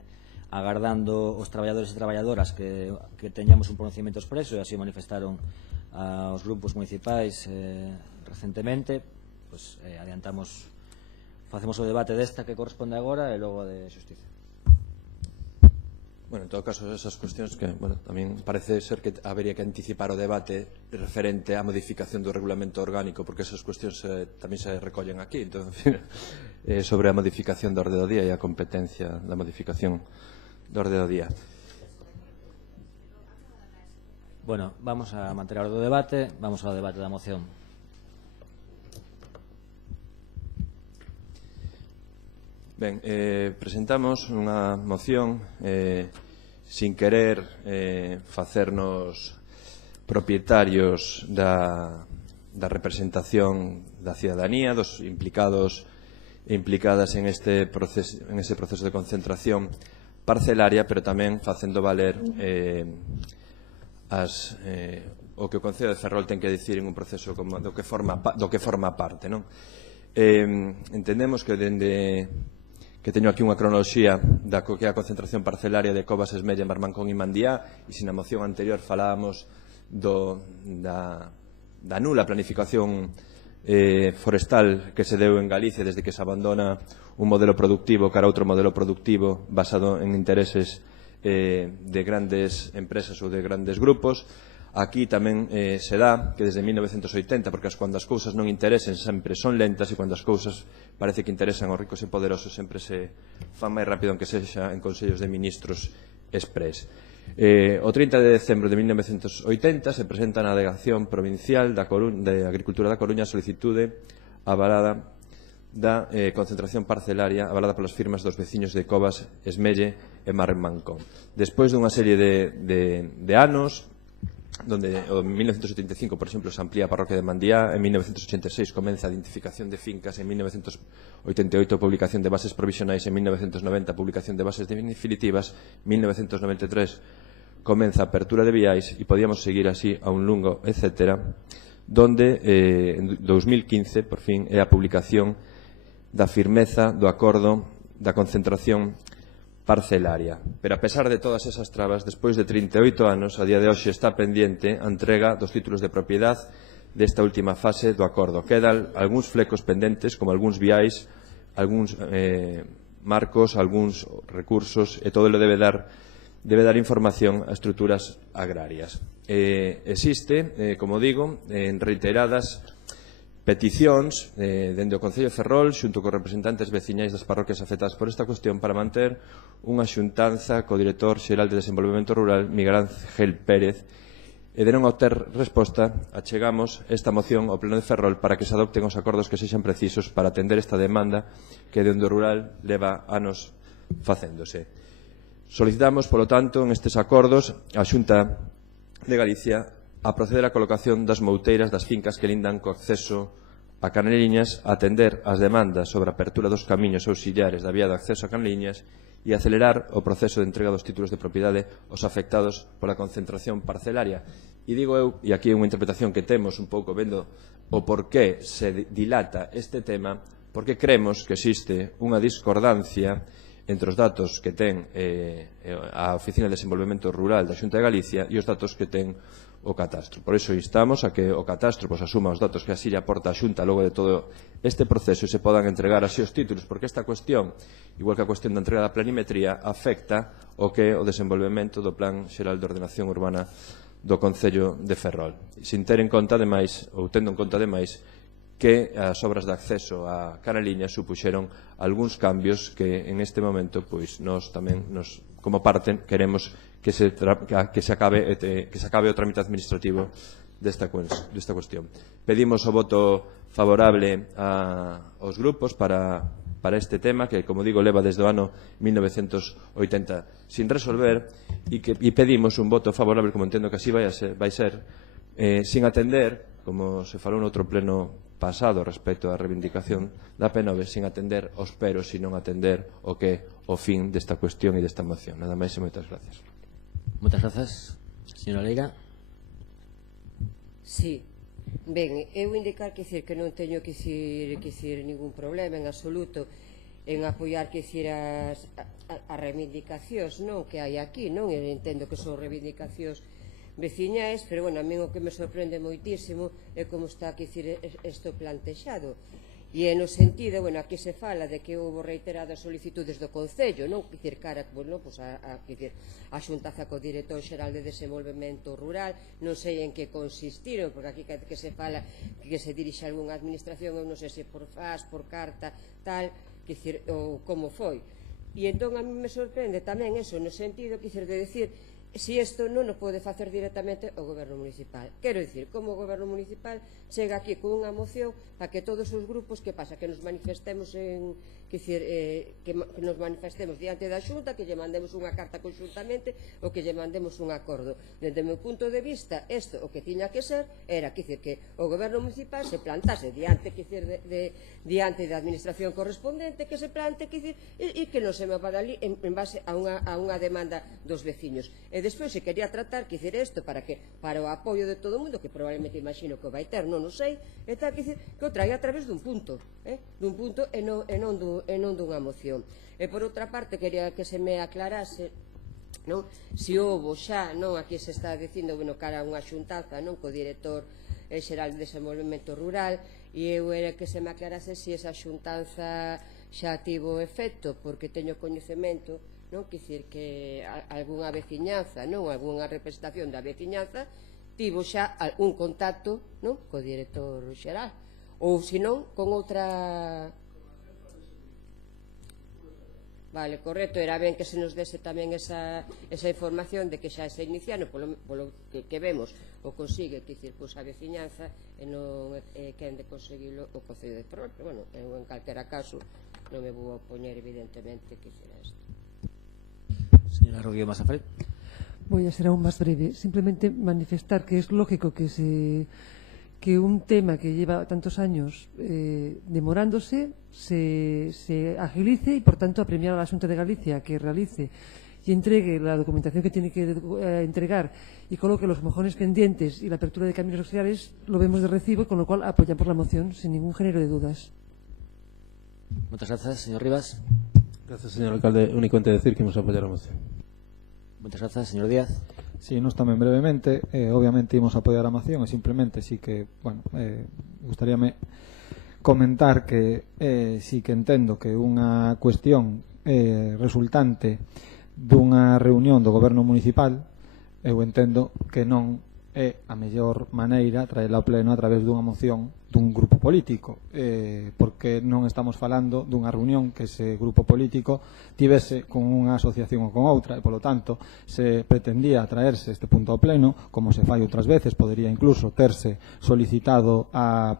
agardando os traballadores e traballadoras que teñamos un pronunciamento expreso, e así manifestaron aos grupos municipais recentemente, pues adiantamos, facemos o debate desta que corresponde agora e logo de xustiza. Bueno, en todo caso, esas cuestións que, bueno, tamén parece ser que habería que anticipar o debate referente á modificación do regulamento orgánico, porque esas cuestións tamén se recollen aquí, entón, sobre a modificación do orde do día e a competencia da modificación do orde do día. Bueno, vamos a manter o debate, vamos ao debate da moción. Ben, presentamos unha moción sin querer facernos propietarios da representación da cidadanía, dos implicados e implicadas en ese proceso de concentración parcelaria, pero tamén facendo valer o que o Concello de Ferrol ten que dicir en un proceso como do que forma parte, non? Entendemos que que teño aquí unha cronoloxía da que é a concentración parcelaria de Covas, Esmella, Marmancón e Mandiá, e se na moción anterior falábamos da nula planificación forestal que se deu en Galicia desde que se abandona un modelo productivo cara a outro modelo productivo basado en intereses de grandes empresas ou de grandes grupos. Aquí tamén se dá que desde 1980, porque cando as cousas non interesen sempre son lentas, e cando as cousas parece que interesan aos ricos e poderosos sempre se fan máis rápido, aunque sexa en consellos de ministros express. O 30 de decembro de 1980 se presenta na Delegación Provincial de Agricultura da Coruña a solicitude avalada da concentración parcelaria avalada polas firmas dos veciños de Covas, Esmelle e Marmancón. Despois dunha serie de anos, donde en 1975, por exemplo, se amplía a parroquia de Mandiá, en 1986 comeza a identificación de fincas, en 1988 publicación de bases provisionais, en 1990 publicación de bases definitivas, en 1993 comeza a apertura de viais, e podíamos seguir así a un lungo, etcétera, donde en 2015, por fin, é a publicación da firmeza do acordo da concentración parcelaria. Pero a pesar de todas esas trabas, despois de 38 anos, a día de hoxe está pendiente a entrega dos títulos de propiedade desta última fase do acordo. Quedan algúns flecos pendentes, como algúns viais, algúns marcos, algúns recursos, e todo debe dar información a estruturas agrarias. Existe, como digo, en reiteradas peticións dende o Concello de Ferrol xunto cos representantes veciñais das parroquias afectadas por esta cuestión para manter unha xuntanza co director xeral de Desenvolvemento Rural, Miguel Ángel Pérez, e de non obter resposta achegamos esta moción ao Pleno de Ferrol para que se adopten os acordos que sexan precisos para atender esta demanda que dende o rural leva anos facéndose. Solicitamos, polo tanto, en estes acordos a Xunta de Galicia a proceder á colocación das mouteiras das fincas que lindan co acceso a Caneliñas, a atender as demandas sobre a apertura dos camiños auxiliares da vía de acceso a Caneliñas e acelerar o proceso de entrega dos títulos de propiedade aos afectados pola concentración parcelaria. E digo eu, e aquí é unha interpretación que temos un pouco vendo o porqué se dilata este tema, porque creemos que existe unha discordancia entre os datos que ten a Oficina de Desenvolvemento Rural da Xunta de Galicia e os datos que ten o catastro. Por iso instamos a que o catastro asuma os datos que así lle aporta a Xunta logo de todo este proceso e se podan entregar así os títulos, porque esta cuestión, igual que a cuestión da entrega da planimetría, afecta o que o desenvolvemento do Plan Xeral de Ordenación Urbana do Concello de Ferrol. Sin ter en conta, ademais, ou tendo en conta, ademais, que as obras de acceso á Canaliña supuxeron algúns cambios que en este momento nós tamén como parte queremos que se acabe o trámite administrativo desta cuestión. Pedimos o voto favorable aos grupos para este tema que, como digo, leva desde o ano 1980 sin resolver e pedimos un voto favorable, como entendo que así vai ser, sin atender, como se falou noutro pleno pasado respecto á reivindicación da P9, sin atender os peros, sino atender o que o fin desta cuestión e desta moción. Nada máis e moitas gracias. Moitas grazas. Señora Leira. Sí. Ben, eu indicar que non teño que dicir ningún problema en absoluto en apoiar as reivindicacións que hai aquí, non? Eu entendo que son reivindicacións veciñais, pero, bueno, a mí o que me sorprende moitísimo é como está isto plantexado. E no sentido, bueno, aquí se fala de que houve reiteradas solicitudes do Concello, non? Dicir, cara, a xuntaza co Director Xeral de Desenvolvemento Rural, non sei en que consistiron, porque aquí que se fala que se dirixe a algunha administración, eu non sei se por fax, por carta, tal, ou como foi. E entón a mí me sorprende tamén eso, no sentido, de decir, si isto non o pode facer directamente o Goberno Municipal. Quero dicir, como o Goberno Municipal chega aquí con unha moción para que todos os grupos, que pasa? Que nos manifestemos que nos manifestemos diante da Xunta, que lle mandemos unha carta conxuntamente ou que lle mandemos un acordo. Desde o meu punto de vista, isto o que tiña que ser era que o Goberno Municipal se plantase diante da administración correspondente, que se plante e que non se me va dali en base a unha demanda dos veciños. E despois se quería tratar isto para o apoio de todo o mundo, que probablemente imagino que vai ter, non o sei, e tal, que o traia a través dun punto e non dunha moción. E por outra parte quería que se me aclarase se houbo xa, aquí se está dicindo cara a unha xuntanza co Director Xeral de Desenvolvemento Rural, e eu era que se me aclarase se esa xuntanza xa tivo efecto, porque teño coñecemento que algunha veciñanza, algunha representación da veciñanza tivo xa un contacto co Director Xeral, ou senón con outra. Vale, correcto, era ben que se nos dese tamén esa información de que xa se iniciaron, polo que vemos o consigue, a veciñanza, e non quen de conseguilo o Concello de Ferrol, pero, bueno, en calquera caso non me vou opoñer, evidentemente, que será isto. Señora Rodríguez Masafre. Voy a ser aún más breve. Simplemente manifestar que es lógico que un tema que lleva tantos años demorándose se agilice y, por tanto, apremiar a la Xunta de Galicia que realice y entregue la documentación que tiene que entregar y coloque los mojones pendientes y la apertura de caminos auxiliares, lo vemos de recibo, con lo cual apoyamos la moción sin ningún género de dudas. Muchas gracias, señor Rivas. Gracias, señor alcalde. Únicamente decir que imos apoiar a moción. Muchas gracias, señor Díaz. Sí, nos tamén brevemente, obviamente imos apoiar a moción e simplemente sí que, gustaríame comentar que sí que entendo que unha cuestión resultante dunha reunión do Goberno Municipal, eu entendo que non é a mellor maneira traela ao pleno a través dunha moción dun grupo político, porque non estamos falando dunha reunión que ese grupo político tivese con unha asociación ou con outra, e polo tanto se pretendía traerse este punto ao pleno, como se fai outras veces, podería incluso terse solicitado a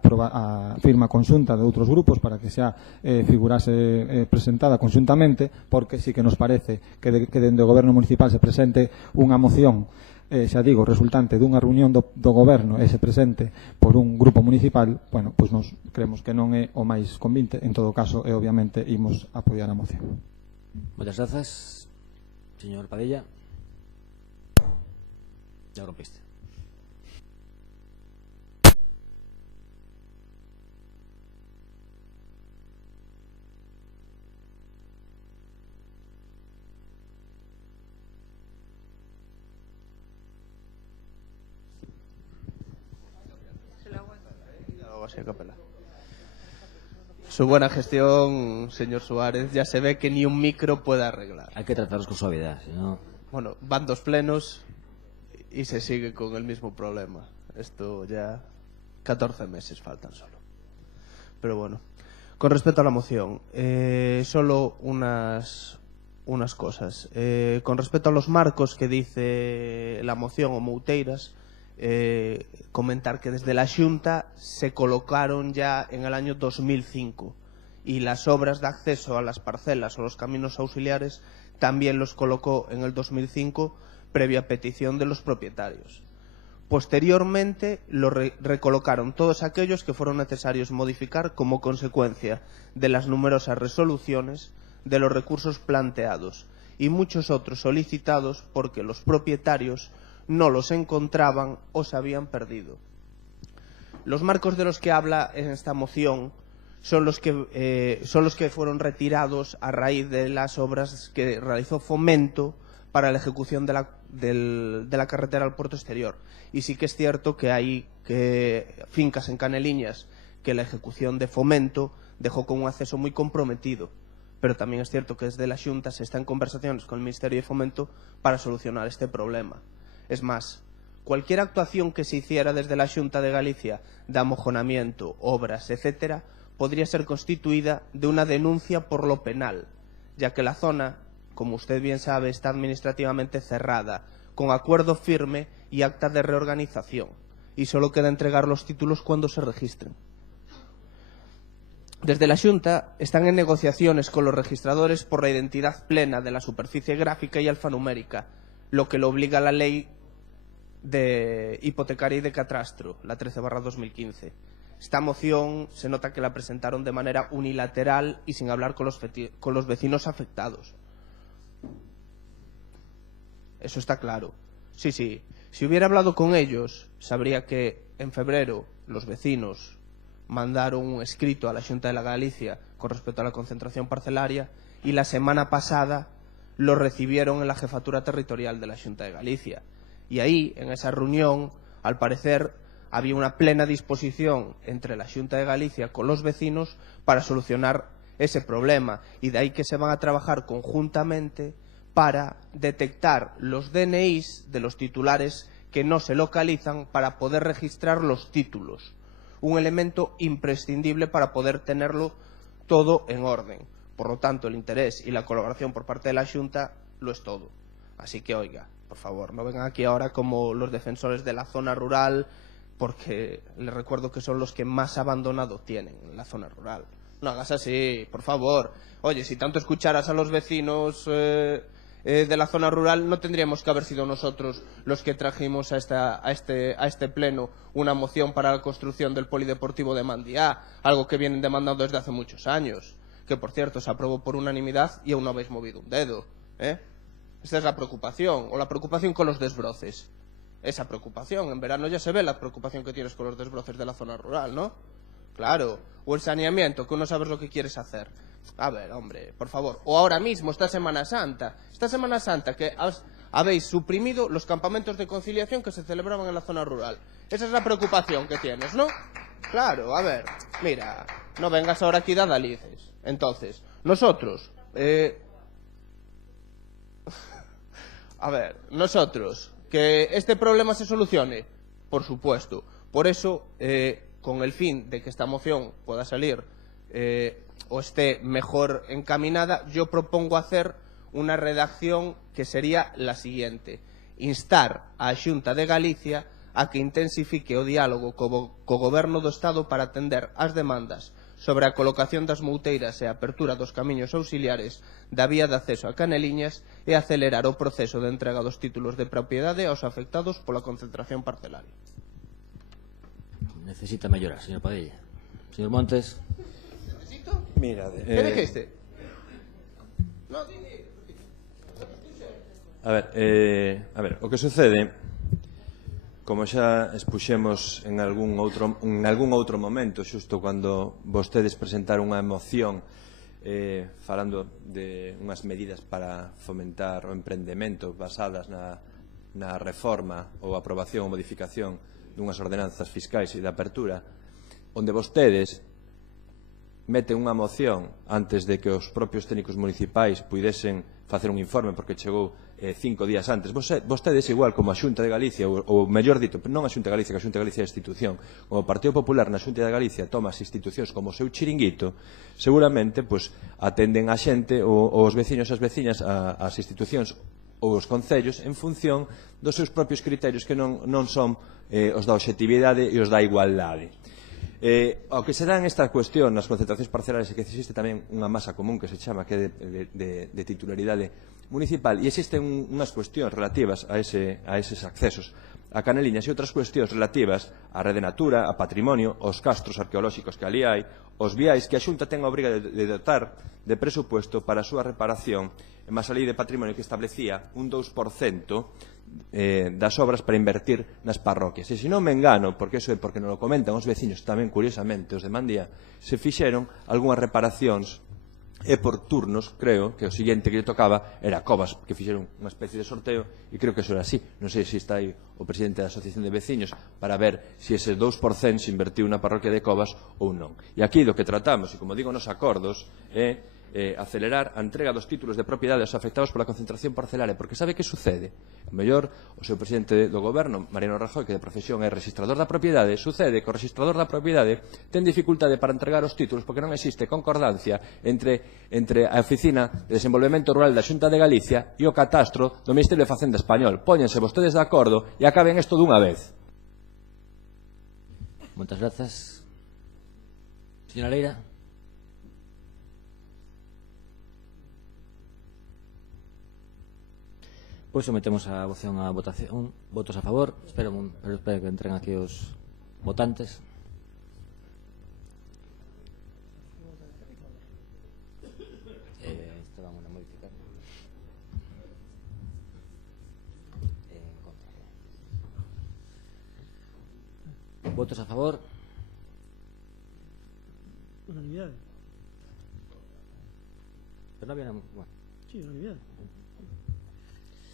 firma conxunta de outros grupos para que xa figurase presentada conxuntamente, porque sí que nos parece que dende o Goberno Municipal se presente unha moción, xa digo, resultante dunha reunión do Goberno e se presente por un grupo municipal, pois nos creemos que non é o máis convinte. En todo caso, e obviamente imos apoiar a moción. Moitas grazas, señor Padilla. Ya rompiste. así a capela. Su buena gestión, señor Suárez, ya se ve que ni un micro puede arreglar. Hay que tratarlos con suavidad, si no... Bueno, van 2 plenos y se sigue con el mismo problema. Esto ya 14 meses faltan solo. Pero bueno, con respecto a la moción, solo unas cosas. Con respecto a los marcos que dice la moción o mouteiras, comentar que desde la Xunta se colocaron ya en el año 2005 y las obras de acceso a las parcelas o los caminos auxiliares también los colocó en el 2005 previa petición de los propietarios. Posteriormente lo recolocaron todos aquellos que fueron necesarios modificar como consecuencia de las numerosas resoluciones de los recursos planteados y muchos otros solicitados porque los propietarios no los encontraban o se habían perdido. Los marcos de los que habla en esta moción son los que fueron retirados a raíz de las obras que realizó Fomento para la ejecución de la carretera al puerto exterior. Y sí que es cierto que hay fincas en Caneliñas que la ejecución de Fomento dejó con un acceso muy comprometido. Pero también es cierto que desde la Xunta se está en conversaciones con el Ministerio de Fomento para solucionar este problema. Es más, cualquier actuación que se hiciera desde la Xunta de Galicia de amojonamiento, obras, etcétera, podría ser constituida de una denuncia por lo penal, ya que la zona, como usted bien sabe, está administrativamente cerrada, con acuerdo firme y acta de reorganización, y solo queda entregar los títulos cuando se registren. Desde la Xunta están en negociaciones con los registradores por la identidad plena de la superficie gráfica y alfanumérica, lo que lo obliga a la ley de hipotecaria y de catastro, la 13/2015. Esta moción se nota que la presentaron de manera unilateral y sin hablar con los vecinos afectados. Eso está claro. Sí, si hubiera hablado con ellos, sabría que en febrero los vecinos mandaron un escrito a la Xunta de la Galicia con respecto a la concentración parcelaria y la semana pasada lo recibieron en la Jefatura Territorial de la Xunta de Galicia. Y ahí, en esa reunión, al parecer, había una plena disposición entre la Xunta de Galicia con los vecinos para solucionar ese problema. Y de ahí que se van a trabajar conjuntamente para detectar los DNIs de los titulares que no se localizan para poder registrar los títulos. Un elemento imprescindible para poder tenerlo todo en orden. Por lo tanto, el interés y la colaboración por parte de la Xunta lo es todo. Así que, oiga, por favor, no vengan aquí ahora como los defensores de la zona rural, porque les recuerdo que son los que más abandonado tienen en la zona rural. No hagas así, por favor. Oye, si tanto escucharas a los vecinos de la zona rural, no tendríamos que haber sido nosotros los que trajimos a este pleno una moción para la construcción del polideportivo de Mandiá, algo que vienen demandando desde hace muchos años, que por cierto se aprobó por unanimidad y aún no habéis movido un dedo, ¿eh? Esta es la preocupación, o la preocupación con los desbroces. Esa preocupación, en verano ya se ve la preocupación que tienes con los desbroces de la zona rural, ¿no? Claro, o el saneamiento, que no sabes lo que quieres hacer. A ver, hombre, por favor. O ahora mismo, esta Semana Santa que habéis suprimido los campamentos de conciliación que se celebraban en la zona rural. Esa es la preocupación que tienes, ¿no? Claro, a ver, mira, no vengas ahora aquí de adalices. Entonces, nosotros, que este problema se solucione, por supuesto. Por eso, con el fin de que esta moción pueda salir o esté mejor encaminada, yo propongo hacer una redacción que sería la siguiente: instar á Xunta de Galicia a que intensifique o diálogo co Goberno do Estado para atender as demandas sobre a colocación das mouteiras e a apertura dos camiños auxiliares da vía de acceso a Caneliñas e acelerar o proceso de entrega dos títulos de propiedade aos afectados pola concentración parcelaria. Necesita mellorar, señor Padilla. Señor Montes. Mira, ¿Qué dijiste? A ver, o que sucede, como xa expuxemos en algún outro momento, xusto cando vostedes presentaron unha moción falando de unhas medidas para fomentar o emprendemento basadas na reforma ou aprobación ou modificación dunhas ordenanzas fiscais e de apertura, onde vostedes meten unha moción antes de que os propios técnicos municipais puidesen facer un informe porque chegou 5 días antes. Vostedes, igual como a Xunta de Galicia, ou mellor dito, non a Xunta de Galicia, que a Xunta de Galicia é a institución, como o Partido Popular na Xunta de Galicia toma as institucións como o seu chiringuito, seguramente atenden a xente ou os veciños e as veciñas as institucións ou os concellos en función dos seus propios criterios que non son os da obxectividade e os da igualdade. Ao que se dá en esta cuestión nas concentracións parcelares é que existe tamén unha masa común que se chama que é de titularidade municipal e existen unhas cuestións relativas a eses accesos a caneliñas e outras cuestións relativas á rede natura, a patrimonio, aos castros arqueolóxicos que ali hai, os viais que a Xunta ten a obriga de dotar de presupuesto para a súa reparación e máis a lei de patrimonio que establecía un 2% das obras para invertir nas parroquias. E se non me engano, porque eso é porque nos lo comentan os veciños tamén, curiosamente, os de Mandía, se fixeron algunhas reparacións e por turnos, creo, que o siguiente que lle tocaba era Covas, que fixeron unha especie de sorteo e creo que eso era así. Non sei se está aí o presidente da Asociación de Veciños para ver se ese 2% se invertiu na parroquia de Covas ou non. E aquí do que tratamos, e como digo nos acordos, é acelerar a entrega dos títulos de propiedade aos afectados pola concentración parcelaria, porque sabe que sucede? O mellor, o seu presidente do goberno, Mariano Rajoy, que de profesión é registrador da propiedade, sucede que o registrador da propiedade ten dificultade para entregar os títulos porque non existe concordancia entre a Oficina de Desenvolvemento Rural da Xunta de Galicia e o catastro do Ministerio de Facenda español. Póñense vostedes de acordo e acaben isto dunha vez. Moitas grazas. Señora Leira. Pois sometemos a votación a votación. Votos a favor. Espero que entren aquí os votantes. Isto vamos a modificar. Votos a favor. Unanimidade. Pero non había... Bueno. Sí, unanimidade.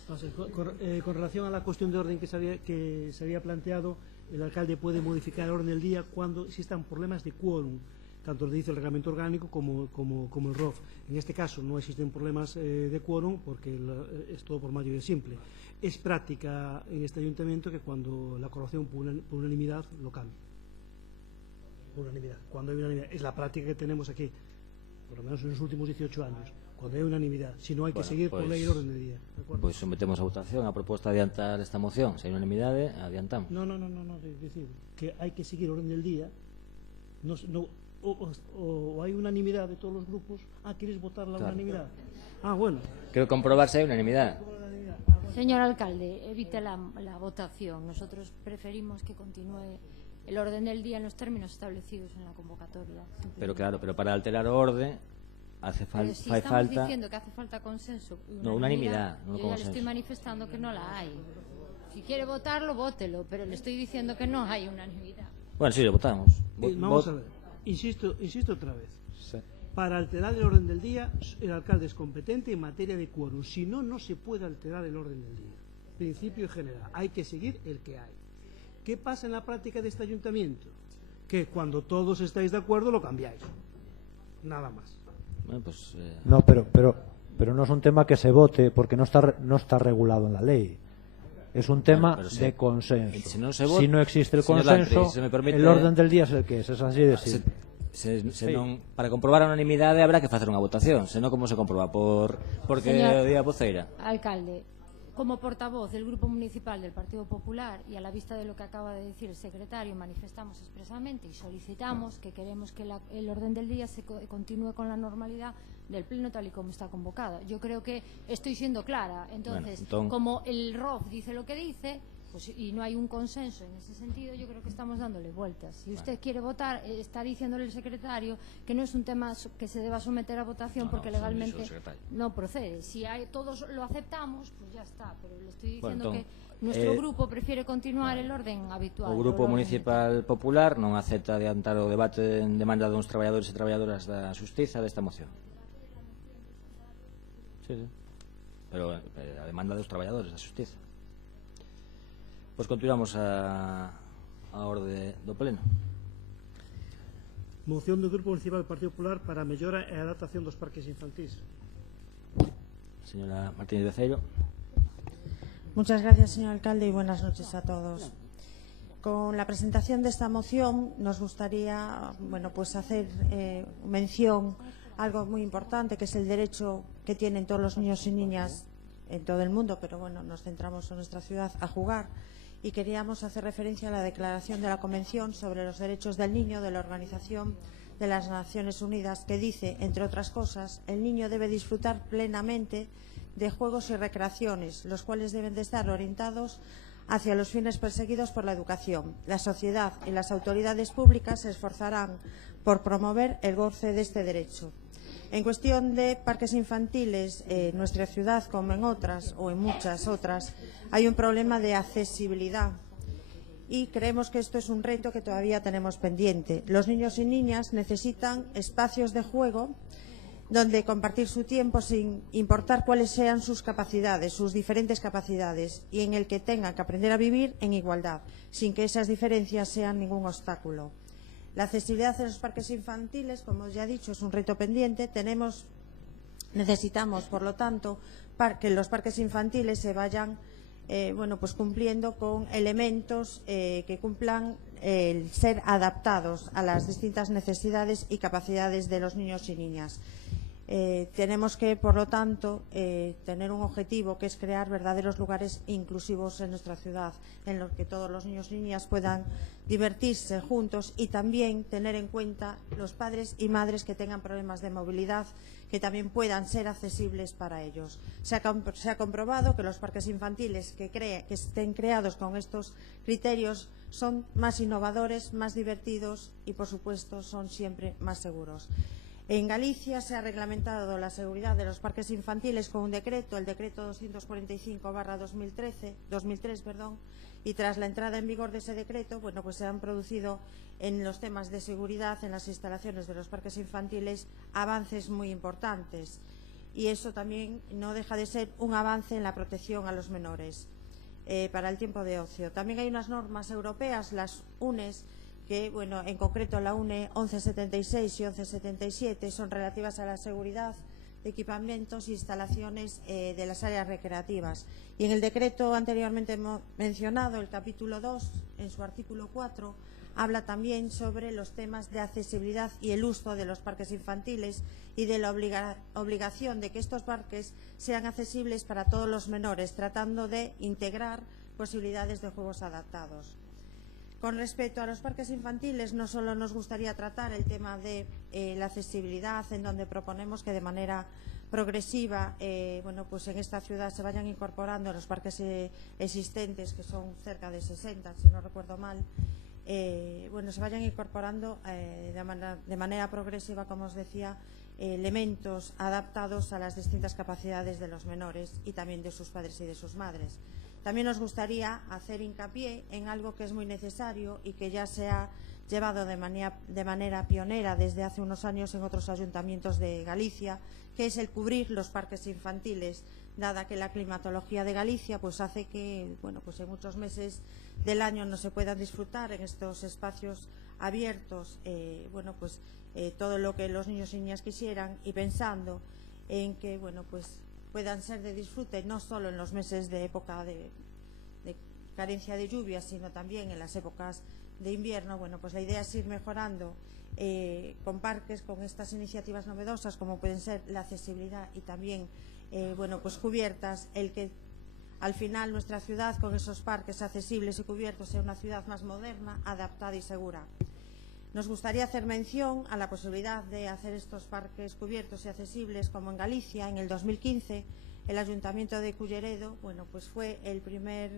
Con relación a la cuestión de orden que se había planteado, el alcalde puede modificar el orden del día cuando existan problemas de quórum, tanto lo dice el reglamento orgánico como el ROF. En este caso no existen problemas de quórum porque es todo por mayoría simple. Es práctica en este ayuntamiento que cuando la aprobación por unanimidad lo cambie. Por unanimidad. Cuando hay unanimidad. Es la práctica que tenemos aquí, por lo menos en los últimos 18 años. Cuando hay unanimidad, si no hay que seguir por lei el orden del día. Pois sometemos a votación a proposta de adiantar esta moción. Se hai unanimidade, adiantamos. No, es decir, que hai que seguir o orden del día. O hai unanimidade de todos os grupos. ¿Quieres votar la unanimidad? Bueno. Quero comprobar se hai unanimidade. Señor alcalde, evite la votación. Nosotros preferimos que continúe el orden del día en los términos establecidos en la convocatoria. Pero claro, para alterar o orden hace falta... Si estamos diciendo que hace falta consenso y unanimidad, yo ya le estoy manifestando que no la hay. Si quiere votarlo, vótelo, pero le estoy diciendo que no hay unanimidad. Bueno, sí, lo votamos. Vamos a ver, insisto otra vez. Sí. Para alterar el orden del día, el alcalde es competente en materia de quórum. Si no, no se puede alterar el orden del día. Principio general, hay que seguir el que hay. ¿Qué pasa en la práctica de este ayuntamiento? Que cuando todos estáis de acuerdo lo cambiáis. Nada más. Bueno, pues, No, pero no es un tema que se vote porque no está regulado en la ley. Es un tema de consenso. Si no existe el consenso, el orden del día es el que es así de simple. Para comprobar a unanimidade habrá que facer unha votación, senón como se comproba porque o día voceira. Alcalde, como portavoz del Grupo Municipal del Partido Popular y a la vista de lo que acaba de decir el secretario, manifestamos expresamente y solicitamos que queremos que el orden del día se continúe con la normalidad del pleno tal y como está convocado. Yo creo que estoy siendo clara. Entonces, como el ROF dice lo que dice, pues, y no hay un consenso en ese sentido, yo creo que estamos dándole vueltas. Si usted quiere votar, está diciéndole el secretario que no es un tema que se deba someter a votación porque legalmente no procede. Si todos lo aceptamos, pues ya está, pero le estoy diciendo que nuestro grupo prefiere continuar el orden habitual. O Grupo Municipal Popular non acepta adiantar o debate en demanda dos traballadores e traballadoras da Xustiza desta moción. Sí. Pero a demanda dos traballadores da Xustiza. Pois continuamos a orde do pleno. Moción do Grupo Municipal do Partido Popular para a mellora e adaptación dos parques infantís. Señora Martínez Beceiro. Muchas gracias, señor alcalde, y buenas noches a todos. Con la presentación de esta moción nos gustaría hacer mención a algo muy importante, que es el derecho que tienen todos los niños y niñas en todo el mundo, pero nos centramos en nuestra ciudad, a jugar. Y queríamos hacer referencia a la declaración de la Convención sobre los Derechos del Niño de la Organización de las Naciones Unidas, que dice, entre otras cosas, el niño debe disfrutar plenamente de juegos y recreaciones, los cuales deben de estar orientados hacia los fines perseguidos por la educación. La sociedad y las autoridades públicas se esforzarán por promover el goce de este derecho. En cuestión de parques infantiles, en nuestra ciudad, como en otras o en muchas otras, hay un problema de accesibilidad y creemos que esto es un reto que todavía tenemos pendiente. Los niños y niñas necesitan espacios de juego donde compartir su tiempo sin importar cuáles sean sus capacidades, sus diferentes capacidades, y en el que tengan que aprender a vivir en igualdad, sin que esas diferencias sean ningún obstáculo. La accesibilidad en los parques infantiles, como ya he dicho, es un reto pendiente. Necesitamos, por lo tanto, que los parques infantiles se vayan cumpliendo con elementos que cumplan el ser adaptados a las distintas necesidades y capacidades de los niños y niñas. Tenemos que, por lo tanto, tener un objetivo, que es crear verdaderos lugares inclusivos en nuestra ciudad, en los que todos los niños y niñas puedan divertirse juntos, y también tener en cuenta los padres y madres que tengan problemas de movilidad, que también puedan ser accesibles para ellos. Se ha comprobado que los parques infantiles que estén creados con estos criterios son más innovadores, más divertidos y, por supuesto, son siempre más seguros. En Galicia se ha reglamentado la seguridad de los parques infantiles con un decreto, el decreto 245/2003, y tras la entrada en vigor de ese decreto, se han producido en los temas de seguridad en las instalaciones de los parques infantiles avances muy importantes, y eso también no deja de ser un avance en la protección a los menores para el tiempo de ocio. También hay unas normas europeas, las UNES, que, en concreto la UNE 1176 y 1177 son relativas a la seguridad de equipamientos e instalaciones de las áreas recreativas. Y en el decreto anteriormente mencionado, el capítulo 2, en su artículo 4, habla también sobre los temas de accesibilidad y el uso de los parques infantiles y de la obligación de que estos parques sean accesibles para todos los menores, tratando de integrar posibilidades de juegos adaptados. Con respecto a los parques infantiles, no solo nos gustaría tratar el tema de la accesibilidad, en donde proponemos que de manera progresiva en esta ciudad se vayan incorporando los parques existentes, que son cerca de 60, si no recuerdo mal, se vayan incorporando de manera progresiva, como os decía, elementos adaptados a las distintas capacidades de los menores y también de sus padres y de sus madres. También nos gustaría hacer hincapié en algo que es muy necesario y que ya se ha llevado de manera pionera desde hace unos años en otros ayuntamientos de Galicia, que es el cubrir los parques infantiles, dada que la climatología de Galicia hace que en muchos meses del año no se puedan disfrutar en estos espacios abiertos todo lo que los niños y niñas quisieran, y pensando en que puedan ser de disfrute no solo en los meses de época de carencia de lluvias, sino también en las épocas de invierno. La idea es ir mejorando con parques, con estas iniciativas novedosas, como pueden ser la accesibilidad y también cubiertas, el que al final nuestra ciudad, con esos parques accesibles y cubiertos, sea una ciudad más moderna, adaptada y segura. Nos gustaría hacer mención a la posibilidad de hacer estos parques cubiertos y accesibles como en Galicia. En el 2015 el Ayuntamiento de Culleredo fue el primer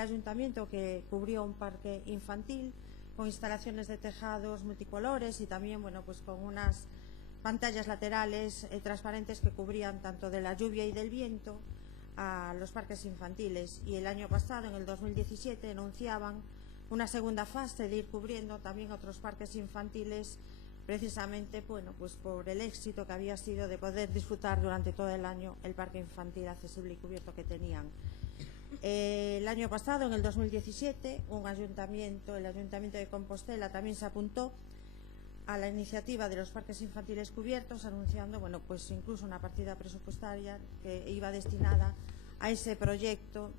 ayuntamiento que cubrió un parque infantil con instalaciones de tejados multicolores y también con unas pantallas laterales transparentes que cubrían tanto de la lluvia y del viento a los parques infantiles. Y el año pasado, en el 2017, anunciaban una segunda fase de ir cubriendo también otros parques infantiles, precisamente por el éxito que había sido de poder disfrutar durante todo el año el parque infantil accesible y cubierto que tenían. El año pasado, en el 2017, el Ayuntamiento de Compostela también se apuntó a la iniciativa de los parques infantiles cubiertos, anunciando, bueno, pues incluso una partida presupuestaria que iba destinada a ese proyecto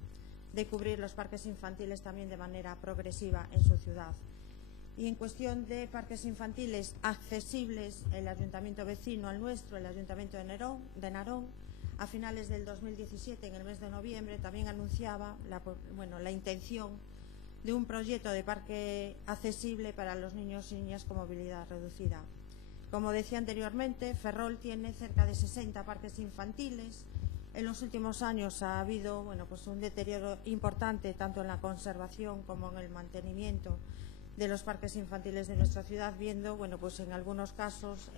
de cubrir los parques infantiles también de manera progresiva en su ciudad. Y en cuestión de parques infantiles accesibles, el ayuntamiento vecino al nuestro, el ayuntamiento de Narón, a finales del 2017, en el mes de noviembre, también anunciaba la intención de un proyecto de parque accesible para los niños y niñas con movilidad reducida. Como decía anteriormente, Ferrol tiene cerca de 60 parques infantiles. En los últimos años ha habido un deterioro importante tanto en la conservación como en el mantenimiento de los parques infantiles de nuestra ciudad, viendo en algunos casos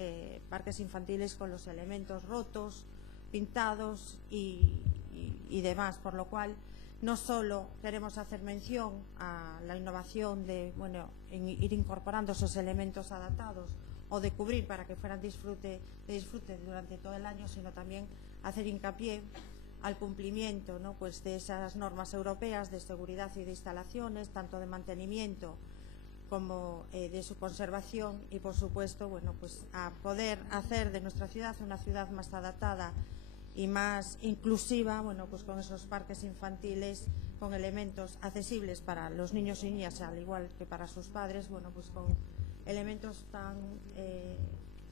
parques infantiles con los elementos rotos, pintados y demás, por lo cual no solo queremos hacer mención a la innovación de en ir incorporando esos elementos adaptados o de cubrir para que fueran de disfrute durante todo el año, sino también hacer hincapié al cumplimiento de esas normas europeas de seguridad y de instalaciones, tanto de mantenimiento como de su conservación, y por supuesto a poder hacer de nuestra ciudad una ciudad más adaptada y más inclusiva, con esos parques infantiles con elementos accesibles para los niños y niñas, al igual que para sus padres, con elementos tan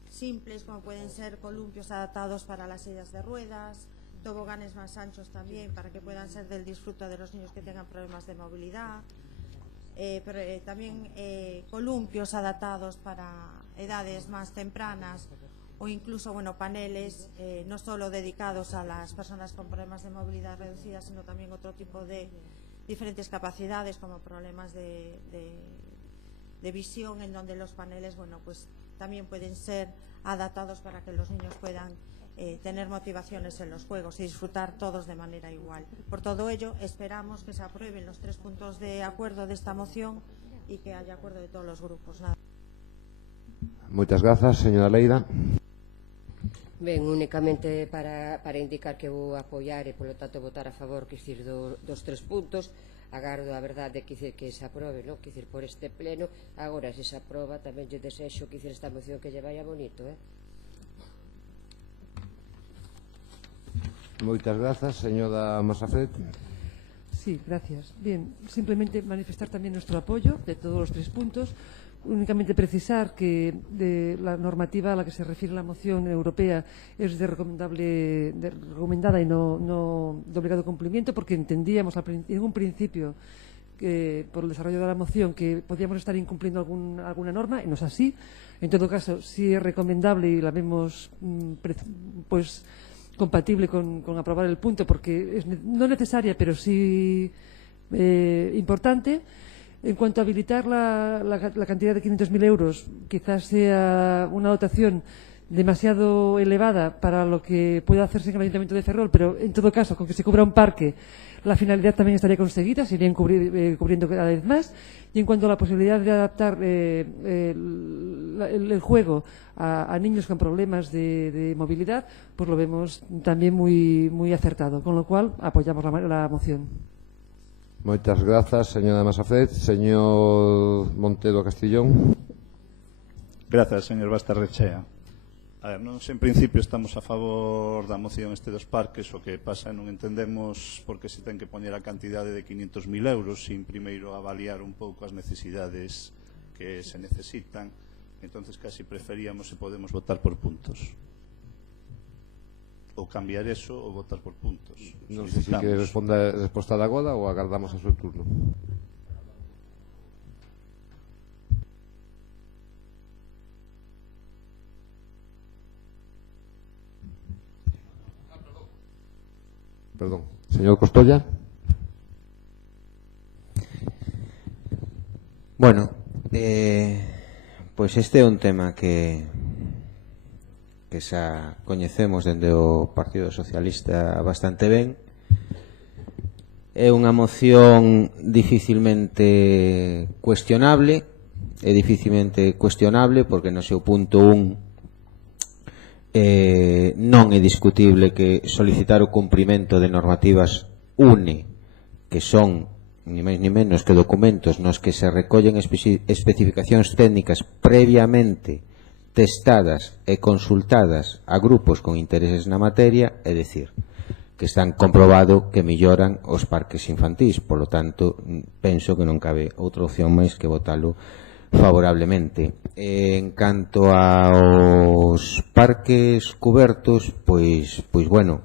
simples como pueden ser columpios adaptados para las sillas de ruedas, toboganes más anchos también para que puedan ser del disfrute de los niños que tengan problemas de movilidad, también columpios adaptados para edades más tempranas, o incluso paneles no solo dedicados a las personas con problemas de movilidad reducida, sino también otro tipo de diferentes capacidades, como problemas de visión, en donde los paneles también pueden ser adaptados para que los niños puedan tener motivaciones en los juegos y disfrutar todos de manera igual. Por todo ello, esperamos que se aprueben los 3 puntos de acuerdo de esta moción y que haya acuerdo de todos los grupos. Nada. Moitas grazas, señora Leira. Ben, únicamente para indicar que vou apoiar e, polo tanto, votar a favor dos 3 puntos. Agardo a verdade que se aprobe, non? Por este pleno. Agora, se se aproba, tamén lle desexo que esta moción que lle vaya bonito, Moitas grazas, señora Masafet. Sí, gracias. Bien, simplemente manifestar también nuestro apoyo de todos los 3 puntos. Únicamente precisar que la normativa a la que se refiere la moción europea es recomendada y no de obligado cumplimiento, porque entendíamos en un principio que por el desarrollo de la moción que podíamos estar incumpliendo alguna norma, y no es así. En todo caso, sí es recomendable y la vemos compatible con aprobar el punto, porque es no necesaria, pero sí importante. En cuanto a habilitar la cantidad de 500.000 euros, quizás sea una dotación demasiado elevada para lo que pueda hacerse en el Ayuntamiento de Ferrol, pero en todo caso, con que se cubra un parque, la finalidad también estaría conseguida, se irían cubriendo cada vez más. Y en cuanto a la posibilidad de adaptar el juego a niños con problemas de movilidad, pues lo vemos también muy acertado, con lo cual apoyamos la moción. Moitas grazas, señora Masafet. Señor Montedo Castillón. Grazas, señor Bastarrechea. A ver, nós en principio estamos a favor da moción dos parques. O que pasa non entendemos por que se ten que poñer a cantidade de 500.000 euros sin primeiro avaliar un pouco as necesidades que se necesitan. Entonces casi preferíamos se podemos votar por puntos. Ou cambiar eso ou votar por puntos. Non sei se quere resposta de agora ou agardamos a seu turno. Perdón. Señor Costolla. Bueno, pois este é un tema que xa coñecemos dende o Partido Socialista bastante ben. É unha moción dificilmente cuestionable, porque no seu punto 1 non é discutible que solicitar o cumprimento de normativas UNE, que son ni máis ni menos que documentos nos que se recollen especificacións técnicas previamente testadas e consultadas a grupos con intereses na materia, é dicir, que están comprobado que melloran os parques infantís. Polo tanto, penso que non cabe outra opción máis que votalo favorablemente. En canto aos parques cubertos, pois bueno,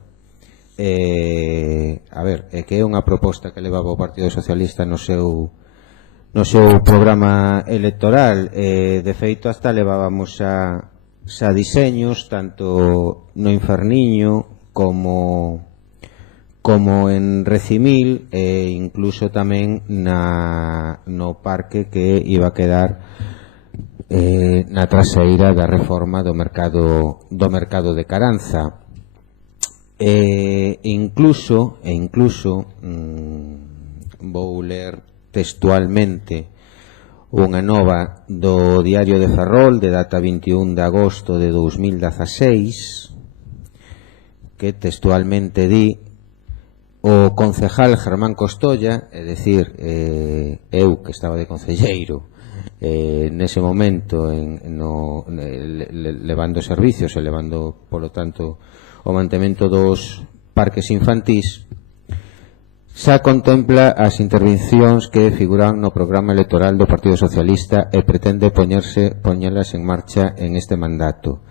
a ver, é que é unha proposta que levaba o Partido Socialista no seu programa electoral. De feito, hasta levábamos xa diseños tanto no Inferniño como en Recimil, e incluso tamén no parque que iba a quedar na traseira da reforma do mercado de Caranza. Incluso vou ler textualmente unha nova do Diario de Ferrol de data 21 de agosto de 2016, que textualmente di: o concejal Germán Costolla, é dicir, eu que estaba de concelleiro nese momento levando servicios e levando, polo tanto, o mantemento dos parques infantís, xa contempla as intervencións que figuran no programa electoral do Partido Socialista e pretende poñelas en marcha en este mandato.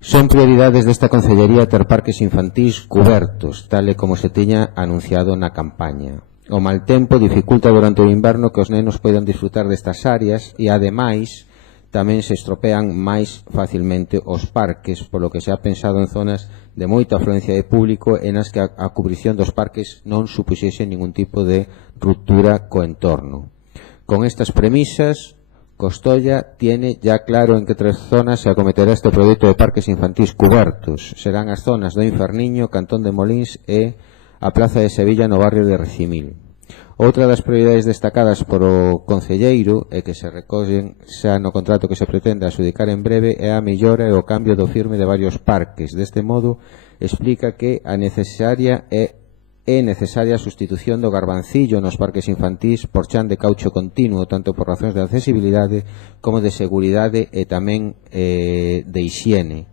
Son prioridades desta concellería ter parques infantís cubertos, tal e como se tiña anunciado na campaña. O mal tempo dificulta durante o inverno que os nenos poidan disfrutar destas áreas e, ademais, tamén se estropean máis facilmente os parques, polo que se ha pensado en zonas de moita afluencia de público e nas que a cubrición dos parques non supuxese ningún tipo de ruptura co entorno. Con estas premisas, Costolla tiene ya claro en que 3 zonas se acometerá este proxecto de parques infantís cubertos. Serán as zonas do Inferniño, Cantón de Molins e a Plaza de Sevilla no barrio de Recimil. Outra das prioridades destacadas por o concelleiro e que se recollen xa no contrato que se pretende adxudicar en breve é a mellora e o cambio do firme de varios parques. Deste modo, explica que é necesaria a sustitución do garbancillo nos parques infantís por chan de caucho continuo, tanto por razóns de accesibilidade como de seguridade e tamén de hixiene.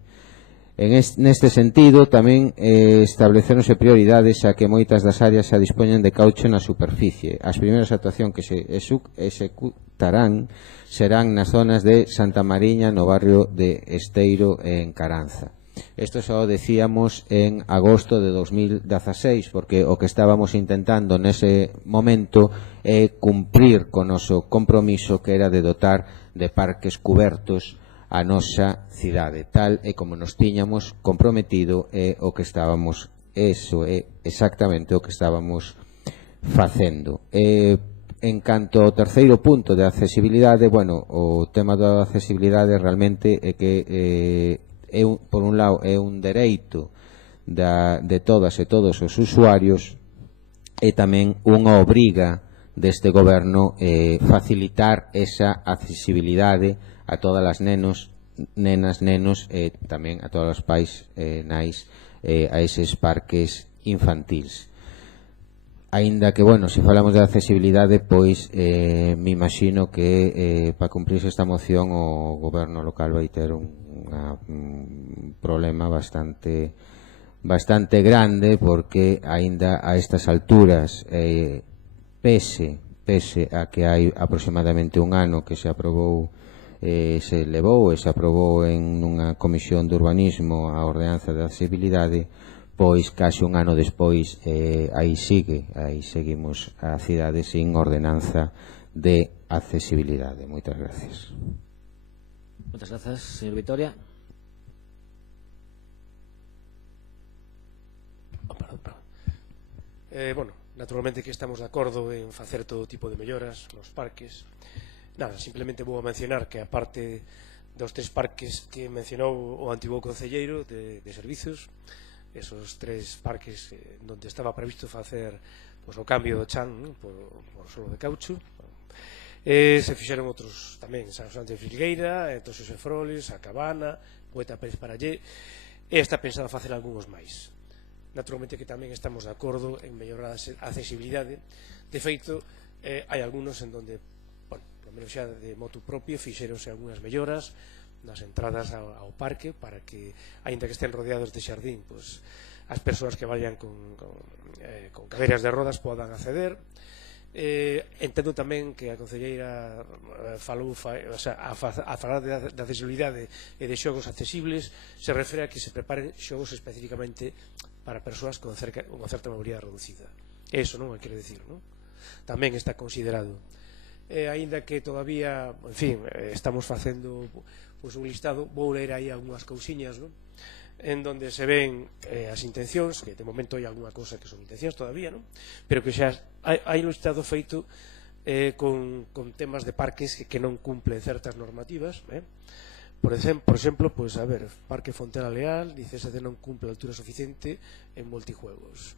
Neste sentido, tamén establecerse prioridades a que moitas das áreas se dispoñen de caucho na superficie. As primeiras actuacións que se executarán serán nas zonas de Santa Mariña, no barrio de Esteiro e en Caranza. Isto xa o decíamos en agosto de 2016, porque o que estábamos intentando nese momento é cumprir con o noso compromiso, que era de dotar de parques cubertos a nosa cidade, tal e como nos tiñamos comprometido, e o que estábamos, eso é exactamente o que estábamos facendo. En canto ao terceiro punto de accesibilidade, bueno, o tema da accesibilidade realmente é que por un lado é un dereito de todas e todos os usuarios, e tamén unha obriga deste goberno facilitar esa accesibilidade a todas as nenas, nenos e tamén a todos os pais nais a eses parques infantís. Aínda que, bueno, se falamos de accesibilidade, pois me imagino que para cumprirse esta moción o goberno local vai ter un problema bastante grande, porque aínda a estas alturas, pese a que hai aproximadamente un ano que se aprobou, se levou e se aprobou en unha comisión de urbanismo a ordenanza de accesibilidade, pois case un ano despois aí seguimos a cidade sin ordenanza de accesibilidade. Moitas gracias. Moitas grazas, señor Vitoria. Bueno, naturalmente que estamos de acordo en facer todo tipo de melloras nos parques. Nada, simplemente vou a mencionar que aparte dos 3 parques que mencionou o antigo concelleiro de servizos, esos 3 parques onde estaba previsto facer o cambio do chan por solo de caucho, se fixeron outros tamén, San Xoán de Filgueira, Toxos e Froles, a Cabana, Poeta Pérez Parallé, e está pensado facer algúns máis. Naturalmente que tamén estamos de acordo en mellorar a accesibilidade. De feito, hai algúnos en donde, bueno, por lo menos xa de motu propio fixeronse algunhas melloras nas entradas ao parque para que, aínda que estén rodeados de xardín, pois as persoas que vayan con cadeiras de rodas podan acceder. Entendo tamén que a concelleira falou, o sea, a falar de accesibilidade e de xogos accesibles se refere a que se preparen xogos especificamente para persoas con certa mobilidade reducida. Eso non quero dicir, non? Tamén está considerado. Aínda que todavía, en fin, estamos facendo un listado, vou ler aí algunhas cousiñas, non? En donde se ven as intencións, que de momento hai algunha cousa que son intencións todavía, non? Pero que xa hai un listado feito con temas de parques que non cumplen certas normativas. Por exemplo, pois, a ver, Parque Fontela Leal dicese de non cumple a altura suficiente en multijuegos.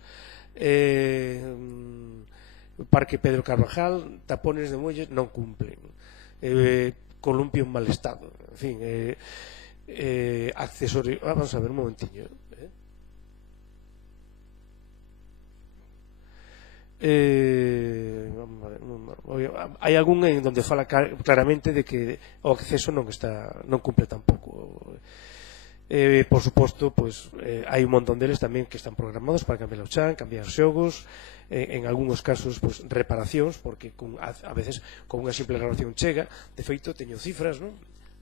Parque Pedro Carvajal, tapones de muelles non cumplen. Columpio en mal estado, en fin, accesorio. Vamos a ver un momentiño. Hai algún en donde fala claramente de que o acceso non cumple tampouco. Por suposto, pois hai un montón deles tamén que están programados para cambiar o chan, cambiar os xogos, en algúns casos pois reparacións, porque a veces con unha simple reparación chega. De feito, teño cifras, non?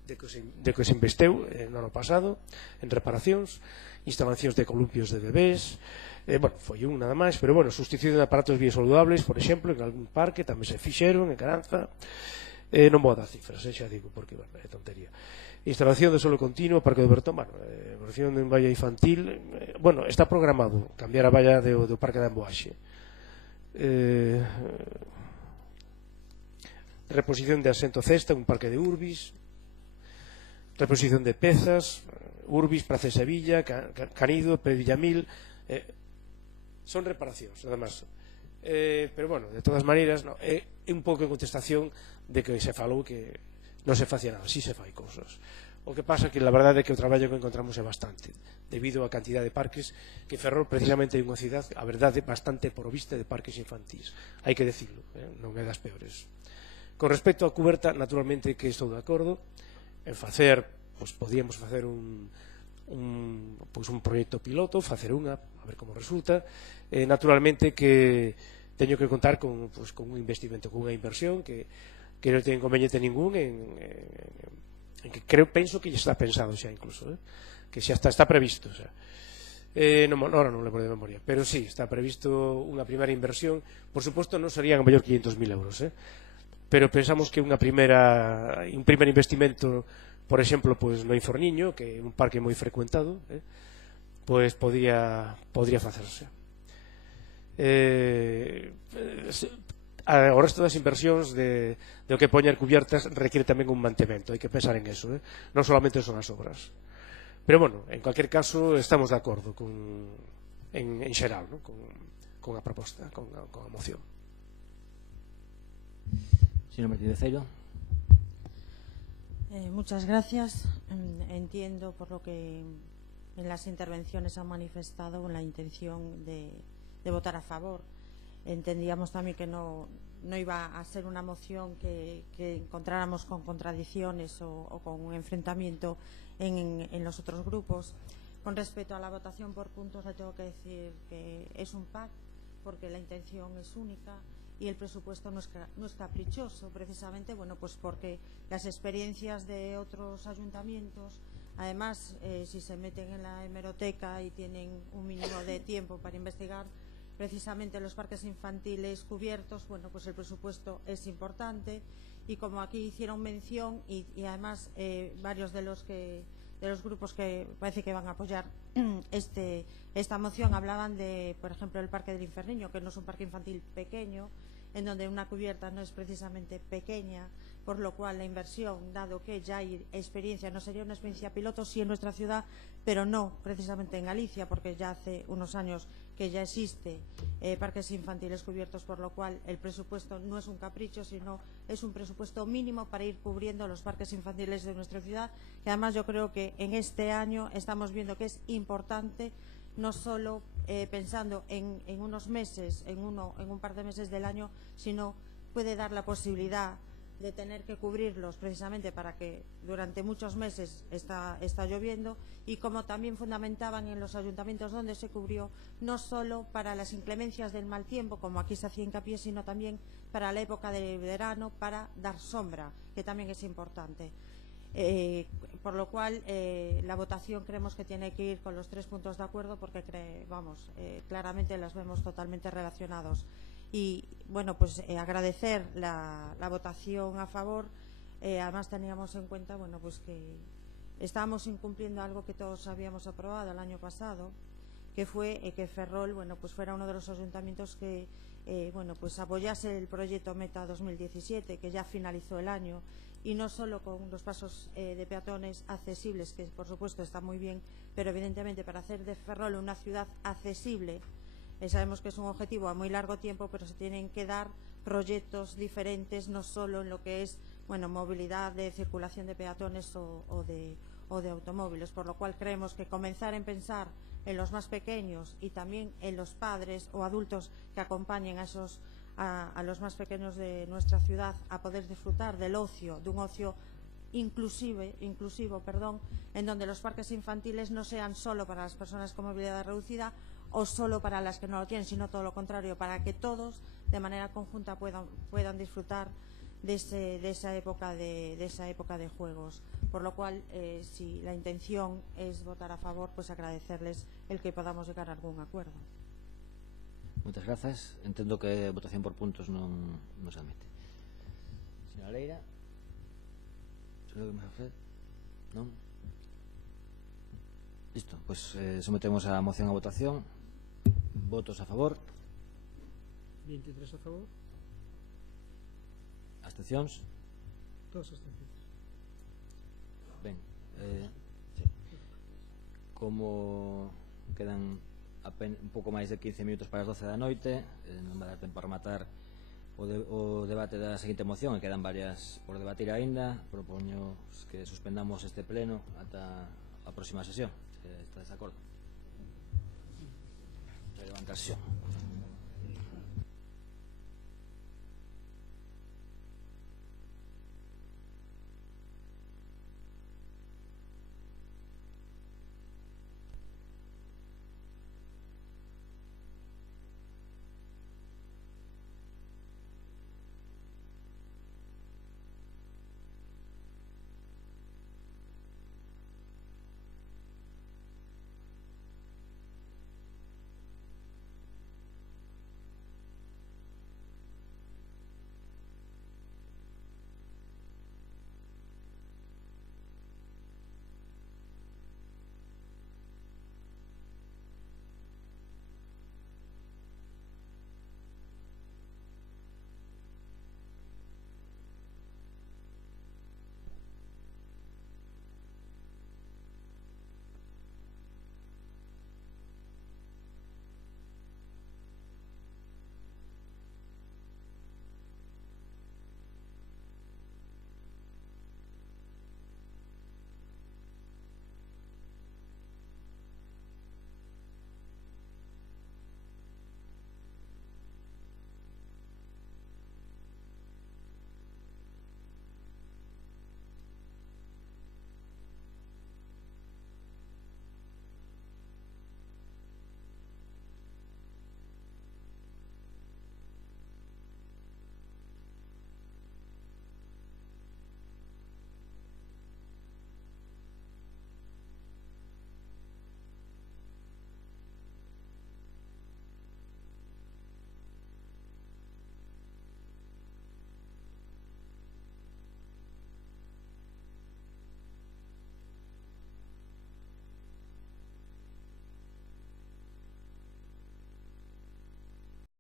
De que se investeu no ano pasado en reparacións, instalacións de columpios de bebés, bueno, foi un nada máis, pero bueno, sustitución de aparatos biosaludables, por exemplo, en algún parque tamén se fixeron, en Caranza. Non vou a dar cifras, xa digo, porque é tontería. Instalación de suelo continuo, Parque do Bertón, bueno, evolución de valla infantil, bueno, está programado cambiar a valla do Parque da Emboaxe. Reposición de asento cesta, un parque de Urbis, reposición de pezas, Urbis, Praza de Sevilla, Canido, Villamil, son reparacións, nada máis. Pero bueno, de todas maneiras, é un pouco en contestación de que se falou que non se facía nada, si se fai cousas. O que pasa que la verdade é que o traballo que encontramos é bastante, debido á cantidad de parques que Ferrol precisamente é unha cidade, a verdade, bastante provista de parques infantís, hai que decirlo, non é das peores. Con respecto á cuberta, naturalmente que estou de acordo en facer, pois podíamos facer un proxecto piloto, facer unha, a ver como resulta. Naturalmente que teño que contar con un investimento, con unha inversión que non ten inconveniente ningún en que penso que xa está pensado xa incluso, que xa está previsto xa. Ahora non lembro de memoria, pero sí, está previsto unha primeira inversión. Por suposto non serían a mellor 500.000 euros, pero pensamos que un primer investimento, por exemplo, no Inforniño, que é un parque moi frecuentado, pois podría facerse. O resto das inversións do que poñer cubiertas requiere tamén un mantemento, hai que pensar en eso, non solamente son as obras. Pero bueno, en cualquier caso estamos de acordo en xeral con a proposta, con a moción. Señor Martínez Ceiro. Muchas gracias. Entiendo por lo que en las intervenciones han manifestado la intención de votar a favor. Entendíamos también que no iba a ser una moción que encontráramos con contradicciones o con un enfrentamiento en los otros grupos. Con respecto a la votación por puntos, le tengo que decir que es un pack porque la intención es única y el presupuesto no es caprichoso, precisamente pues porque las experiencias de otros ayuntamientos, además, si se meten en la hemeroteca y tienen un mínimo de tiempo para investigar, precisamente los parques infantiles cubiertos, pues el presupuesto es importante, y como aquí hicieron mención y además varios de los grupos que parece que van a apoyar esta moción hablaban de, por ejemplo, el Parque del Inferniño, que no es un parque infantil pequeño, en donde una cubierta no es precisamente pequeña, por lo cual la inversión, dado que ya hay experiencia, no sería una experiencia piloto, sí en nuestra ciudad, pero no precisamente en Galicia, porque ya hace unos años que ya existe parques infantiles cubiertos, por lo cual el presupuesto no es un capricho, sino es un presupuesto mínimo para ir cubriendo los parques infantiles de nuestra ciudad, que además yo creo que en este año estamos viendo que es importante, no solo pensando en unos meses, en un par de meses del año, sino puede dar la posibilidad de tener que cubrirlos precisamente para que durante muchos meses está lloviendo, y como también fundamentaban en los ayuntamientos donde se cubrió, no solo para las inclemencias del mal tiempo, como aquí se hacía hincapié, sino también para la época de verano, para dar sombra, que también es importante. Por lo cual la votación creemos que tiene que ir con los 3 puntos de acuerdo, porque claramente los vemos totalmente relacionados. Y bueno, pues agradecer la votación a favor. Además teníamos en cuenta, bueno, pues que estábamos incumpliendo algo que todos habíamos aprobado el año pasado, que fue que Ferrol, bueno, pues fuera uno de los ayuntamientos que bueno, pues apoyase el proyecto Meta 2017, que ya finalizó el año, y no solo con los pasos de peatones accesibles, que por supuesto está muy bien, pero evidentemente para hacer de Ferrol una ciudad accesible, sabemos que es un objetivo a muy largo tiempo, pero se tienen que dar proyectos diferentes, no solo en lo que es, bueno, movilidad de circulación de peatones o de automóviles, por lo cual creemos que comenzar en pensar en los más pequeños y también en los padres o adultos que acompañen a los más pequeños de nuestra ciudad a poder disfrutar del ocio, de un ocio inclusivo, en donde los parques infantiles no sean solo para las personas con movilidad reducida o solo para las que no lo tienen, sino todo lo contrario, para que todos de manera conjunta puedan disfrutar de esa época de juegos. Por lo cual, si la intención es votar a favor, pues agradecerles el que podamos llegar a algún acuerdo. Moitas grazas. Entendo que votación por puntos non se admite. Señora Leira, non? Listo, pois sometemos a moción a votación. Votos a favor. 23 a favor. Abstencións. Todas abstencións. Ben, sí. Como quedan un pouco máis de 15 minutos para as 12 da noite, non vai dar tempo a rematar o debate da seguinte moción, e quedan varias por debatir aínda. Propoño que suspendamos este pleno ata a próxima sesión, se está de acordo. Levantación.